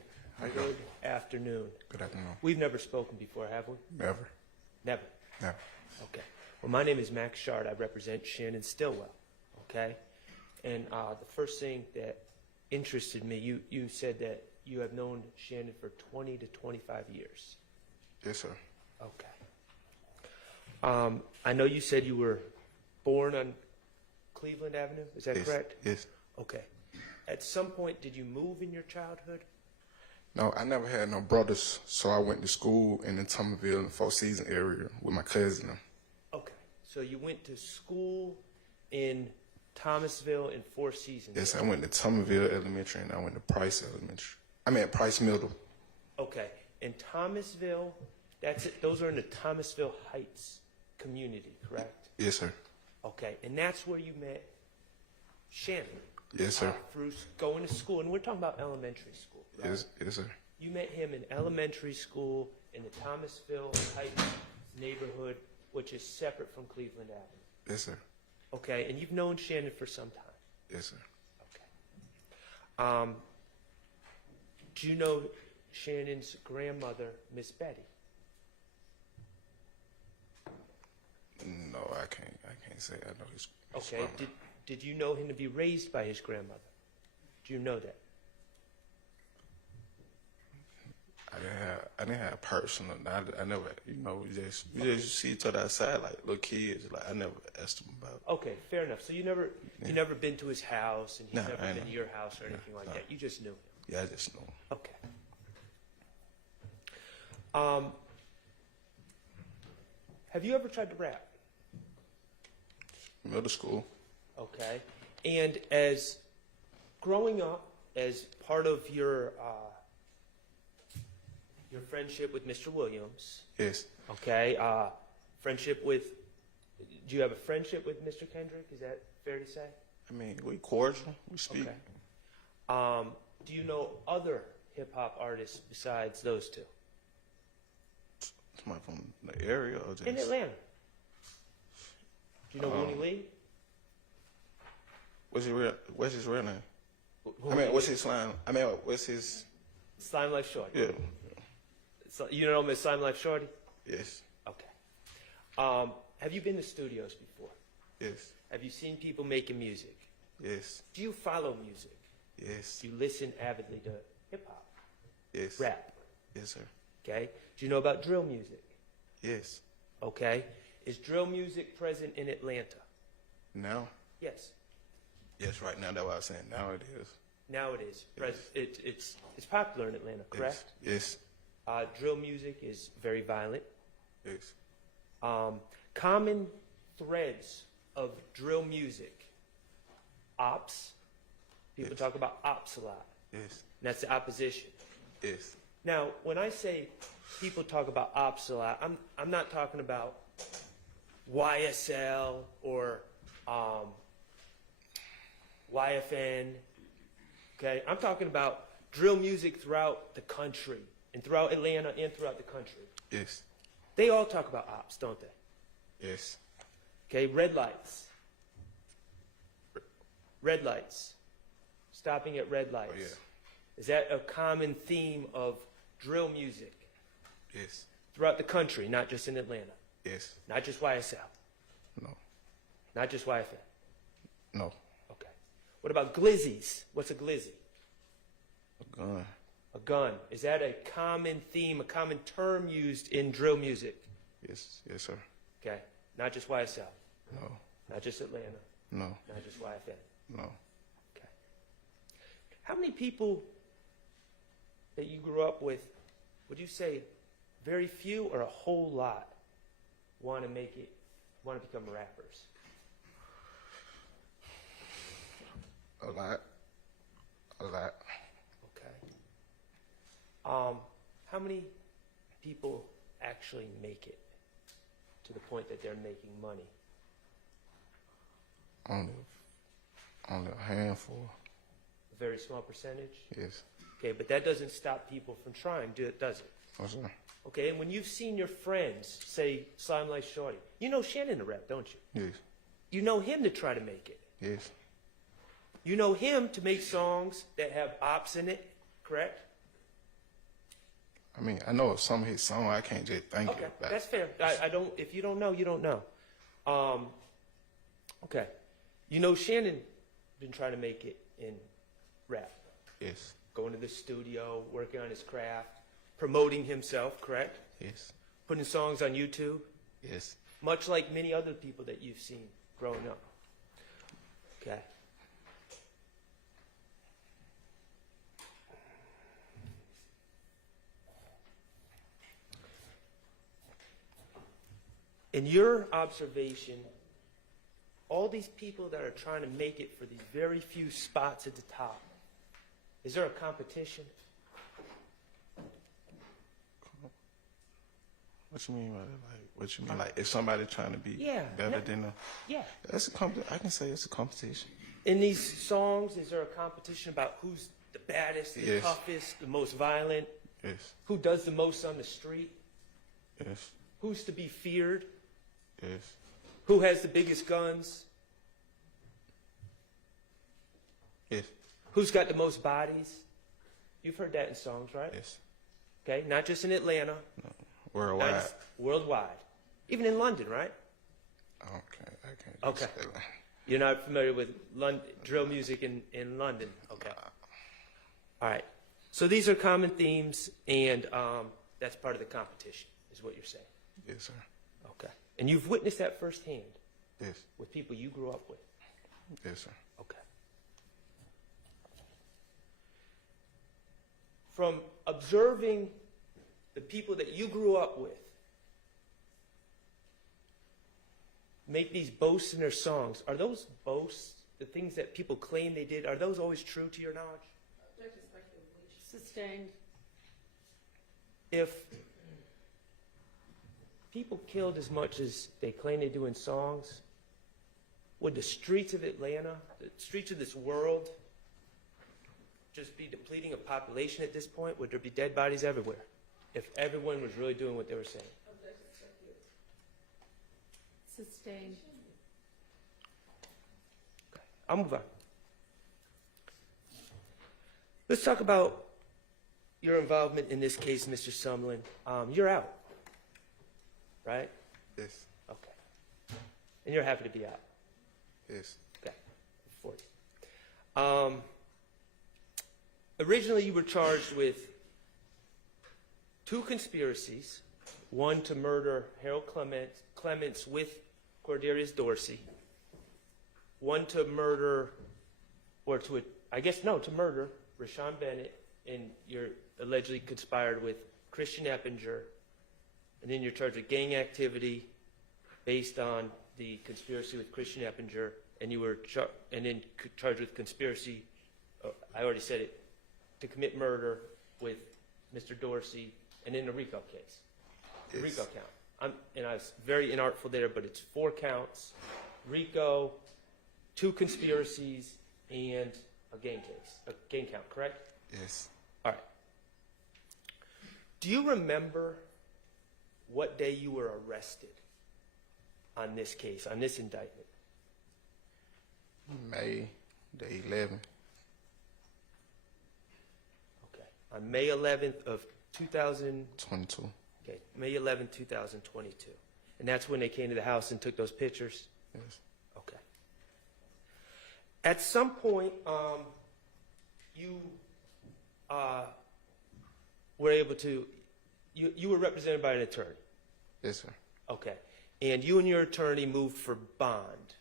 good afternoon. Good afternoon. We've never spoken before, have we? Never. Never? Never. Okay. Well, my name is Max Shard. I represent Shannon Stillwell, okay? And the first thing that interested me, you said that you have known Shannon for 20 to 25 years. Yes, sir. Okay. I know you said you were born on Cleveland Avenue. Is that Yes. correct? Yes. Okay. At some point, did you move in your childhood? No, I never had no brothers, so I went to school in the Thomasville and Four Seasons area with my cousin. Okay. So you went to school in Thomasville and Four Seasons? Yes, I went to Thomasville Elementary and I went to Price Elementary. I mean, Price Middle. Okay. In Thomasville, that's it. Those are in the Thomasville Heights community, correct? Yes, sir. Okay. And that's where you met Shannon? Yes, sir. Through going to school, and we're talking about elementary school. Right? Yes, yes, sir. You met him in elementary school in the Thomasville Heights neighborhood, which is separate from Cleveland Avenue. Yes, sir. Okay, and you've known Shannon for some time. Yes, sir. Okay. Do you know Shannon's grandmother, Miss Betty? No, I can't say I know his. Okay. grandma. Did you know him to be raised by his grandmother? Do you know that? I didn't have personal. I never, we just see each other outside like little kids. Like I never asked him about. Okay, fair enough. So you never been to his house, and he's No, never I been to know. your house or No, anything like no. that. You just knew him. Yeah, I just know him. Okay. Have you ever tried to rap? Middle school. Okay. And as growing up, as part of your friendship with Mr. Williams. Yes. Okay. Friendship with do you have a friendship with Mr. Kendrick? Is that fair to say? I mean, we cordial. We speak. Okay. Do you know other hip hop artists besides those two? Somebody from the area or just In Atlanta. Do you know Mooney Lee? What's his real name? Who- I mean, what's his slang? I mean, what's his? Slime Life Shorty. Yeah. So, you know him as Slime Life Shorty? Yes. Okay. Have you been to studios before? Yes. Have you seen people making music? Yes. Do you follow music? Yes. Do you listen avidly to hip hop? Yes. Rap? Yes, sir. Okay. Do you know about drill music? Yes. Okay. Is drill music present in Atlanta? Now? Yes. Yes, right now. That's what I was saying. Now it is. Now it is. It's popular in Atlanta, correct? Yes. Drill music is very violent. Yes. Common threads of drill music. Ops. People talk about ops a lot. Yes. And that's the opposition. Yes. Now, when I say people talk about ops a lot, I'm not talking about YSL or YFN. Okay, I'm talking about drill music throughout the country and throughout Atlanta and throughout the country. Yes. They all talk about ops, don't they? Yes. Okay, red lights. Red lights. Stopping at red lights. Oh, yeah. Is that a common theme of drill music Yes. throughout the country, not just in Atlanta? Yes. Not just YSL? No. Not just YFN? No. Okay. What about glizzies? What's a glizzy? A gun. A gun. Is that a common theme, a common term used in drill music? Yes. Yes, sir. Okay. Not just YSL? No. Not just Atlanta? No. Not just YFN? No. Okay. How many people that you grew up with, would you say very few or a whole lot want to become rappers? A lot. A lot. Okay. How many people actually make it to the point that they're making money? Only a handful. A very small percentage? Yes. Okay, but that doesn't stop people from trying, does it? Oh, sir. Okay, and when you've seen your friends, say, Slime Life Shorty, you know Shannon the rap, don't you? Yes. You know him to try to make it. Yes. You know him to make songs that have ops in it, correct? I mean, I know some of his songs. I can't just think Okay, of it. that's fair. I don't. If you don't know, you don't know. Okay, you know Shannon been trying to make it in rap. Yes. Going to the studio, working on his craft, promoting himself, correct? Yes. Putting songs on YouTube. Yes. Much like many other people that you've seen growing up. Okay. In your observation, all these people that are trying to make it for these very few spots at the top, is there a competition? What you mean by that? Like, what you mean? Like, if somebody trying to be better than them? Yeah. That's I can say it's a competition. In these songs, is there a competition about who's the baddest, the Yes. toughest, the most violent? Yes. Who does the most on the street? Yes. Who's to be feared? Yes. Who has the biggest guns? Yes. Who's got the most bodies? You've heard that in songs, right? Yes. Okay, not just in Atlanta. Worldwide. Not just- worldwide. Even in London, right? Okay. I can't. Okay. You're not familiar with drill music in London? Okay. All right. So these are common themes, and that's part of the competition, is what you're saying. Yes, sir. Okay. And you've witnessed that firsthand? Yes. With people you grew up with? Yes, sir. Okay. From observing the people that you grew up with make these boasts in their songs, are those boasts, the things that people claim they did, are those always true to your knowledge? Sustained. If people killed as much as they claim they do in songs, would the streets of Atlanta, the streets of this world, just be depleting of population at this point? Would there be dead bodies everywhere if everyone was really doing what they were saying? Sustained. I'll move on. Let's talk about your involvement in this case, Mr. Sumlin. You're out, right? Yes. Okay. And you're happy to be out? Yes. Okay. 40. Originally, you were charged with 2 conspiracies, one to murder Harold Clements with Cordarius Dorsey, one to murder, or to, to murder Rashawn Bennett, and you're allegedly conspired with Christian Eppinger, and then you're charged with gang activity based on the conspiracy with Christian Eppinger, and you were then charged with conspiracy, I already said it, to commit murder with Mr. Dorsey, and then the RICO case, the Yes. RICO count. And I was very inartful there, but it's 4 counts, RICO, 2 conspiracies, and a gang count, correct? Yes. All right. Do you remember what day you were arrested on this case, on this indictment? May the 11th. Okay. On May 11th of 22. Okay, May 11th, 2022. And that's when they came to the house and took those pictures? Yes. Okay. At some point, you were able to, you were represented by an attorney? Yes, sir. Okay. And you and your attorney moved for bond?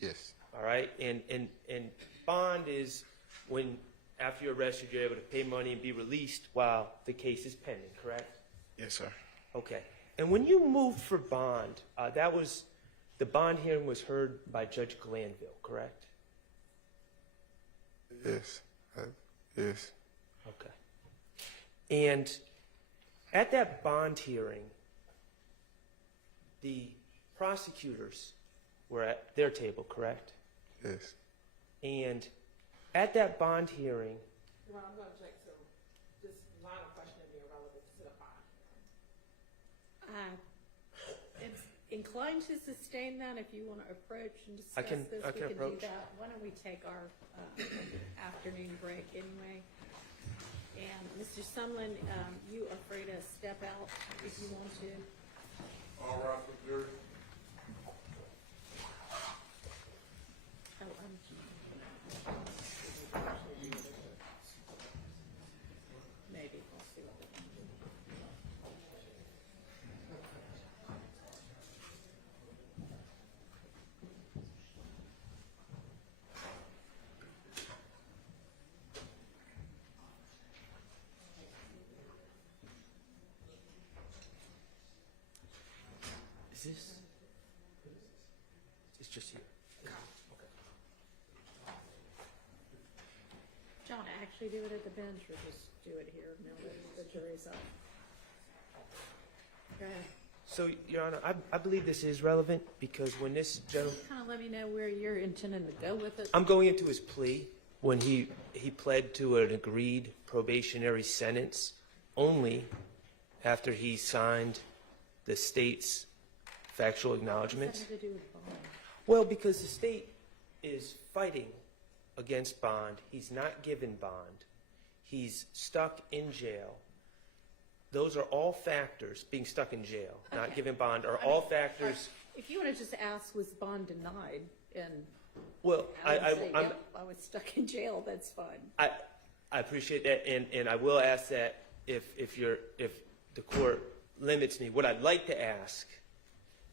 Yes. All right? And bond is when, after you're arrested, you're able to pay money and be released while the case is pending, correct? Yes, sir. Okay. And when you moved for bond, the bond hearing was heard by Judge Glanville, correct? Yes. Yes. Okay. And at that bond hearing, the prosecutors were at their table, correct? Yes. And at that bond hearing, Well, I'm going to check some, this line of questioning being relevant to the bond. It's inclined to sustain that. If you want to approach and discuss I can this, we can approach. do that. Why don't we take our afternoon break anyway? And Mr. Sumlin, you are free to step out if you want to. All right, for jury. Maybe, we'll see what we can do. is this? It's just here. Okay. John, actually do it at the bench or just do it here now that the jury's up? Go ahead. So, Your Honor, I believe this is relevant because when this gentleman, Kind of let me know where you're intending to go with it. I'm going into his plea when he pled to an agreed probationary sentence only after he signed the state's factual acknowledgments. What's that have to do with bond? Well, because the state is fighting against bond. He's not given bond. He's stuck in jail. Those are all factors, being stuck in jail, not Okay. given bond, are all factors. If you want to just ask, was bond denied? And Well, I would say, yep, I was stuck in jail, that's fine. I appreciate that, and I will ask that if the court limits me. What I'd like to ask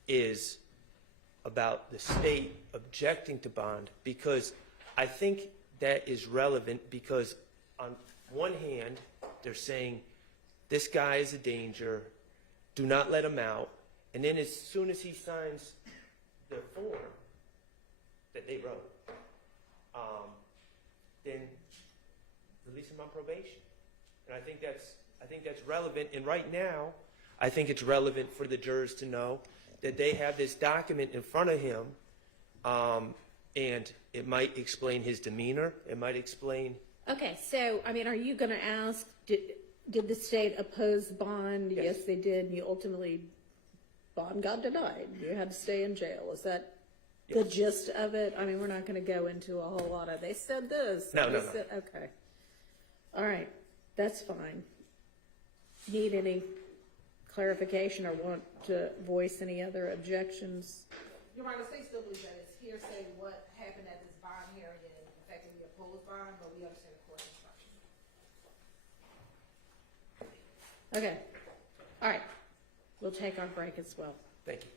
is about the state objecting to bond, because I think that is relevant, because on one hand, they're saying this guy is a danger, do not let him out, and then as soon as he signs the form that they wrote, then release him on probation. And I think that's relevant. And right now, I think it's relevant for the jurors to know that they have this document in front of him, and it might explain his demeanor. It might explain. Okay, so, I mean, are you going to ask, did the state oppose bond? Yes, they did, and you ultimately, bond got denied. You had to stay in jail. Is that the gist of it? I mean, we're not going to go into a whole lot of, they said this. No. Okay. All right, that's fine. Need any clarification or want to voice any other objections? Your Honor, the state still believes that it's hearsay what happened at this bond hearing and effectively opposed bond, but we understand the court's instruction. Okay, all right. We'll take our break as well. Thank you.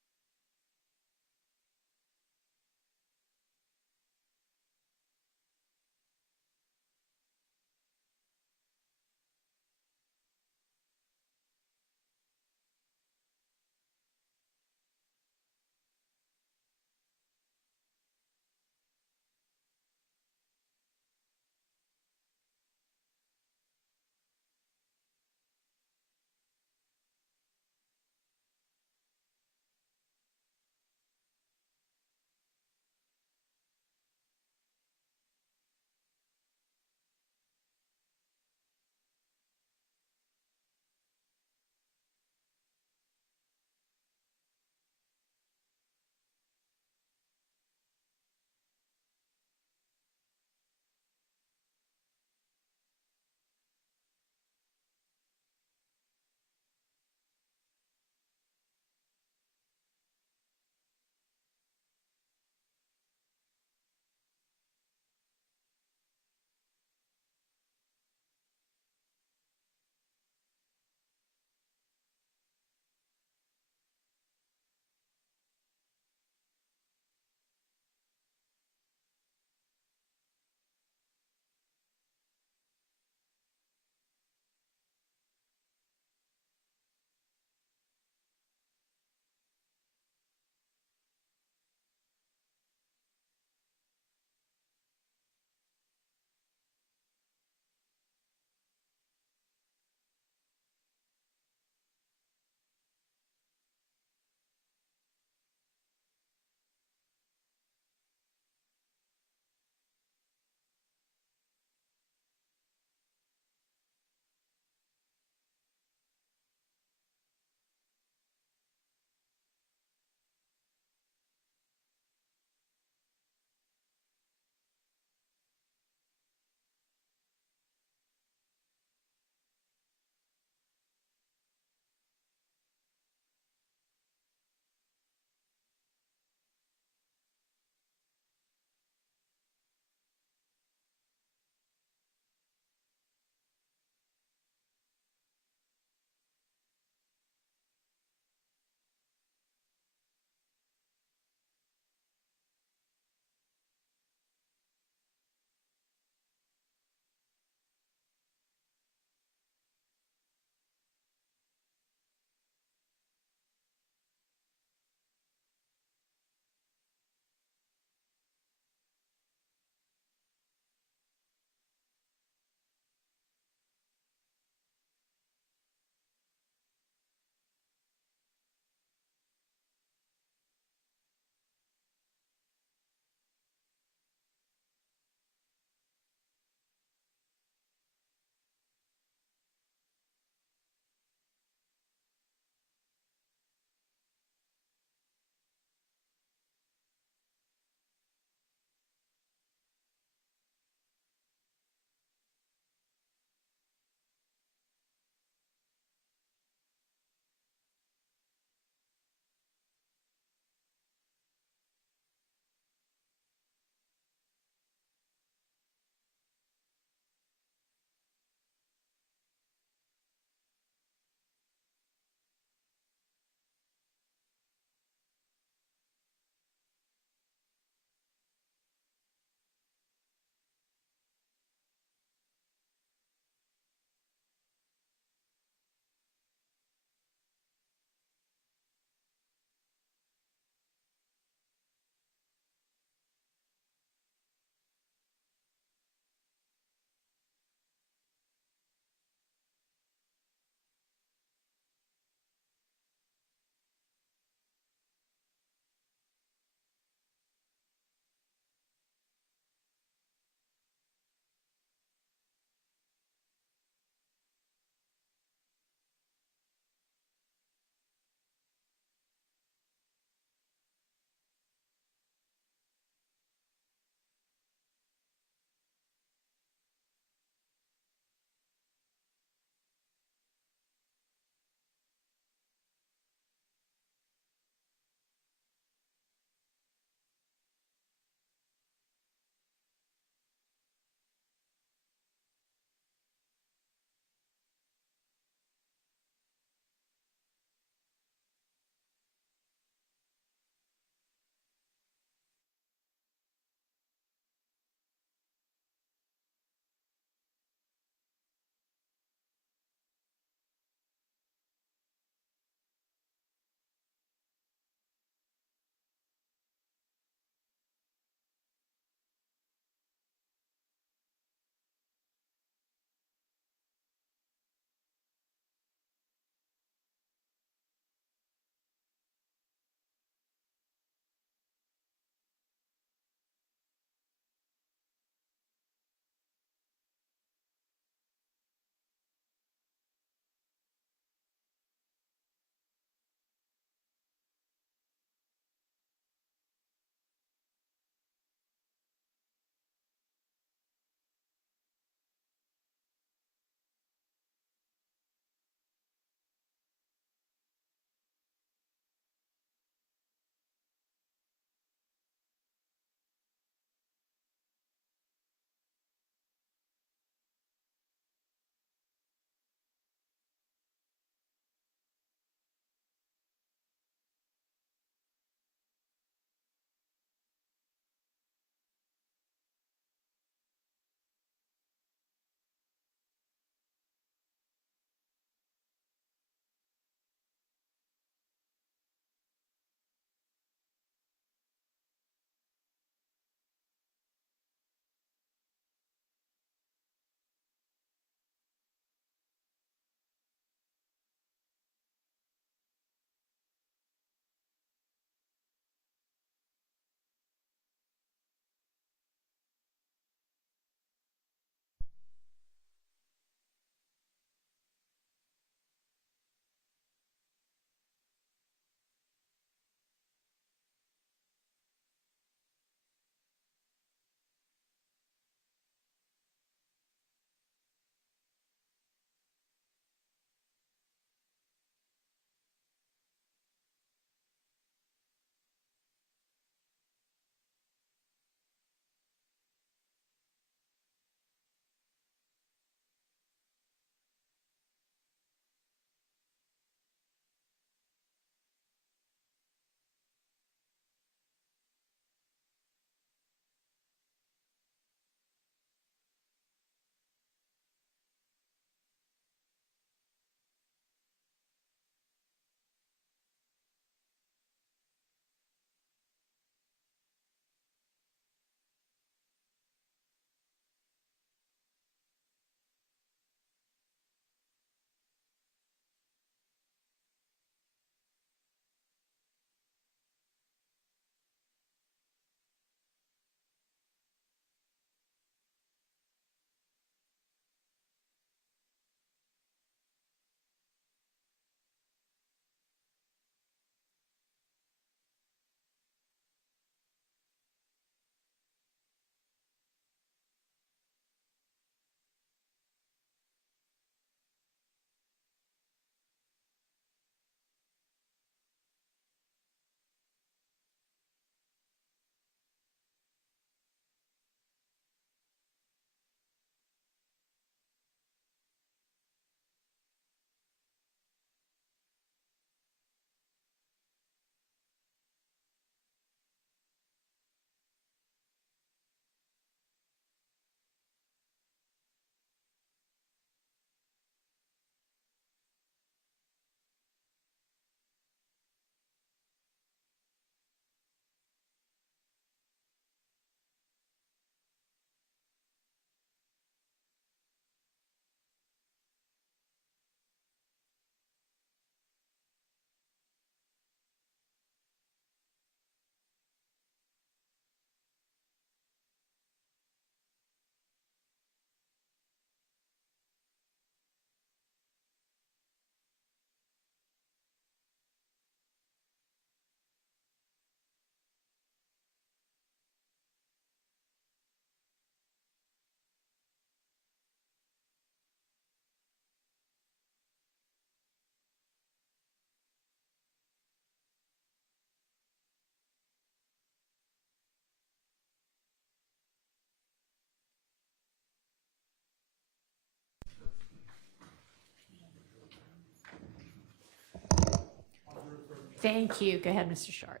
Thank you. Go ahead, Mr. Sharp.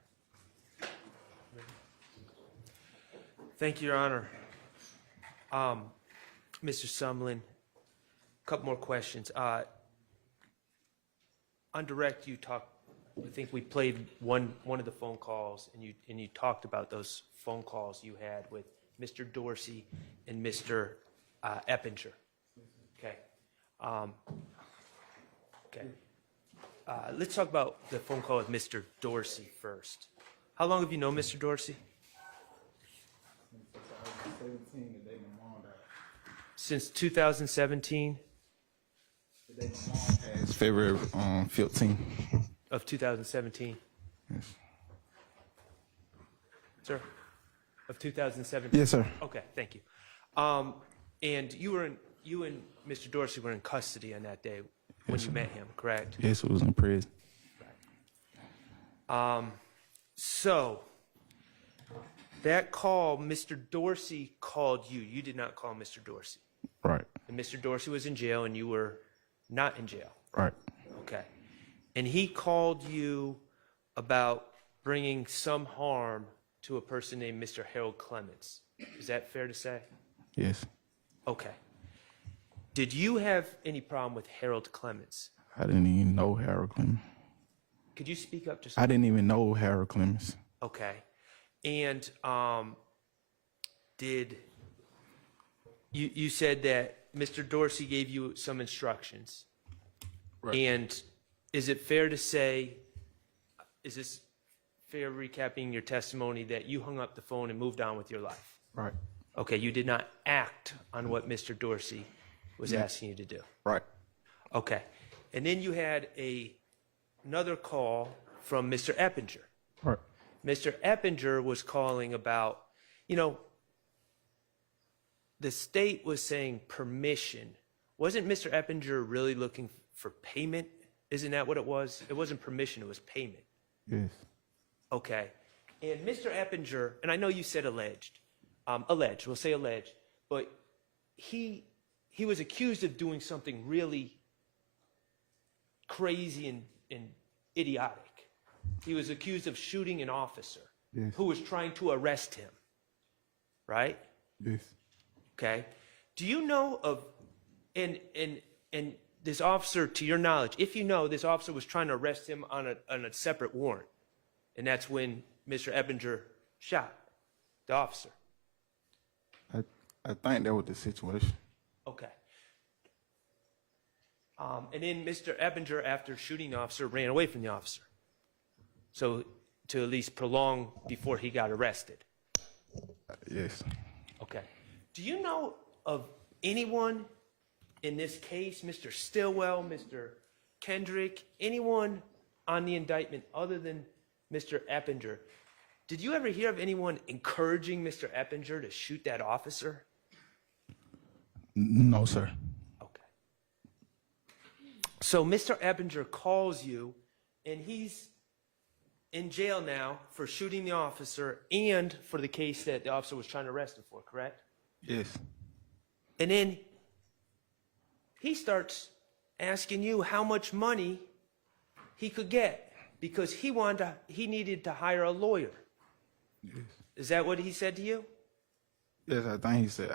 Thank you, Your Honor. Mr. Sumlin, a couple more questions. On direct, you talked, I think we played one of the phone calls, and you talked about those phone calls you had with Mr. Dorsey and Mr. Eppinger. Okay. Okay. Let's talk about the phone call with Mr. Dorsey first. How long have you known Mr. Dorsey? 17, the day my mom died. Since 2017? The day my mom passed, February 15. Of 2017? Yes. Sir? Of 2017? Yes, sir. Okay, thank you. And you and Mr. Dorsey were in custody on that day when Yes, you sir. met him, correct? Yes, it was in prison. So, that call, Mr. Dorsey called you. You did not call Mr. Dorsey. Right. And Mr. Dorsey was in jail and you were not in jail. Right. Okay. And he called you about bringing some harm to a person named Mr. Harold Clements. Is that fair to say? Yes. Okay. Did you have any problem with Harold Clements? I didn't even know Harold Clemens. Could you speak up just? I didn't even know Harold Clemens. Okay. And did you said that Mr. Dorsey gave you some instructions? Right. And is it fair to say, is this fair recapping your testimony that you hung up the phone and moved on with your life? Right. Okay, you did not act on what Mr. Dorsey was asking you to do. Right. Okay. And then you had another call from Mr. Eppinger. Right. Mr. Eppinger was calling about, the state was saying permission. Wasn't Mr. Eppinger really looking for payment? Isn't that what it was? It wasn't permission, it was payment. Yes. Okay. And Mr. Eppinger, and I know you said alleged, we'll say alleged, but he was accused of doing something really crazy and idiotic. He was accused of shooting an officer Yes. who was trying to arrest him, right? Yes. Okay. Do you know of, and this officer, to your knowledge, if you know, this officer was trying to arrest him on a separate warrant, and that's when Mr. Eppinger shot the officer. I think that was the situation. Okay. And then Mr. Eppinger, after shooting the officer, ran away from the officer. So to at least prolong before he got arrested. Yes. Okay. Do you know of anyone in this case, Mr. Stillwell, Mr. Kendrick, anyone on the indictment other than Mr. Eppinger? Did you ever hear of anyone encouraging Mr. Eppinger to shoot that officer? No, sir. So Mr. Eppinger calls you, and he's in jail now for shooting the officer and for the case that the officer was trying to arrest him for, correct? Yes. And then he starts asking you how much money he could get because he needed to hire a lawyer. Yes. Is that what he said to you? Yes, I think he said.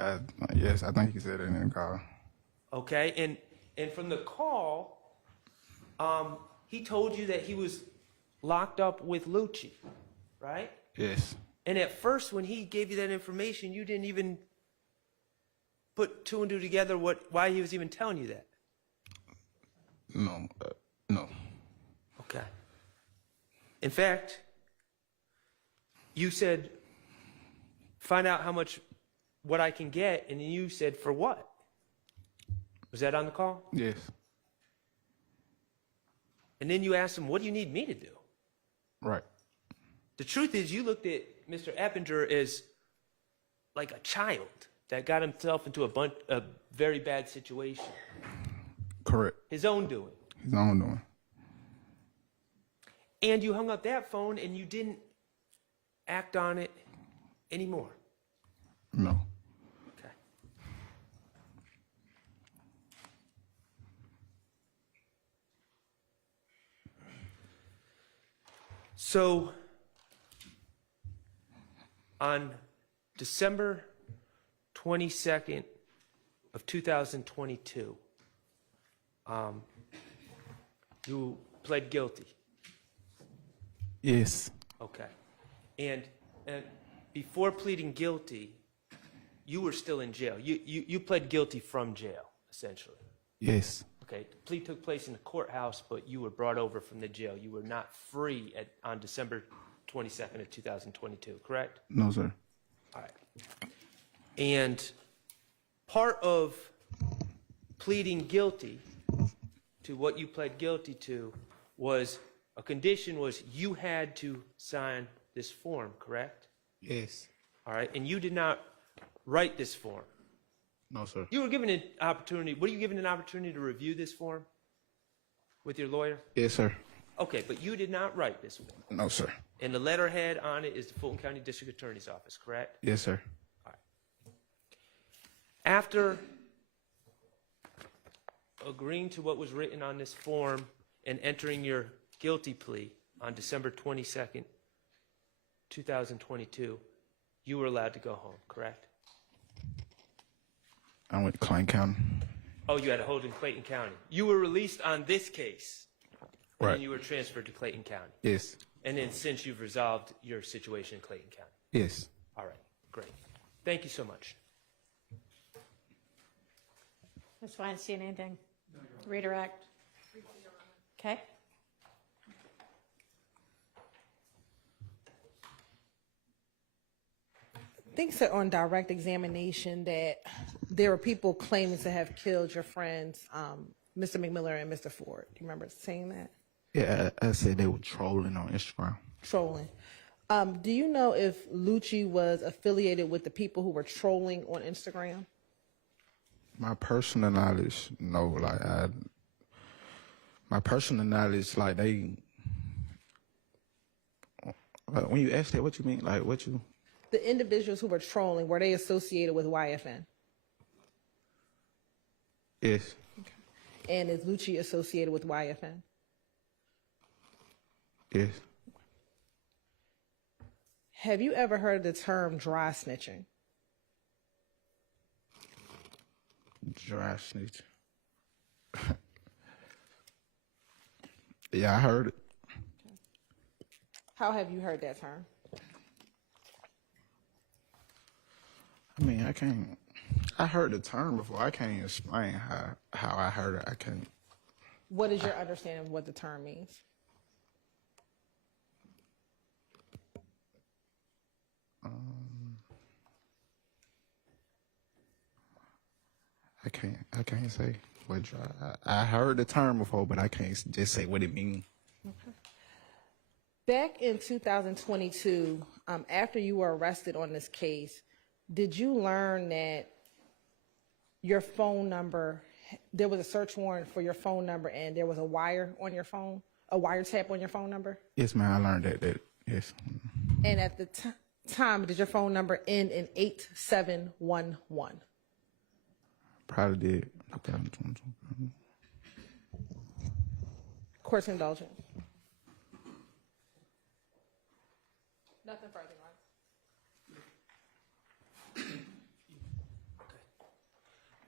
Yes, I think he said it in the call. Okay, and from the call, he told you that he was locked up with Lucci, right? Yes. And at first, when he gave you that information, you didn't even put two and two together why he was even telling you that. No. No. Okay. In fact, you said, find out what I can get, and you said, for what? Was that on the call? Yes. And then you asked him, what do you need me to do? Right. The truth is, you looked at Mr. Eppinger as like a child that got himself into a very bad situation. Correct. His own doing. His own doing. And you hung up that phone and you didn't act on it anymore. No. Okay. So, on December 22nd of 2022, you pled guilty. Yes. Okay. And before pleading guilty, you were still in jail. You pled guilty from jail, essentially. Yes. Okay. The plea took place in the courthouse, but you were brought over from the jail. You were not free on December 22nd of 2022, correct? No, sir. All right. And part of pleading guilty to what you pled guilty to was a condition was you had to sign this form, correct? Yes. All right. And you did not write this form. No, sir. You were given an opportunity. Were you given an opportunity to review this form with your lawyer? Yes, sir. Okay, but you did not write this form. No, sir. And the letterhead on it is the Fulton County District Attorney's Office, correct? Yes, sir. All right. After agreeing to what was written on this form and entering your guilty plea on December 22nd, 2022, you were allowed to go home, correct? I went to Clayton County. Oh, you had a hold in Clayton County. You were released on this case, and Right. then you were transferred to Clayton County. Yes. And then since you've resolved your situation in Clayton County. Yes. All right, great. Thank you so much. Ms. Weinstein, anything? Redirect? Okay. I think so on direct examination that there were people claiming to have killed your friends, Mr. McMillan and Mr. Ford. Do you remember saying that? Yeah, I said they were trolling on Instagram. Trolling. Do you know if Lucci was affiliated with the people who were trolling on Instagram? My personal knowledge, no. My personal knowledge, like they. When you ask that, what you mean? Like what you? The individuals who were trolling, were they associated with YFN? Yes. And is Lucci associated with YFN? Yes. Have you ever heard of the term dry snitching? Dry snitch. Yeah, I heard it. How have you heard that term? I mean, I heard the term before. I can't explain how I heard it. I can't. What is your understanding of what the term means? I can't say what I heard the term before, but I can't just say what it means. Okay. Back in 2022, after you were arrested on this case, did you learn that your phone number, there was a search warrant for your phone number and there was a wire on your phone, a wiretap on your phone number? Yes, man, I learned that yes. And at the time, did your phone number end in 8711? Probably did. Court's indulgent. Nothing further,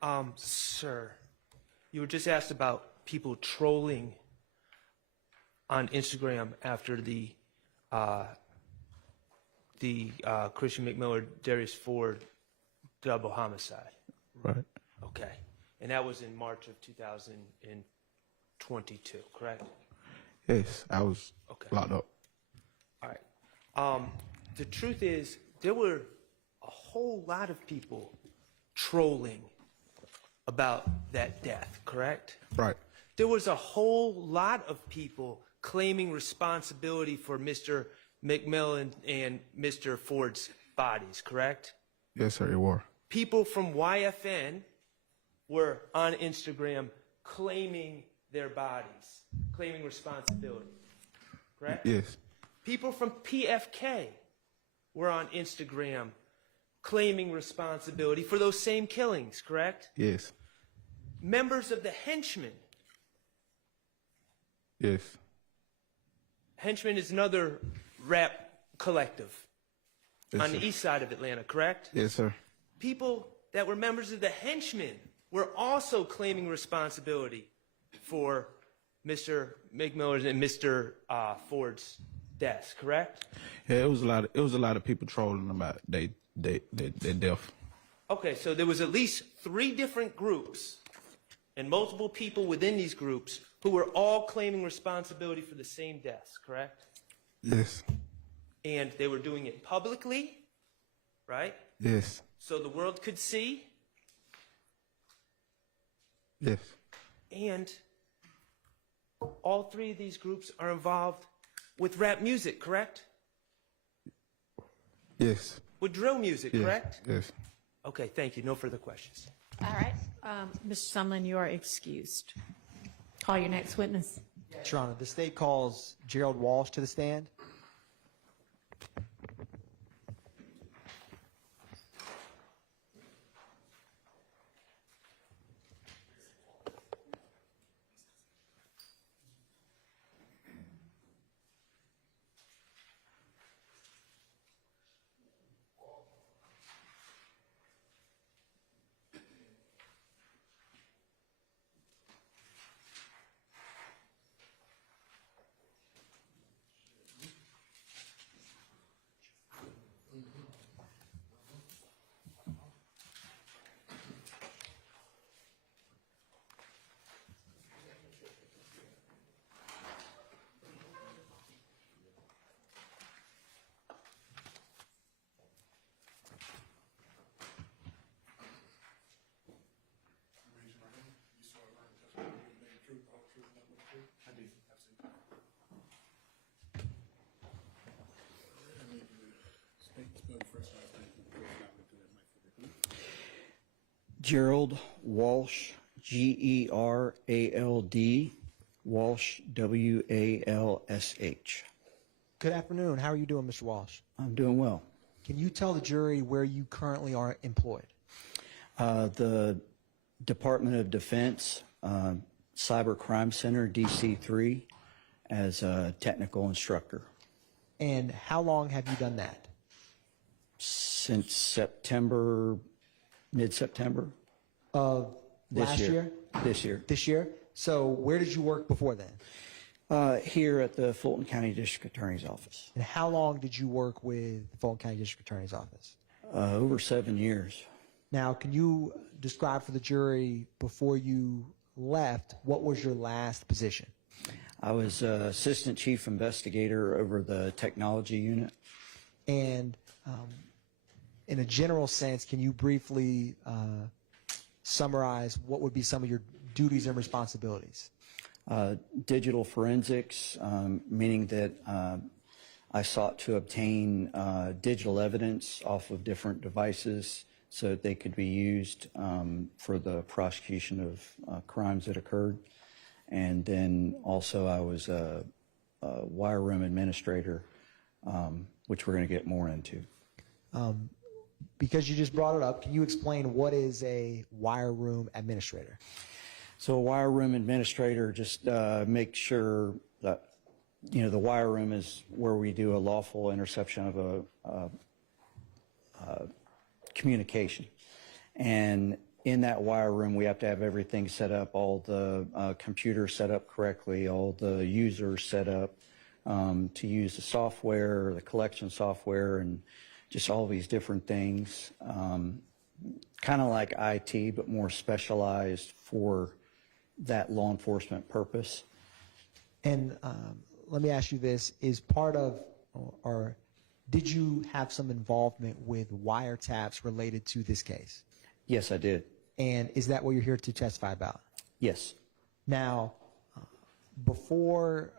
Ron. Sir, you were just asked about people trolling on Instagram after the Christian McMillan, Darius Ford double homicide. Right. Okay. And that was in March of 2022, correct? Yes, I was locked up. All right. The truth is, there were a whole lot of people trolling about that death, correct? Right. There was a whole lot of people claiming responsibility for Mr. McMillan and Mr. Ford's bodies, correct? Yes, sir, it were. People from YFN were on Instagram claiming their bodies, claiming responsibility, correct? Yes. People from PFK were on Instagram claiming responsibility for those same killings, correct? Yes. Members of the henchmen Yes. Henchman is another rap collective Yes, on the sir. east side of Atlanta, correct? Yes, sir. People that were members of the Henchmen were also claiming responsibility for Mr. McMillan's and Mr. Ford's deaths, correct? Yeah, it was a lot of people trolling about they death. Okay, so there was at least 3 different groups and multiple people within these groups who were all claiming responsibility for the same deaths, correct? Yes. And they were doing it publicly, right? Yes. So the world could see. Yes. And all 3 of these groups are involved with rap music, correct? Yes. With drill music, Yes. correct? Yes. Okay, thank you. No further questions. All right. Mr. Sumlin, you are excused. Call your next witness. Your Honor, the state calls Gerald Walsh to the stand. I do, absolutely. Gerald Walsh, Gerald, Walsh, Walsh. Good afternoon. How are you doing, Mr. Walsh? I'm doing well. Can you tell the jury where you currently are employed? The Department of Defense, Cyber Crime Center, DC3, as a technical instructor. And how long have you done that? Since September, mid-September. Of last year? This year. This year? So where did you work before then? Here at the Fulton County District Attorney's Office. And how long did you work with the Fulton County District Attorney's Office? Over 7 years. Now, can you describe for the jury, before you left, what was your last position? I was Assistant Chief Investigator over the Technology Unit. And in a general sense, can you briefly summarize what would be some of your duties and responsibilities? Digital forensics, meaning that I sought to obtain digital evidence off of different devices so that they could be used for the prosecution of crimes that occurred. And then also I was a wire room administrator, which we're going to get more into. Because you just brought it up, can you explain what is a wire room administrator? So a wire room administrator just makes sure that, you know, the wire room is where we do a lawful interception of a communication. And in that wire room, we have to have everything set up, all the computers set up correctly, all the users set up to use the software, the collection software, and just all these different things. Kind of like IT, but more specialized for that law enforcement purpose. And let me ask you this, is part of, or did you have some involvement with wiretaps related to this case? Yes, I did. And is that what you're here to testify about? Yes. Now, before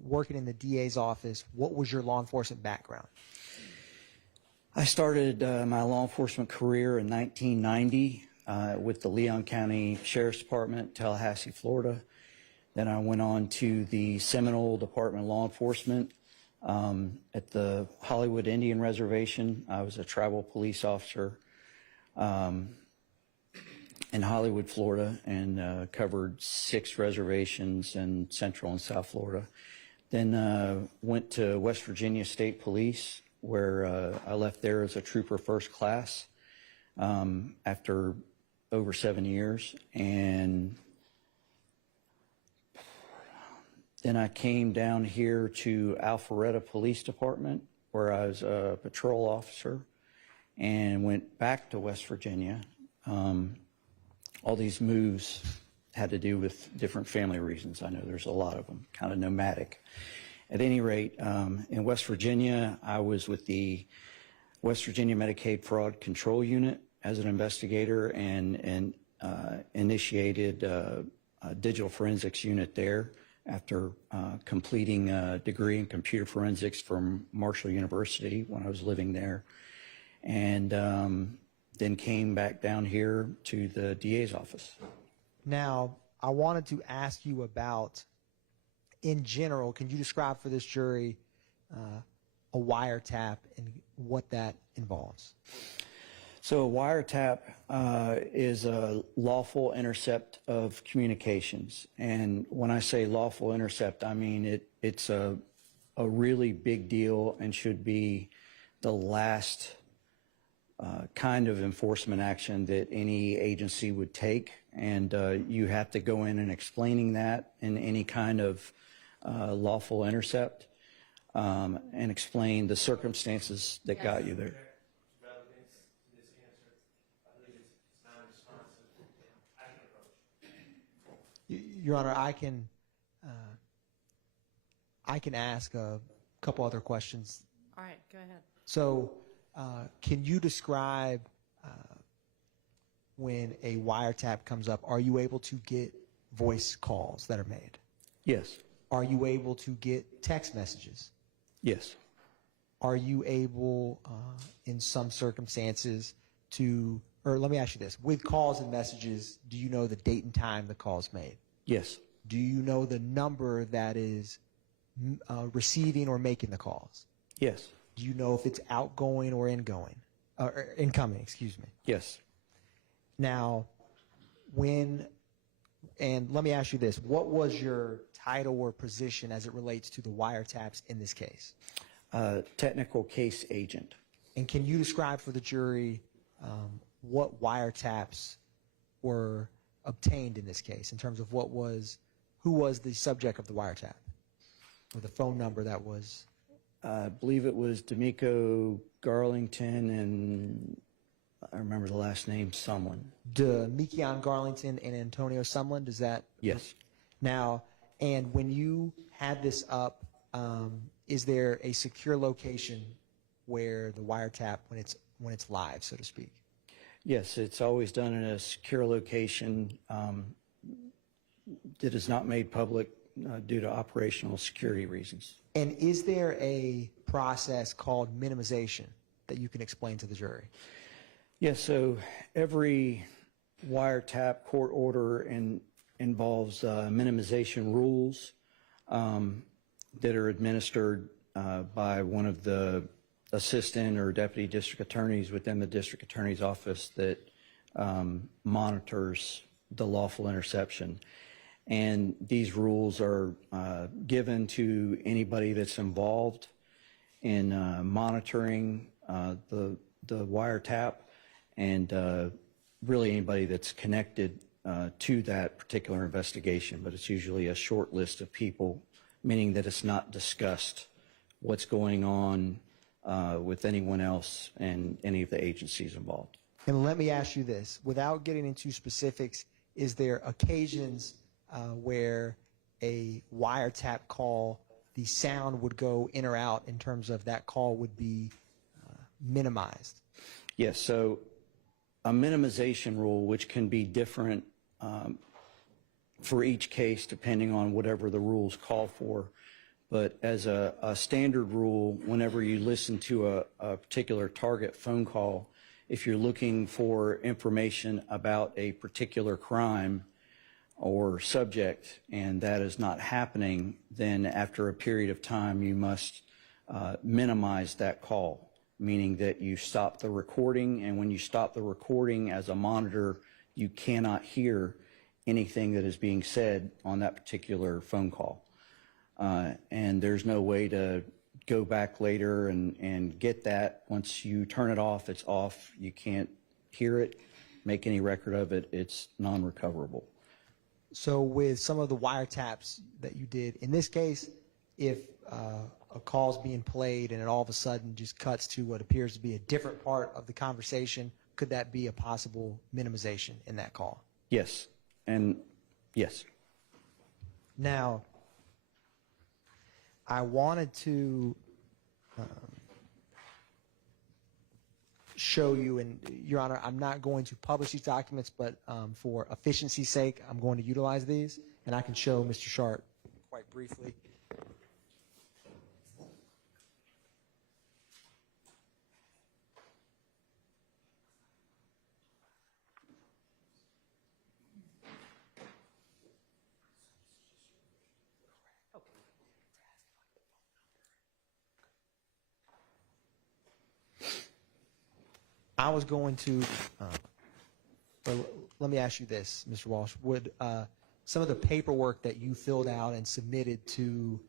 working in the DA's office, what was your law enforcement background? I started my law enforcement career in 1990 with the Leon County Sheriff's Department, Tallahassee, Florida. Then I went on to the Seminole Department of Law Enforcement at the Hollywood Indian Reservation. I was a tribal police officer in Hollywood, Florida, and covered 6 reservations in Central and South Florida. Then went to West Virginia State Police, where I left there as a trooper first class after over 7 years. And then I came down here to Alpharetta Police Department, where I was a patrol officer, and went back to West Virginia. All these moves had to do with different family reasons. I know there's a lot of them, kind of nomadic. At any rate, in West Virginia, I was with the West Virginia Medicaid Fraud Control Unit as an investigator and initiated a digital forensics unit there after completing a degree in computer forensics from Marshall University when I was living there. And then came back down here to the DA's office. Now, I wanted to ask you about, in general, can you describe for this jury a wiretap and what that involves? So a wiretap is a lawful intercept of communications. And when I say lawful intercept, I mean it's a really big deal and should be the last kind of enforcement action that any agency would take. And you have to go in and explaining that in any kind of lawful intercept and explain the circumstances that got you there. Your Honor, I can ask a couple other questions. All right, go ahead. So, can you describe when a wiretap comes up, are you able to get voice calls that are made? Yes. Are you able to get text messages? Yes. Are you able, in some circumstances, to, or let me ask you this, with calls and messages, do you know the date and time the call's made? Yes. Do you know the number that is receiving or making the calls? Yes. Do you know if it's outgoing or ingoing, or incoming, excuse me? Yes. Now, and let me ask you this, what was your title or position as it relates to the wiretaps in this case? Technical case agent. And can you describe for the jury what wiretaps were obtained in this case in terms of who was the subject of the wiretap or the phone number that was? I believe it was D'Amico Garlington and I remember the last name, Sumlin. D'Amico Garlington and Antonio Sumlin, does that? Yes. Now, and when you had this up, is there a secure location where the wiretap, when it's live, so to speak? Yes, it's always done in a secure location that is not made public due to operational security reasons. And is there a process called minimization that you can explain to the jury? Yes, so every wiretap court order involves minimization rules that are administered by one of the assistant or deputy district attorneys within the district attorney's office that monitors the lawful interception. And these rules are given to anybody that's involved in monitoring the wiretap and really anybody that's connected to that particular investigation. But it's usually a short list of people, meaning that it's not discussed what's going on with anyone else and any of the agencies involved. And let me ask you this, without getting into specifics, is there occasions where a wiretap call, the sound would go in or out in terms of that call would be minimized? Yes, so a minimization rule, which can be different for each case depending on whatever the rules call for, but as a standard rule, whenever you listen to a particular target phone call, if you're looking for information about a particular crime or subject and that is not happening, then after a period of time you must minimize that call, meaning that you stop the recording, and when you stop the recording as a monitor, you cannot hear anything that is being said on that particular phone call. and there's no way to go back later and get that. Once you turn it off, it's off. You can't hear it, make any record of it. It's non-recoverable. So with some of the wiretaps that you did, in this case, if a call's being played and it all of a sudden just cuts to what appears to be a different part of the conversation, could that be a possible minimization in that call? Yes, and yes. Now, I wanted to show you, and Your Honor, I'm not going to publish these documents, but for efficiency's sake, I'm going to utilize these, and I can show Mr. Sharp quite briefly. I was going to, let me ask you this, Mr. Walsh. Would some of the paperwork that you filled out and submitted to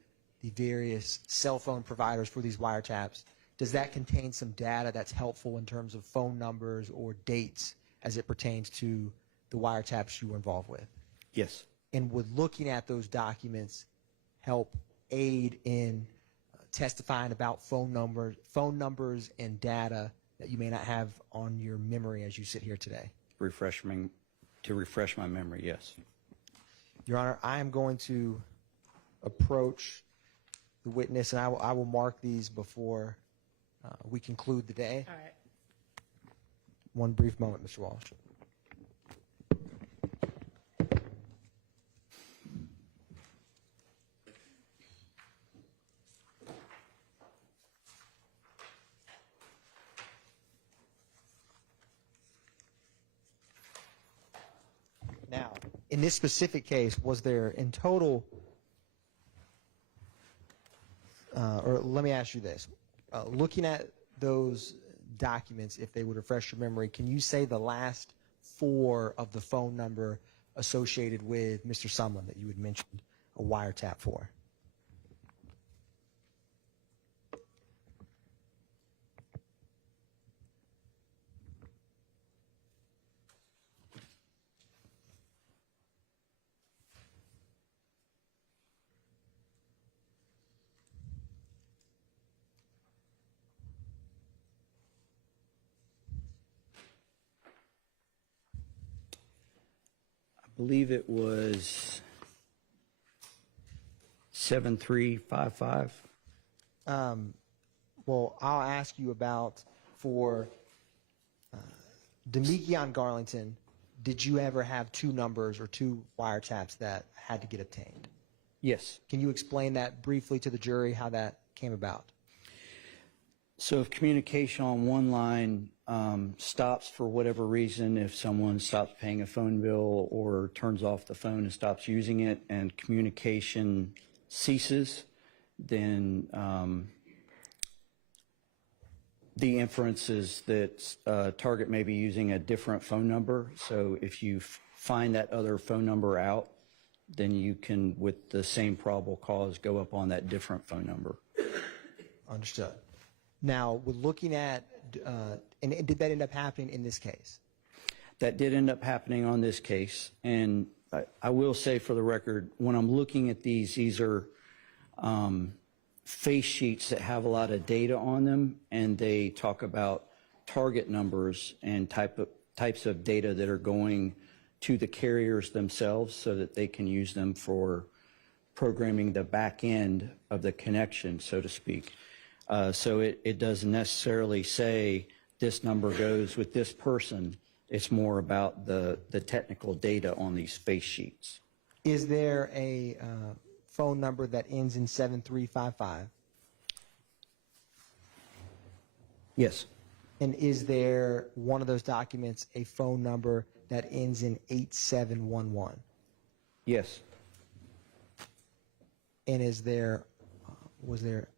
the various cell phone providers for these wiretaps, does that contain some data that's helpful in terms of phone numbers or dates as it pertains to the wiretaps you were involved with? Yes. And would looking at those documents help aid in testifying about phone numbers and data that you may not have on your memory as you sit here today? To refresh my memory, yes. Your Honor, I am going to approach the witness, and I will mark these before we conclude the day. All right. One brief moment, Mr. Walsh. Now, in this specific case, was there in total, or let me ask you this, looking at those documents, if they would refresh your memory, can you say the last 4 of the phone number associated with Mr. Sumlin that you had mentioned a wiretap for? I believe it was 7355. Well, I'll ask you about for Demekion Garlington, did you ever have 2 numbers or 2 wiretaps that had to get obtained? Yes. Can you explain that briefly to the jury, how that came about? So if communication on one line stops for whatever reason, if someone stops paying a phone bill or turns off the phone and stops using it and communication ceases, then the inference is that target may be using a different phone number. So if you find that other phone number out, then you can, with the same probable cause, go up on that different phone number. Understood. Now, with looking at, and did that end up happening in this case? That did end up happening on this case. And I will say for the record, when I'm looking at these are face sheets that have a lot of data on them, and they talk about target numbers and types of data that are going to the carriers themselves so that they can use them for programming the back end of the connection, so to speak. So it doesn't necessarily say this number goes with this person. It's more about the technical data on these face sheets. Is there a phone number that ends in 7355? Yes. And is there one of those documents a phone number that ends in 8711? Yes. And is there, was there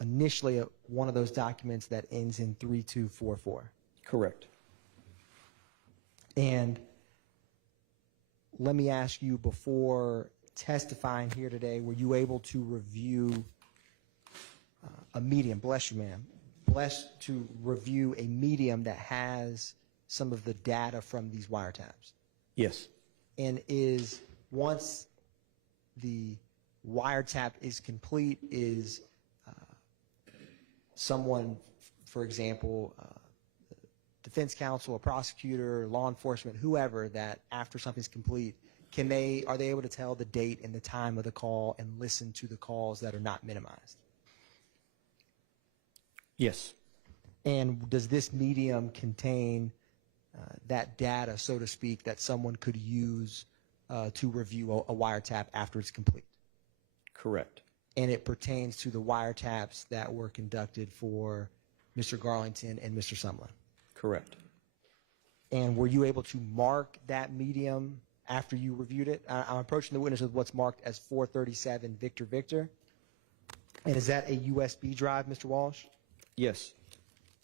initially one of those documents that ends in 3244? Correct. And let me ask you, before testifying here today, were you able to review a medium, bless you ma'am, blessed to review a medium that has some of the data from these wiretaps? Yes. And is, once the wiretap is complete, is someone, for example, defense counsel, a prosecutor, law enforcement, whoever, that after something's complete, are they able to tell the date and the time of the call and listen to the calls that are not minimized? Yes. And does this medium contain that data, so to speak, that someone could use to review a wiretap after it's complete? Correct. And it pertains to the wiretaps that were conducted for Mr. Garlington and Mr. Sumlin? Correct. And were you able to mark that medium after you reviewed it? I'm approaching the witness with what's marked as 437 Victor Victor. And is that a USB drive, Mr. Walsh? Yes.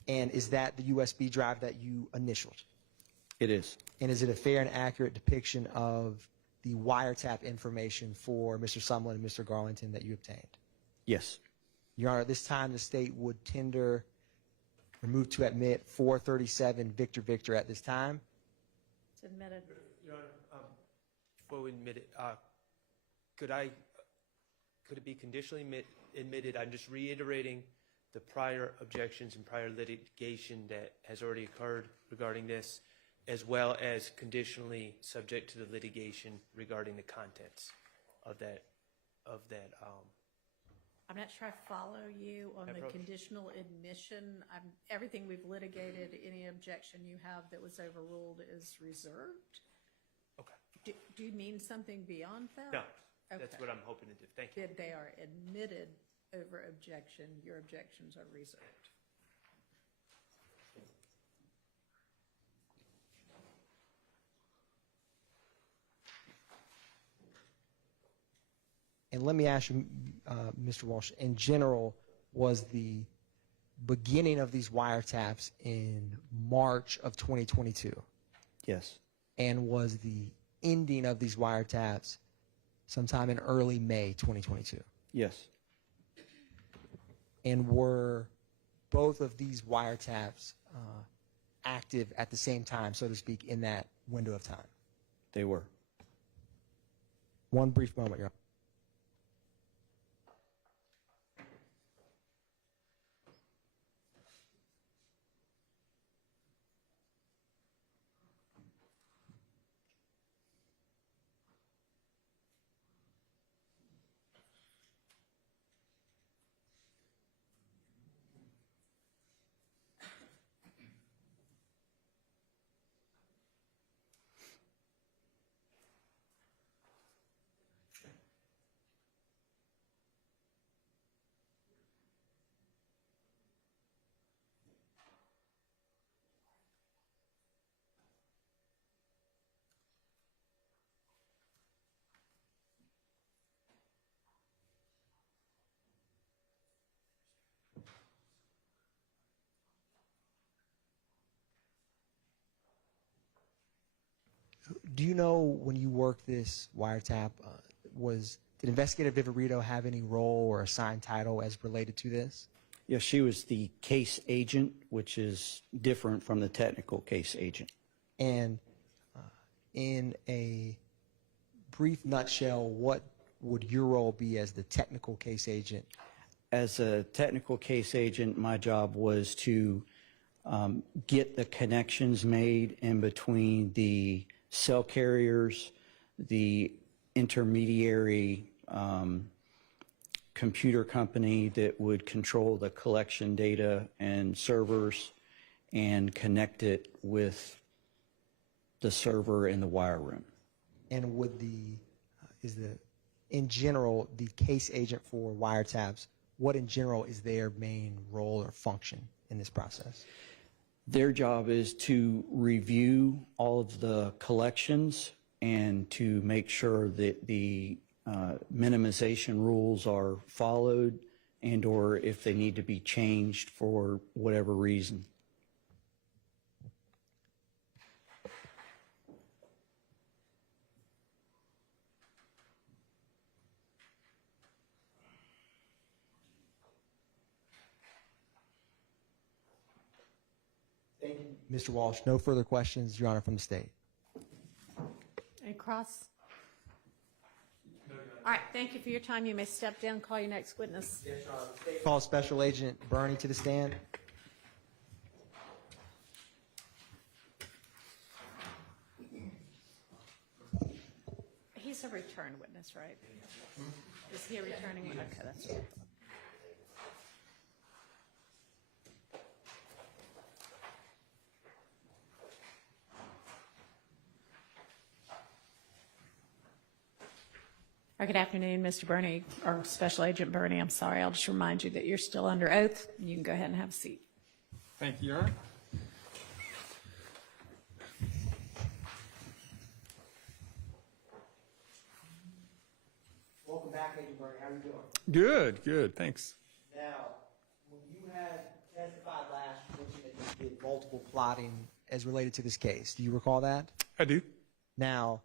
And is that the USB drive that you initialed? It is. And is it a fair and accurate depiction of the wiretap information for Mr. Sumlin and Mr. Garlington that you obtained? Yes. Your Honor, at this time, the state would tender or move to admit 437 Victor Victor at this time. It's admitted. Your Honor, before we admit it, could it be conditionally admitted? I'm just reiterating the prior objections and prior litigation that has already occurred regarding this, as well as conditionally subject to the litigation regarding the contents of that. I'm not sure I follow you on the conditional admission. Everything we've litigated, any objection you have that was overruled is reserved. Okay. Do you mean something beyond that? No, that's what I'm hoping to do. Thank you. If they are admitted over objection, your objections are reserved. And let me ask you, Mr. Walsh, in general, was the beginning of these wiretaps in March of 2022? Yes. And was the ending of these wiretaps sometime in early May 2022? Yes. And were both of these wiretaps active at the same time, so to speak, in that window of time? They were. One brief moment, Your Honor. Do you know when you worked this wiretap, did Investigator Viverito have any role or assigned title as related to this? Yes, she was the case agent, which is different from the technical case agent. And in a brief nutshell, what would your role be as the technical case agent? As a technical case agent, my job was to get the connections made in between the cell carriers, the intermediary computer company that would control the collection data and servers, and connect it with the server in the wire room. And would in general, the case agent for wiretaps, what in general is their main role or function in this process? Their job is to review all of the collections and to make sure that the minimization rules are followed, and or if they need to be changed for whatever reason. Mr. Walsh, no further questions, Your Honor, from the state. And Cross? All right, thank you for your time. You may step down, call your next witness. Call Special Agent Burney to the stand. He's a return witness, right? Is he a returning one? Okay, that's right. Good afternoon, Mr. Burney, or Special Agent Burney. I'm sorry. I'll just remind you that you're still under oath. You can go ahead and have a seat. Thank you, Your Honor. Welcome back, Agent Burney. How are you doing? Good, good. Thanks. Now, when you had testified last, you mentioned that you did multiple plotting as related to this case. Do you recall that? I do. Now,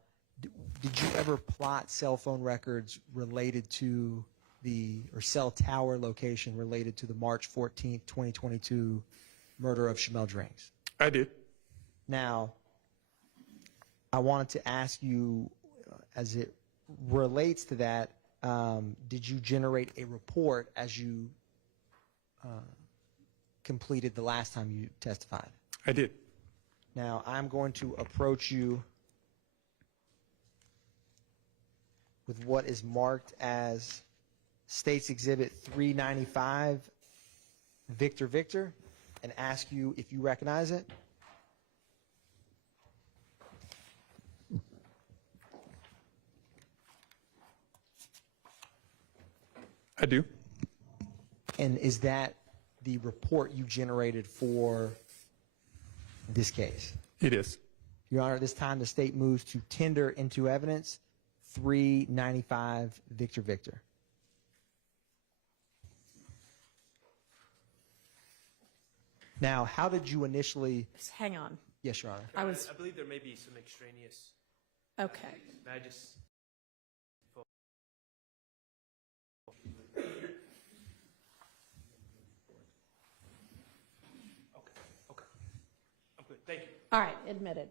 did you ever plot cell phone records related to or cell tower location related to the March 14th, 2022 murder of Shamel Drinks? I did. Now, I wanted to ask you, as it relates to that, did you generate a report as you completed the last time you testified? I did. Now, I'm going to approach you with what is marked as State's Exhibit 395, Victor Victor, and ask you if you recognize it. I do. And is that the report you generated for this case? It is. Your Honor, at this time, the state moves to tender into evidence 395 Victor Victor. Now, how did you initially... Hang on. Yes, Your Honor. I believe there may be some extraneous. Okay. May I just? Okay. I'm good. Thank you. All right, admitted.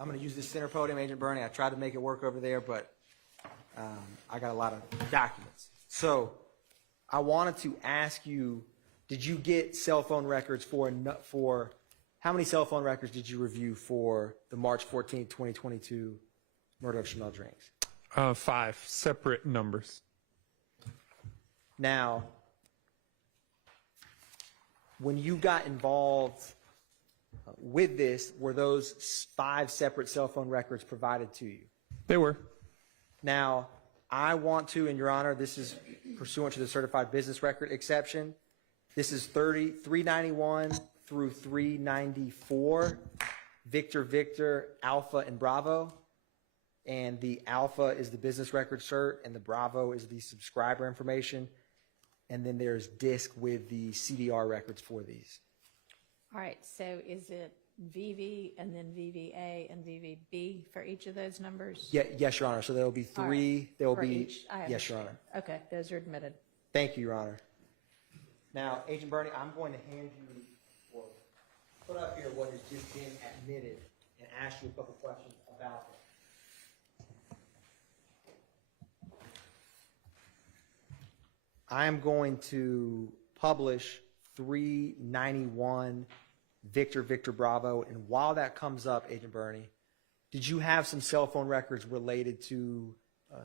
I'm going to use this center podium, Agent Burney. I tried to make it work over there, but I got a lot of documents. So I wanted to ask you, did you get cell phone records for how many cell phone records did you review for the March 14, 2022 murder of Shamel Drinks? 5 separate numbers. Now, when you got involved with this, were those 5 separate cell phone records provided to you? They were. Now, I want to, and Your Honor, this is pursuant to the certified business record exception. This is 391 through 394, Victor, Victor, Alpha, and Bravo. And the Alpha is the business record cert, and the Bravo is the subscriber information. And then there's DISC with the CDR records for these. All right, so is it VV and then VVA and VVB for each of those numbers? Yeah, yes, Your Honor. So there will be 3. Right. There will For be each? I yes, Your understand. Honor. Okay, those are admitted. Thank you, Your Honor. Now, Agent Burney, I'm going to hand you, or put up here what has just been admitted and ask you a couple questions about it. I am going to publish 391 Victor, Victor, Bravo, and while that comes up, Agent Burney, did you have some cell phone records related to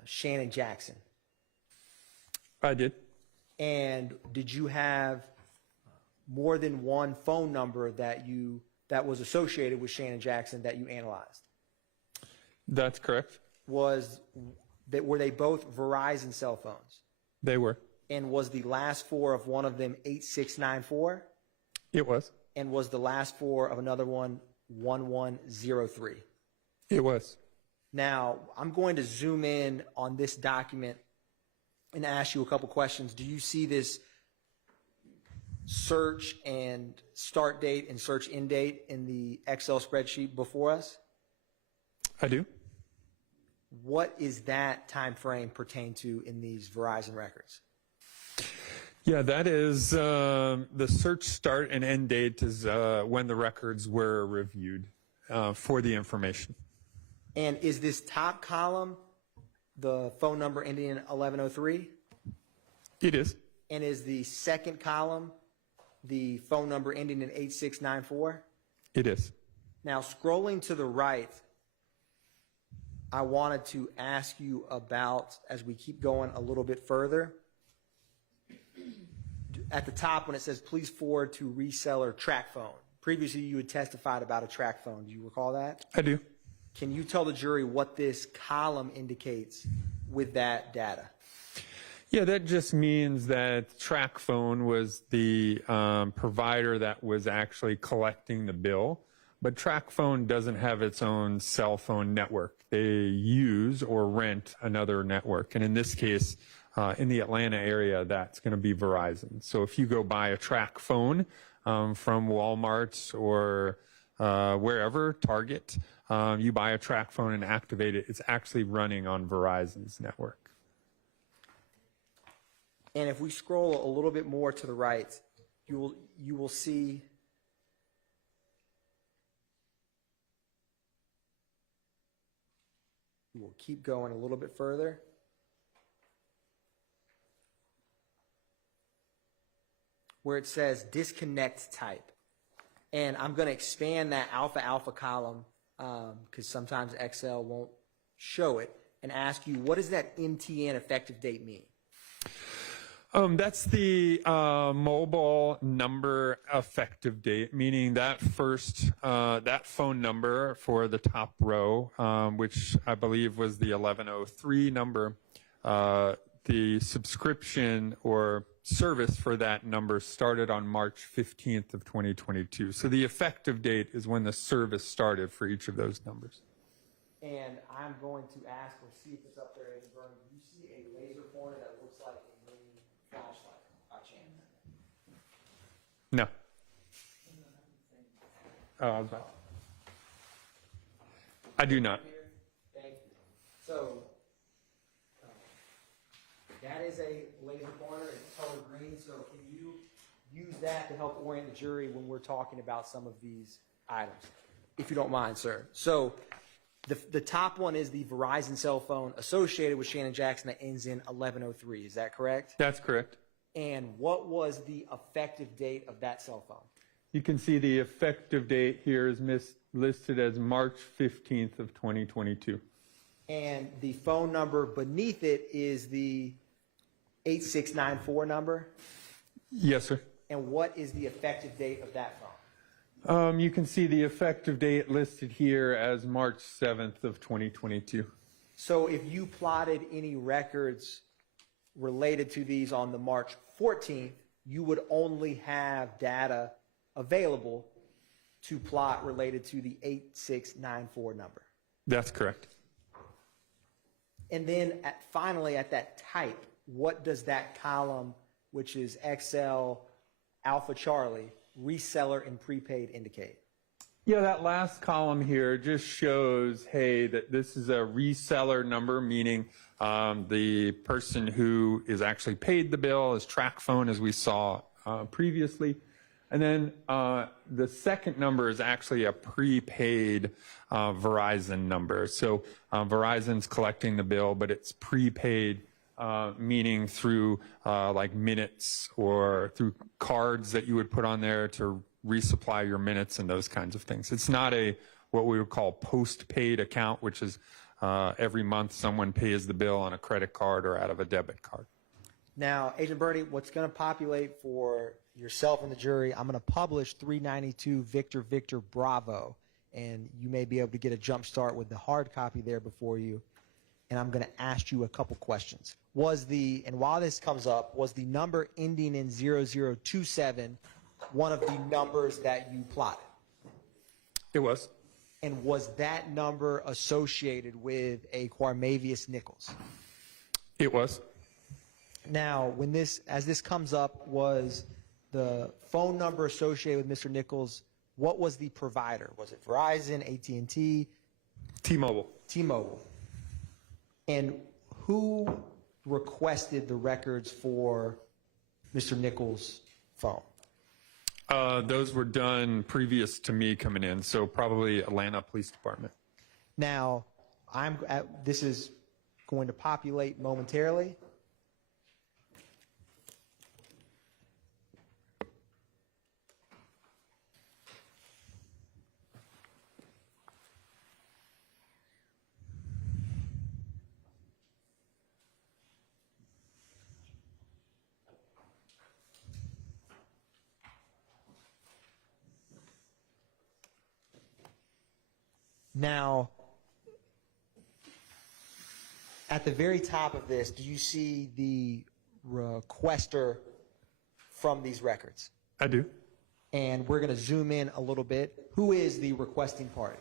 Shannon Jackson? I did. And did you have more than one phone number that was associated with Shannon Jackson that you analyzed? That's correct. Were they both Verizon cell phones? They were. And was the last 4 of one of them 8694? It was. And was the last 4 of another one 1103? It was. Now, I'm going to zoom in on this document and ask you a couple questions. Do you see this search and start date and search end date in the Excel spreadsheet before us? I do. What is that time frame pertain to in these Verizon records? Yeah, that is the search start and end date is when the records were reviewed for the information. And is this top column the phone number ending in 1103? It is. And is the second column the phone number ending in 8694? It is. Now, scrolling to the right, I wanted to ask you about, as we keep going a little bit further, at the top when it says please forward to reseller track phone. Previously, you had testified about a track phone. Do you recall that? I do. Can you tell the jury what this column indicates with that data? Yeah, that just means that track phone was the provider that was actually collecting the bill. But track phone doesn't have its own cell phone network. They use or rent another network. And in this case, in the Atlanta area, that's going to be Verizon. So if you go buy a track phone from Walmart or wherever, Target, you buy a track phone and activate it, it's actually running on Verizon's network. And if we scroll a little bit more to the right, you will see we'll keep going a little bit further. Where it says disconnect type. And I'm going to expand that alpha column because sometimes Excel won't show it, and ask you, what does that MTN effective date mean? That's the mobile number effective date, meaning that that phone number for the top row, which I believe was the 1103 number, the subscription or service for that number started on March 15th of 2022. So the effective date is when the service started for each of those numbers. And I'm going to ask or see if it's up there. Do you see a laser pointer that looks like a green flashlight by chance? No. Oh, I do not. Thank you. So that is a laser pointer. It's color green. So can you use that to help orient the jury when we're talking about some of these items, if you don't mind, sir? So the top one is the Verizon cell phone associated with Shannon Jackson that ends in 1103. Is that correct? That's correct. And what was the effective date of that cell phone? You can see the effective date here is listed as March 15th of 2022. And the phone number beneath it is the 8694 number? Yes, sir. And what is the effective date of that phone? You can see the effective date listed here as March 7th of 2022. So if you plotted any records related to these on the March 14th, you would only have data available to plot related to the 8694 number. That's correct. And then finally at that type, what does that column, which is XL Alpha Charlie, reseller and prepaid, indicate? Yeah, that last column here just shows, hey, that this is a reseller number, meaning the person who is actually paid the bill is track phone, as we saw previously. And then the second number is actually a prepaid Verizon number. So Verizon's collecting the bill, but it's prepaid, meaning through like minutes or through cards that you would put on there to resupply your minutes and those kinds of things. It's not a what we would call postpaid account, which is every month someone pays the bill on a credit card or out of a debit card. Now, Agent Bernie, what's going to populate for yourself and the jury, I'm going to publish 392 Victor Victor Bravo, and you may be able to get a jump start with the hard copy there before you. And I'm going to ask you a couple questions. And while this comes up, was the number ending in 0027 one of the numbers that you plotted? It was. And was that number associated with a Quarmavius Nichols? It was. Now, as this comes up, was the phone number associated with Mr. Nichols, what was the provider? Was it Verizon, AT&T? T-Mobile. T-Mobile. And who requested the records for Mr. Nichols' phone? Those were done previous to me coming in, so probably Atlanta Police Department. Now, this is going to populate momentarily. Now, at the very top of this, do you see the requester from these records? I do. And we're going to zoom in a little bit. Who is the requesting party?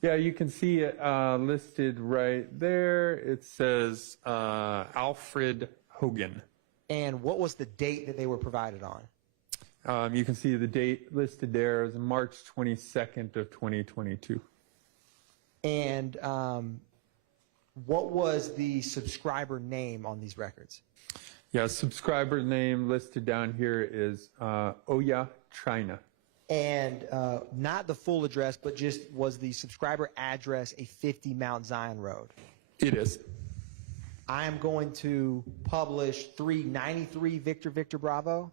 Yeah, you can see it listed right there. It says Alfred Hogan. And what was the date that they were provided on? You can see the date listed there is March 22nd of 2022. And what was the subscriber name on these records? Yeah, subscriber name listed down here is Oya China. And not the full address, but just was the subscriber address a 50 Mount Zion Road? It is. I am going to publish 393 Victor Victor Bravo.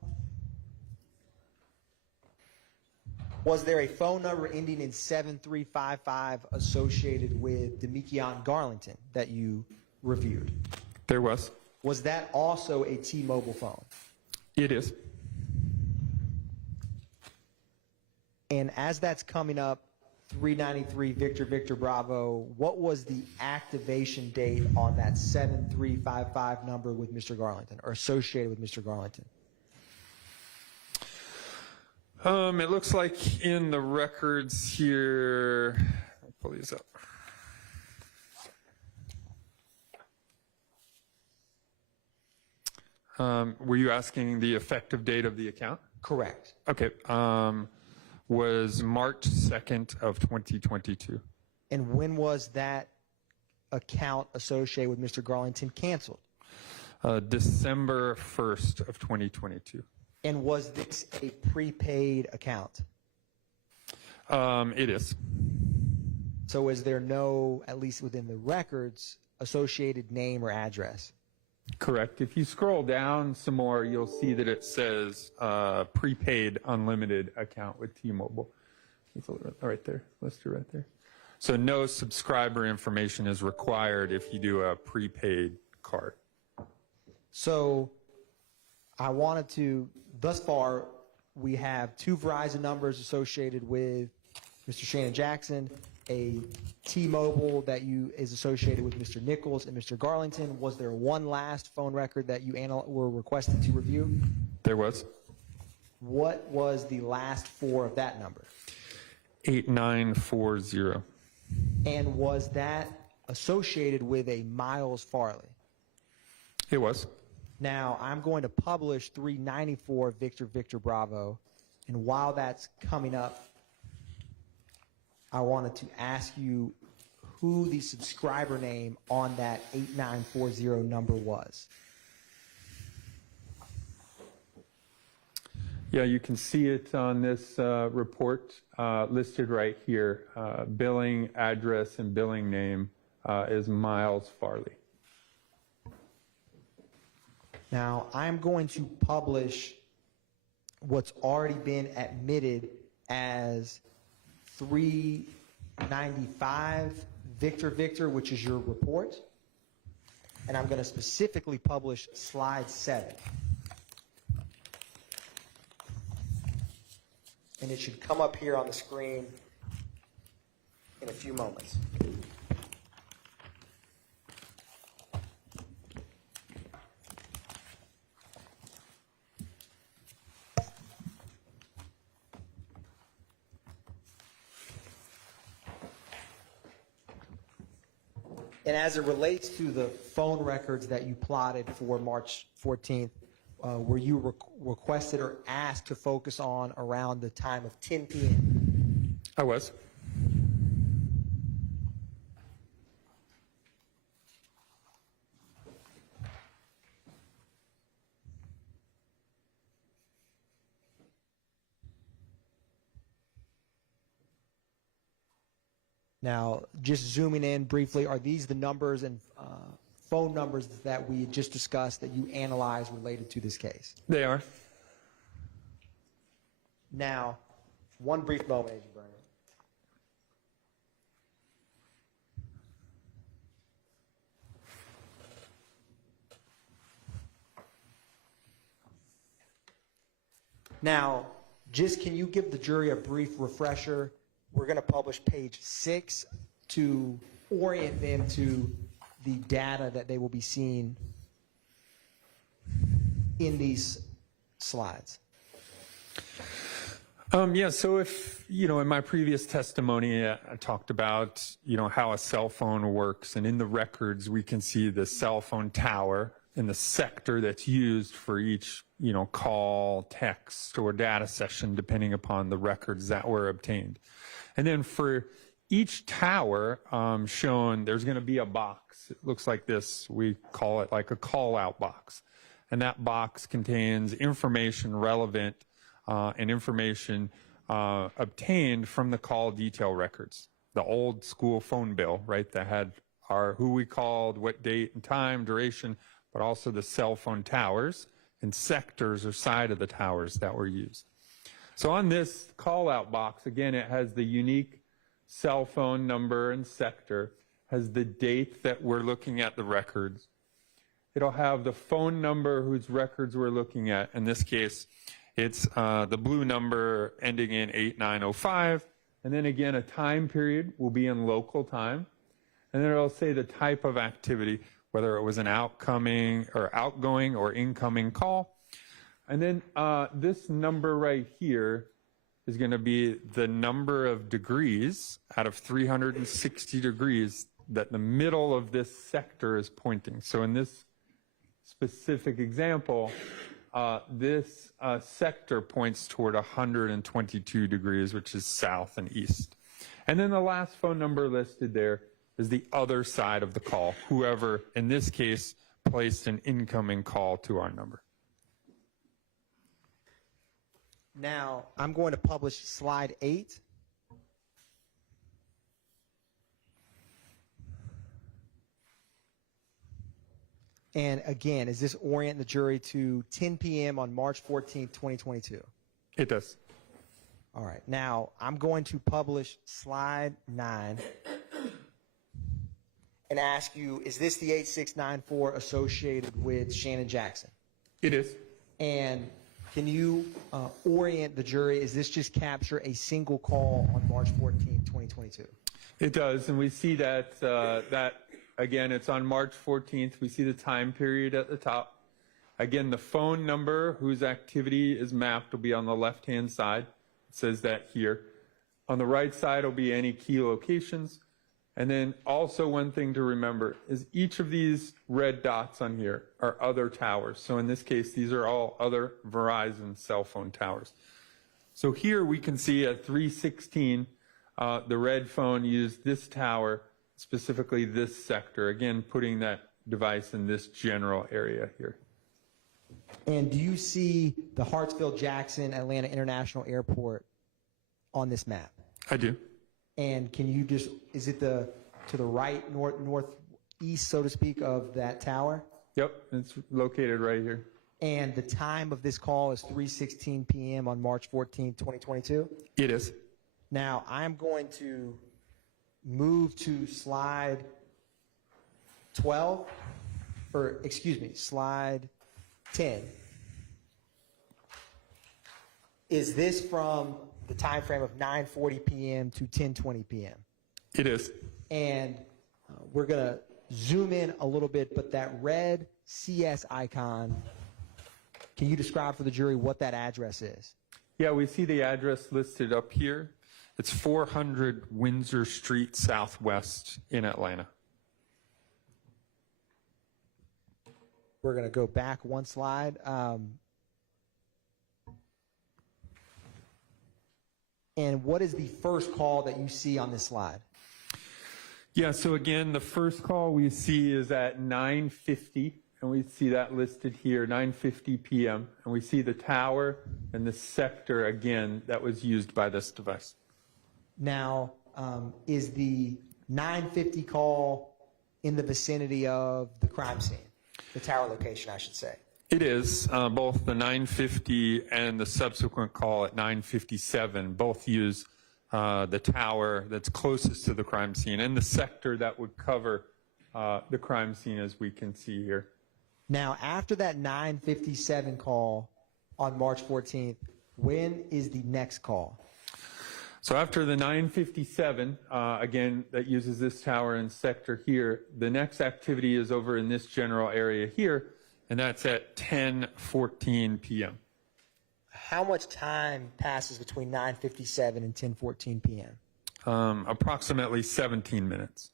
Was there a phone number ending in 7355 associated with Demikion Garlington that you reviewed? There was. Was that also a T-Mobile phone? It is. And as that's coming up, 393 Victor Victor Bravo, what was the activation date on that 7355 number with Mr. Garlington, or associated with Mr. Garlington? It looks like in the records here, I'll pull these up. Were you asking the effective date of the account? Correct. Okay. Was March 2nd of 2022. And when was that account associated with Mr. Garlington canceled? December 1st of 2022. And was this a prepaid account? It is. So is there no, at least within the records, associated name or address? Correct. If you scroll down some more, you'll see that it says prepaid unlimited account with T-Mobile. It's right there, listed right there. So no subscriber information is required if you do a prepaid card. So I wanted to, thus far, we have 2 Verizon numbers associated with Mr. Shannon Jackson, a T-Mobile that is associated with Mr. Nichols and Mr. Garlington. Was there one last phone record that you were requested to review? There was. What was the last 4 of that number? 8940. And was that associated with a Miles Farley? It was. Now, I'm going to publish 394 Victor Victor Bravo, and while that's coming up, I wanted to ask you who the subscriber name on that 8940 number was. Yeah, you can see it on this report listed right here. Billing address and billing name is Miles Farley. Now, I'm going to publish what's already been admitted as 395 Victor Victor, which is your report. And I'm going to specifically publish slide 7. And it should come up here on the screen in a few moments. And as it relates to the phone records that you plotted for March 14th, were you requested or asked to focus on around the time of 10 p.m.? I was. Now, just zooming in briefly, are these the numbers and phone numbers that we just discussed that you analyzed related to this case? They are. Now, one brief moment, Agent Brennan. Now, just can you give the jury a brief refresher? We're going to publish page 6 to orient them to the data that they will be seeing in these slides. Yeah, so if, in my previous testimony, I talked about, how a cell phone works. And in the records, we can see the cell phone tower and the sector that's used for each, call, text, or data session, depending upon the records that were obtained. And then for each tower shown, there's going to be a box. It looks like this. We call it like a call-out box. And that box contains information relevant and information obtained from the call detail records. The old school phone bill, right, that had our who we called, what date and time, duration, but also the cell phone towers and sectors or side of the towers that were used. So on this call-out box, again, it has the unique cell phone number and sector, has the date that we're looking at the records. It'll have the phone number whose records we're looking at. In this case, it's the blue number ending in 8905. And then again, a time period will be in local time. And then it'll say the type of activity, whether it was an outgoing or incoming call. And then this number right here is going to be the number of degrees out of 360 degrees that the middle of this sector is pointing. So in this specific example, this sector points toward 122 degrees, which is south and east. And then the last phone number listed there is the other side of the call, whoever, in this case, placed an incoming call to our number. Now, I'm going to publish slide 8. And again, is this orient the jury to 10 p.m. on March 14th, 2022? It does. All right. Now, I'm going to publish slide 9 and ask you, is this the 8694 associated with Shannon Jackson? It is. And can you orient the jury? Is this just capture a single call on March 14th, 2022? It does, and we see that, again, it's on March 14th. We see the time period at the top. Again, the phone number whose activity is mapped will be on the left-hand side. It says that here. On the right side will be any key locations. And then also one thing to remember is each of these red dots on here are other towers. So in this case, these are all other Verizon cell phone towers. So here we can see at 316, the red phone used this tower, specifically this sector, again, putting that device in this general area here. And do you see the Hartsfield-Jackson Atlanta International Airport on this map? I do. And can you just, is it to the right, northeast, so to speak, of that tower? Yep, it's located right here. And the time of this call is 3:16 p.m. on March 14th, 2022? It is. Now, I'm going to move to slide 12, or excuse me, slide 10. Is this from the time frame of 9:40 p.m. to 10:20 p.m.? It is. And we're going to zoom in a little bit, but that red CS icon, can you describe for the jury what that address is? Yeah, we see the address listed up here. It's 400 Windsor Street Southwest in Atlanta. We're going to go back one slide. And what is the first call that you see on this slide? Yeah, so again, the first call we see is at 9:50, and we see that listed here, 9:50 p.m., and we see the tower and the sector, again, that was used by this device. Now, is the 950 call in the vicinity of the crime scene, the tower location, I should say? It is. Both the 950 and the subsequent call at 957 both use the tower that's closest to the crime scene and the sector that would cover the crime scene, as we can see here. Now, after that 957 call on March 14th, when is the next call? So after the 957, again, that uses this tower and sector here, the next activity is over in this general area here, and that's at 10:14 p.m. How much time passes between 957 and 10:14 p.m.? Approximately 17 minutes.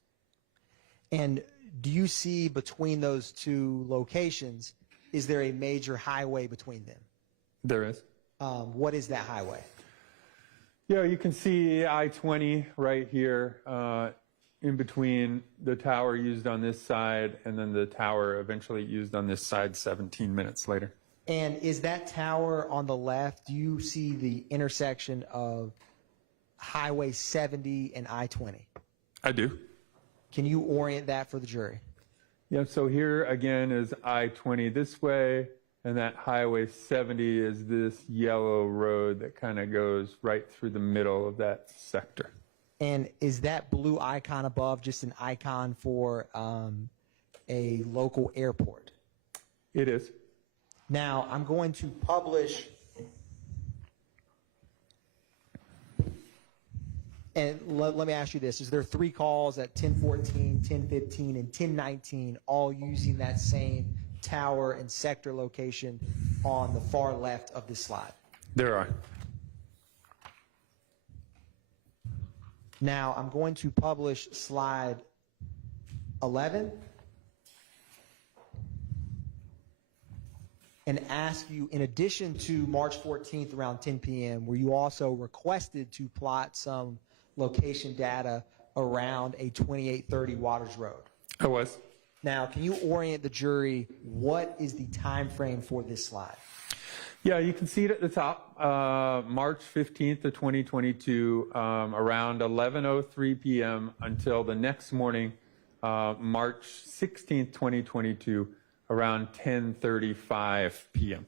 And do you see between those two locations, is there a major highway between them? There is. What is that highway? Yeah, you can see I-20 right here in between the tower used on this side and then the tower eventually used on this side 17 minutes later. And is that tower on the left, do you see the intersection of Highway 70 and I-20? I do. Can you orient that for the jury? Yeah, so here again is I-20 this way, and that Highway 70 is this yellow road that kind of goes right through the middle of that sector. And is that blue icon above just an icon for a local airport? It is. Now, I'm going to publish, and let me ask you this. Is there 3 calls at 10:14, 10:15, and 10:19 all using that same tower and sector location on the far left of this slide? There are. Now, I'm going to publish slide 11 and ask you, in addition to March 14th around 10 p.m., were you also requested to plot some location data around a 2830 Waters Road? I was. Now, can you orient the jury, what is the time frame for this slide? Yeah, you can see it at the top, March 15th of 2022, around 11:03 p.m. until the next morning, March 16th, 2022, around 10:35 p.m.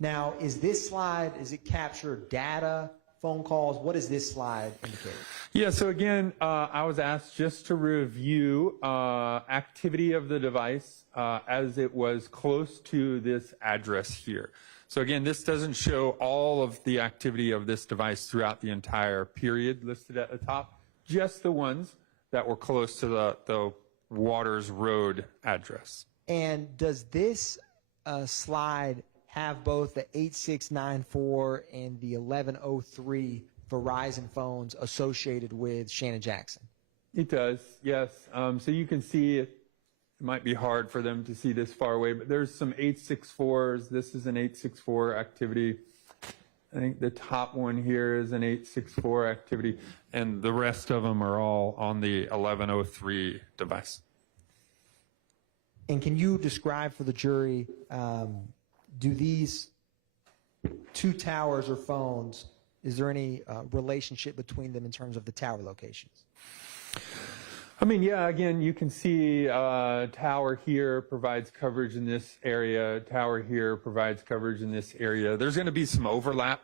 Now, is this slide, is it capture data, phone calls? What does this slide indicate? Yeah, so again, I was asked just to review activity of the device as it was close to this address here. So again, this doesn't show all of the activity of this device throughout the entire period listed at the top, just the ones that were close to the Waters Road address. And does this slide have both the 8694 and the 1103 Verizon phones associated with Shannon Jackson? It does, yes. So you can see it. It might be hard for them to see this far away, but there's some 864s. This is an 864 activity. I think the top one here is an 864 activity, and the rest of them are all on the 1103 device. And can you describe for the jury, do these 2 towers or phones, is there any relationship between them in terms of the tower locations? I mean, yeah, again, you can see tower here provides coverage in this area. Tower here provides coverage in this area. There's going to be some overlap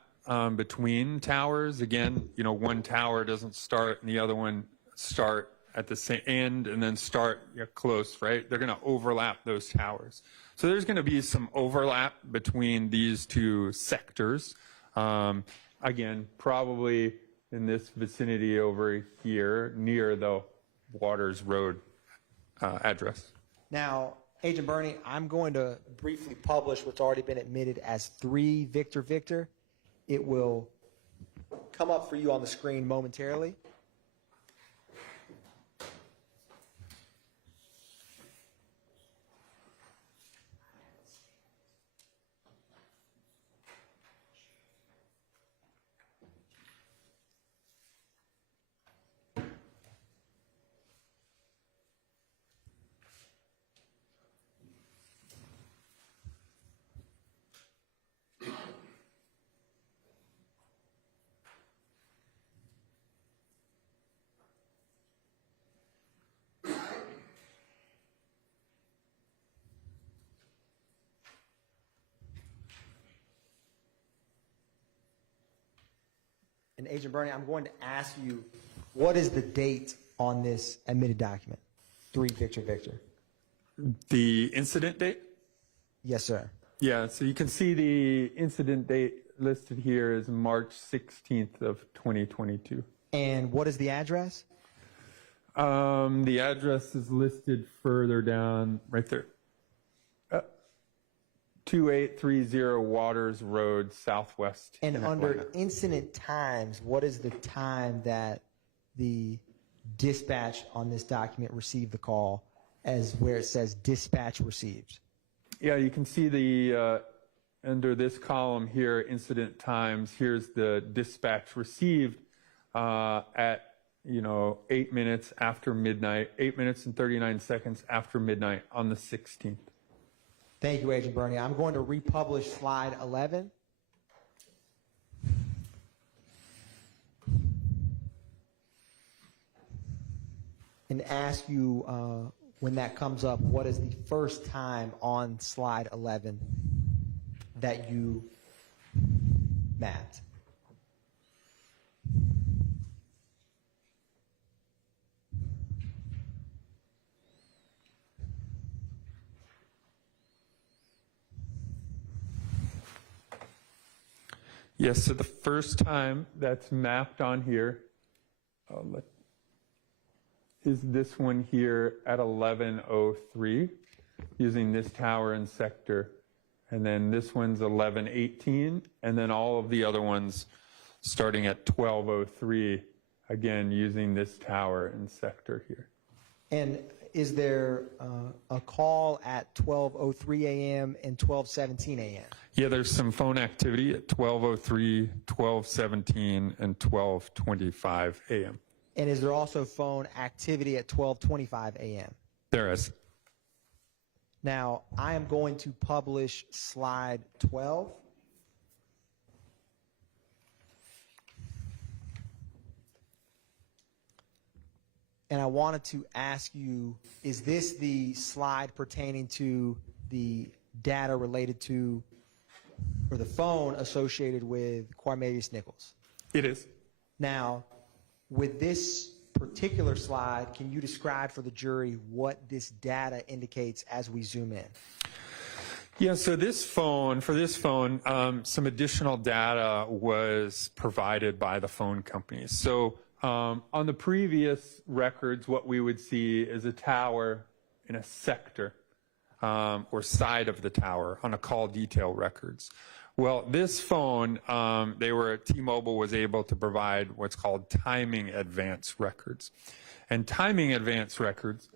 between towers. Again, you know, one tower doesn't start and the other one start at the same end and then start close, right? They're going to overlap those towers. So there's going to be some overlap between these 2 sectors. Again, probably in this vicinity over here near the Waters Road address. Now, Agent Bernie, I'm going to briefly publish what's already been admitted as 3 Victor Victor. It will come up for you on the screen momentarily. And Agent Bernie, I'm going to ask you, what is the date on this admitted document? 3 Victor Victor. The incident date? Yes, sir. Yeah, so you can see the incident date listed here is March 16th of 2022. And what is the address? The address is listed further down, right there. 2830 Waters Road, Southwest. And in under Atlanta. incident times, what is the time that the dispatch on this document received the call, as where it says dispatch received? Yeah, you can see the under this column here, incident times. Here's the dispatch received at 8 minutes after midnight, 8 minutes and 39 seconds after midnight on the 16th. Thank you, Agent Bernie. I'm going to republish slide 11. And ask you, when that comes up, what is the first time on slide 11 that you mapped? Yes, so the first time that's mapped on here is this one here at 11:03 using this tower and sector. And then this one's 11:18, and then all of the other ones starting at 12:03, again using this tower and sector here. And is there a call at 12:03 a.m. and 12:17 a.m.? Yeah, there's some phone activity at 12:03, 12:17, and 12:25 a.m. And is there also phone activity at 12:25 a.m.? There is. Now, I am going to publish slide 12. And I wanted to ask you, is this the slide pertaining to the data related to, or the phone associated with Quarmelius Nichols? It is. Now, with this particular slide, can you describe for the jury what this data indicates as we zoom in? Yeah, so for this phone, some additional data was provided by the phone companies. So on the previous records, what we would see is a tower in a sector or side of the tower on a call detail records. Well, this phone, T-Mobile was able to provide what's called timing advance records. And timing advance records,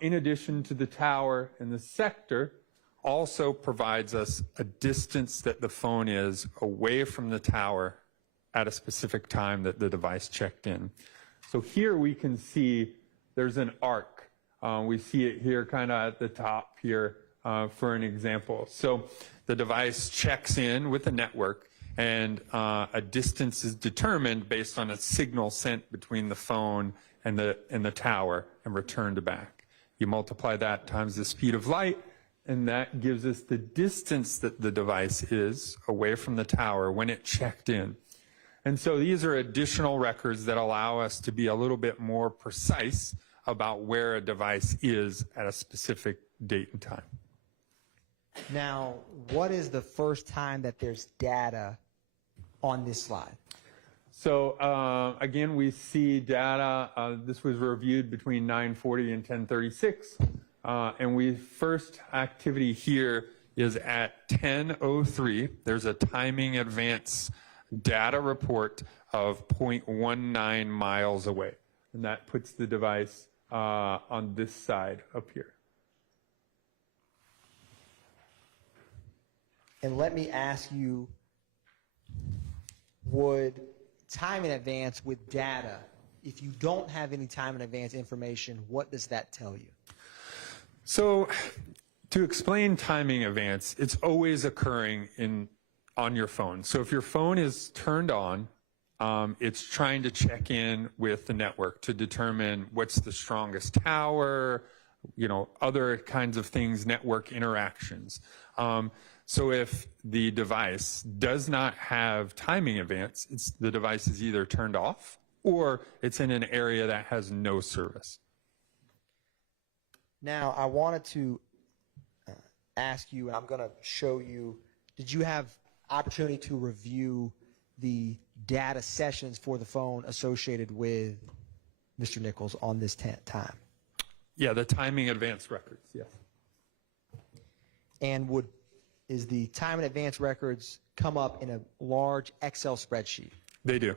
in addition to the tower and the sector, also provides us a distance that the phone is away from the tower at a specific time that the device checked in. So here we can see there's an arc. We see it here kind of at the top here for an example. So the device checks in with the network, and a distance is determined based on a signal sent between the phone and the tower and returned back. You multiply that times the speed of light, and that gives us the distance that the device is away from the tower when it checked in. And so these are additional records that allow us to be a little bit more precise about where a device is at a specific date and time. Now, what is the first time that there's data on this slide? So again, we see data. This was reviewed between 9:40 and 10:36, and first activity here is at 10:03. There's a timing advance data report of 0.19 miles away, and that puts the device on this side up here. And let me ask you, would time in advance with data, if you don't have any time in advance information, what does that tell you? So to explain timing advance, it's always occurring on your phone. So if your phone is turned on, it's trying to check in with the network to determine what's the strongest tower, other kinds of things, network interactions. So if the device does not have timing advance, the device is either turned off or it's in an area that has no service. Now, I wanted to ask you, and I'm going to show you, did you have opportunity to review the data sessions for the phone associated with Mr. Nichols on this time? Yeah, the timing advance records, yes. And is the time and advance records come up in a large Excel spreadsheet? They do.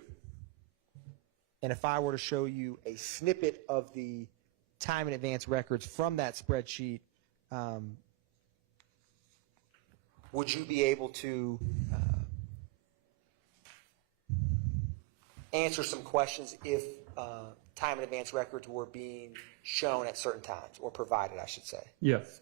And if I were to show you a snippet of the time and advance records from that spreadsheet, would you be able to answer some questions if time and advance records were being shown at certain times, or provided, I should say? Yes.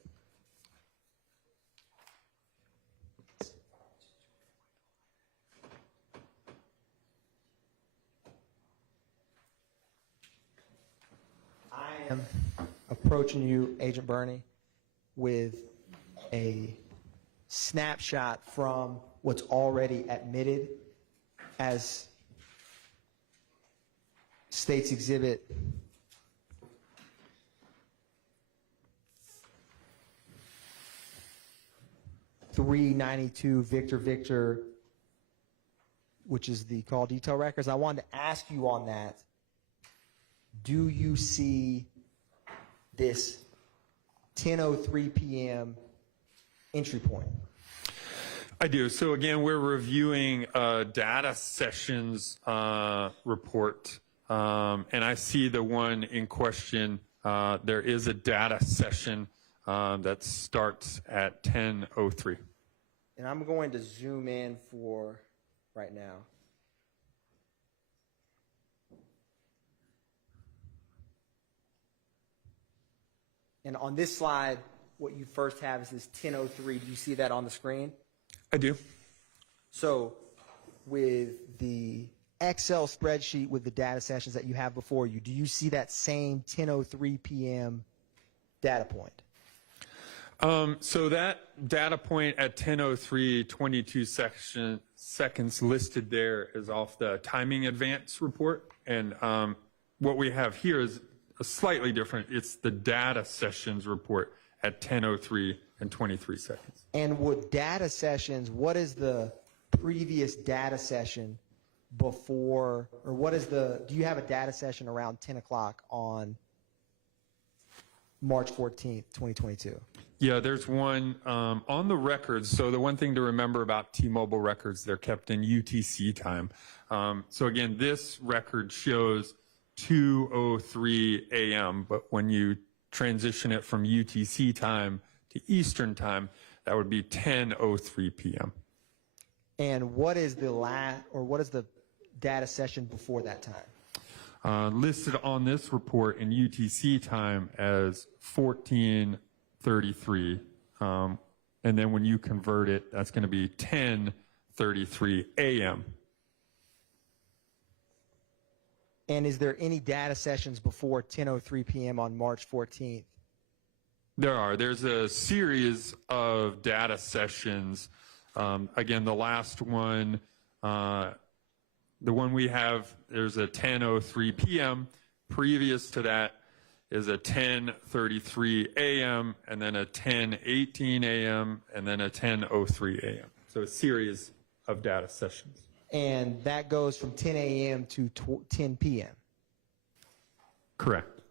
I am approaching you, Agent Burney, with a snapshot from what's already admitted as State's Exhibit 392 Victor, which is the call detail records. I wanted to ask you on that, do you see this 10:03 p.m. entry point? I do. So again, we're reviewing a data sessions report, and I see the one in question. There is a data session that starts at 10:03. And I'm going to zoom in for right now. And on this slide, what you first have is this 10:03. Do you see that on the screen? I do. So with the Excel spreadsheet with the data sessions that you have before you, do you see that same 10:03 p.m. data point? So that data point at 10:03, 22 seconds listed there is off the timing advance report. And what we have here is a slightly different. It's the data sessions report at 10:03 and 23 seconds. And with data sessions, what is the previous data session before, or what is do you have a data session around 10 o'clock on March 14th, 2022? Yeah, there's one on the records. So the one thing to remember about T-Mobile records, they're kept in UTC time. So again, this record shows 2:03 a.m., but when you transition it from UTC time to Eastern time, that would be 10:03 p.m. And what is the data session before that time? Listed on this report in UTC time as 14:33, and then when you convert it, that's going to be 10:33 a.m. And is there any data sessions before 10:03 p.m. on March 14th? There are. There's a series of data sessions. Again, the last one, the one we have, there's a 10:03 p.m. Previous to that is a 10:33 a.m., and then a 10:18 a.m., and then a 10:03 a.m. So a series of data sessions. And that goes from 10 a.m. to 10 p.m. Correct.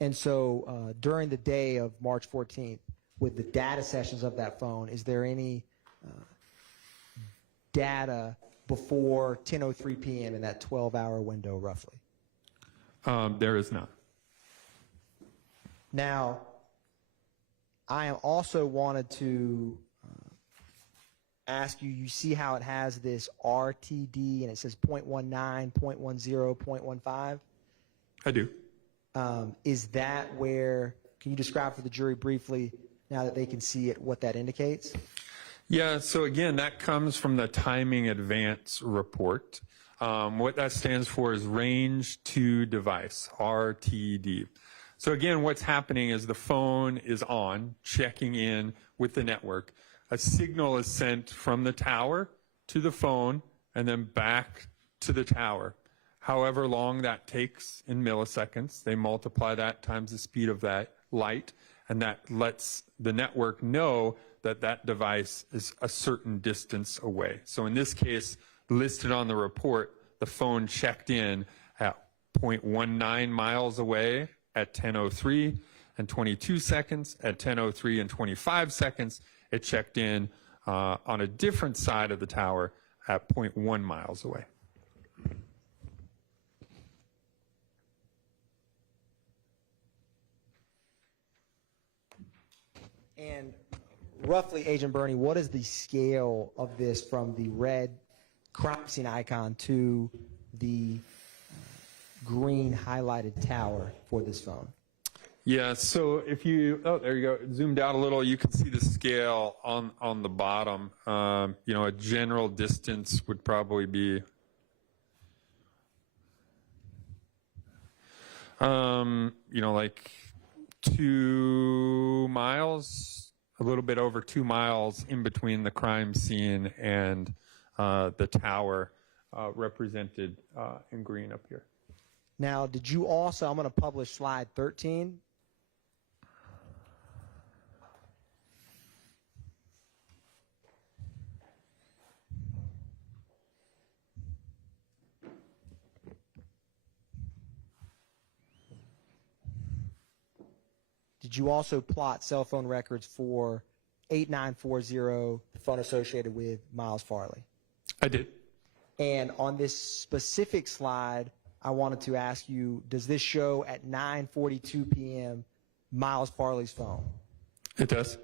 And so during the day of March 14th, with the data sessions of that phone, is there any data before 10:03 p.m. in that 12-hour window, roughly? There is not. Now, I also wanted to ask you, you see how it has this RTD and it says 0.19, 0.10, 0.15? I do. Is that where, can you describe for the jury briefly, now that they can see it, what that indicates? Yeah, so again, that comes from the timing advance report. What that stands for is range to device, RTD. So again, what's happening is the phone is on, checking in with the network. a signal is sent from the tower to the phone and then back to the tower. However long that takes in milliseconds, they multiply that times the speed of that light, and that lets the network know that that device is a certain distance away. So in this case, listed on the report, the phone checked in at 0.19 miles away at 10:03 and 22 seconds. At 10:03 and 25 seconds, it checked in on a different side of the tower at 0.1 miles away. And roughly, Agent Bernie, what is the scale of this from the red crime scene icon to the green highlighted tower for this phone? Yeah, so if you, oh, there you go, zoomed out a little, you can see the scale on the bottom. You know, a general distance would probably be, you know, like 2 miles, a little bit over 2 miles in between the crime scene and the tower represented in green up here. Now, did you also, I'm going to publish slide 13. Did you also plot cell phone records for 8940, the phone associated with Miles Farley? I did. And on this specific slide, I wanted to ask you, does this show at 9:42 p.m. Miles Farley's phone? It does.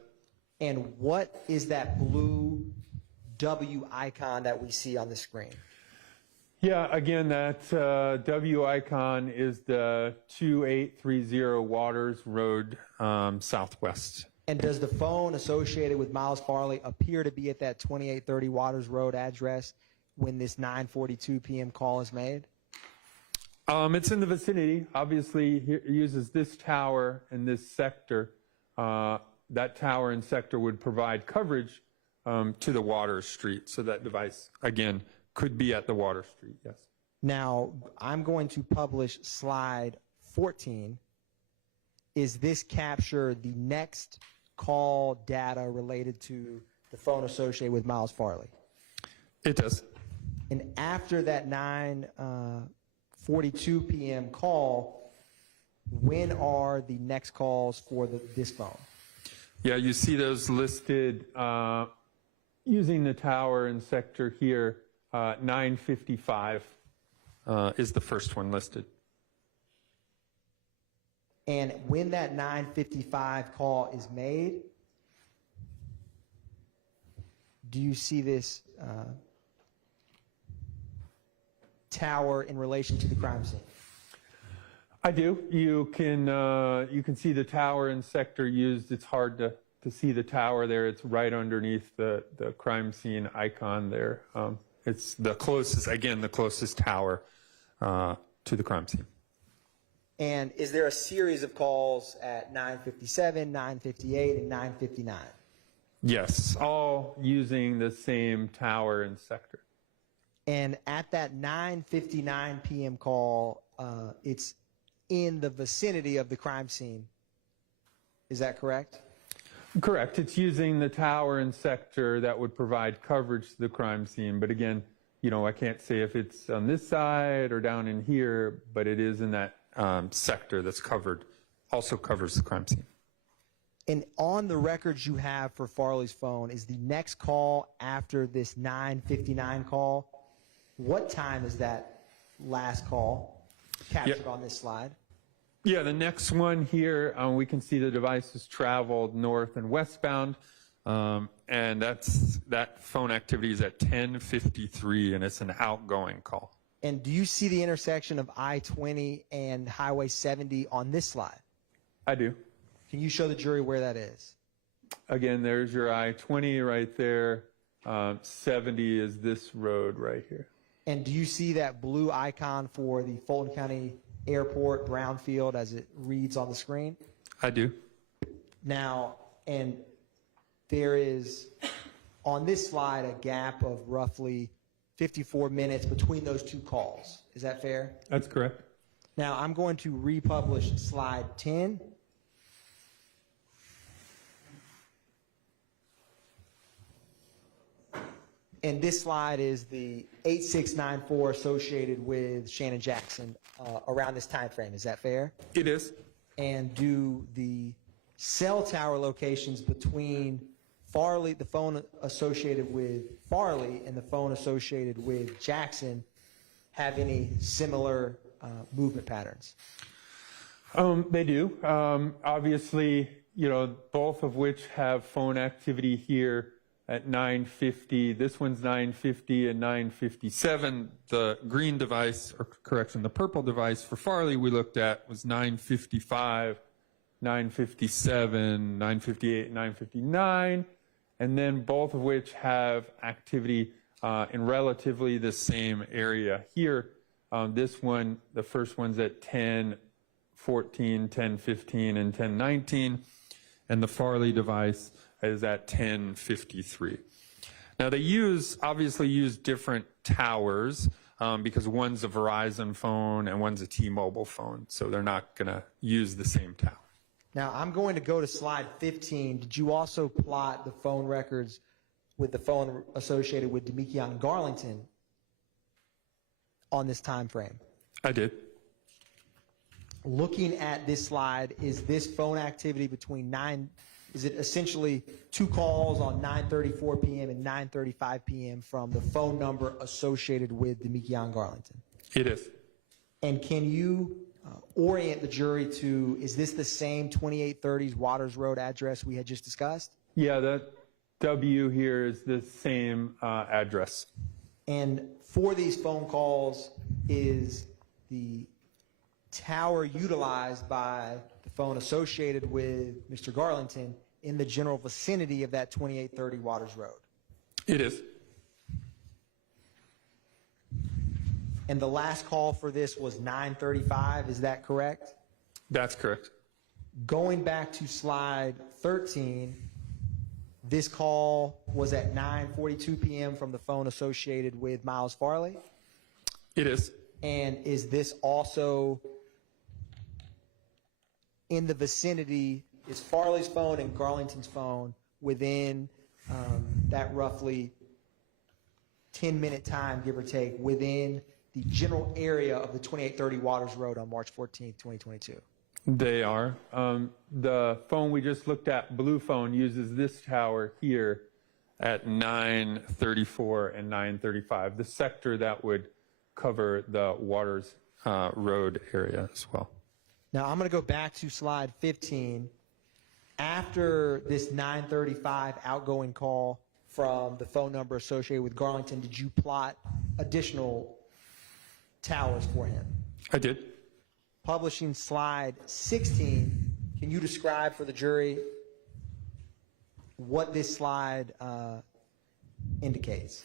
And what is that blue W icon that we see on the screen? Yeah, again, that W icon is the 2830 Waters Road Southwest. And does the phone associated with Miles Farley appear to be at that 2830 Waters Road address when this 9:42 p.m. call is made? It's in the vicinity. Obviously, it uses this tower and this sector. That tower and sector would provide coverage to the Water Street. So that device, again, could be at the Water Street, yes. Now, I'm going to publish slide 14. Is this capture the next call data related to the phone associated with Miles Farley? It does. And after that 9:42 p.m. call, when are the next calls for this phone? Yeah, you see those listed using the tower and sector here. 9:55 is the first one listed. And when that 9:55 call is made, do you see this tower in relation to the crime scene? I do. You can see the tower and sector used. It's hard to see the tower there. It's right underneath the crime scene icon there. It's the closest, again, the closest tower to the crime scene. And is there a series of calls at 9:57, 9:58, and 9:59? Yes, all using the same tower and sector. And at that 9:59 p.m. call, it's in the vicinity of the crime scene. Is that correct? Correct. It's using the tower and sector that would provide coverage to the crime scene. But again, you know, I can't say if it's on this side or down in here, but it is in that sector that's covered, also covers the crime scene. And on the records you have for Farley's phone, is the next call after this 9:59 call? What time is that last call captured on this slide? Yeah, the next one here, we can see the device has traveled north and westbound, and that phone activity is at 10:53, and it's an outgoing call. And do you see the intersection of I-20 and Highway 70 on this slide? I do. Can you show the jury where that is? Again, there's your I-20 right there. 70 is this road right here. And do you see that blue icon for the Fulton County Airport Brownfield as it reads on the screen? I do. Now, and there is on this slide a gap of roughly 54 minutes between those two calls. Is that fair? That's correct. Now I'm going to republish slide 10. And this slide is the 8694 associated with Shannon Jackson around this time frame. Is that fair? It is. And do the cell tower locations between Farley, the phone associated with Farley, and the phone associated with Jackson have any similar movement patterns? They do. Obviously, both of which have phone activity here at 9:50. This one's 9:50 and 9:57. The green device, or correction, the purple device for Farley we looked at was 9:55, 9:57, 9:58, 9:59, and then both of which have activity in relatively the same area here. This one, the first one's at 10:14, 10:15, and 10:19, and the Farley device is at 10:53. Now they obviously use different towers because one's a Verizon phone and one's a T-Mobile phone, so they're not going to use the same tower. Now I'm going to go to slide 15. Did you also plot the phone records with the phone associated with Demekion Garlington on this time frame? I did. Looking at this slide, is this phone activity is it essentially two calls on 9:34 p.m. and 9:35 p.m. from the phone number associated with Demekion Garlington? It is. And can you orient the jury to, is this the same 2830s Waters Road address we had just discussed? Yeah, that W here is the same address. And for these phone calls, is the tower utilized by the phone associated with Mr. Garlington in the general vicinity of that 2830 Waters Road? It is. And the last call for this was 9:35, is that correct? That's correct. Going back to slide 13, this call was at 9:42 p.m. from the phone associated with Miles Farley? It is. And is this also in the vicinity, is Farley's phone and Garlington's phone within that roughly 10-minute time, give or take, within the general area of the 2830 Waters Road on March 14th, 2022? They are. The phone we just looked at, Blue Phone, uses this tower here at 9:34 and 9:35, the sector that would cover the Waters Road area as well. Now I'm going to go back to slide 15. After this 9:35 outgoing call from the phone number associated with Garlington, did you plot additional towers for him? I did. Publishing slide 16, can you describe for the jury what this slide indicates?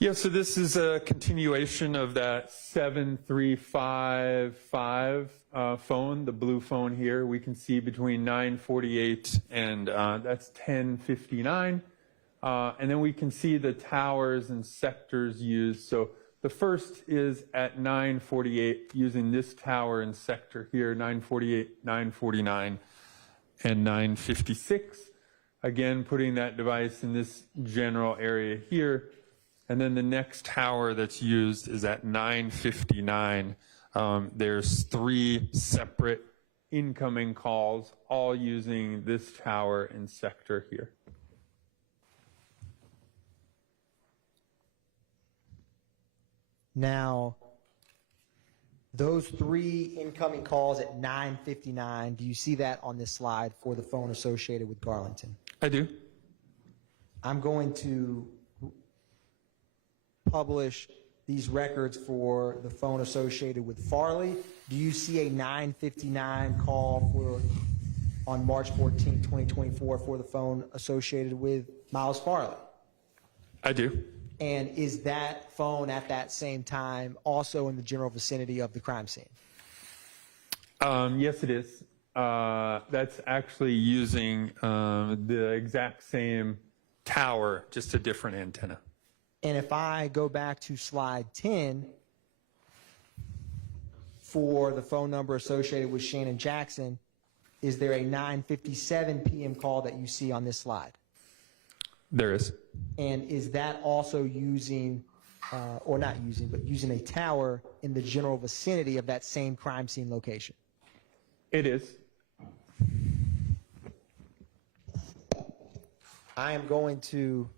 Yeah, so this is a continuation of that 7355 phone, the Blue Phone here. We can see between 9:48 and that's 10:59. And then we can see the towers and sectors used. So the first is at 9:48 using this tower and sector here, 9:48, 9:49, and 9:56. Again, putting that device in this general area here. And then the next tower that's used is at 9:59. There's 3 separate incoming calls, all using this tower and sector here. Now, those 3 incoming calls at 9:59, do you see that on this slide for the phone associated with Garlington? I do. I'm going to publish these records for the phone associated with Farley. Do you see a 9:59 call on March 14, 2024 for the phone associated with Miles Farley? I do. And is that phone at that same time also in the general vicinity of the crime scene? Yes, it is. That's actually using the exact same tower, just a different antenna. And if I go back to slide 10 for the phone number associated with Shannon Jackson, is there a 9:57 p.m. call that you see on this slide? There is. And is that also using, or not using, but using a tower in the general vicinity of that same crime scene location? It is. I am going to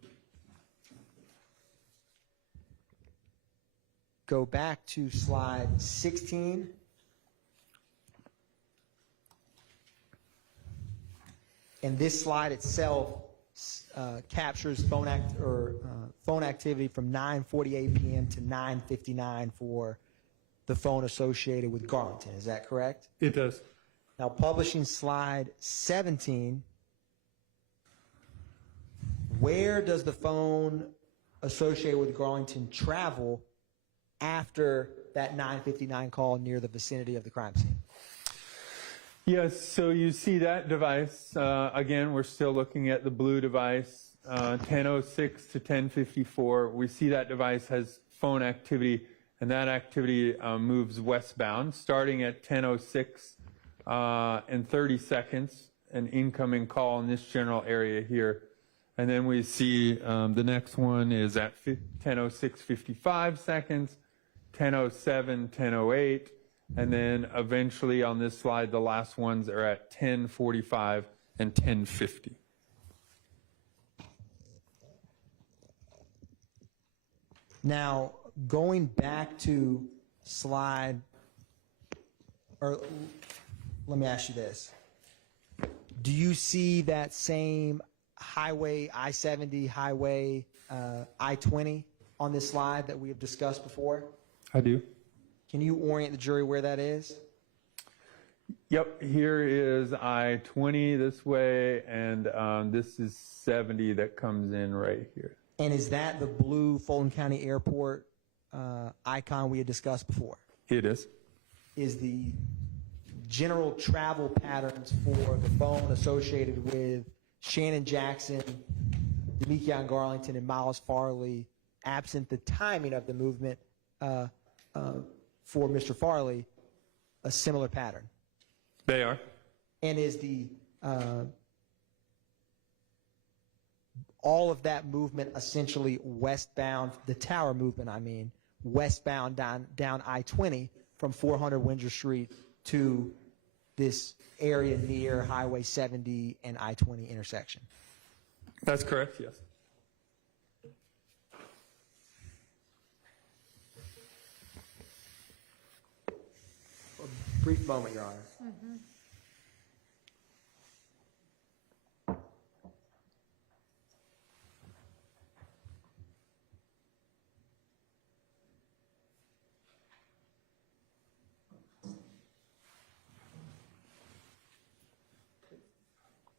go back to slide 16. And this slide itself captures phone activity from 9:48 p.m. to 9:59 for the phone associated with Garlington. Is that correct? It does. Now, publishing slide 17, where does the phone associated with Garlington travel after that 9:59 call near the vicinity of the crime scene? Yes, so you see that device. Again, we're still looking at the blue device, 10:06 to 10:54. We see that device has phone activity, and that activity moves westbound, starting at 10:06 and 30 seconds, an incoming call in this general area here. And then we see the next one is at 10:06, 55 seconds, 10:07, 10:08. And then eventually on this slide, the last ones are at 10:45 and 10:50. Now, going back to slide, or let me ask you this. Do you see that same highway, I-70, highway, I-20 on this slide that we have discussed before? I do. Can you orient the jury where that is? Yep, here is I-20 this way, and this is 70 that comes in right here. And is that the blue Fulton County Airport icon we had discussed before? It is. Is the general travel patterns for the phone associated with Shannon Jackson, Demekion Garlington, and Miles Farley, absent the timing of the movement for Mr. Farley, a similar pattern? They are. And is the all of that movement essentially westbound, the tower movement, I mean, westbound down I-20 from 400 Windsor Street to this area near Highway 70 and I-20 intersection? That's correct, yes. A brief moment, Your Honor. Mm-hmm.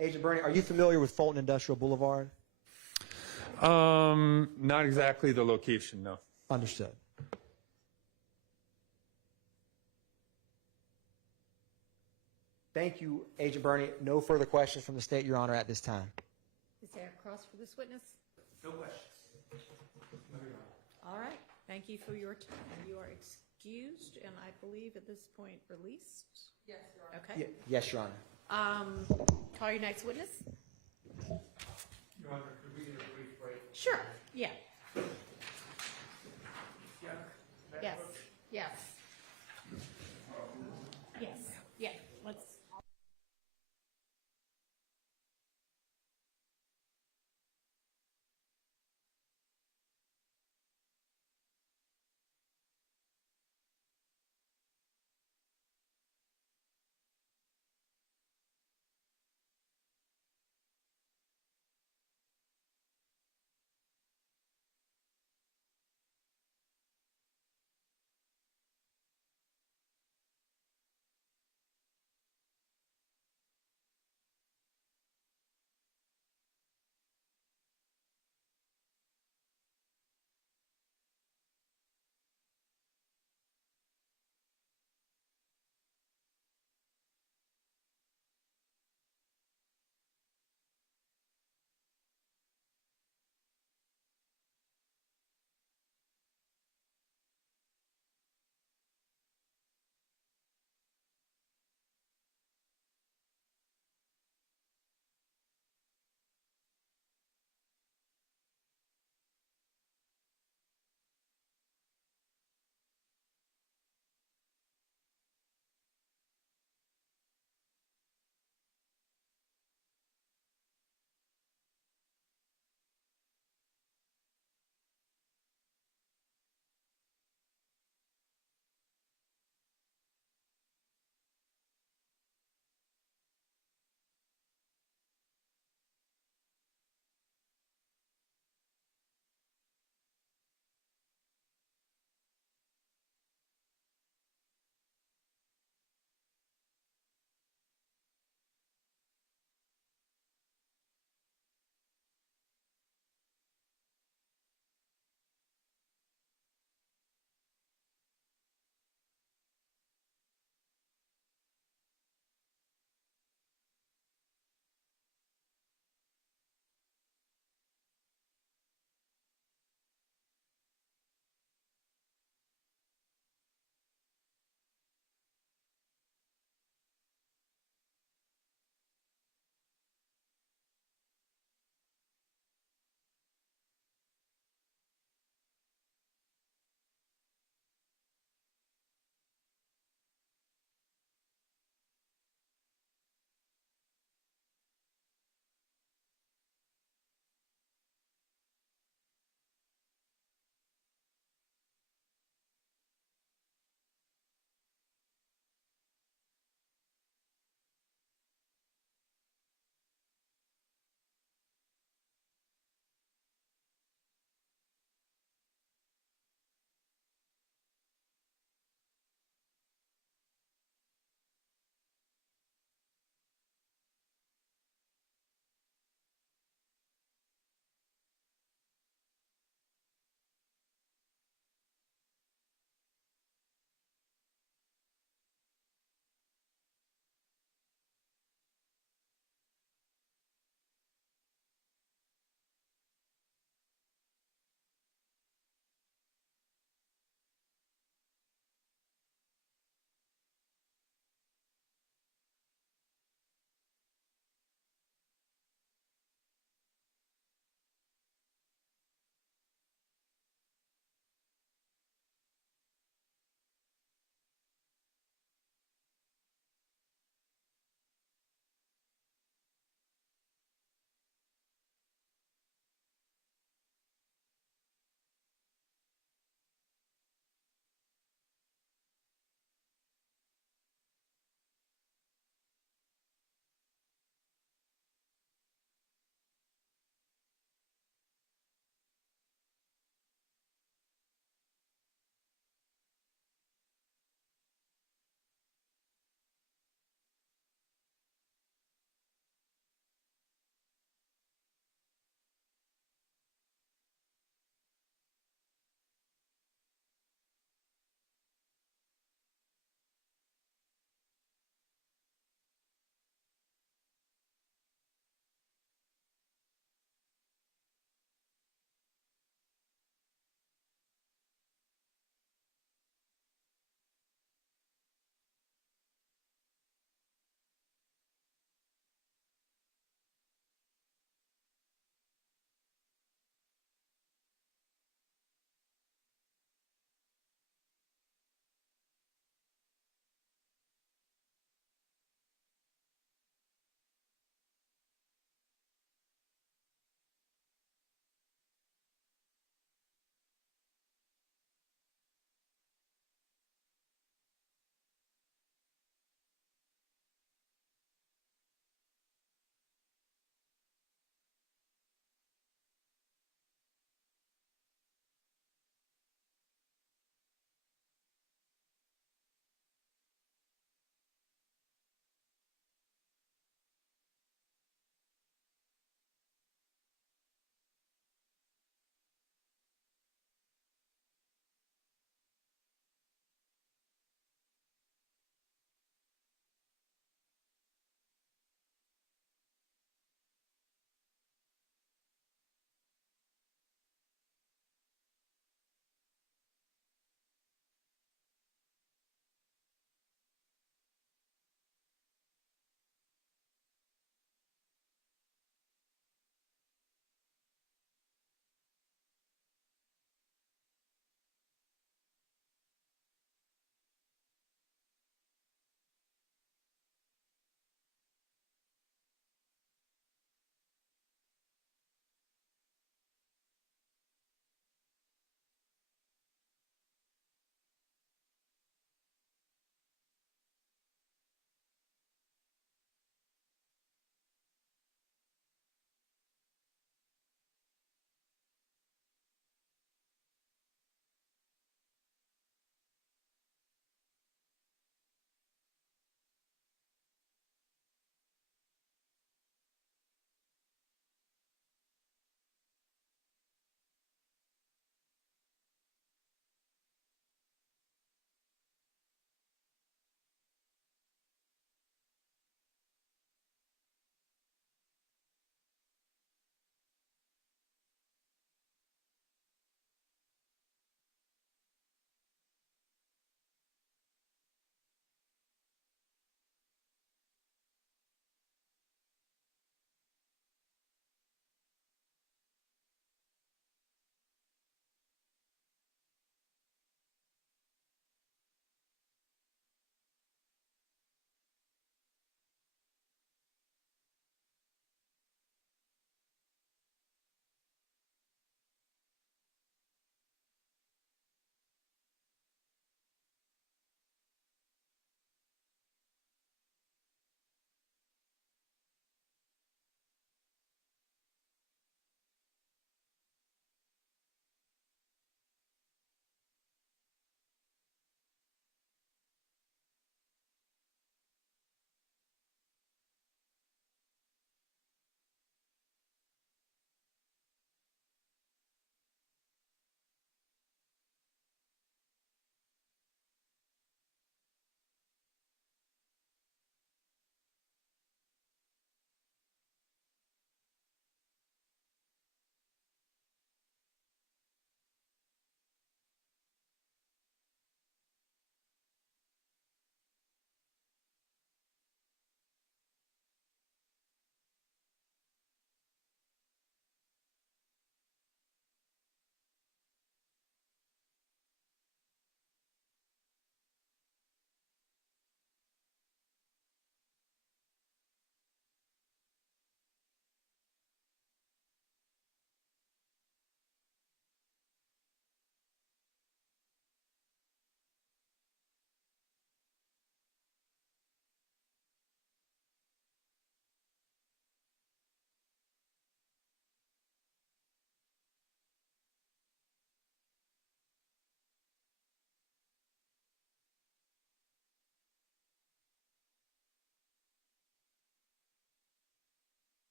Agent Bernie, are you familiar with Fulton Industrial Boulevard? Not exactly the location, no. Understood. Thank you, Agent Bernie. No further questions from the state, Your Honor, at this time. Is there a cross for this witness? No questions. All right. Thank you for your time. You are excused, and I believe at this point released? Yes, Your Honor. Okay. Yes, Your Honor. Call your next witness. Your Honor, could we get a brief break? Sure. Yeah. Yeah. Yes. Yes. Yes. Yeah. Let's.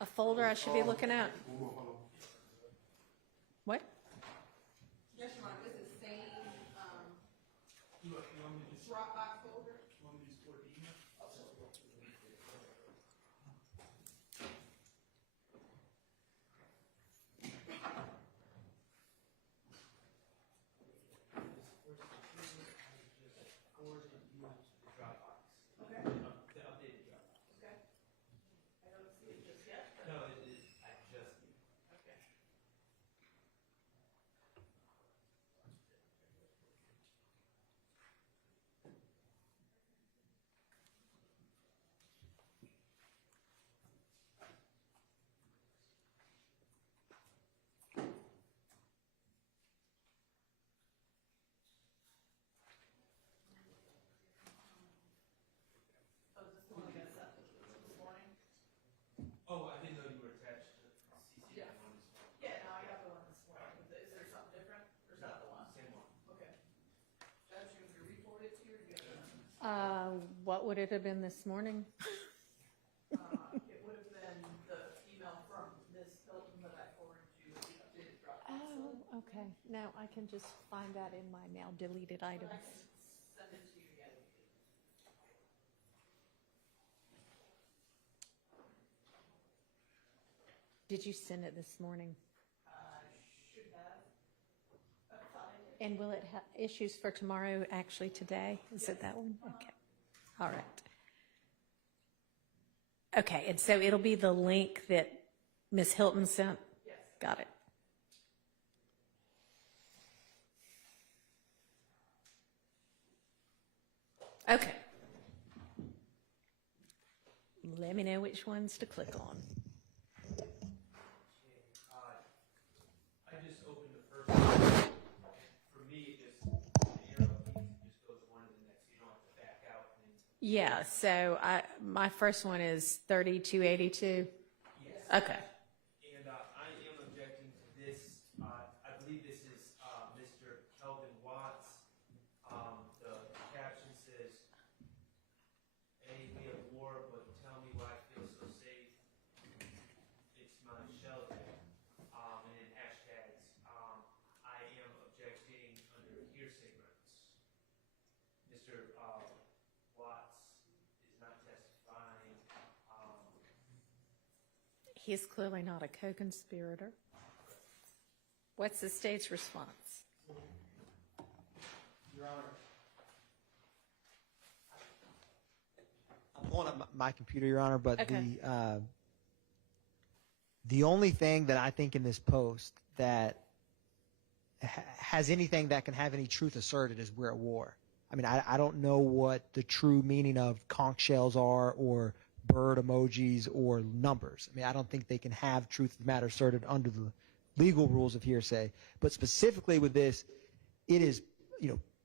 A folder I should be looking at? What? Yes, Your Honor, this is same, Dropbox folder. Okay. The updated Dropbox. Okay. I don't see it just yet. No, it is, I just. Okay. Oh, is this the one I got sent this morning? Oh, I didn't know you were attached to CC. Yeah. Yeah, no, I got the one this morning. Is there something different, or is that the one? Same one. Okay. Judge, you want me to re-forward it to you, or do you have it? What would it have been this morning? It would have been the email from Ms. Hilton that I forwarded you with the updated Dropbox. Oh, okay. Now I can just find that in my now deleted But I items. can send it to you again. Did you send it this morning? Should have. I thought I did. And will it have issues for tomorrow, actually today? Is it that one? Okay. All right. Okay, and so it'll be the link that Ms. Hilton sent? Yes. Got it. Okay. Let me know which ones to click on. I just opened the first one. For me, it just, the arrow key just goes one to the next. You don't have to back out. And Yeah, so my first one is 3282. yes. Okay. And I am objecting to this. I believe this is Mr. Kelvin Watts. The caption says, "Hey, we have war, but tell me why I feel so safe. It's my shelter." And then hashtags. I am objecting under hearsay grounds. Mr. Watts is not testifying. He's clearly not a co-conspirator. What's the state's response? Your Honor, I'm pulling up my computer, Your Honor, but Okay. the only thing that I think in this post that has anything that can have any truth asserted is we're at war. I mean, I don't know what the true meaning of conch shells are or bird emojis or numbers. I mean, I don't think they can have truth of the matter asserted under the legal rules of hearsay. But specifically with this, it is,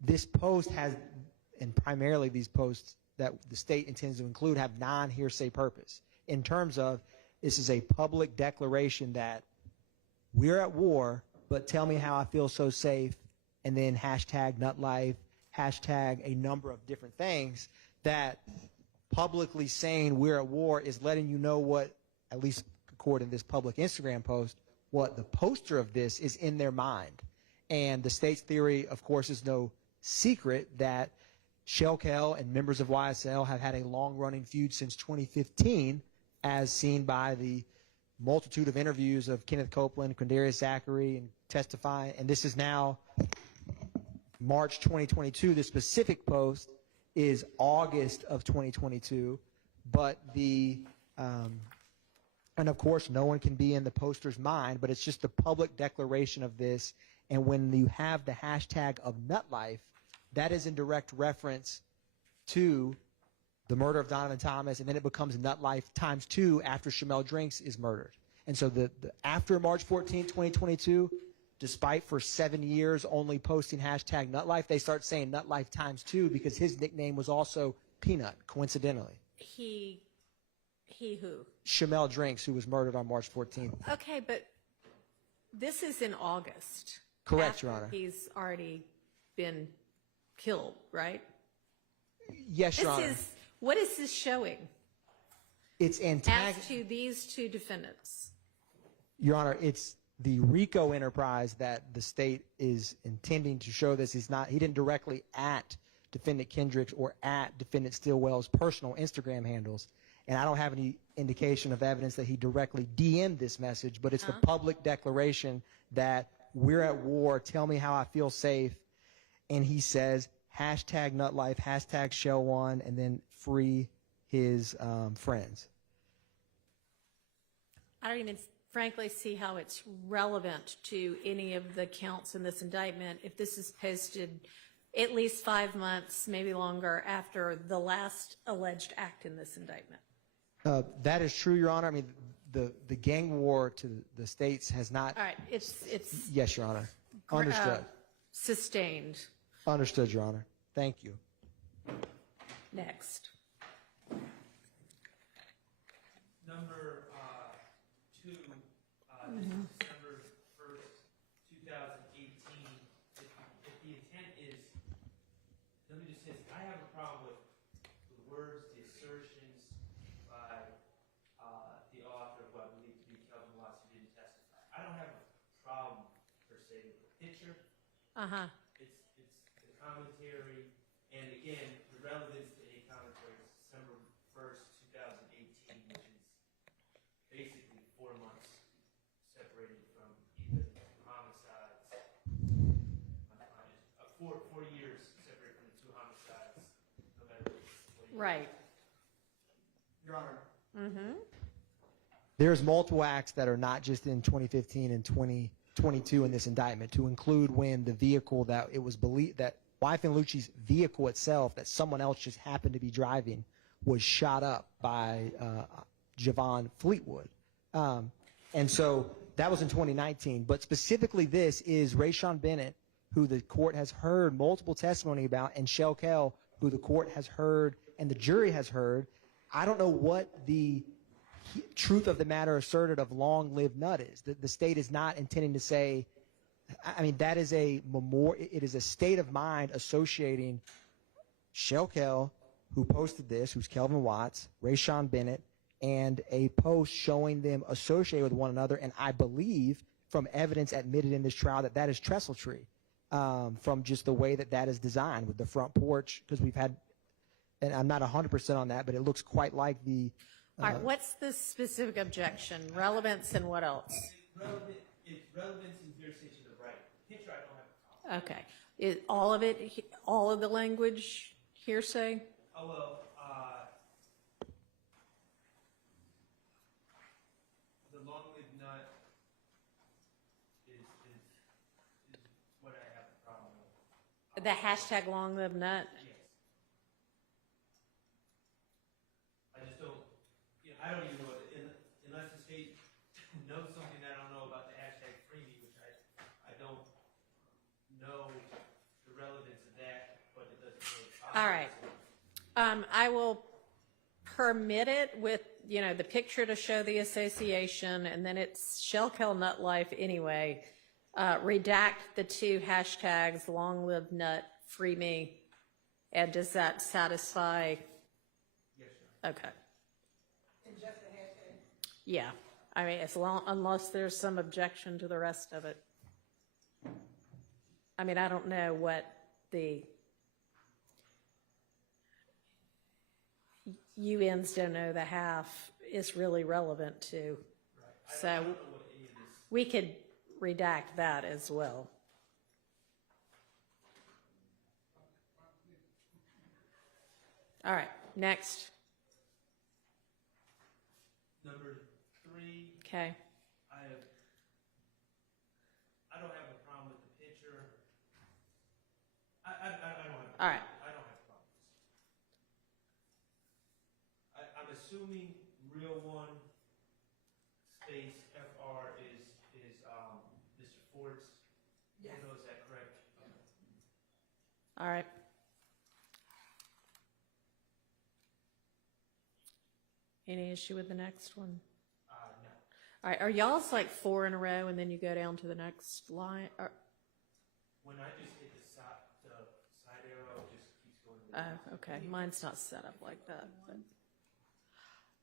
this post has, and primarily these posts that the state intends to include have non-hearsay purpose in terms of this is a public declaration that we're at war, but tell me how I feel so safe, and then hashtag nutlife, hashtag a number of different things that publicly saying we're at war is letting you know what, at least according to this public Instagram post, what the poster of this is in their mind. And the state's theory, of course, is no secret that Shellkel and members of YSL have had a long-running feud since 2015, as seen by the multitude of interviews of Kenneth Copeland, Quindarius Zachary, and testifying. And this is now March 2022. The specific post is August of 2022. But and of course, no one can be in the poster's mind, but it's just the public declaration of this. And when you have the hashtag of nutlife, that is in direct reference to the murder of Donovan Thomas, and then it becomes nutlife times 2 after Shamel Drinks is murdered. And so after March 14, 2022, despite for 7 years only posting hashtag nutlife, they start saying nutlife times 2 because his nickname was also Peanut, coincidentally. He who? Shamel Drinks, who was murdered on March 14th. Okay, but this is in August. Correct, Your Honor. He's already been killed, right? Yes, Your Honor. What is this showing It's as to these two defendants? Your Honor, it's the RICO enterprise that the state is intending to show this. He didn't directly at Defendant Kendricks or at Defendant Stillwell's personal Instagram handles. And I don't have any indication of evidence that he directly DM'd this message, but it's the public declaration that we're at war, tell me how I feel safe. And he says, hashtag nutlife, hashtag shell one, and then free his friends. I don't even frankly see how it's relevant to any of the counts in this indictment if this is posted at least 5 months, maybe longer, after the last alleged act in this indictment. That is true, Your Honor. I mean, the gang war to the states has not. All right, it's Yes, Your Honor. Understood. Sustained. Understood, Your Honor. Thank you. Next. Number 2, this is December 1st, 2018. If the intent is, let me just say, I have a problem with the words, the assertions by the author of what I believe to be Kelvin Watts, who didn't testify. I don't have a problem, per se, with the picture. It's the commentary, and again, the relevance to any commentary is December 1st, 2018, which is basically 4 months separated from either homicides. 4 years separated from the 2 homicides, no matter what you Right. Your Honor. Mm-hmm. There's multiple acts that are not just in 2015 and 2022 in this indictment, to include when the vehicle that it was believed that Lucci's vehicle itself, that someone else just happened to be driving, was shot up by Javon Fleetwood. And so that was in 2019. But specifically, this is Rayshawn Bennett, who the court has heard multiple testimony about, and Shell Kell, who the court has heard and the jury has heard. I don't know what the truth of the matter asserted of long live nut is. The state is not intending to say, I mean, that is it is a state of mind associating Shell Kell, who posted this, who's Kelvin Watts, Rayshawn Bennett, and a post showing them associated with one another. And I believe from evidence admitted in this trial that is trestle tree, from just the way that is designed with the front porch, because we've had, and I'm not 100% on that, but it looks quite like the. All right, what's the specific objection? Relevance and what else? It's relevance and hearsay to the right. Picture, I don't have a problem. Okay. Is all of it, all of the language hearsay? Oh, well, the long-lived nut is what I have a problem with. The hashtag long live nut? Yes. I just don't, I don't even know, unless the state knows something I don't know about the hashtag free me, which I don't know the relevance of that, but it doesn't really bother me. All right. I will permit it with, the picture to show the association, and then it's Shell Kell Nut Life anyway. Redact the 2 hashtags, long live nut, free me. And does that satisfy? Yes, sir. Okay. And just the hashtag? Yeah. I mean, unless there's some objection to the rest of it. I mean, I don't know what you ends don't know the half is really relevant to. Right. So we could redact that as well. All right, next. Number 3. Okay. I don't have a problem with the picture. I don't have a problem. All right. I don't have problems. I'm assuming real one space FR is Mr. Ford's. Yes. Is that correct? Okay. All right. Any issue with the next one? No. All right, are y'all's like 4 in a row and then you go down to the next line? Or, When I just hit the side arrow, it just keeps going Okay, mine's not set up like that, but,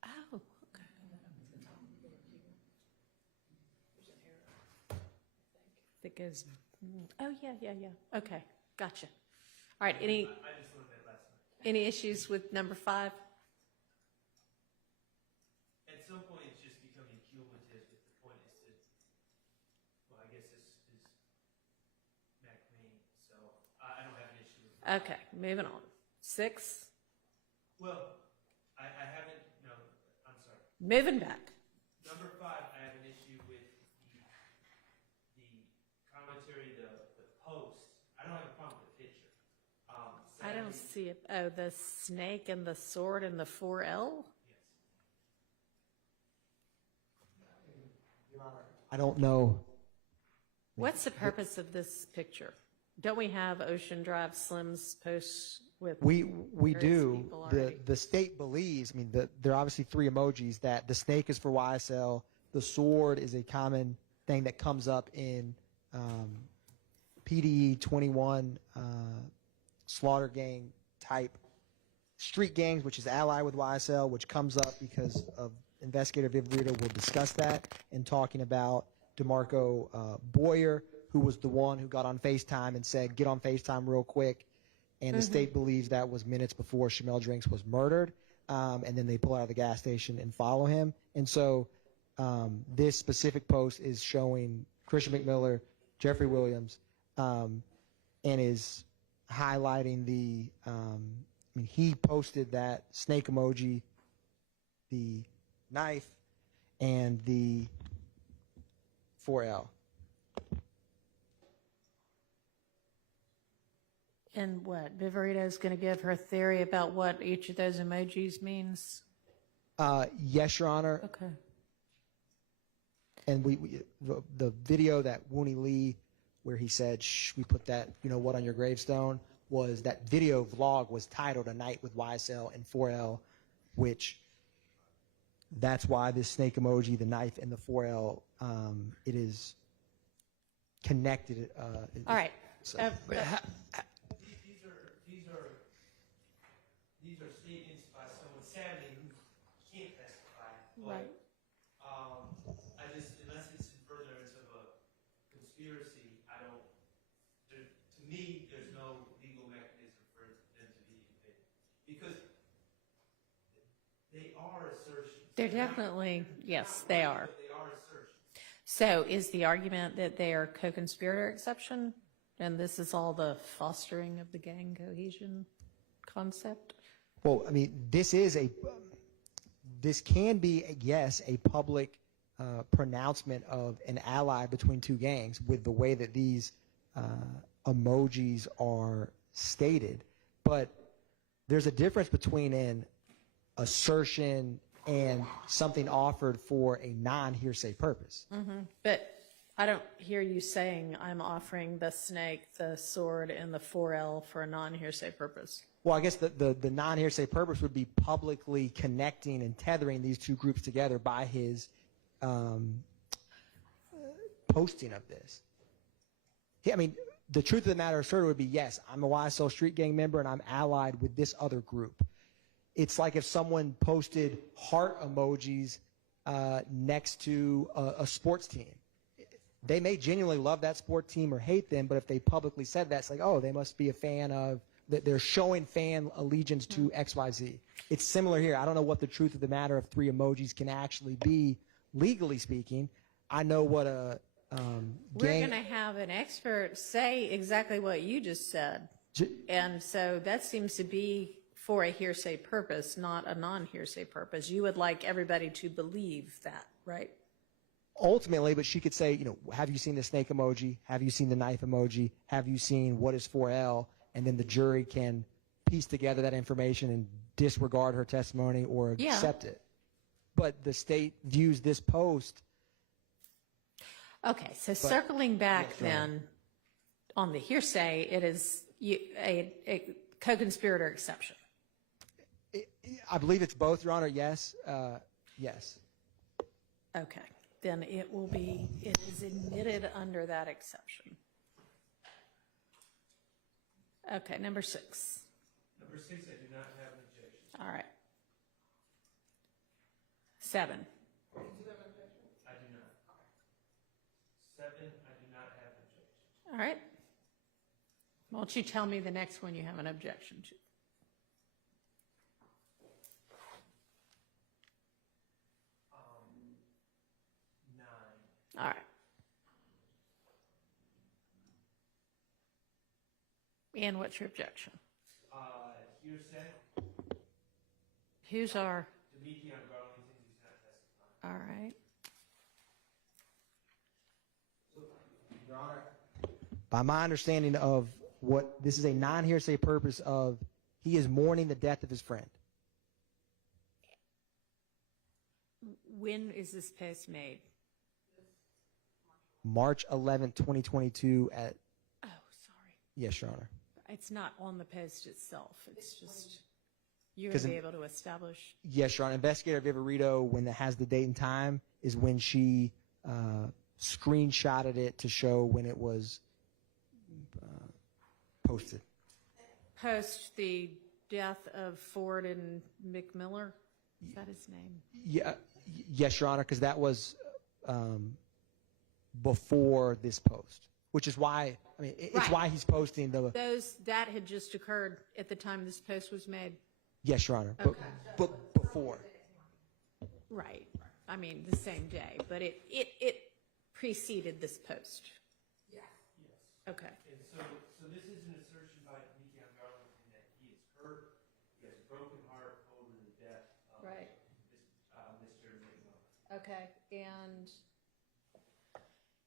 oh, okay. That goes, oh, yeah, okay, gotcha. All right, any issues with number 5? At some point, it's just becoming cumulative. If the point is to, well, I guess this is Mac Main, so I don't have an issue with that. Okay, moving on. 6, Well, I haven't, no, I'm sorry. moving back. Number 5, I have an issue with the commentary, the post. I don't have a problem with the picture. I don't see it. Oh, the snake and the sword and the 4L? I don't know. What's the purpose of this picture? Don't we have Ocean Drive Slim's posts with We various do. people already? The state believes, I mean, there are obviously 3 emojis, that the snake is for YSL, the sword is a common thing that comes up in PDE 21 slaughter gang type street gangs, which is allied with YSL, which comes up because of Investigator Viv Rita will discuss that in talking about DeMarco Boyer, who was the one who got on FaceTime and said, get on FaceTime real quick. And the state believes that was minutes before Shamel Drinks was murdered. And then they pull out of the gas station and follow him. And so this specific post is showing Christian McMiller, Jeffrey Williams, and is highlighting the, I mean, he posted that snake emoji, the knife, and the 4L. And what? Viverito's going to give her theory about what each of those emojis means? Yes, Your Honor. Okay. And the video that Wooney Lee, where he said, shh, we put that, you know what, on your gravestone, was that video vlog was titled A Night with YSL and 4L, which that's why this snake emoji, the knife, and the 4L, it is connected. All right. So, These are statements by someone, sadly, who can't testify. Right. I just, unless it's in furtherance of a conspiracy, I don't, to me, there's no legal mechanism for them to be admitted. Because they are assertions. They're definitely, yes, they are. They are assertions. So is the argument that they are co-conspirator exception? And this is all the fostering of the gang cohesion concept? well, I mean, this can be, yes, a public pronouncement of an ally between 2 gangs with the way that these emojis are stated. But there's a difference between an assertion and something offered for a non-hearsay purpose. Mm-hmm. But I don't hear you saying I'm offering the snake, the sword, and the 4L for a non-hearsay purpose. Well, I guess the non-hearsay purpose would be publicly connecting and tethering these 2 groups together by his posting of this. I mean, the truth of the matter asserted would be, yes, I'm a YSL street gang member and I'm allied with this other group. It's like if someone posted heart emojis next to a sports team. They may genuinely love that sport team or hate them, but if they publicly said that, it's like, oh, they must be a fan of, that they're showing fan allegiance to XYZ. It's similar here. I don't know what the truth of the matter of 3 emojis can actually be, legally speaking. I know what a We're going to have an expert say exactly what you just said. And so that seems to be for a hearsay purpose, not a non-hearsay purpose. You would like everybody to believe that, right? Ultimately, but she could say, you know, have you seen the snake emoji? Have you seen the knife emoji? Have you seen what is 4L? And then the jury can piece together that information and disregard her testimony or accept it. But the state views this post. Okay, so circling back then on the hearsay, it is a co-conspirator exception. I believe it's both, Your Honor. Yes. Yes. Okay, then it is admitted under that exception. Okay, number 6. Number Number 6, I do not have an objection. All right. 7. I do not. 7, I do not have an objection. All right. Won't you tell me the next one you have an objection to? Um, 9. All right. And what's your objection? Hearsay. Who's our, Demetrius Garland thinks he's not testifying. all right. Your Honor, by my understanding of what this is a non-hearsay purpose of, he is mourning the death of his friend. When is this post made? March 11th, 2022 at. Oh, sorry. Yes, Your Honor. It's not on the post itself. It's just, you're going to be able to establish. Yes, Your Honor. Investigator Viverito, when it has the date and time, is when she screenshotted it to show when it was posted. Post the death of Ford and McMiller? Is that his name? Yeah, yes, Your Honor, because that was before this post, which is why, I mean, it's Right. why he's posting the. That had just occurred at the time this post was made? Yes, Your Honor, but before. Right. I mean, the same day, but it preceded this post. Yes. Okay. And so this is an assertion by Demetrius Garland that he is hurt, he has a broken heart over the death of Right. Mr. McMillan. Okay, and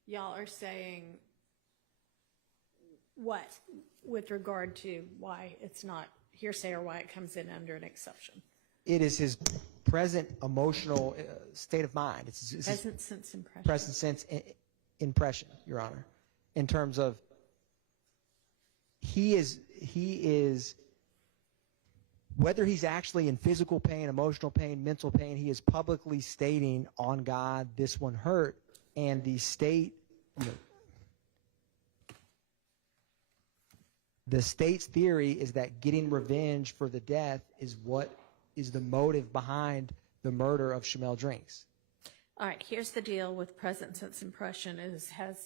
y'all are saying what with regard to why it's not hearsay or why it comes in under an exception? It is his present emotional state of mind. It's his Present sense impression. present sense impression, Your Honor, in terms of he is whether he's actually in physical pain, emotional pain, mental pain, he is publicly stating, on God, this one hurt, and the state, the state's theory is that getting revenge for the death is what is the motive behind the murder of Shamel Drinks. All right, here's the deal with present sense impression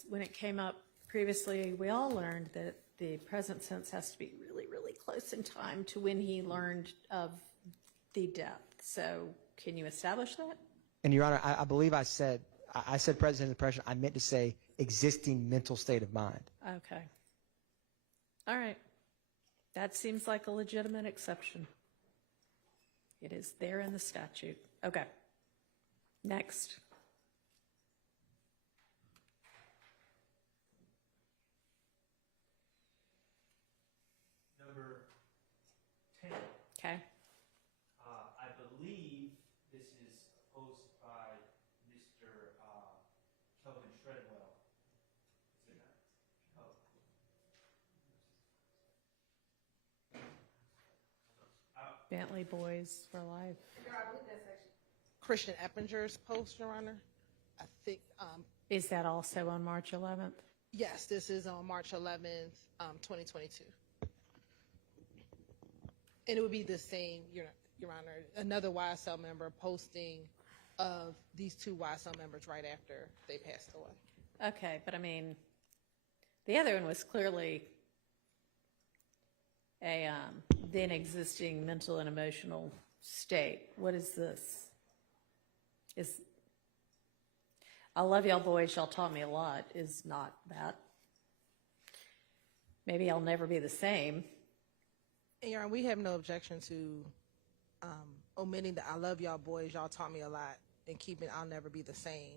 when it came up previously, we all learned that the present sense has to be really, really close in time to when he learned of the death. So can you establish that? And Your Honor, I believe I said present sense impression. I meant to say existing mental state of mind. Okay. All right. That seems like a legitimate exception. It is there in the statute. Okay. Next. Number 10. Okay. I believe this is a post by Mr. Kelvin Shredwell. Is it not? Bentley Boys for Life. I believe that's actually Christian Eppinger's post, Your Honor. I think. Is that also on March 11th? Yes, this is on March 11th, 2022. And it would be the same, Your Honor, another YSL member posting of these two YSL members right after they passed away. Okay, but I mean, the other one was clearly a then existing mental and emotional state. What is this? I love y'all boys, y'all taught me a lot, is not that. Maybe I'll never be the same. And Your Honor, we have no objection to omitting the I love y'all boys, y'all taught me a lot, and keeping I'll never be the same.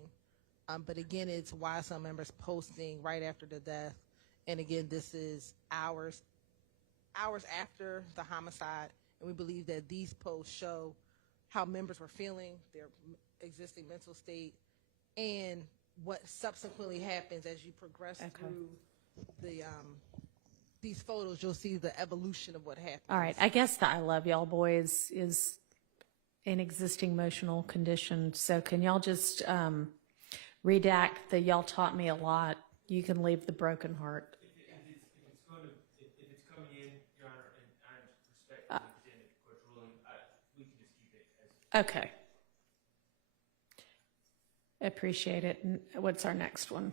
But again, it's YSL members posting right after the death. And again, this is hours after the homicide. And we believe that these posts show how members were feeling, their existing mental state, and what subsequently happens as you progress through the these photos. You'll see the evolution of what happened. All right, I guess the I love y'all boys is an existing emotional condition. So can y'all just redact the y'all taught me a lot? You can leave the broken heart. If it's coming in, Your Honor, and I respect Okay. Appreciate it. And what's our next one?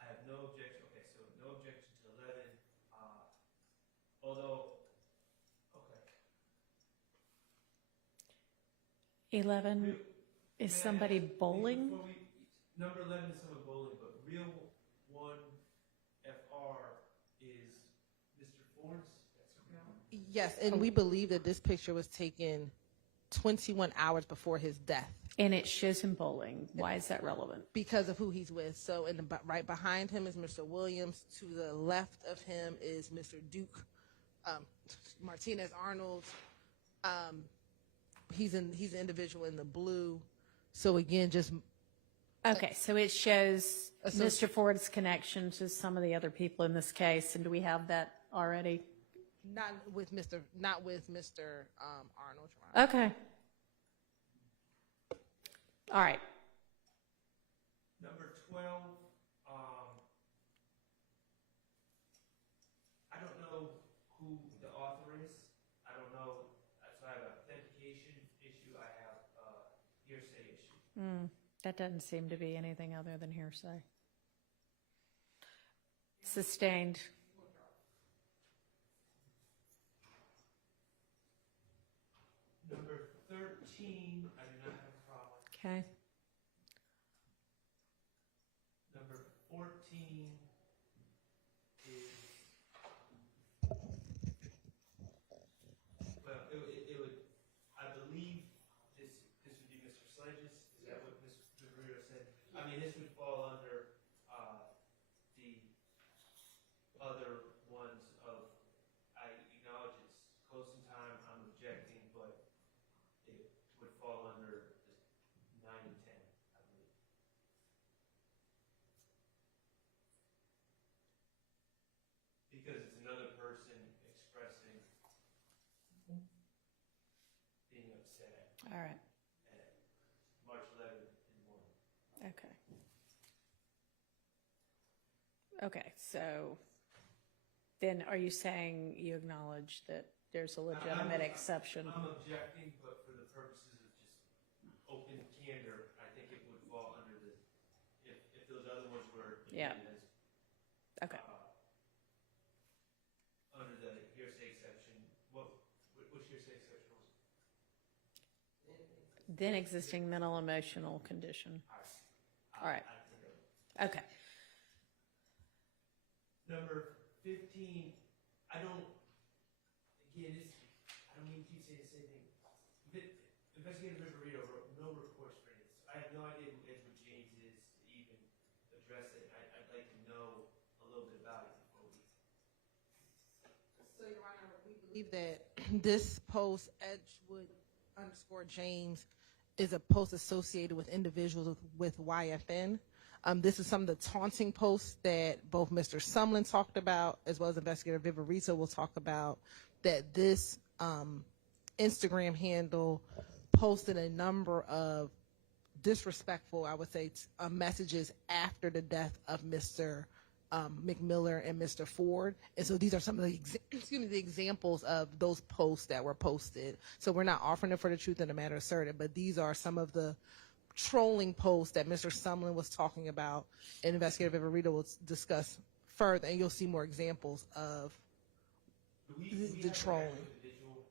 I have no objection, okay, so no objection to 11, although, okay. 11 is somebody bowling? Before number 11 is someone bowling, but real 1 FR is Mr. Ford's, that's okay? Yes, and we believe that this picture was taken 21 hours before his death. And it shows him bowling. Why is that relevant? Because of who he's with. So right behind him is Mr. Williams. To the left of him is Mr. Duke Martinez Arnold. He's an individual in the blue. So again, just Okay, so it shows Mr. Ford's connection to some of the other people in this case, and do we have that already? not with Mr. Arnold. Okay. All right. Number 12, I don't know who the author is. I don't know, so I have an authentication issue, I have a hearsay issue. That doesn't seem to be anything other than hearsay. Sustained. Number 13, I do not have a problem. Okay. Number 14 is, well, it would, I believe this would be Mr. Sledges. Is that what Mr. Burrito said? I mean, this would fall under the other ones of, I acknowledge it's close in time, I'm objecting, but it would fall under the 9 and 10, I believe. Because it's another person expressing being upset All right. at March 11th in the morning. Okay. Okay, so then are you saying you acknowledge that there's a legitimate exception? I'm objecting, but for the purposes of just open candor, I think it would fall under the, if those other ones were Yeah. admitted as, Okay. under the hearsay exception, which hearsay exception was? Then existing mental emotional condition. All right. Okay. Number 15, I don't mean to keep saying the same thing. Investigator Riverito wrote no reports for any of this. I have no idea who Edward James is to even address it. I'd like to know a little bit about it before we. So, Your Honor, we believe that this post, Edgewood_James, is a post associated with individuals with YFN. This is some of the taunting posts that both Mr. Sumlin talked about, as well as Investigator Vivarito will talk about, that this Instagram handle posted a number of disrespectful, I would say, messages after the death of Mr. McMiller and Mr. Ford. And so these are some of the, the examples of those posts that were posted. So we're not offering it for the truth of the matter asserted, but these are some of the trolling posts that Mr. Sumlin was talking about, and Investigator Vivarito will discuss further, and you'll see more examples of the trolling.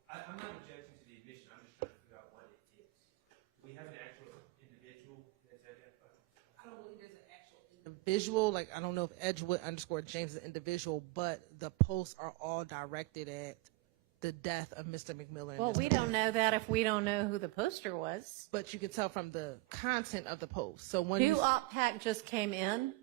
I'm not objecting to the admission, I'm just trying to figure out what it is. Do we have an actual individual that's identified? I don't believe there's an actual individual, like I don't know if Edgewood_James is an individual, but the posts are all directed at the death of Mr. McMiller. And Well, Mr. we don't know that if we don't know who the poster was. But you can tell from the content of the post. So when Who OPPAC just came in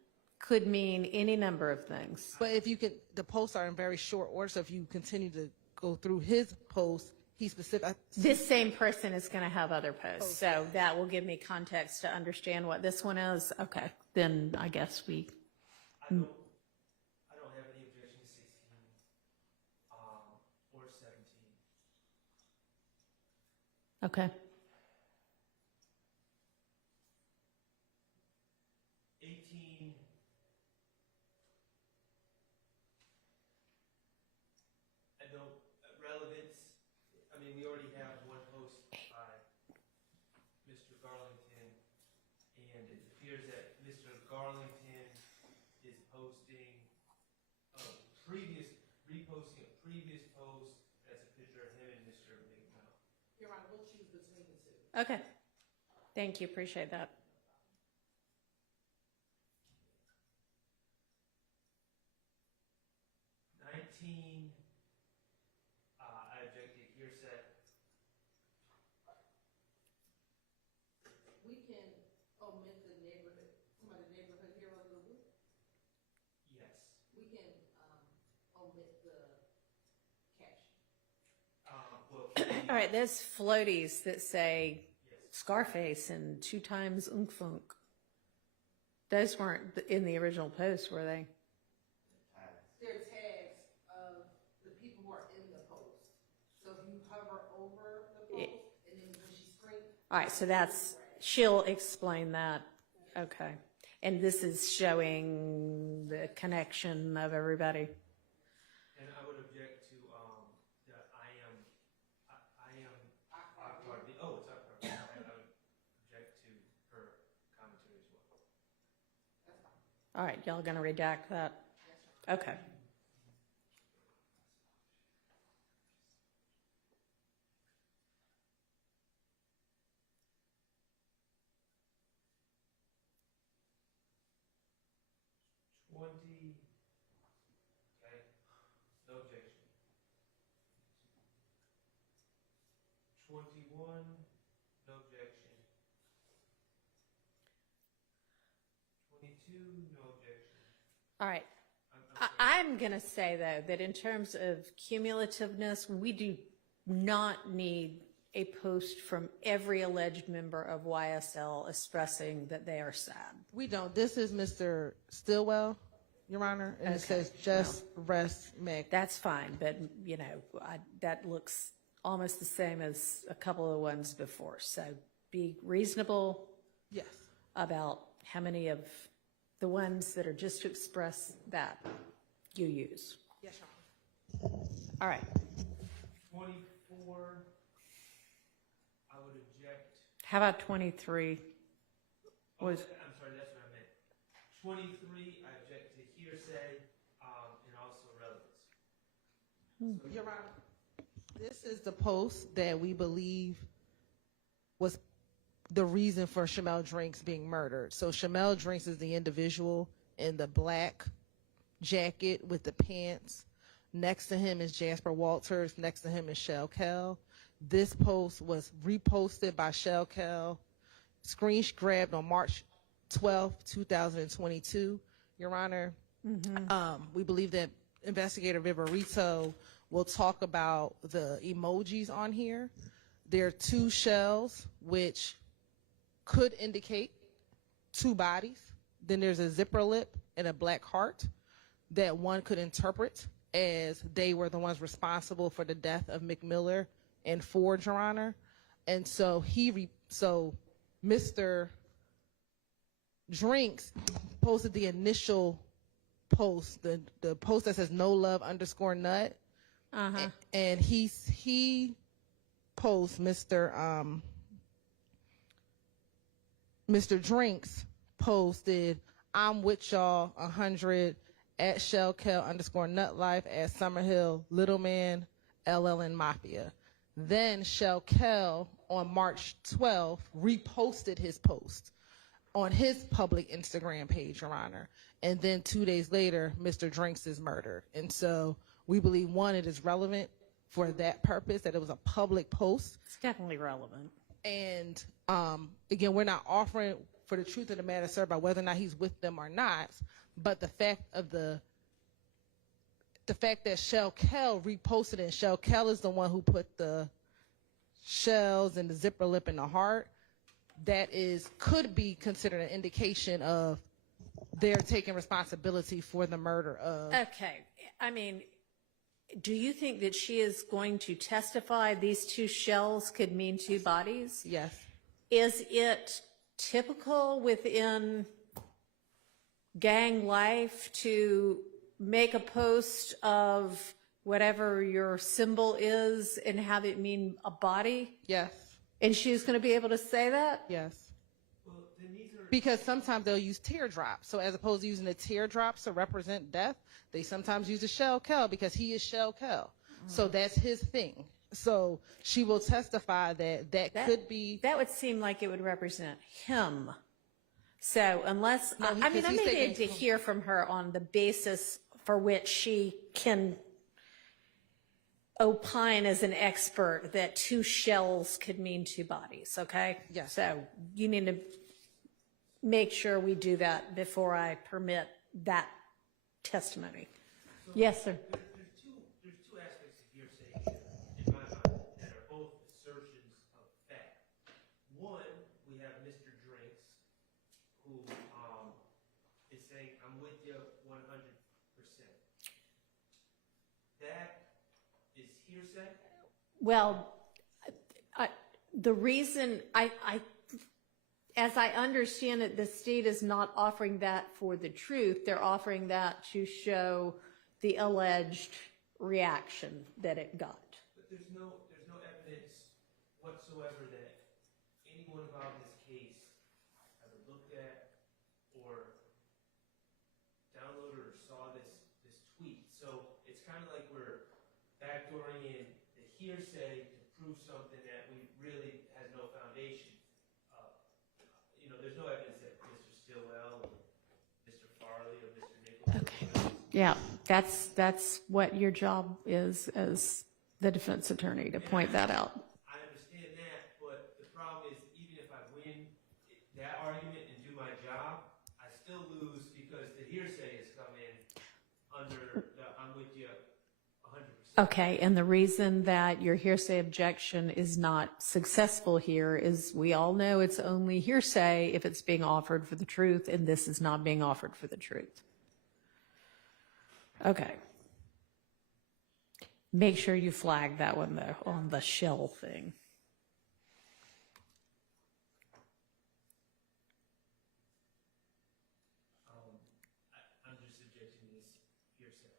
could mean any number of things. But if you can, the posts are in very short order. So if you continue to go through his post, he specific. This same person is going to have other posts, so that will give me context to understand what this one is. Okay, then I guess we. I don't have any objection to 16 or 17. Okay. 18. I don't relevance. I mean, we already have one post by Garlington, and it appears that Mr. Garlington is reposting a previous post. That's a picture of him and Mr. McMillan. Your Honor, we'll choose between the two. Okay. Thank you, appreciate that. I object to hearsay. We can omit the neighborhood, some of the neighborhood hero of the week. Yes. We can omit the caption. All right, there's floaties that say Scarface and 2 times Funk. Those weren't in the original post, were they? They're tags of the people who are in the post. So if you hover over the post, and then when she screams. All right, so she'll explain that. Okay. And this is showing the connection of everybody. And I would object to the I am part of the, oh, it's up part. I would object to her commentary as well. All right, y'all gonna redact that? Okay. Okay, no objection. 21, no objection. 22, no objection. All right. I'm going to say, though, that in terms of cumulativeness, we do not need a post from every alleged member of YSL expressing that they are sad. We don't. This is Mr. Stillwell, Your Honor, and it says just rest Meg. That's fine, but, you know, that looks almost the same as a couple of the ones before. So be reasonable about how many of the ones that are just to express that you use. Yes, Your Honor. All right. 24, I would object. How about 23? I'm sorry, that's what I meant. 23, I object to hearsay and also relevance. Your Honor, this is the post that we believe was the reason for Shamel Drinks being murdered. So Shamel Drinks is the individual in the black jacket with the pants. Next to him is Jasper Walters. Next to him is Shell Kell. This post was reposted by Shell Kell, screen grabbed on March 12, 2022. Your Honor, we believe that Investigator Viverito will talk about the emojis on here. There are 2 shells, which could indicate 2 bodies. Then there's a zipper lip and a black heart that one could interpret as they were the ones responsible for the death of McMiller and Ford, Your Honor. And so Mr. Drinks posted the initial post, the post that says no love _ nut. And he posts Mr. Drinks posted, I'm with y'all 100 at Shellkel _ nut life at Summerhill, Little Man, LLN Mafia. Then Shellkel on March 12th reposted his post on his public Instagram page, Your Honor. And then 2 days later, Mr. Drinks is murdered. And so we believe, one, it is relevant for that purpose, that it was a public post. It's definitely relevant. And again, we're not offering for the truth of the matter, sir, about whether or not he's with them or not, but the fact that Shell Kell reposted it, and Shell Kell is the one who put the shells and the zipper lip in the heart, that could be considered an indication of they're taking responsibility for the murder of. Okay. I mean, do you think that she is going to testify these 2 shells could mean 2 bodies? Yes. Is it typical within gang life to make a post of whatever your symbol is and have it mean a body? Yes. And she's going to be able to say that? Yes. Because sometimes they'll use teardrops. So as opposed to using the teardrops to represent death, they sometimes use a shell Kel because he is shell Kel. So that's his thing. So she will testify that could be. That would seem like it would represent him. So unless, No, I mean, because I he's may taking- need to hear from her on the basis for which she can opine as an expert that two shells could mean two bodies, okay? Yes. So you need to make sure we do that before I permit that testimony. Yes, sir. There's two aspects of hearsay in my mind that are both assertions of fact. One, we have Mr. Drinks, who is saying, "I'm with you 100%." That is hearsay. Well, the reason as I understand it, the state is not offering that for the truth. They're offering that to show the alleged reaction that it got. But there's no evidence whatsoever that anyone involved in this case ever looked at or downloaded or saw this tweet. So it's kind of like we're backdooring in the hearsay to prove something that we really has no foundation. There's no evidence that Mr. Stillwell or Mr. Farley or Mr. Nichols. Okay. Yeah, that's what your job is as the defense attorney, to point that out. I understand that, but the problem is, even if I win that argument and do my job, I still lose because the hearsay has come in under the "I'm with you 100%." Okay, and the reason that your hearsay objection is not successful here is we all know it's only hearsay if it's being offered for the truth, and this is not being offered for the truth. Okay. Make sure you flag that one though on the shell thing. I'm just objecting to this hearsay.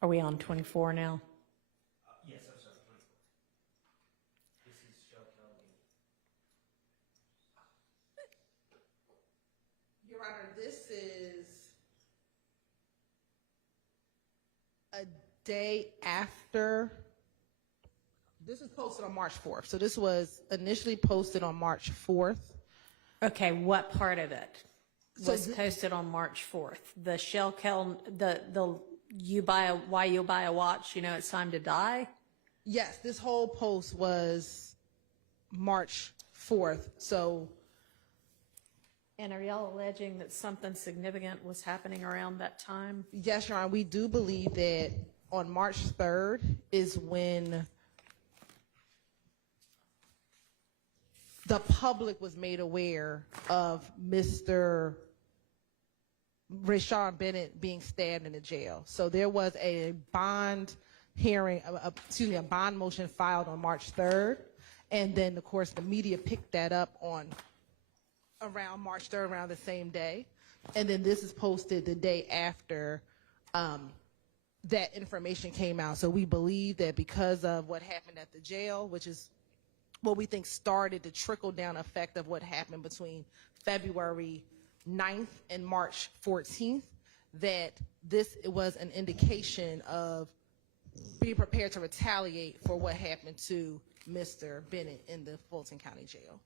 Are we on 24 now? Yes, I'm sorry, 24. This is Shell Kelly. Your Honor, this is a day after. This was posted on March 4th. So this was initially posted on March 4th. Okay, what part of it So was posted on March 4th? The shell Kel, the why you buy a watch, it's time to die? Yes, this whole post was March 4th. So. And are y'all alleging that something significant was happening around that time? Yes, Your Honor, we do believe that on March 3rd is when the public was made aware of Mr. Rashawn Bennett being stabbed in the jail. So there was a bond hearing, a bond motion filed on March 3rd. And then, of course, the media picked that up on around March 3rd, around the same day. And then this is posted the day after that information came out. So we believe that because of what happened at the jail, which is what we think started the trickle-down effect of what happened between February 9th and March 14th, that this was an indication of being prepared to retaliate for what happened to Mr. Bennett in the Fulton County Jail.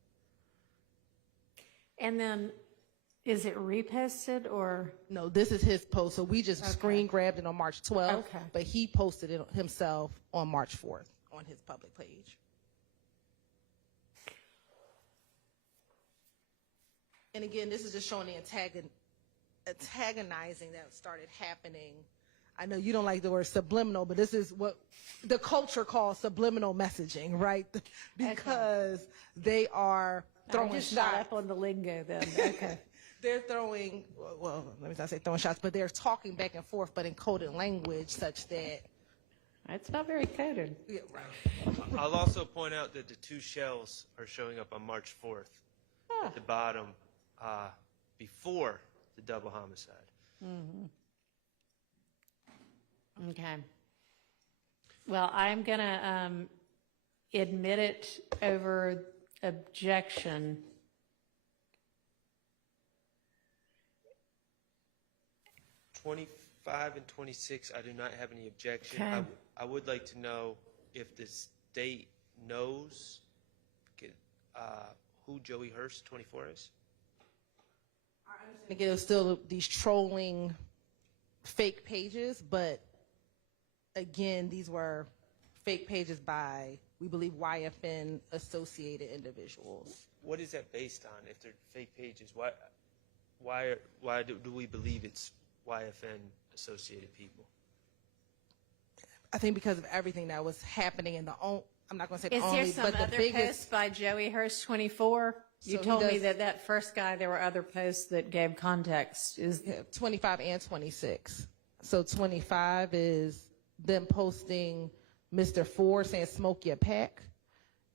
And then, is it reposted or? No, this is his post. So we just screen grabbed it on March 12th, but he posted it himself on March 4th on his public page. And again, this is just showing the antagonizing that started happening. I know you don't like the word subliminal, but this is what the culture calls subliminal messaging, right? Because they are throwing just shots. not up on the lingo then. Okay. They're throwing, well, let me not say throwing shots, but they're talking back and forth, but in coded language such that. It's not very coded. Yeah, right. I'll also point out that the two shells are showing up on March 4th at the bottom before the double homicide. Mm-hmm. Okay. Well, I'm going to admit it over objection. '25 and '26, I do not have any objection. Okay. I would like to know if the state knows who Joey Hurst 24 is. Again, it's still these trolling fake pages, but again, these were fake pages by, we believe, YFN associated individuals. What is that based on? If they're fake pages, why do we believe it's YFN associated people? I think because of everything that was happening in the I'm not going to say the Is only, there some but the other biggest. post by Joey Hurst 24? You So he told me does- that first guy, there were other posts that gave context. Is 25 and 26. So 25 is them posting Mr. Ford saying smoke your pack.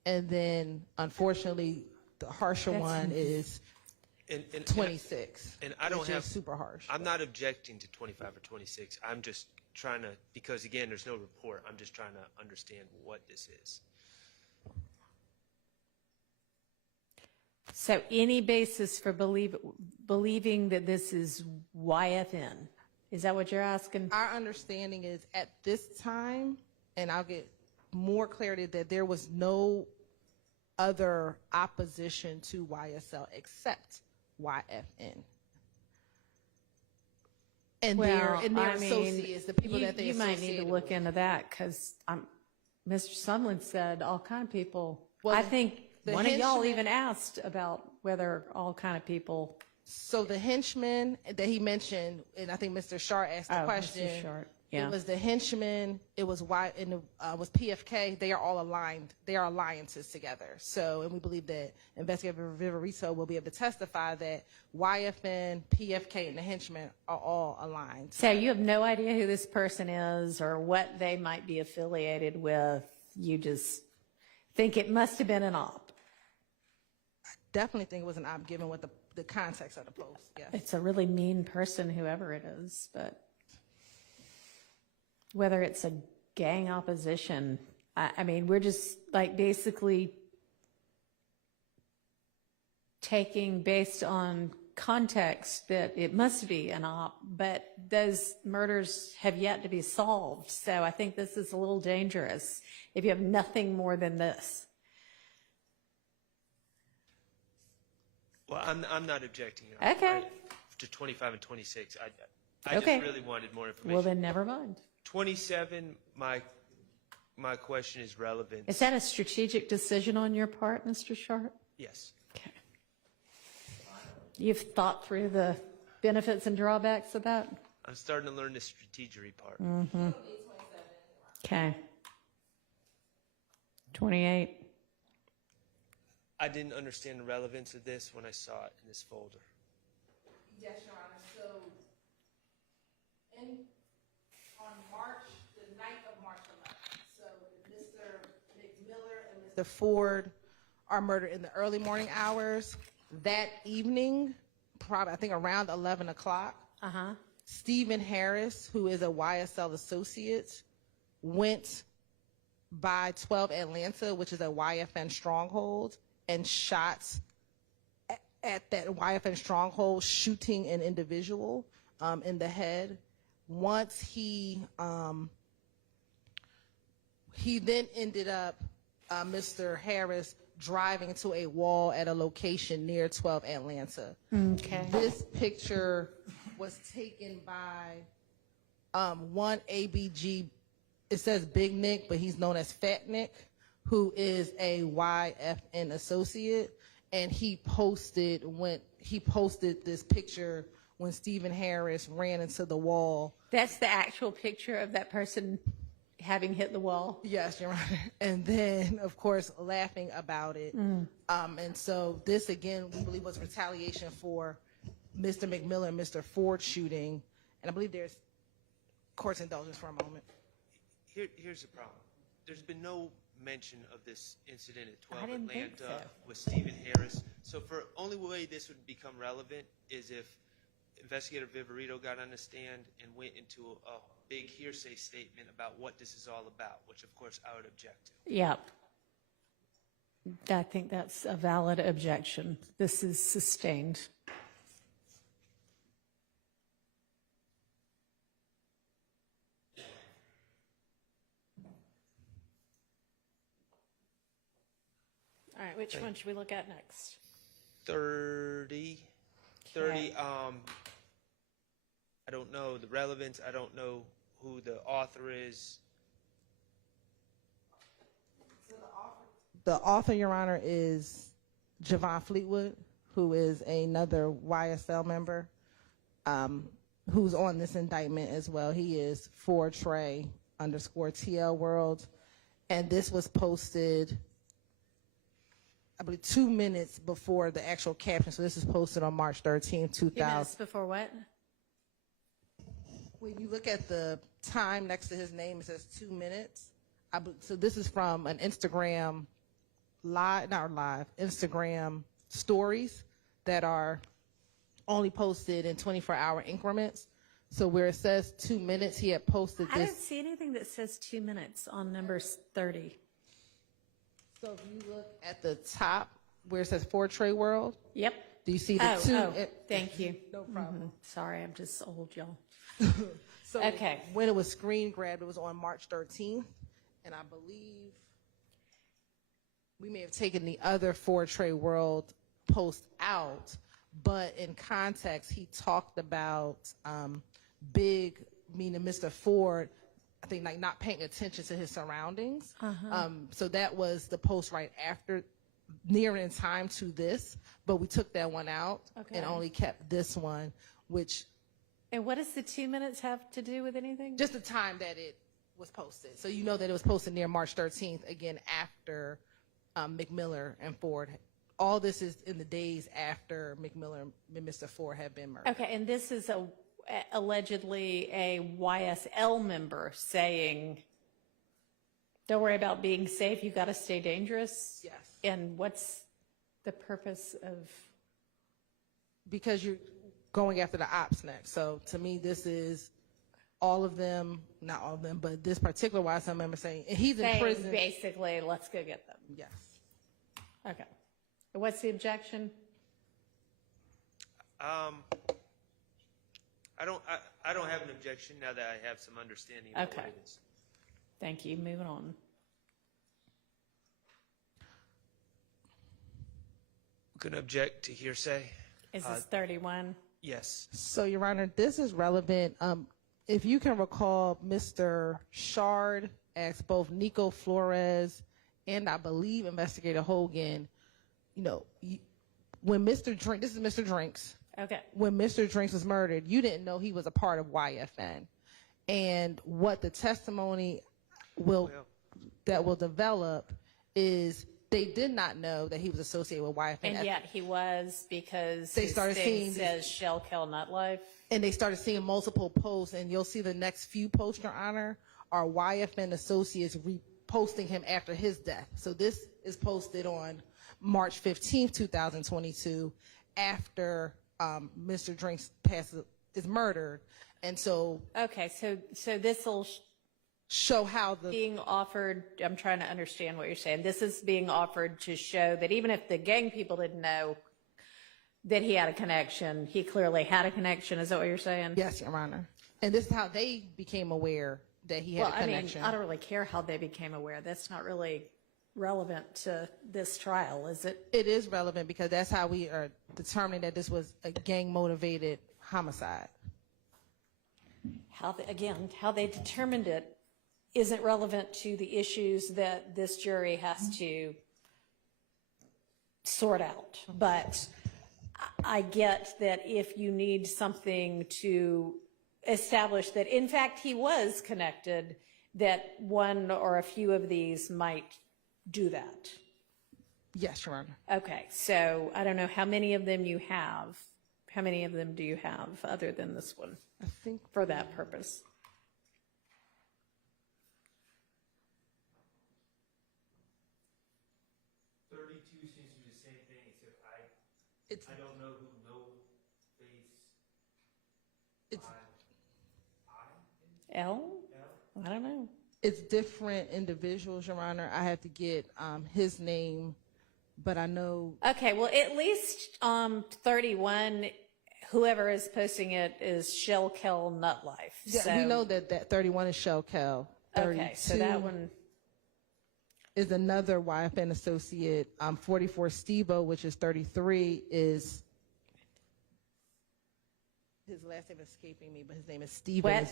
And then, unfortunately, the harsher one is And 26. And I don't which have is super harsh. I'm not objecting to 25 or 26. I'm just trying to, because again, there's no report. I'm just trying to understand what this is. So any basis for believing that this is YFN? Is that what you're asking? Our understanding is at this time, and I'll get more clarity, that there was no other opposition to YSL except YFN. And their associates, the people that they You might need to associated look with. into that because Mr. Sumlin said all kind of people. Well, I think the one of y'all henchman- even asked about whether all kind of people. So the henchman that he mentioned, and I think Mr. Shart asked the Oh, question. Mr. Shart, yeah. It was the henchman. It was was PFK. They are all aligned. They are alliances together. So, and we believe that Investigator Viverito will be able to testify that YFN, PFK, and the henchmen are all aligned. So you have no idea who this person is or what they might be affiliated with. You just think it must have been an op. Definitely think it was an op given what the context of the post. Yes. It's a really mean person, whoever it is, but whether it's a gang opposition, I mean, we're just like basically taking based on context that it must be an op, but those murders have yet to be solved. So I think this is a little dangerous if you have nothing more than this. Well, I'm not objecting. Your Honor, Okay. To 25 and 26. I Okay. just really wanted more information. Well, then never mind. 27, my question is relevant. Is that a strategic decision on your part, Mr. Sharp? Yes. Okay. You've thought through the benefits and drawbacks of that? I'm starting to learn the strategery part. Mm-hmm. Okay. 28. I didn't understand the relevance of this when I saw it in this folder. Yes, Your Honor. So, on the night of March 11th, so Mr. McMiller and Mr. Ford are murdered in the early morning hours. That evening, probably I think around 11 o'clock, Stephen Harris, who is a YSL associate, went by 12 Atlanta, which is a YFN stronghold, and shot at that YFN stronghold, shooting an individual in the head. Once he then ended up, Mr. Harris, driving to a wall at a location near 12 Atlanta. Okay. This picture was taken by one ABG, it says Big Nick, but he's known as Fat Nick, who is a YFN associate, and he posted this picture when Stephen Harris ran into the wall. That's the actual picture of that person having hit the wall? Yes, Your Honor. And then, of course, laughing about it. And so this, again, we believe was retaliation for Mr. McMiller and Mr. Ford shooting. And I believe there's court's indulgence for a moment. Here's the problem. There's been no mention of this incident at 12 didn't think Atlanta so. with Stephen Harris. So for only way this would become relevant is if Investigator Viverito got on the stand and went into a big hearsay statement about what this is all about, which of course I would object to. Yep. I think that's a valid objection. This is sustained. All right, which one should we look at next? 30. I don't know the relevance. I don't know who the author is. The author, Your Honor, is Javon Fleetwood, who is another YSL member, who's on this indictment as well. He is _TL World, and this was posted, I believe, 2 minutes before the actual caption. So this is posted on March 13th, 2 2000. minutes before what? When you look at the time next to his name, it says 2 minutes. So this is from an Instagram Instagram stories that are only posted in 24-hour increments. So where it says 2 minutes, he had posted this. I don't see anything that says 2 minutes on number 30. So if you look at the top where it says Portrait World. Yep. Do you see the two? Thank you. No problem. Mhm. Sorry, I'm just old, y'all. So Okay. when it was screen grabbed, it was on March 13th. And I believe we may have taken the other Portrait World post out, but in context, he talked about Big, meaning Mr. Ford, I think like not paying attention to his surroundings. So that was the post right after, near in time to this, but we took that one out Okay. and only kept this one, which. And what does the 2 minutes have to do with anything? Just the time that it was posted. So you know that it was posted near March 13th, again, after McMiller and Ford. All this is in the days after McMiller and Mr. Ford had been murdered. Okay, and this is allegedly a YSL member saying, don't worry about being safe, you've got to stay dangerous? Yes. And what's the purpose of? Because you're going after the ops next. So to me, this is all of them, not all of them, but this particular YSL member saying, and he's in prison. Basically, let's go get them. Yes. Okay. And what's the objection? I don't have an objection now that I have some understanding of what it is. Thank you. Moving on. Going to object to hearsay. Is this 31? Yes. So, Your Honor, this is relevant. If you can recall, Mr. Shard asked both Nico Flores and I believe Investigator Hogan, when Mr. Drink, this is Mr. Drinks. Okay. When Mr. Drinks was murdered, you didn't know he was a part of YFN. And what the testimony will develop is they did not know that he was associated with YFN. And yet he was, because they his started thing seeing says Shell Kill Nutlife. And they started seeing multiple posts, and you'll see the next few posts, Your Honor, are YFN associates reposting him after his death. So this is posted on March 15th, 2022, after Mr. Drinks is murdered. And so. Okay, so this will show how being offered. I'm trying to understand what you're saying. This is being offered to show that even if the gang people didn't know that he had a connection, he clearly had a connection. Is that what you're saying? Yes, Your Honor. And this is how they became aware that he had a connection. I don't really care how they became aware. That's not really relevant to this trial, is it? It is relevant because that's how we are determining that this was a gang-motivated homicide. How they determined it isn't relevant to the issues that this jury has to sort out. But I get that if you need something to establish that, in fact, he was connected, that one or a few of these might do that. Yes, Your Honor. Okay, so I don't know how many of them you have. How many of them do you have other than this one? I think for that purpose. Seems to be the same thing, except I don't know who No Face L? I don't know. It's different individuals, Your Honor. I have to get his name but I know. Okay, well, at least 31, whoever is posting it is Shell Kell Nut Life. Yeah, So, we know that 31 is Shell Cal. okay, so that one. Is another YFN associate. 44 Stevo, which is 33, is his last name is escaping me, but his name is Steven.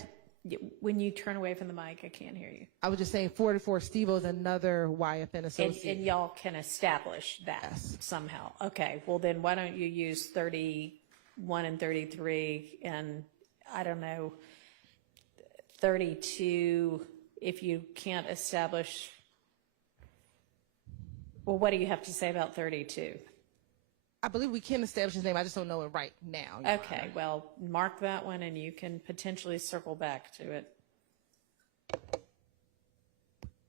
When you turn away from the mic, I can't hear you. I was just saying 44 Stevo is another YFN associate. And y'all can establish that somehow. Okay, well then why don't you use 31 and 33 and I don't know, 32 if you can't establish. Well, what do you have to say about 32? I believe we can establish his name. I just don't know it right now. Okay, well, mark that one and you can potentially circle back to it.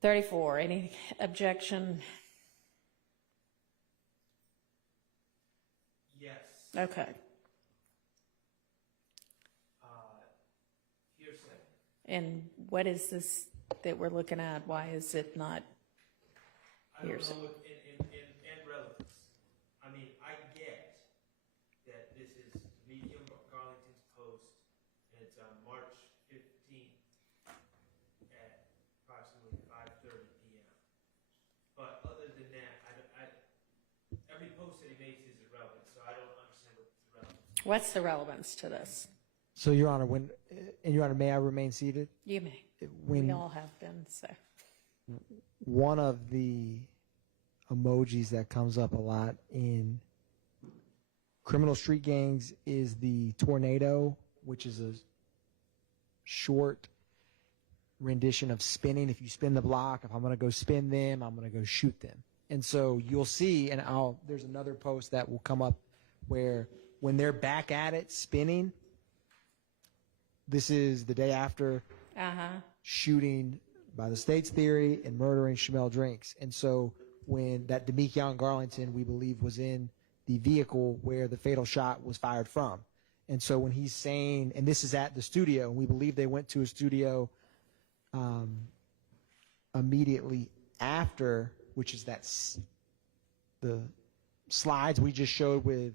34, any objection? Yes. Okay. Hearsay. And what is this that we're looking at? Why is it not hearsay? I don't know, and relevance. I mean, I get that this is Medium Garlington's post, and it's on March 15th at approximately 5:30 p.m. But other than that, every post that he makes is irrelevant, so I don't understand what the relevance is. What's the relevance to this? So, Your Honor, Your Honor, may I remain seated? You may. When We all have been, so. one of the emojis that comes up a lot in criminal street gangs is the tornado, which is a short rendition of spinning. If you spin the block, if I'm going to go spin them, I'm going to go shoot them. And so you'll see, and there's another post that will come up where when they're back at it spinning, this is the day after shooting by the state's theory and murdering Shamel Drinks. And so when that Demekion Garlington, we believe, was in the vehicle where the fatal shot was fired from. And so when he's saying, and this is at the studio, and we believe they went to a studio immediately after, which is the slides we just showed with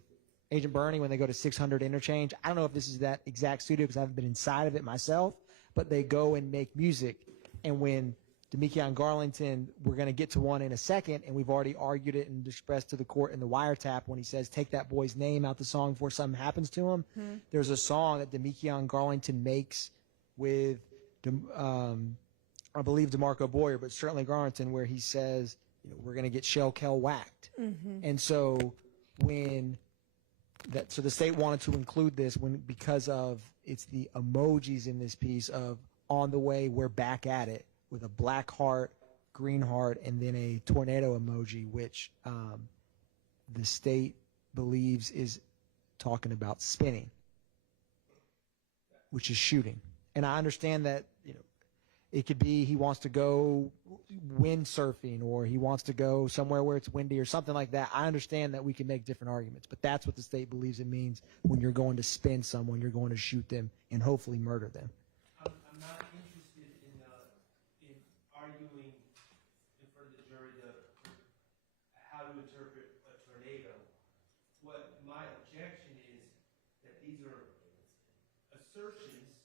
Agent Bernie when they go to 600 Interchange. I don't know if this is that exact studio because I haven't been inside of it myself, but they go and make music. And when Demekion Garlington, we're going to get to one in a second, and we've already argued it and expressed to the court in the wiretap when he says, take that boy's name out the song before something happens to him. There's a song that Demekion Garlington makes with, I believe, DeMarco Boyer, but certainly Garlington, where he says, we're going to get Shell Kell whacked. And so so the state wanted to include this because of it's the emojis in this piece of on the way, we're back at it, with a black heart, green heart, and then a tornado emoji, which the state believes is talking about spinning, which is shooting. And I understand that it could be he wants to go windsurfing or he wants to go somewhere where it's windy or something like that. I understand that we can make different arguments, but that's what the state believes it means when you're going to spin someone, you're going to shoot them and hopefully murder them. I'm not interested in arguing in front of the jury how to interpret a tornado. What my objection is that these are assertions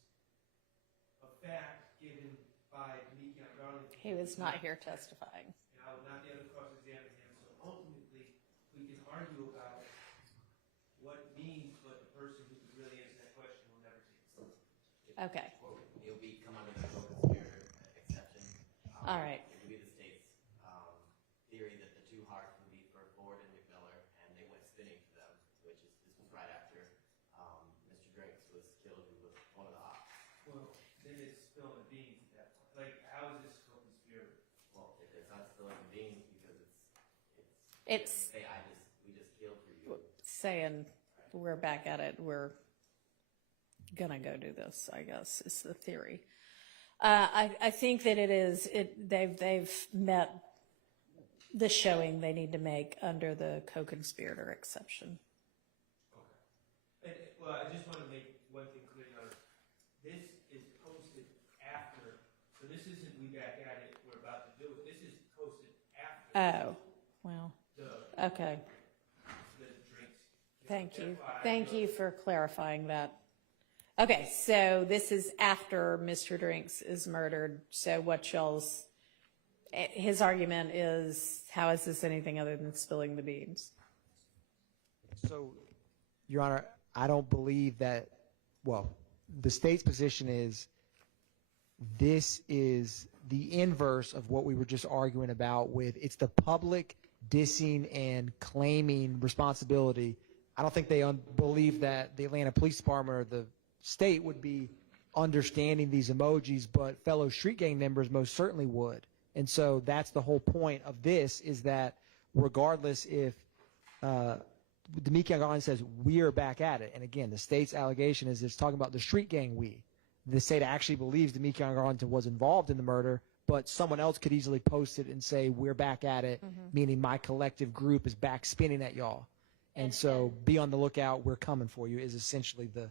of fact given by Demekion Garlington. He was not here testifying. And I will not be able to cross-examine him, so ultimately we can argue about what it means, but the person who can really answer that question will never take it. Okay. It'll come under the co-conspirator exception. All right. It would be the state's theory that the two hearts would be for Ford and McMiller, and they went spinning to them, which is this was right after Mr. Drinks was killed, who was one of the ops. Well, then it's spilling the beans at that point. Like, how is this co-conspirator? Well, it's not spilling the beans because It's say we just killed for you. saying we're back at it. We're gonna go do this, I guess, is the theory. I think that they've met the showing they need to make under the co-conspirator exception. Okay. Well, I just want to make one thing clear, Your Honor. This is posted after, so this isn't we back at it, we're about to do it. This is posted after. Oh, well, Okay. Thank you. Thank you for clarifying that. Okay, so this is after Mr. Drinks is murdered. So what y'all's, his argument is, how is this anything other than spilling the beans? So, Your Honor, I don't believe that, well, the state's position is this is the inverse of what we were just arguing about with it's the public dissing and claiming responsibility. I don't think they believe that the Atlanta Police Department or the state would be understanding these emojis, but fellow street gang members most certainly would. And so that's the whole point of this, is that regardless if Demikian Garland says we are back at it, and again, the state's allegation is it's talking about the street gang we. The state actually believes Demikian Garland was involved in the murder, but someone else could easily post it and say we're back at it, meaning my collective group is back spinning at y'all. And so be on the lookout, we're coming for you is essentially the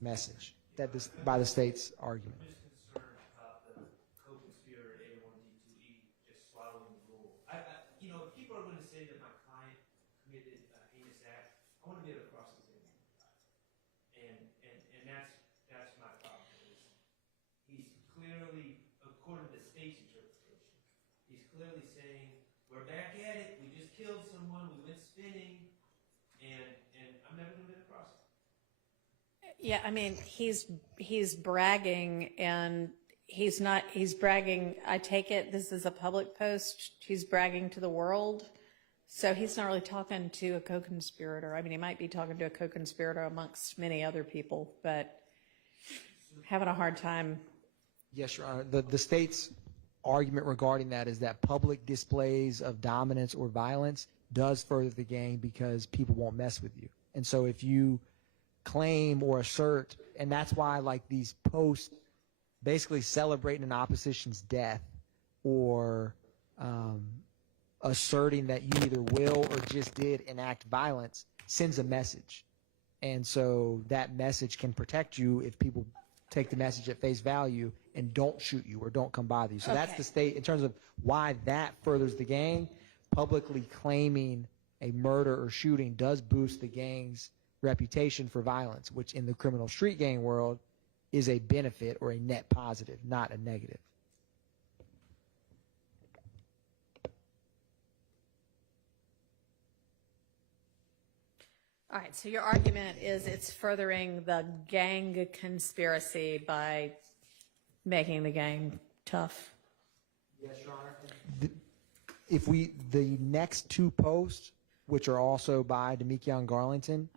message that this, by the state's argument. I'm just concerned about the co-conspirator A1D2E just swallowing the rule. You know, if people are going to say that my client committed a heinous act, I want to be able to cross-examine him. And that's my problem. He's clearly, according to the state's interpretation, he's clearly saying, we're back at it, we just killed someone, we went spinning, and I'm never going to get across it. Yeah, I mean, he's bragging, and he's bragging, I take it this is a public post, he's bragging to the world, so he's not really talking to a co-conspirator. I mean, he might be talking to a co-conspirator amongst many other people, but having a hard time. Yes, Your Honor. The state's argument regarding that is that public displays of dominance or violence does further the gang because people won't mess with you. And so if you claim or assert, and that's why like these posts basically celebrating an opposition's death or asserting that you either will or just did enact violence sends a message. And so that message can protect you if people take the message at face value and don't shoot you or don't come bother you. So that's the state in terms of why that furthers the gang. Publicly claiming a murder or shooting does boost the gang's reputation for violence, which in the criminal street gang world is a benefit or a net positive, not a negative. All right, so your argument is it's furthering the gang conspiracy by making the gang tough. Yes, Your Honor. The next two posts, which are also by Demikian Garlington,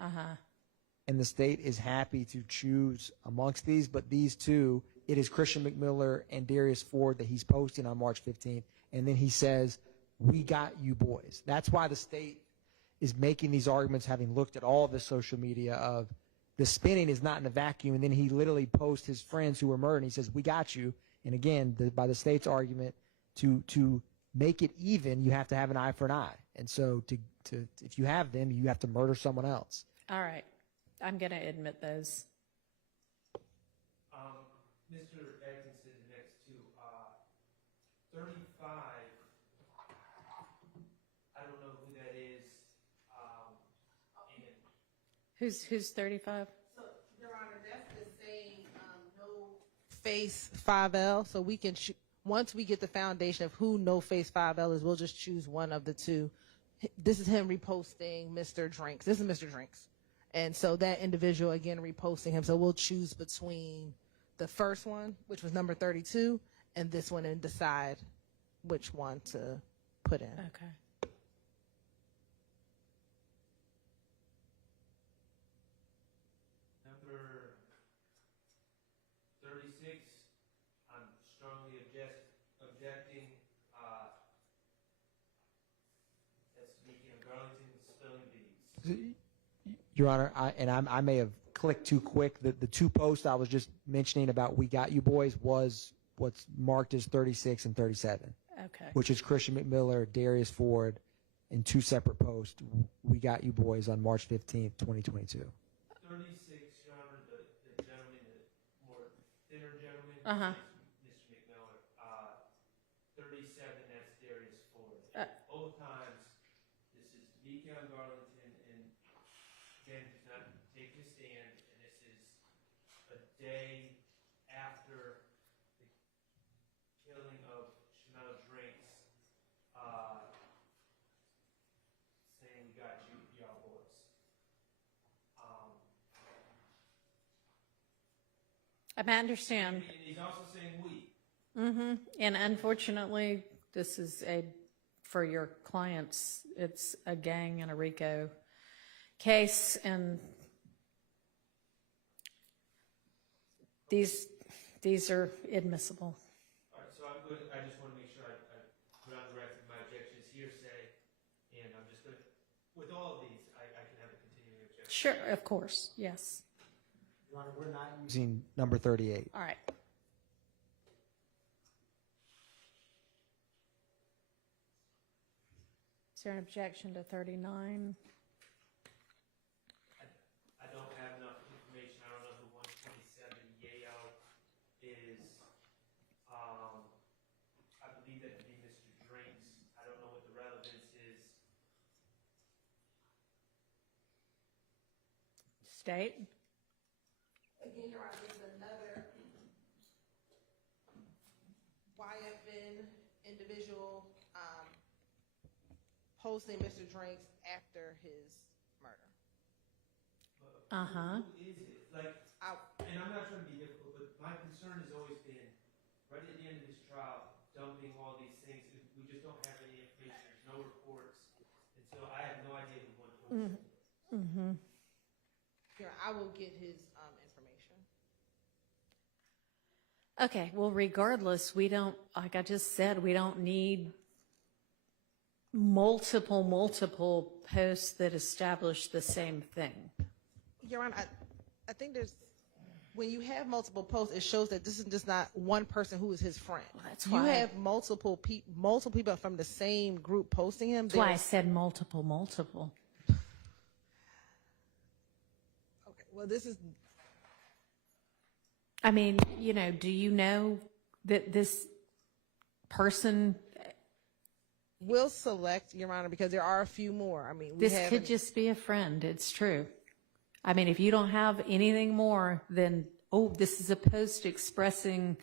and the state is happy to choose amongst these, but these two, it is Christian McMiller and Darius Ford that he's posting on March 15th, and then he says, we got you boys. That's why the state is making these arguments, having looked at all of the social media of the spinning is not in a vacuum, and then he literally posts his friends who were murdered, and he says, we got you. And again, by the state's argument, to make it even, you have to have an eye for an eye. And so if you have them, you have to murder someone else. All right, I'm going to admit those. Mr. Atkinson, the next two, 35, I don't know who that is. Who's 35? So, Your Honor, that's the same no face 5L. So we can once we get the foundation of who no face 5L is, we'll just choose one of the two. This is him reposting Mr. Drinks. This is Mr. Drinks. And so that individual, again, reposting him. So we'll choose between the first one, which was number 32, and this one and decide which one to put in. Okay. Number 36, I'm strongly objecting. That's Mickey and Garlington spilling beans. Your Honor, I may have clicked too quick. The two posts I was just mentioning about we got you boys was what's marked as 36 and 37. Okay. Which is Christian McMiller, Darius Ford, in two separate posts. We got you boys on March 15th, 2022. 36, Your Honor, the gentleman, the more thinner gentleman, Mr. McMiller. 37, that's Darius Ford. Both times Deacon Garlington, and again, not take a stand, and this is a day after the killing of Chanel Drinks, saying we got you, y'all boys. I understand. And he's also saying we. And unfortunately, this is for your clients, it's a gang and a RICO case, and these are admissible. All right, so I'm good. I just want to make sure I put on the record my objection is hearsay, and I'm just going to, with all of these, I can have a continuing objection. Sure, of course, yes. Your Honor, we're not using number 38. All right. Is there an objection to 39? I don't have enough information. I don't know who 127 Yale is. I believe that to be Mr. Drinks. I don't know what the relevance is. State? Again, Your Honor, this is another YFN individual posting Mr. Drinks after his murder. Uh-huh. Who is it? Like, and I'm not trying to be difficult, but my concern has always been, right at the end of this trial, dumping all these things, we just don't have any information, there's no reports, and so I have no idea who won. Mm-hmm. Here, I will get his information. Okay, well, regardless, we don't, like I just said, we don't need multiple posts that establish the same thing. Your Honor, I think there's, when you have multiple posts, it shows that this is just not one person who is his friend. Well, that's you why have multiple people from the same group posting him. That's why I said multiple. Okay, well, this is. I mean, do you know that this person? We'll select, Your Honor, because there are a few more. I mean, This could just be a friend. It's true. I mean, if you don't have anything more than, this is a post expressing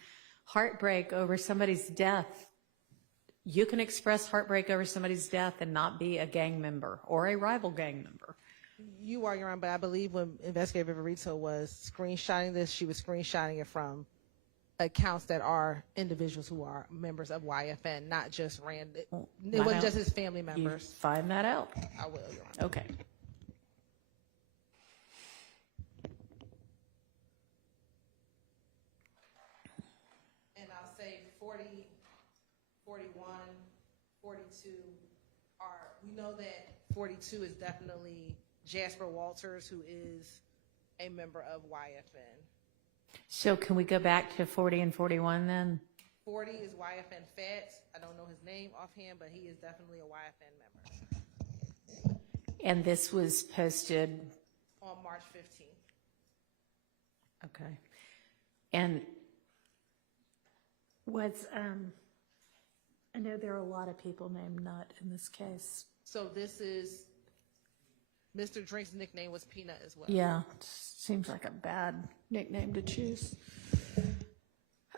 heartbreak over somebody's death. You can express heartbreak over somebody's death and not be a gang member or a rival gang member. You are, Your Honor, but I believe when Investigator Viverito was screenshotting this, she was screenshotting it from accounts that are individuals who are members of YFN, not just random. It wasn't just his family members. You find that out. I will, Your Honor. Okay. And I'll say 40, 41, 42 are, we know that 42 is definitely Jasper Walters, who is a member of YFN. So can we go back to 40 and 41 then? 40 is YFN Fats. I don't know his name offhand, but he is definitely a YFN member. And this was posted? On March 15th. Okay. And what's, I know there are a lot of people named Nut in this case. So this is, Mr. Drink's nickname was Peanut as well. Yeah, seems like a bad nickname to choose.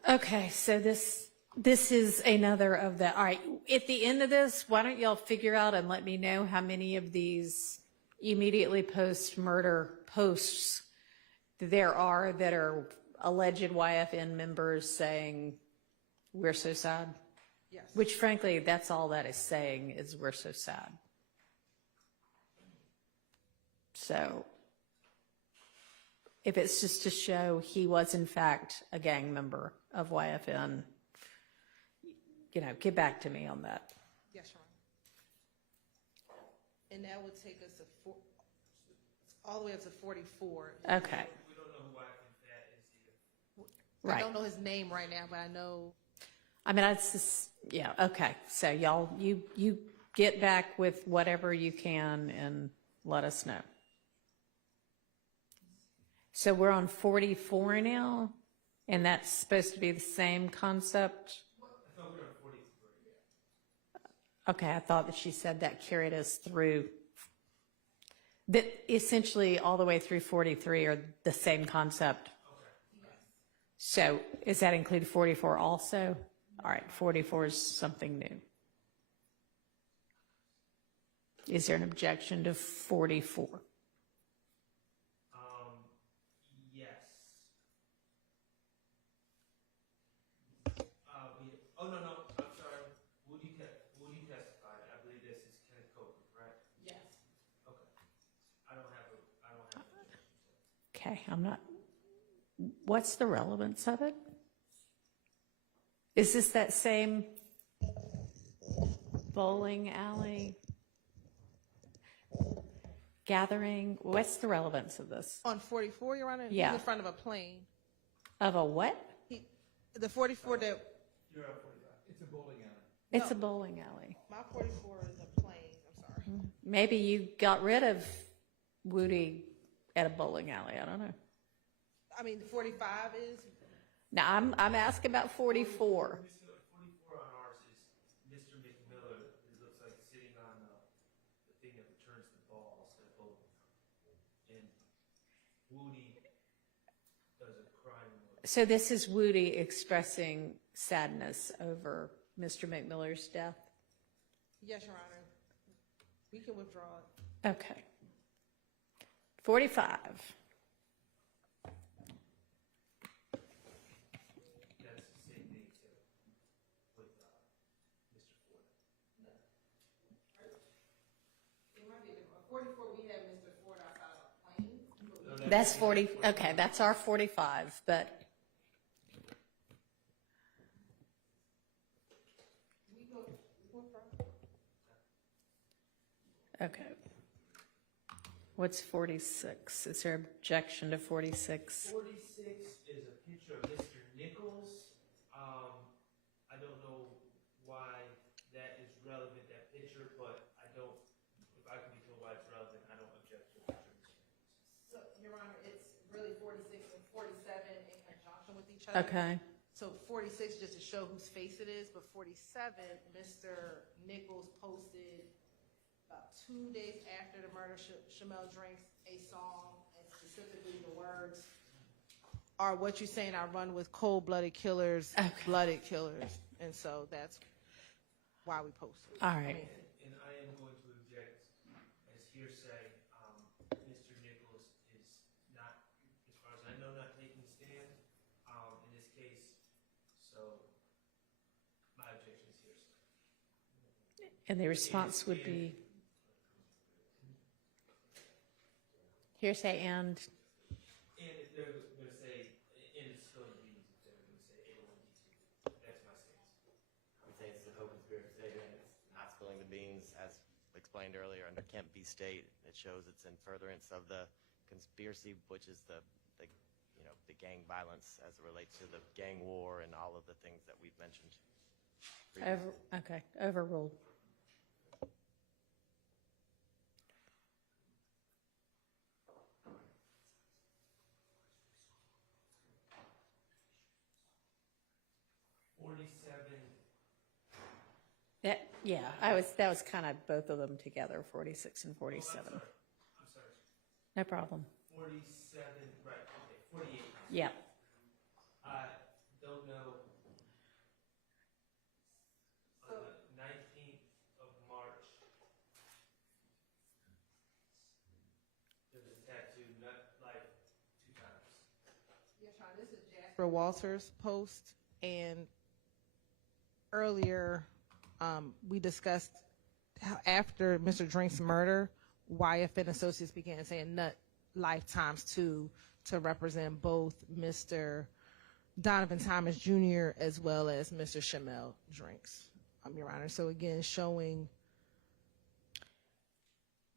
Okay, so this is another of the, all right, at the end of this, why don't y'all figure out and let me know how many of these immediately post-murder posts there are that are alleged YFN members saying, we're so sad? Yes. Which frankly, that's all that is saying is we're so sad. So if it's just to show he was in fact a gang member of YFN, get back to me on that. Yes, Your Honor. And that would take us to all the way up to 44. Okay. We don't know who YFN Fat is either. Right. I don't know his name right now, but I know. I mean, that's just, yeah, okay. So y'all, you get back with whatever you can and let us know. So we're on 44 now, and that's supposed to be the same concept? I thought we were on 43. Okay, I thought that she said that carried us through That essentially all the way through 43 are the same concept. So does that include 44 also? All right, 44 is something new. Is there an objection to 44? Yes. Oh, no, I'm sorry. Woody testified. I believe this is Kenneth Coker, correct? Yes. Okay. I don't have an objection. Okay, I'm not, what's the relevance of it? Is this that same bowling alley gathering? What's the relevance of this? On 44, Your Honor? Yeah. He's in front of a plane. Of a what? The 44 that, You're up 45. It's a bowling alley. It's a bowling alley. my 44 is a plane, I'm sorry. Maybe you got rid of Woody at a bowling alley, I don't know. I mean, 45 is, Now, I'm asking about 44. 44 on ours is Mr. McMiller. It looks like sitting on the thing that returns the ball instead of bowling. And Woody does a crying emoji. So this is Woody expressing sadness over Mr. McMiller's death? yes, Your Honor. We can withdraw it. Okay. 45. That's the same thing too with Mr. Ford. It might be a different. 44, we have Mr. Ford outside of a plane. That's 40, okay, that's our 45, but okay. What's 46? Is there objection to 46? 46 is a picture of Mr. Nichols. I don't know why that is relevant, that picture, but I don't, if I can be told why it's relevant, I don't object to it. So, Your Honor, it's really 46 and 47 in conjunction with each other. Okay. So 46, just to show whose face it is, but 47, Mr. Nichols posted about 2 days after the murder, Shamel Drinks a song, and specifically the words are what you're saying, I run with cold-blooded killers, blooded killers. And so that's why we posted. All right. And I am going to object as hearsay. Mr. Nichols is not, as far as I know, not taking a stand in this case. So my objection is hearsay. And the response would be hearsay and? And if they're going to say, and it's still in meetings, if they're going to say A1D2. That's my stance. I would say it's a co-conspirator statement. It's not spilling the beans, as explained earlier under Kemp v. State. It shows it's in furtherance of the conspiracy, which is the gang violence as it relates to the gang war and all of the things that we've mentioned previously. Okay, overruled. Yeah, that was kind of both of them together, 46 and 47. I'm sorry. No problem. 47, right, okay, 48. Yeah. I don't know. On the 19th of March, there's a tattoo, not like 2 times. Yes, Your Honor, this is Jasper Walters' post, and earlier we discussed how after Mr. Drink's murder, YFN Associates began saying nut lifetimes to represent both Mr. Donovan Thomas Jr. as well as Mr. Shamel Drinks, Your Honor. So again, showing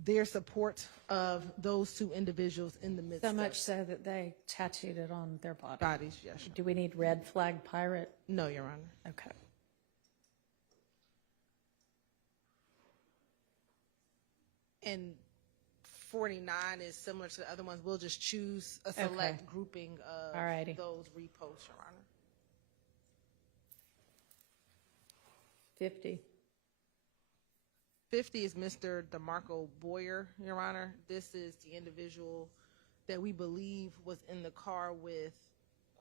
their support of those 2 individuals in the midst So of much so that they tattooed it on their body. bodies. Yes. Do we need red flag pirate? No, Your Honor. Okay. And 49 is similar to the other ones. We'll just choose a select Okay. grouping of Alrighty. those reposts, Your Honor. 50. 50 is Mr. DeMarco Boyer, Your Honor. This is the individual that we believe was in the car with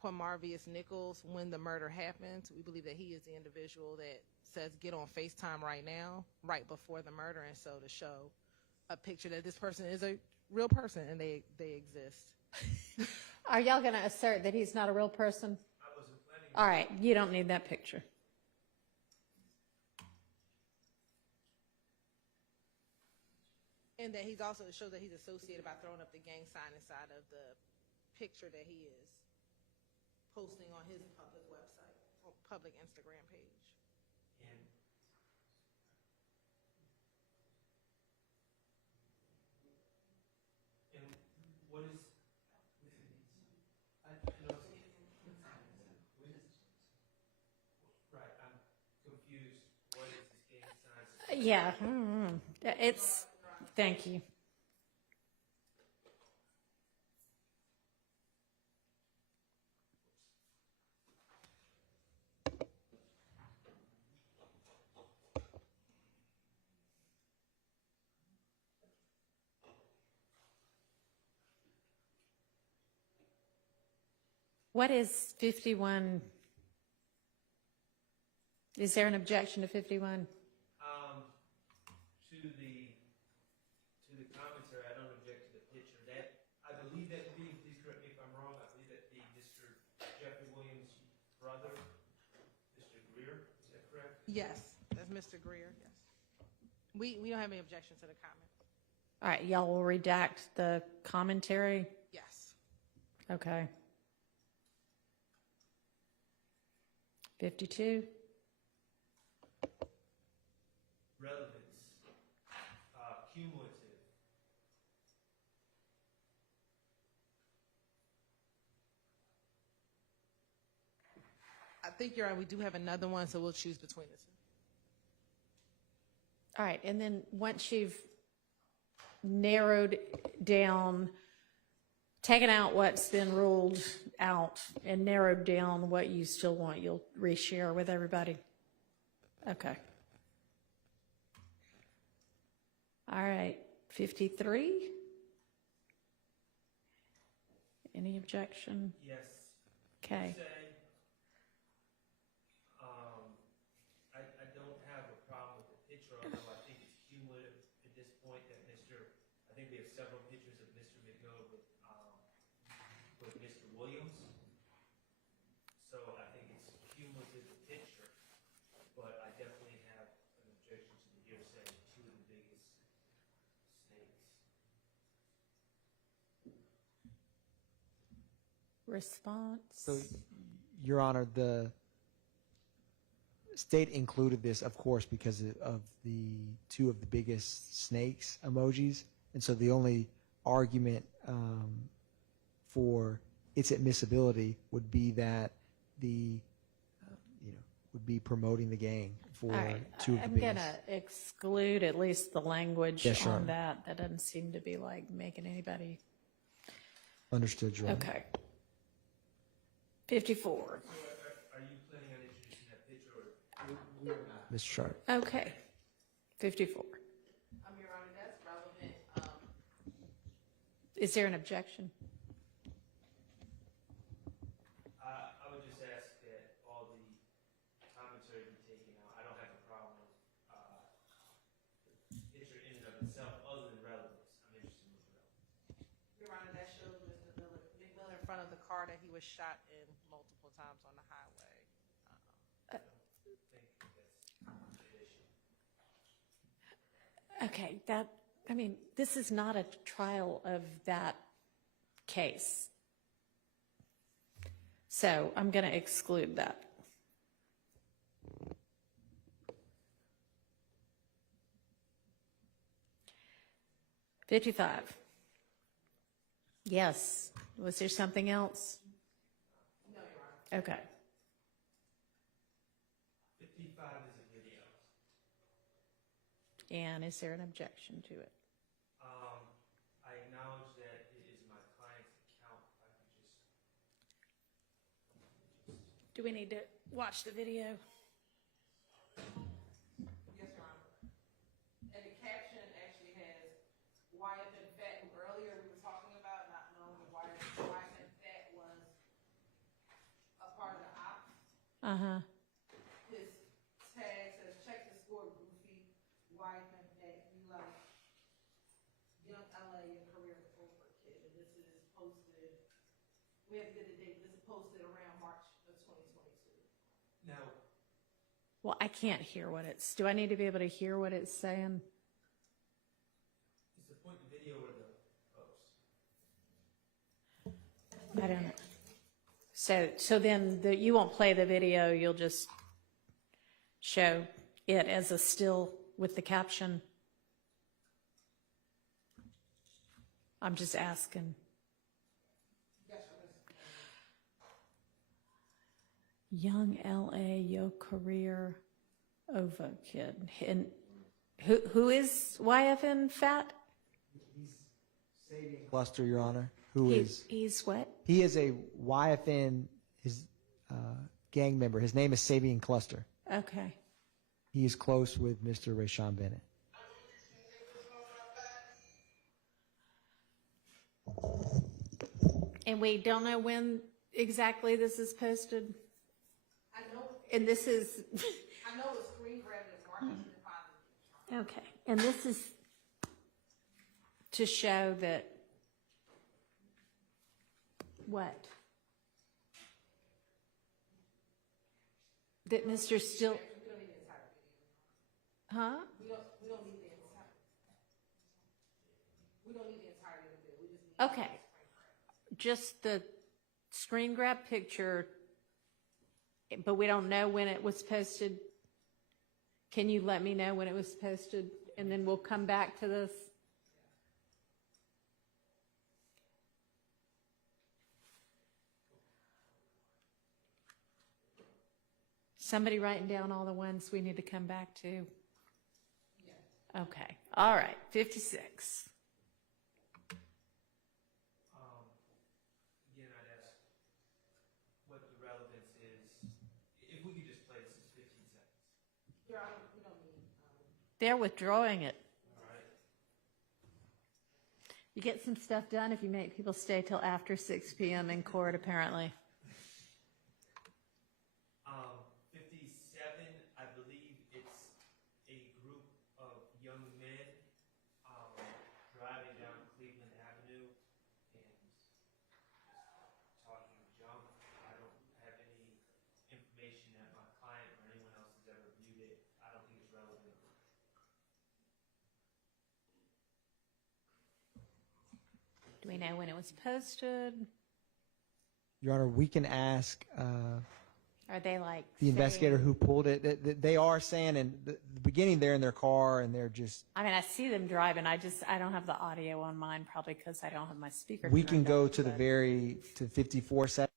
Quamarvius Nichols when the murder happened. We believe that he is the individual that says get on FaceTime right now, right before the murder, and so to show a picture that this person is a real person and they exist. Are y'all going to assert that he's not a real person? All right, you don't need that picture. And that he's also, it shows that he's associated by throwing up the gang sign inside of the picture that he is posting on his public website or public Instagram page. And what is, right, I'm confused. What is this gang sign? Yeah, it's, thank you. What is 51? Is there an objection to 51? To the commentary, I don't object to the picture. That, I believe that to be, please correct me if I'm wrong, I believe that to be Mr. Jeffrey Williams' brother, Mr. Greer, is that correct? Yes, that's Mr. Greer, yes. We don't have any objection to the comment. All right, y'all will redact the commentary? Yes. Okay. 52? Relevance, cumulative. I think you're right, we do have another one, so we'll choose between the two. All right, and then once you've narrowed down, taken out what's been ruled out and narrowed down what you still want, you'll reshare with everybody? Okay. All right, 53? Any objection? Yes. Okay. Say, I don't have a problem with the picture, although I think it's cumulative at this point that I think we have several pictures of Mr. McGill with Mr. Williams. So I think it's cumulative picture, but I definitely have an objection to the hearsay, two of the biggest snakes. Response? So, Your Honor, the state included this, of course, because of the two of the biggest snakes emojis. And so the only argument for its admissibility would be that would be promoting the gang for All right, two of the I'm biggest. going to exclude at least the language Yes, Your on Honor. that. That doesn't seem to be like making anybody. Understood, Your Honor. Okay. 54. Are you planning on introducing that picture or? Mr. Sharp. Okay. 54. Your Honor, that's relevant. Is there an objection? I would just ask that all the commentary be taken out. I don't have a problem with the picture in and of itself, other than relevance. I'm interested in relevance. Your Honor, that shows Mr. McMillan in front of the car that he was shot in multiple times on the highway. I don't think that's an issue. Okay, this is not a trial of that case. So I'm going to exclude that. $55. Yes. Was there something else? No, Your Honor. Okay. 55 is a video. And is there an objection to it? I acknowledge that it is my client's account. I could just. Do we need to watch the video? Yes, Your Honor. And Uh-huh. His tag says, check the score, goofy, wife and at you like young LA and career over kid. And this is posted, we have to get the date, this is posted around March of 2022. Now, Well, I can't hear what it's, do I need to be able to hear what it's saying? is the point the video or the post? I don't know. So then you won't play the video, you'll just show it as a still with the caption? I'm just asking. Young LA, your career over kid. And who is YFN Fat? Cluster, Your Honor, He's what? he is a YFN gang member. His name is Sabian Cluster. Okay. He is close with Mr. Rayshawn Bennett. And we don't know when exactly this is posted? I know, And this is, I know it's screen grabbed at March and okay, and this is to show that, what? That Mr. Still, we don't need the entire video. huh? We don't need the entire, we don't need the entirety of the video. We just need. Okay, just the screen grab picture, but we don't know when it was posted. Can you let me know when it was posted, and then we'll come back to this? Somebody writing down all the ones we need to come back to? Yeah. Okay, all right, 56. Again, I'd ask what the relevance is. If we could just play this as 15 seconds. Your Honor, we don't need, They're withdrawing it. All right. You get some stuff done if you make people stay till after 6 p.m. in court, apparently. 57, I believe it's a group of young men driving down Cleveland Avenue and just talking junk. I don't have any information that my client or anyone else has ever viewed it. I don't think it's relevant. Do we know when it was posted? Your Honor, we can ask Are they like the investigator saying- who pulled it. They are saying in the beginning they're in their car and they're just. I mean, I see them driving. I don't have the audio on mine, probably because I don't have my speaker. We can turned go up, to the but- to 54 seconds.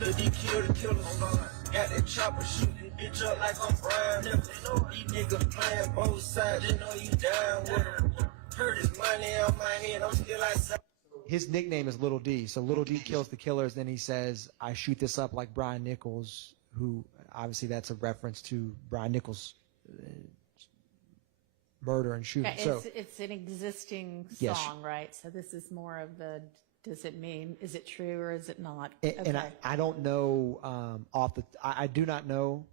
Lil' D kill the killer. Got that chopper shooting bitch up like I'm Brian Nichols. These niggas playing both sides, you know you down with them. Heard his money on my head, I'm still outside. His nickname is Little D. So Little D kills the killers. Then he says, I shoot this up like Brian Nichols, who obviously that's a reference to Brian Nichols' murder and shooting. Yeah, it's an existing Yes. song, right? So this is more of the, does it mean, is it true or is it not? And I don't know I do not know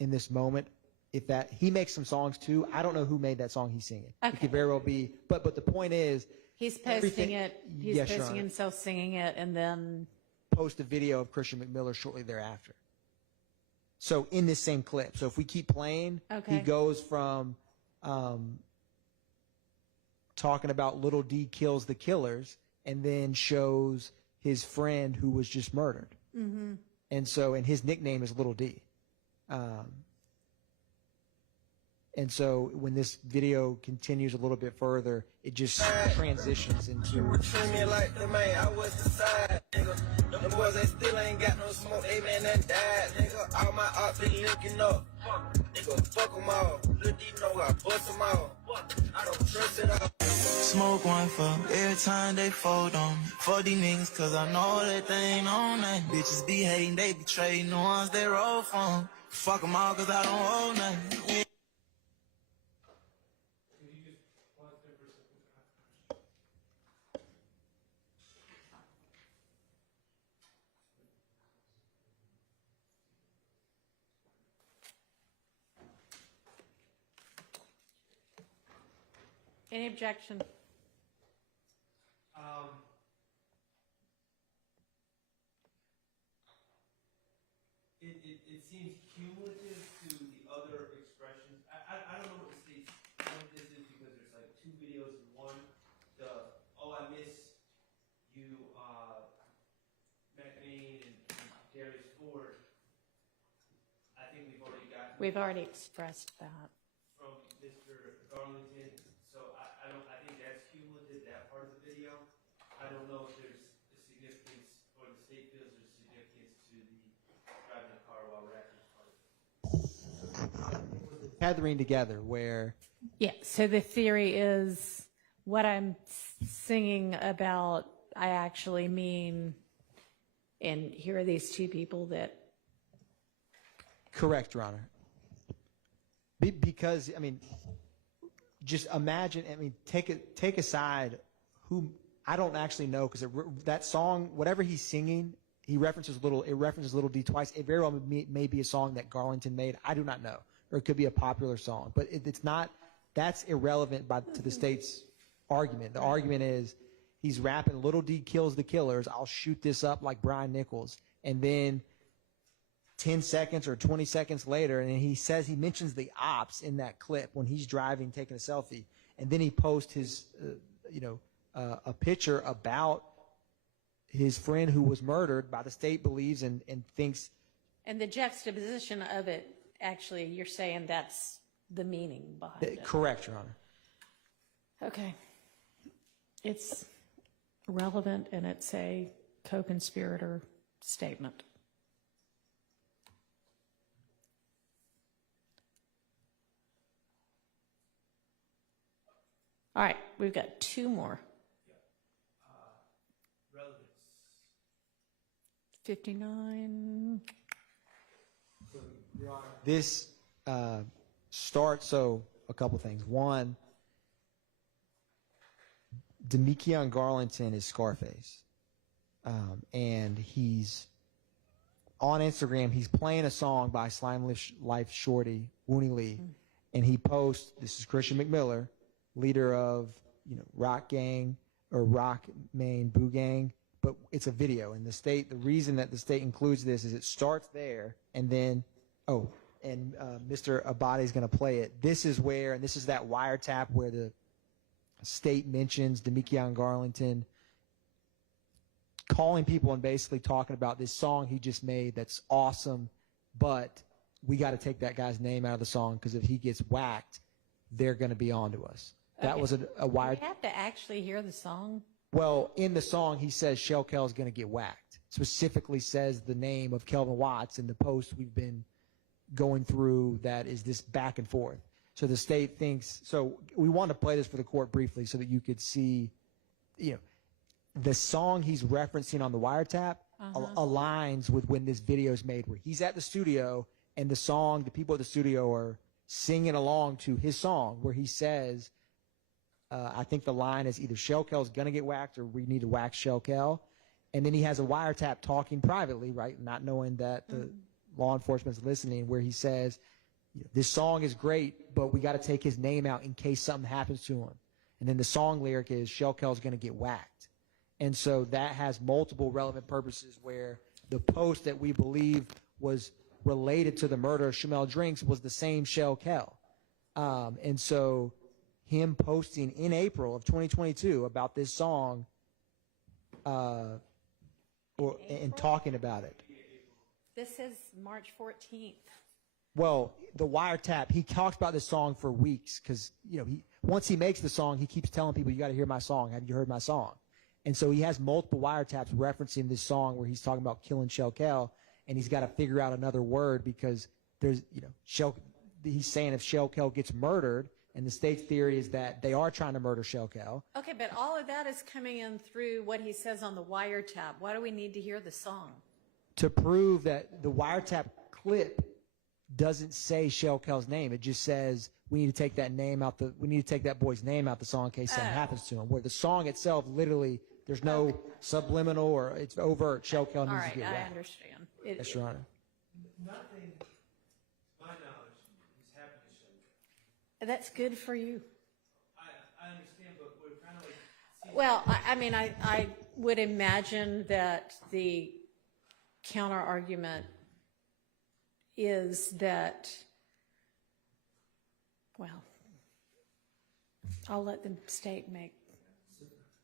in this moment if that he makes some songs too. I don't know who made that song he's singing. It could very well be, but the point is, He's posting it, he's Yes, Your posting Honor. himself singing it, and then post a video of Christian McMiller shortly thereafter. So in this same clip. So if we keep playing, Okay. he goes from talking about Little D kills the killers and then shows his friend who was just murdered. Mhm. And so, and his nickname is Little D. And so when this video continues a little bit further, it just transitions into. Treat me like the man, I was the side, nigga. Them boys, they still ain't got no smoke, they man that died, nigga. All my ops be linking up, nigga, fuck them all. Lil' D know I bust them all, I don't trust it all. Smoke one for every time they fold on me. For these niggas, cause I know that they ain't on that. Bitches be hating, they be trading the ones they roll from. Fuck them all, cause I don't hold nothing. Yeah. any objection? It seems cumulative to the other expressions. I don't know what the state's point this is because there's like two videos in one. I miss you, McMain and Darius Ford. I think We've already expressed that. from Mr. Garlington. So I think that's cumulative, that part of the video. I don't know if there's a significance, or the state feels there's significance to the driving a car while rapping part of it. Gathering together where. Yeah, so the theory is what I'm singing about, I actually mean, and here are these two people that. Correct, Your Honor. Because, I mean, just imagine, I mean, take aside who, I don't actually know, because that song, whatever he's singing, it references Little D twice. It very well may be a song that Garlington made. I do not know. Or it could be a popular song. But it's not, that's irrelevant to the state's argument. The argument is he's rapping, Little D kills the killers, I'll shoot this up like Brian Nichols. And then 10 seconds or 20 seconds later, and he mentions the ops in that clip when he's driving, taking a selfie. And then he posts his, a picture about his friend who was murdered by the state believes and thinks. And the juxtaposition of it, actually, you're saying that's the meaning behind it. Correct, Your Honor. Okay. It's relevant and it's a co-conspirator statement. All right, we've got two more. Relevance. 59. This starts, so a couple things. One, Demekion Garlington is Scarface. And he's on Instagram, he's playing a song by Slime Life Shorty, Wooney Lee, and he posts, this is Christian McMiller, leader of, Rock Gang or Rock Main Boo Gang, but it's a video. And the reason that the state includes this is it starts there, and then, Mr. Abadi is going to play it. This is where, and this is that wiretap where the state mentions Demekion Garlington calling people and basically talking about this song he just made that's awesome, but we got to take that guy's name out of the song because if he gets whacked, they're going to be on to us. That was a wire. Do we have to actually hear the song? Well, in the song, he says Shell Kell's going to get whacked. specifically says the name of Kelvin Watts in the post we've been going through that is this back and forth. So the state thinks, so we want to play this for the court briefly so that you could see, the song he's referencing on the wiretap aligns with when this video is made, where he's at the studio and the people at the studio are singing along to his song where he says, I think the line is either Shell Kel's going to get whacked or we need to whack Shell Kel. And then he has a wiretap talking privately, right, not knowing that the law enforcement's listening, where he says, this song is great, but we got to take his name out in case something happens to him. And then the song lyric is Shell Kel's going to get whacked. And so that has multiple relevant purposes, where the post that we believe was related to the murder of Shamel Drinks was the same Shell Kel. And so him posting in April of 2022 about this song and talking about it. This is March 14th. Well, the wiretap, he talks about this song for weeks because, once he makes the song, he keeps telling people, you got to hear my song. Have you heard my song? And so he has multiple wiretaps referencing this song where he's talking about killing Shell Kel, and he's got to figure out another word because there's, he's saying if Shell Kel gets murdered, and the state's theory is that they are trying to murder Shell Kel. Okay, but all of that is coming in through what he says on the wiretap. Why do we need to hear the song? To prove that the wiretap clip doesn't say Shell Kel's name. It just says we need to take that boy's name out the song in case something happens to him. Where the song itself, literally, there's no subliminal or it's overt. Shell Kel needs to get whacked. I understand. Yes, Your Honor. Nothing, to my knowledge, has happened to Shell Kel. That's good for you. I understand, but we're kind of like... Well, I would imagine that the counter argument is that, well, I'll let the state make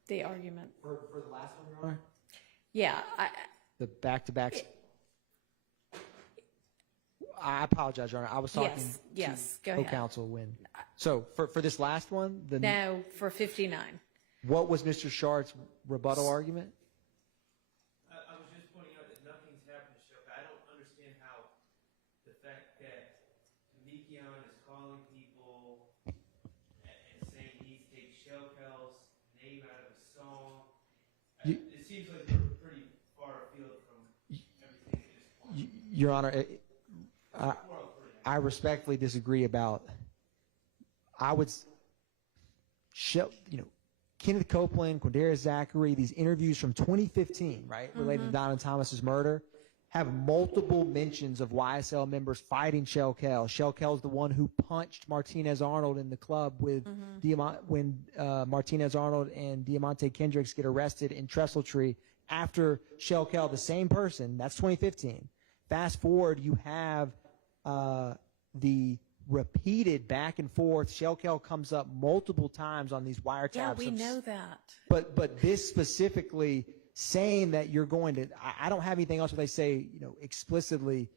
the argument. For the last one, Your Honor? Yeah. The back-to-backs. I apologize, Your Honor. I was talking Yes, go to ahead. co-counsel when. So for this last one, No, for 59. What was Mr. Shart's rebuttal argument? I was just pointing out that nothing's happened to Shell Kel. I don't understand how the fact that Mikion is calling people and saying he needs to take Shell Kel's name out of a song. It seems like we're pretty far afield from everything at this point. Your Honor, I respectfully disagree about. Kenneth Copeland, Quindarius Zachary, these interviews from 2015, right, related to Donna Thomas's murder, have multiple mentions of YSL members fighting Shell Kel. Shell Kel's the one who punched Martinez Arnold in the club with when Martinez Arnold and Diamante Kendricks get arrested in Trestle Tree after Shell Kel, the same person. That's 2015. Fast forward, you have the repeated back and forth. Shell Kel comes up multiple times on these wiretaps. Yeah, we know that. But this specifically saying that you're going to, I don't have anything else where they say, explicitly,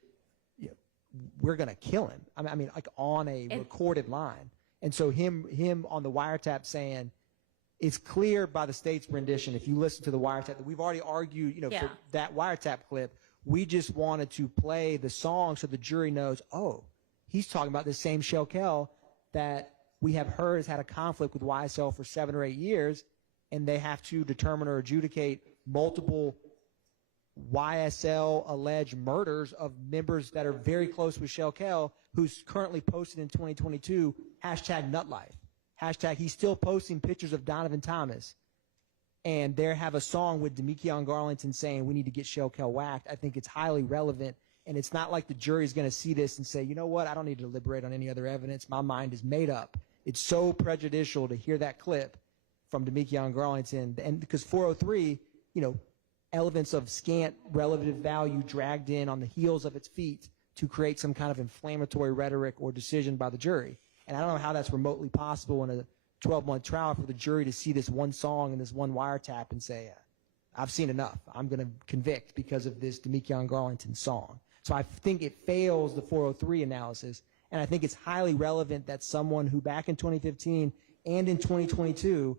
we're going to kill him. I mean, like on a recorded line. And so him on the wiretap saying, it's clear by the state's rendition, if you listen to the wiretap, that we've already argued, for that wiretap clip, we just wanted to play the song so the jury knows, oh, he's talking about the same Shell Kel that we have heard has had a conflict with YSL for 7 or 8 years, and they have to determine or adjudicate multiple YSL alleged murders of members that are very close with Shell Kel, who's currently posted in 2022, #Nutlife. He's still posting pictures of Donovan Thomas. And they have a song with Demekion Garlington saying we need to get Shell Kel whacked. I think it's highly relevant. And it's not like the jury's going to see this and say, you know what, I don't need to deliberate on any other evidence. My mind is made up. It's so prejudicial to hear that clip from Demekion Garlington. And because 403, elements of scant relative value dragged in on the heels of its feet to create some kind of inflammatory rhetoric or decision by the jury. And I don't know how that's remotely possible in a 12-month trial for the jury to see this one song and this one wiretap and say, I've seen enough. I'm going to convict because of this Demekion Garlington song. So I think it fails the 403 analysis, and I think it's highly relevant that someone who back in 2015 and in 2022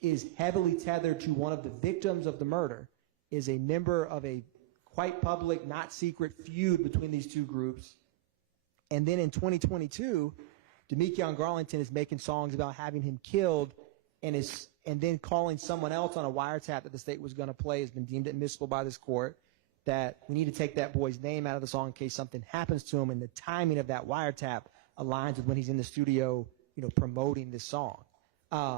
is heavily tethered to one of the victims of the murder is a member of a quite public, not secret feud between these two groups. And then in 2022, Demekion Garlington is making songs about having him killed, and then calling someone else on a wiretap that the state was going to play has been deemed admissible by this court, that we need to take that boy's name out of the song in case something happens to him, and the timing of that wiretap aligns with when he's in the studio, promoting this song.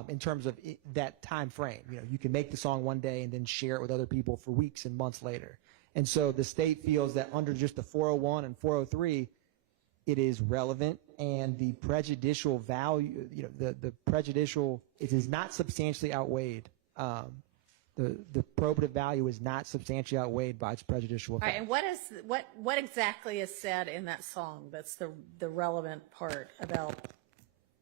In terms of that time frame, you can make the song one day and then share it with other people for weeks and months later. And so the state feels that under just the 401 and 403, it is relevant, and the prejudicial value, the prejudicial, it is not substantially outweighed. The probative value is not substantially outweighed by its prejudicial All effect. right, and what exactly is said in that song that's the relevant part about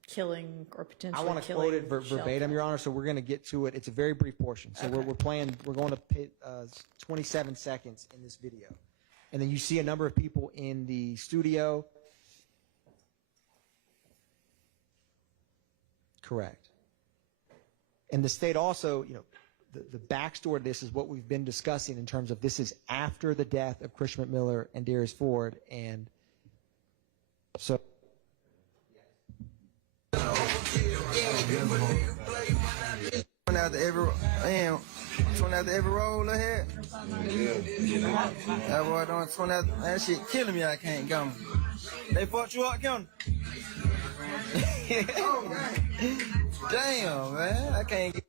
killing or potentially I killing? want to quote it Shelton? verbatim, Your Honor, so we're going to get to it. It's a very brief portion. So we're going to pit 27 seconds in this video. And then you see a number of people in the studio. Correct. And the state also, the backstory to this is what we've been discussing in terms of this is after the death of Chris McMiller and Darius Ford. And so. After every roll ahead. That boy doing 20 after, that shit killing me. I can't go. They fucked you up, Kim? Damn, man. I can't get.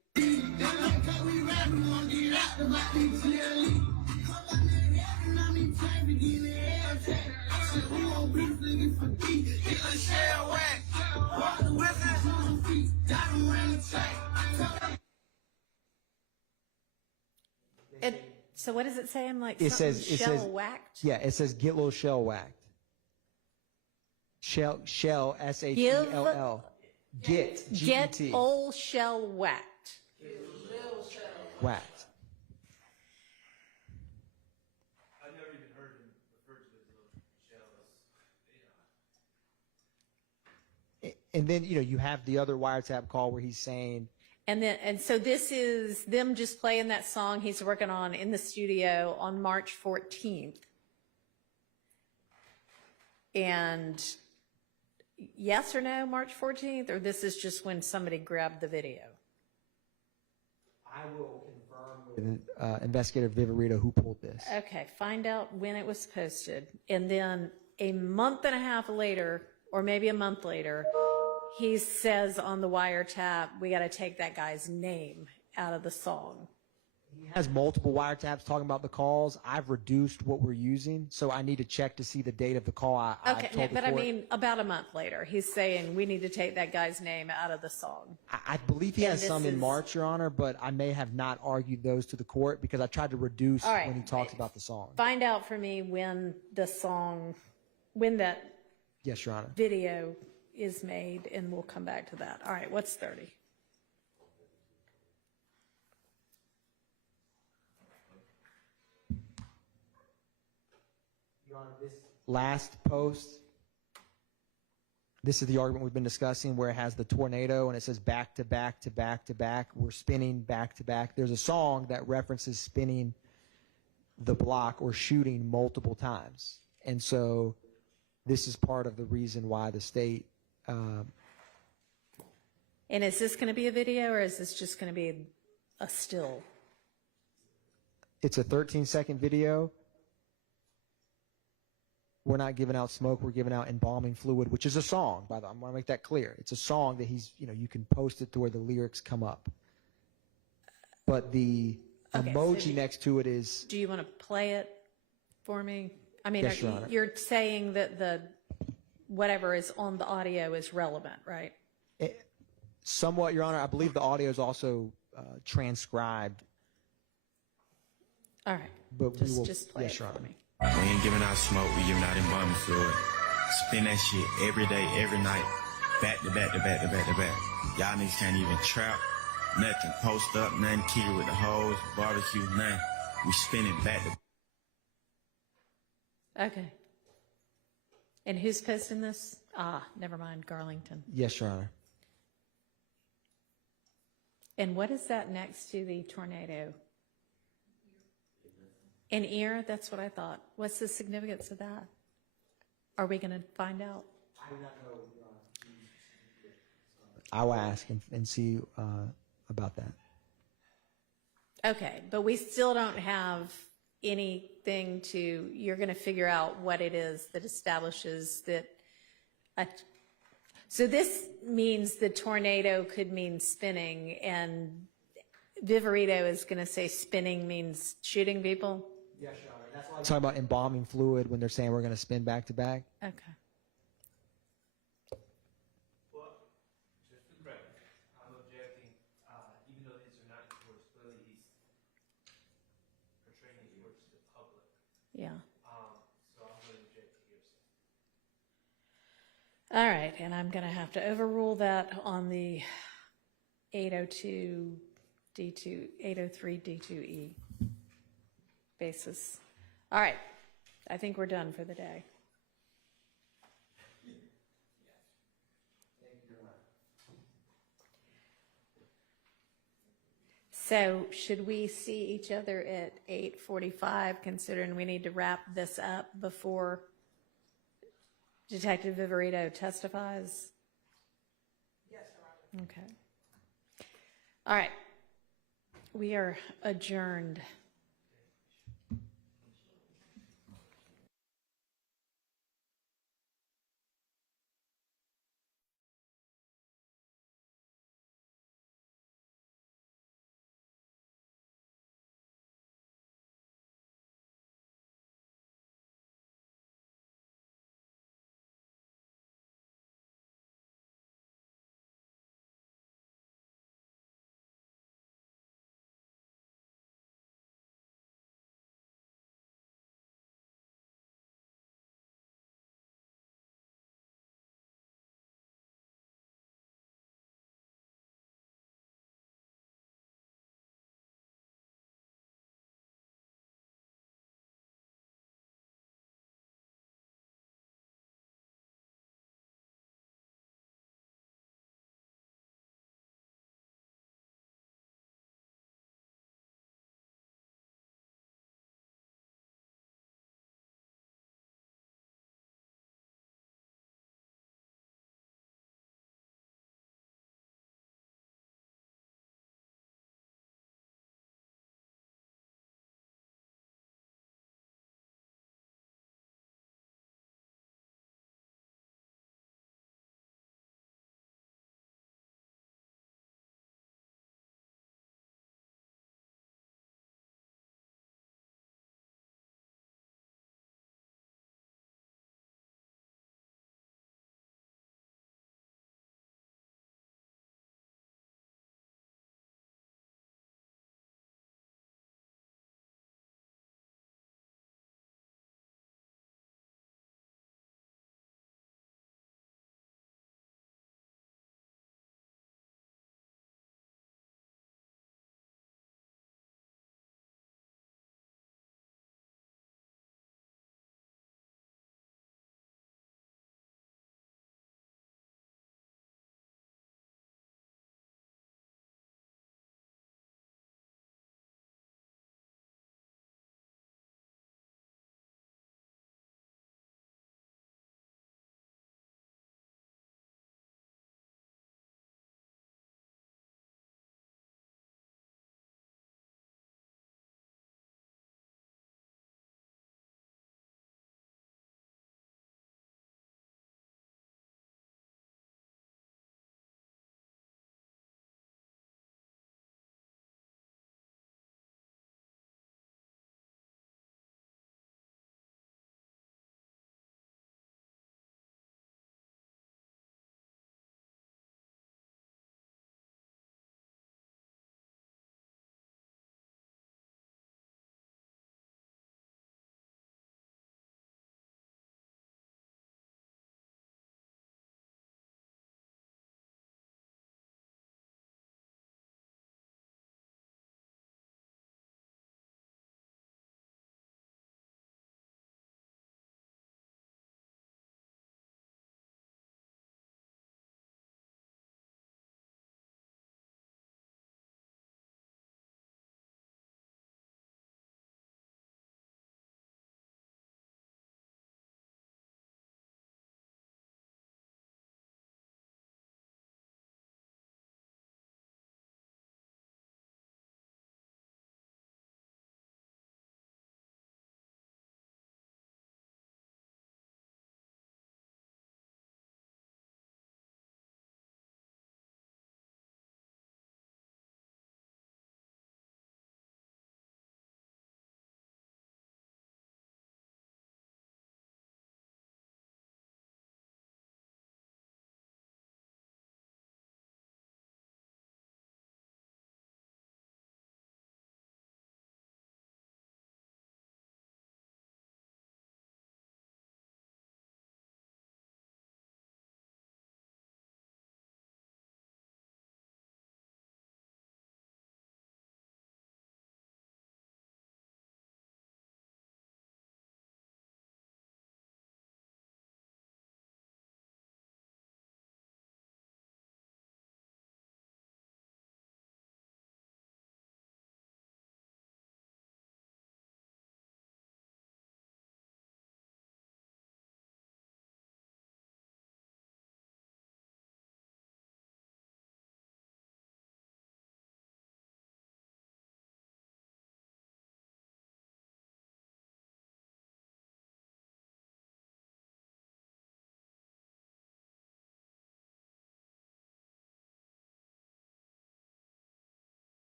So what does it say? I'm like, It something says shell whacked? Yeah, it says get little shell whacked. Shell SHELL. Get Get GET. old shell whacked. Whacked. I've never even heard him refer to it as little shells. And then, you have the other wiretap call where he's saying, And so this is them just playing that song he's working on in the studio on March 14th. And yes or no, March 14th, or this is just when somebody grabbed the video? I will confirm with Investigator Viverito who pulled this. Okay, find out when it was posted. And then a month and a half later, or maybe a month later, he says on the wiretap, we got to take that guy's name out of the song. He has multiple wiretaps talking about the calls. I've reduced what we're using, so I need to check to see the date of the call. Okay, but I mean, about a month later, he's saying we need to take that guy's name out of the song. I believe he has some in March, Your Honor, but I may have not argued those to the court because I tried to reduce All right. when he talks about the song. Find out for me when the song, when that Yes, Your Honor. video is made, and we'll come back to that. All right, what's 30? Your Honor, this last post, this is the argument we've been discussing where it has the tornado and it says back to back to back to back. We're spinning back to back. There's a song that references spinning the block or shooting multiple times. And so this is part of the reason why the state. And is this going to be a video, or is this just going to be a still? It's a 13-second video. We're not giving out smoke. We're giving out embalming fluid, which is a song, by the way. I want to make that clear. It's a song that you can post it to where the lyrics come up. But the emoji next to it is. Do you want to play it for me? I mean, Yes, Your Honor. you're saying that the whatever is on the audio is relevant, right? Somewhat, Your Honor. I believe the audio is also transcribed. All right. But we will. Just play Yes, it Your for Honor. me. We ain't giving out smoke, we giving out embalming fluid. Spin that shit every day, every night. Back to back to back to back to back. Y'all niggas can't even trap. Nothing. Post up, nothing. Kick it with the hose, barbecue, nothing. We spin it back to Okay. And who's posting this? Never mind, Garlington. Yes, Your Honor. And what is that next to the tornado? An ear, that's what I thought. What's the significance of that? Are we going to find out? I do not know. I will ask and see about that. Okay, but we still don't have anything you're going to figure out what it is that establishes that. So this means the tornado could mean spinning, and Viverito is going to say spinning means shooting people? Yes, Your Honor. That's why I'm talking about embalming fluid when they're saying we're going to spin back to back. Okay. Well, just for the record, I'm objecting, even though these are not yours, clearly he's portraying it towards the public. Yeah. So I'm going to object to hearsay. All right, and I'm going to have to overrule that on the 802 D2, 803 D2E basis. All right, I think we're done for the day. So should we see each other at 8:45, considering we need to wrap this up before Detective Viverito testifies? Yes, Your Honor. Okay. All right. We are adjourned.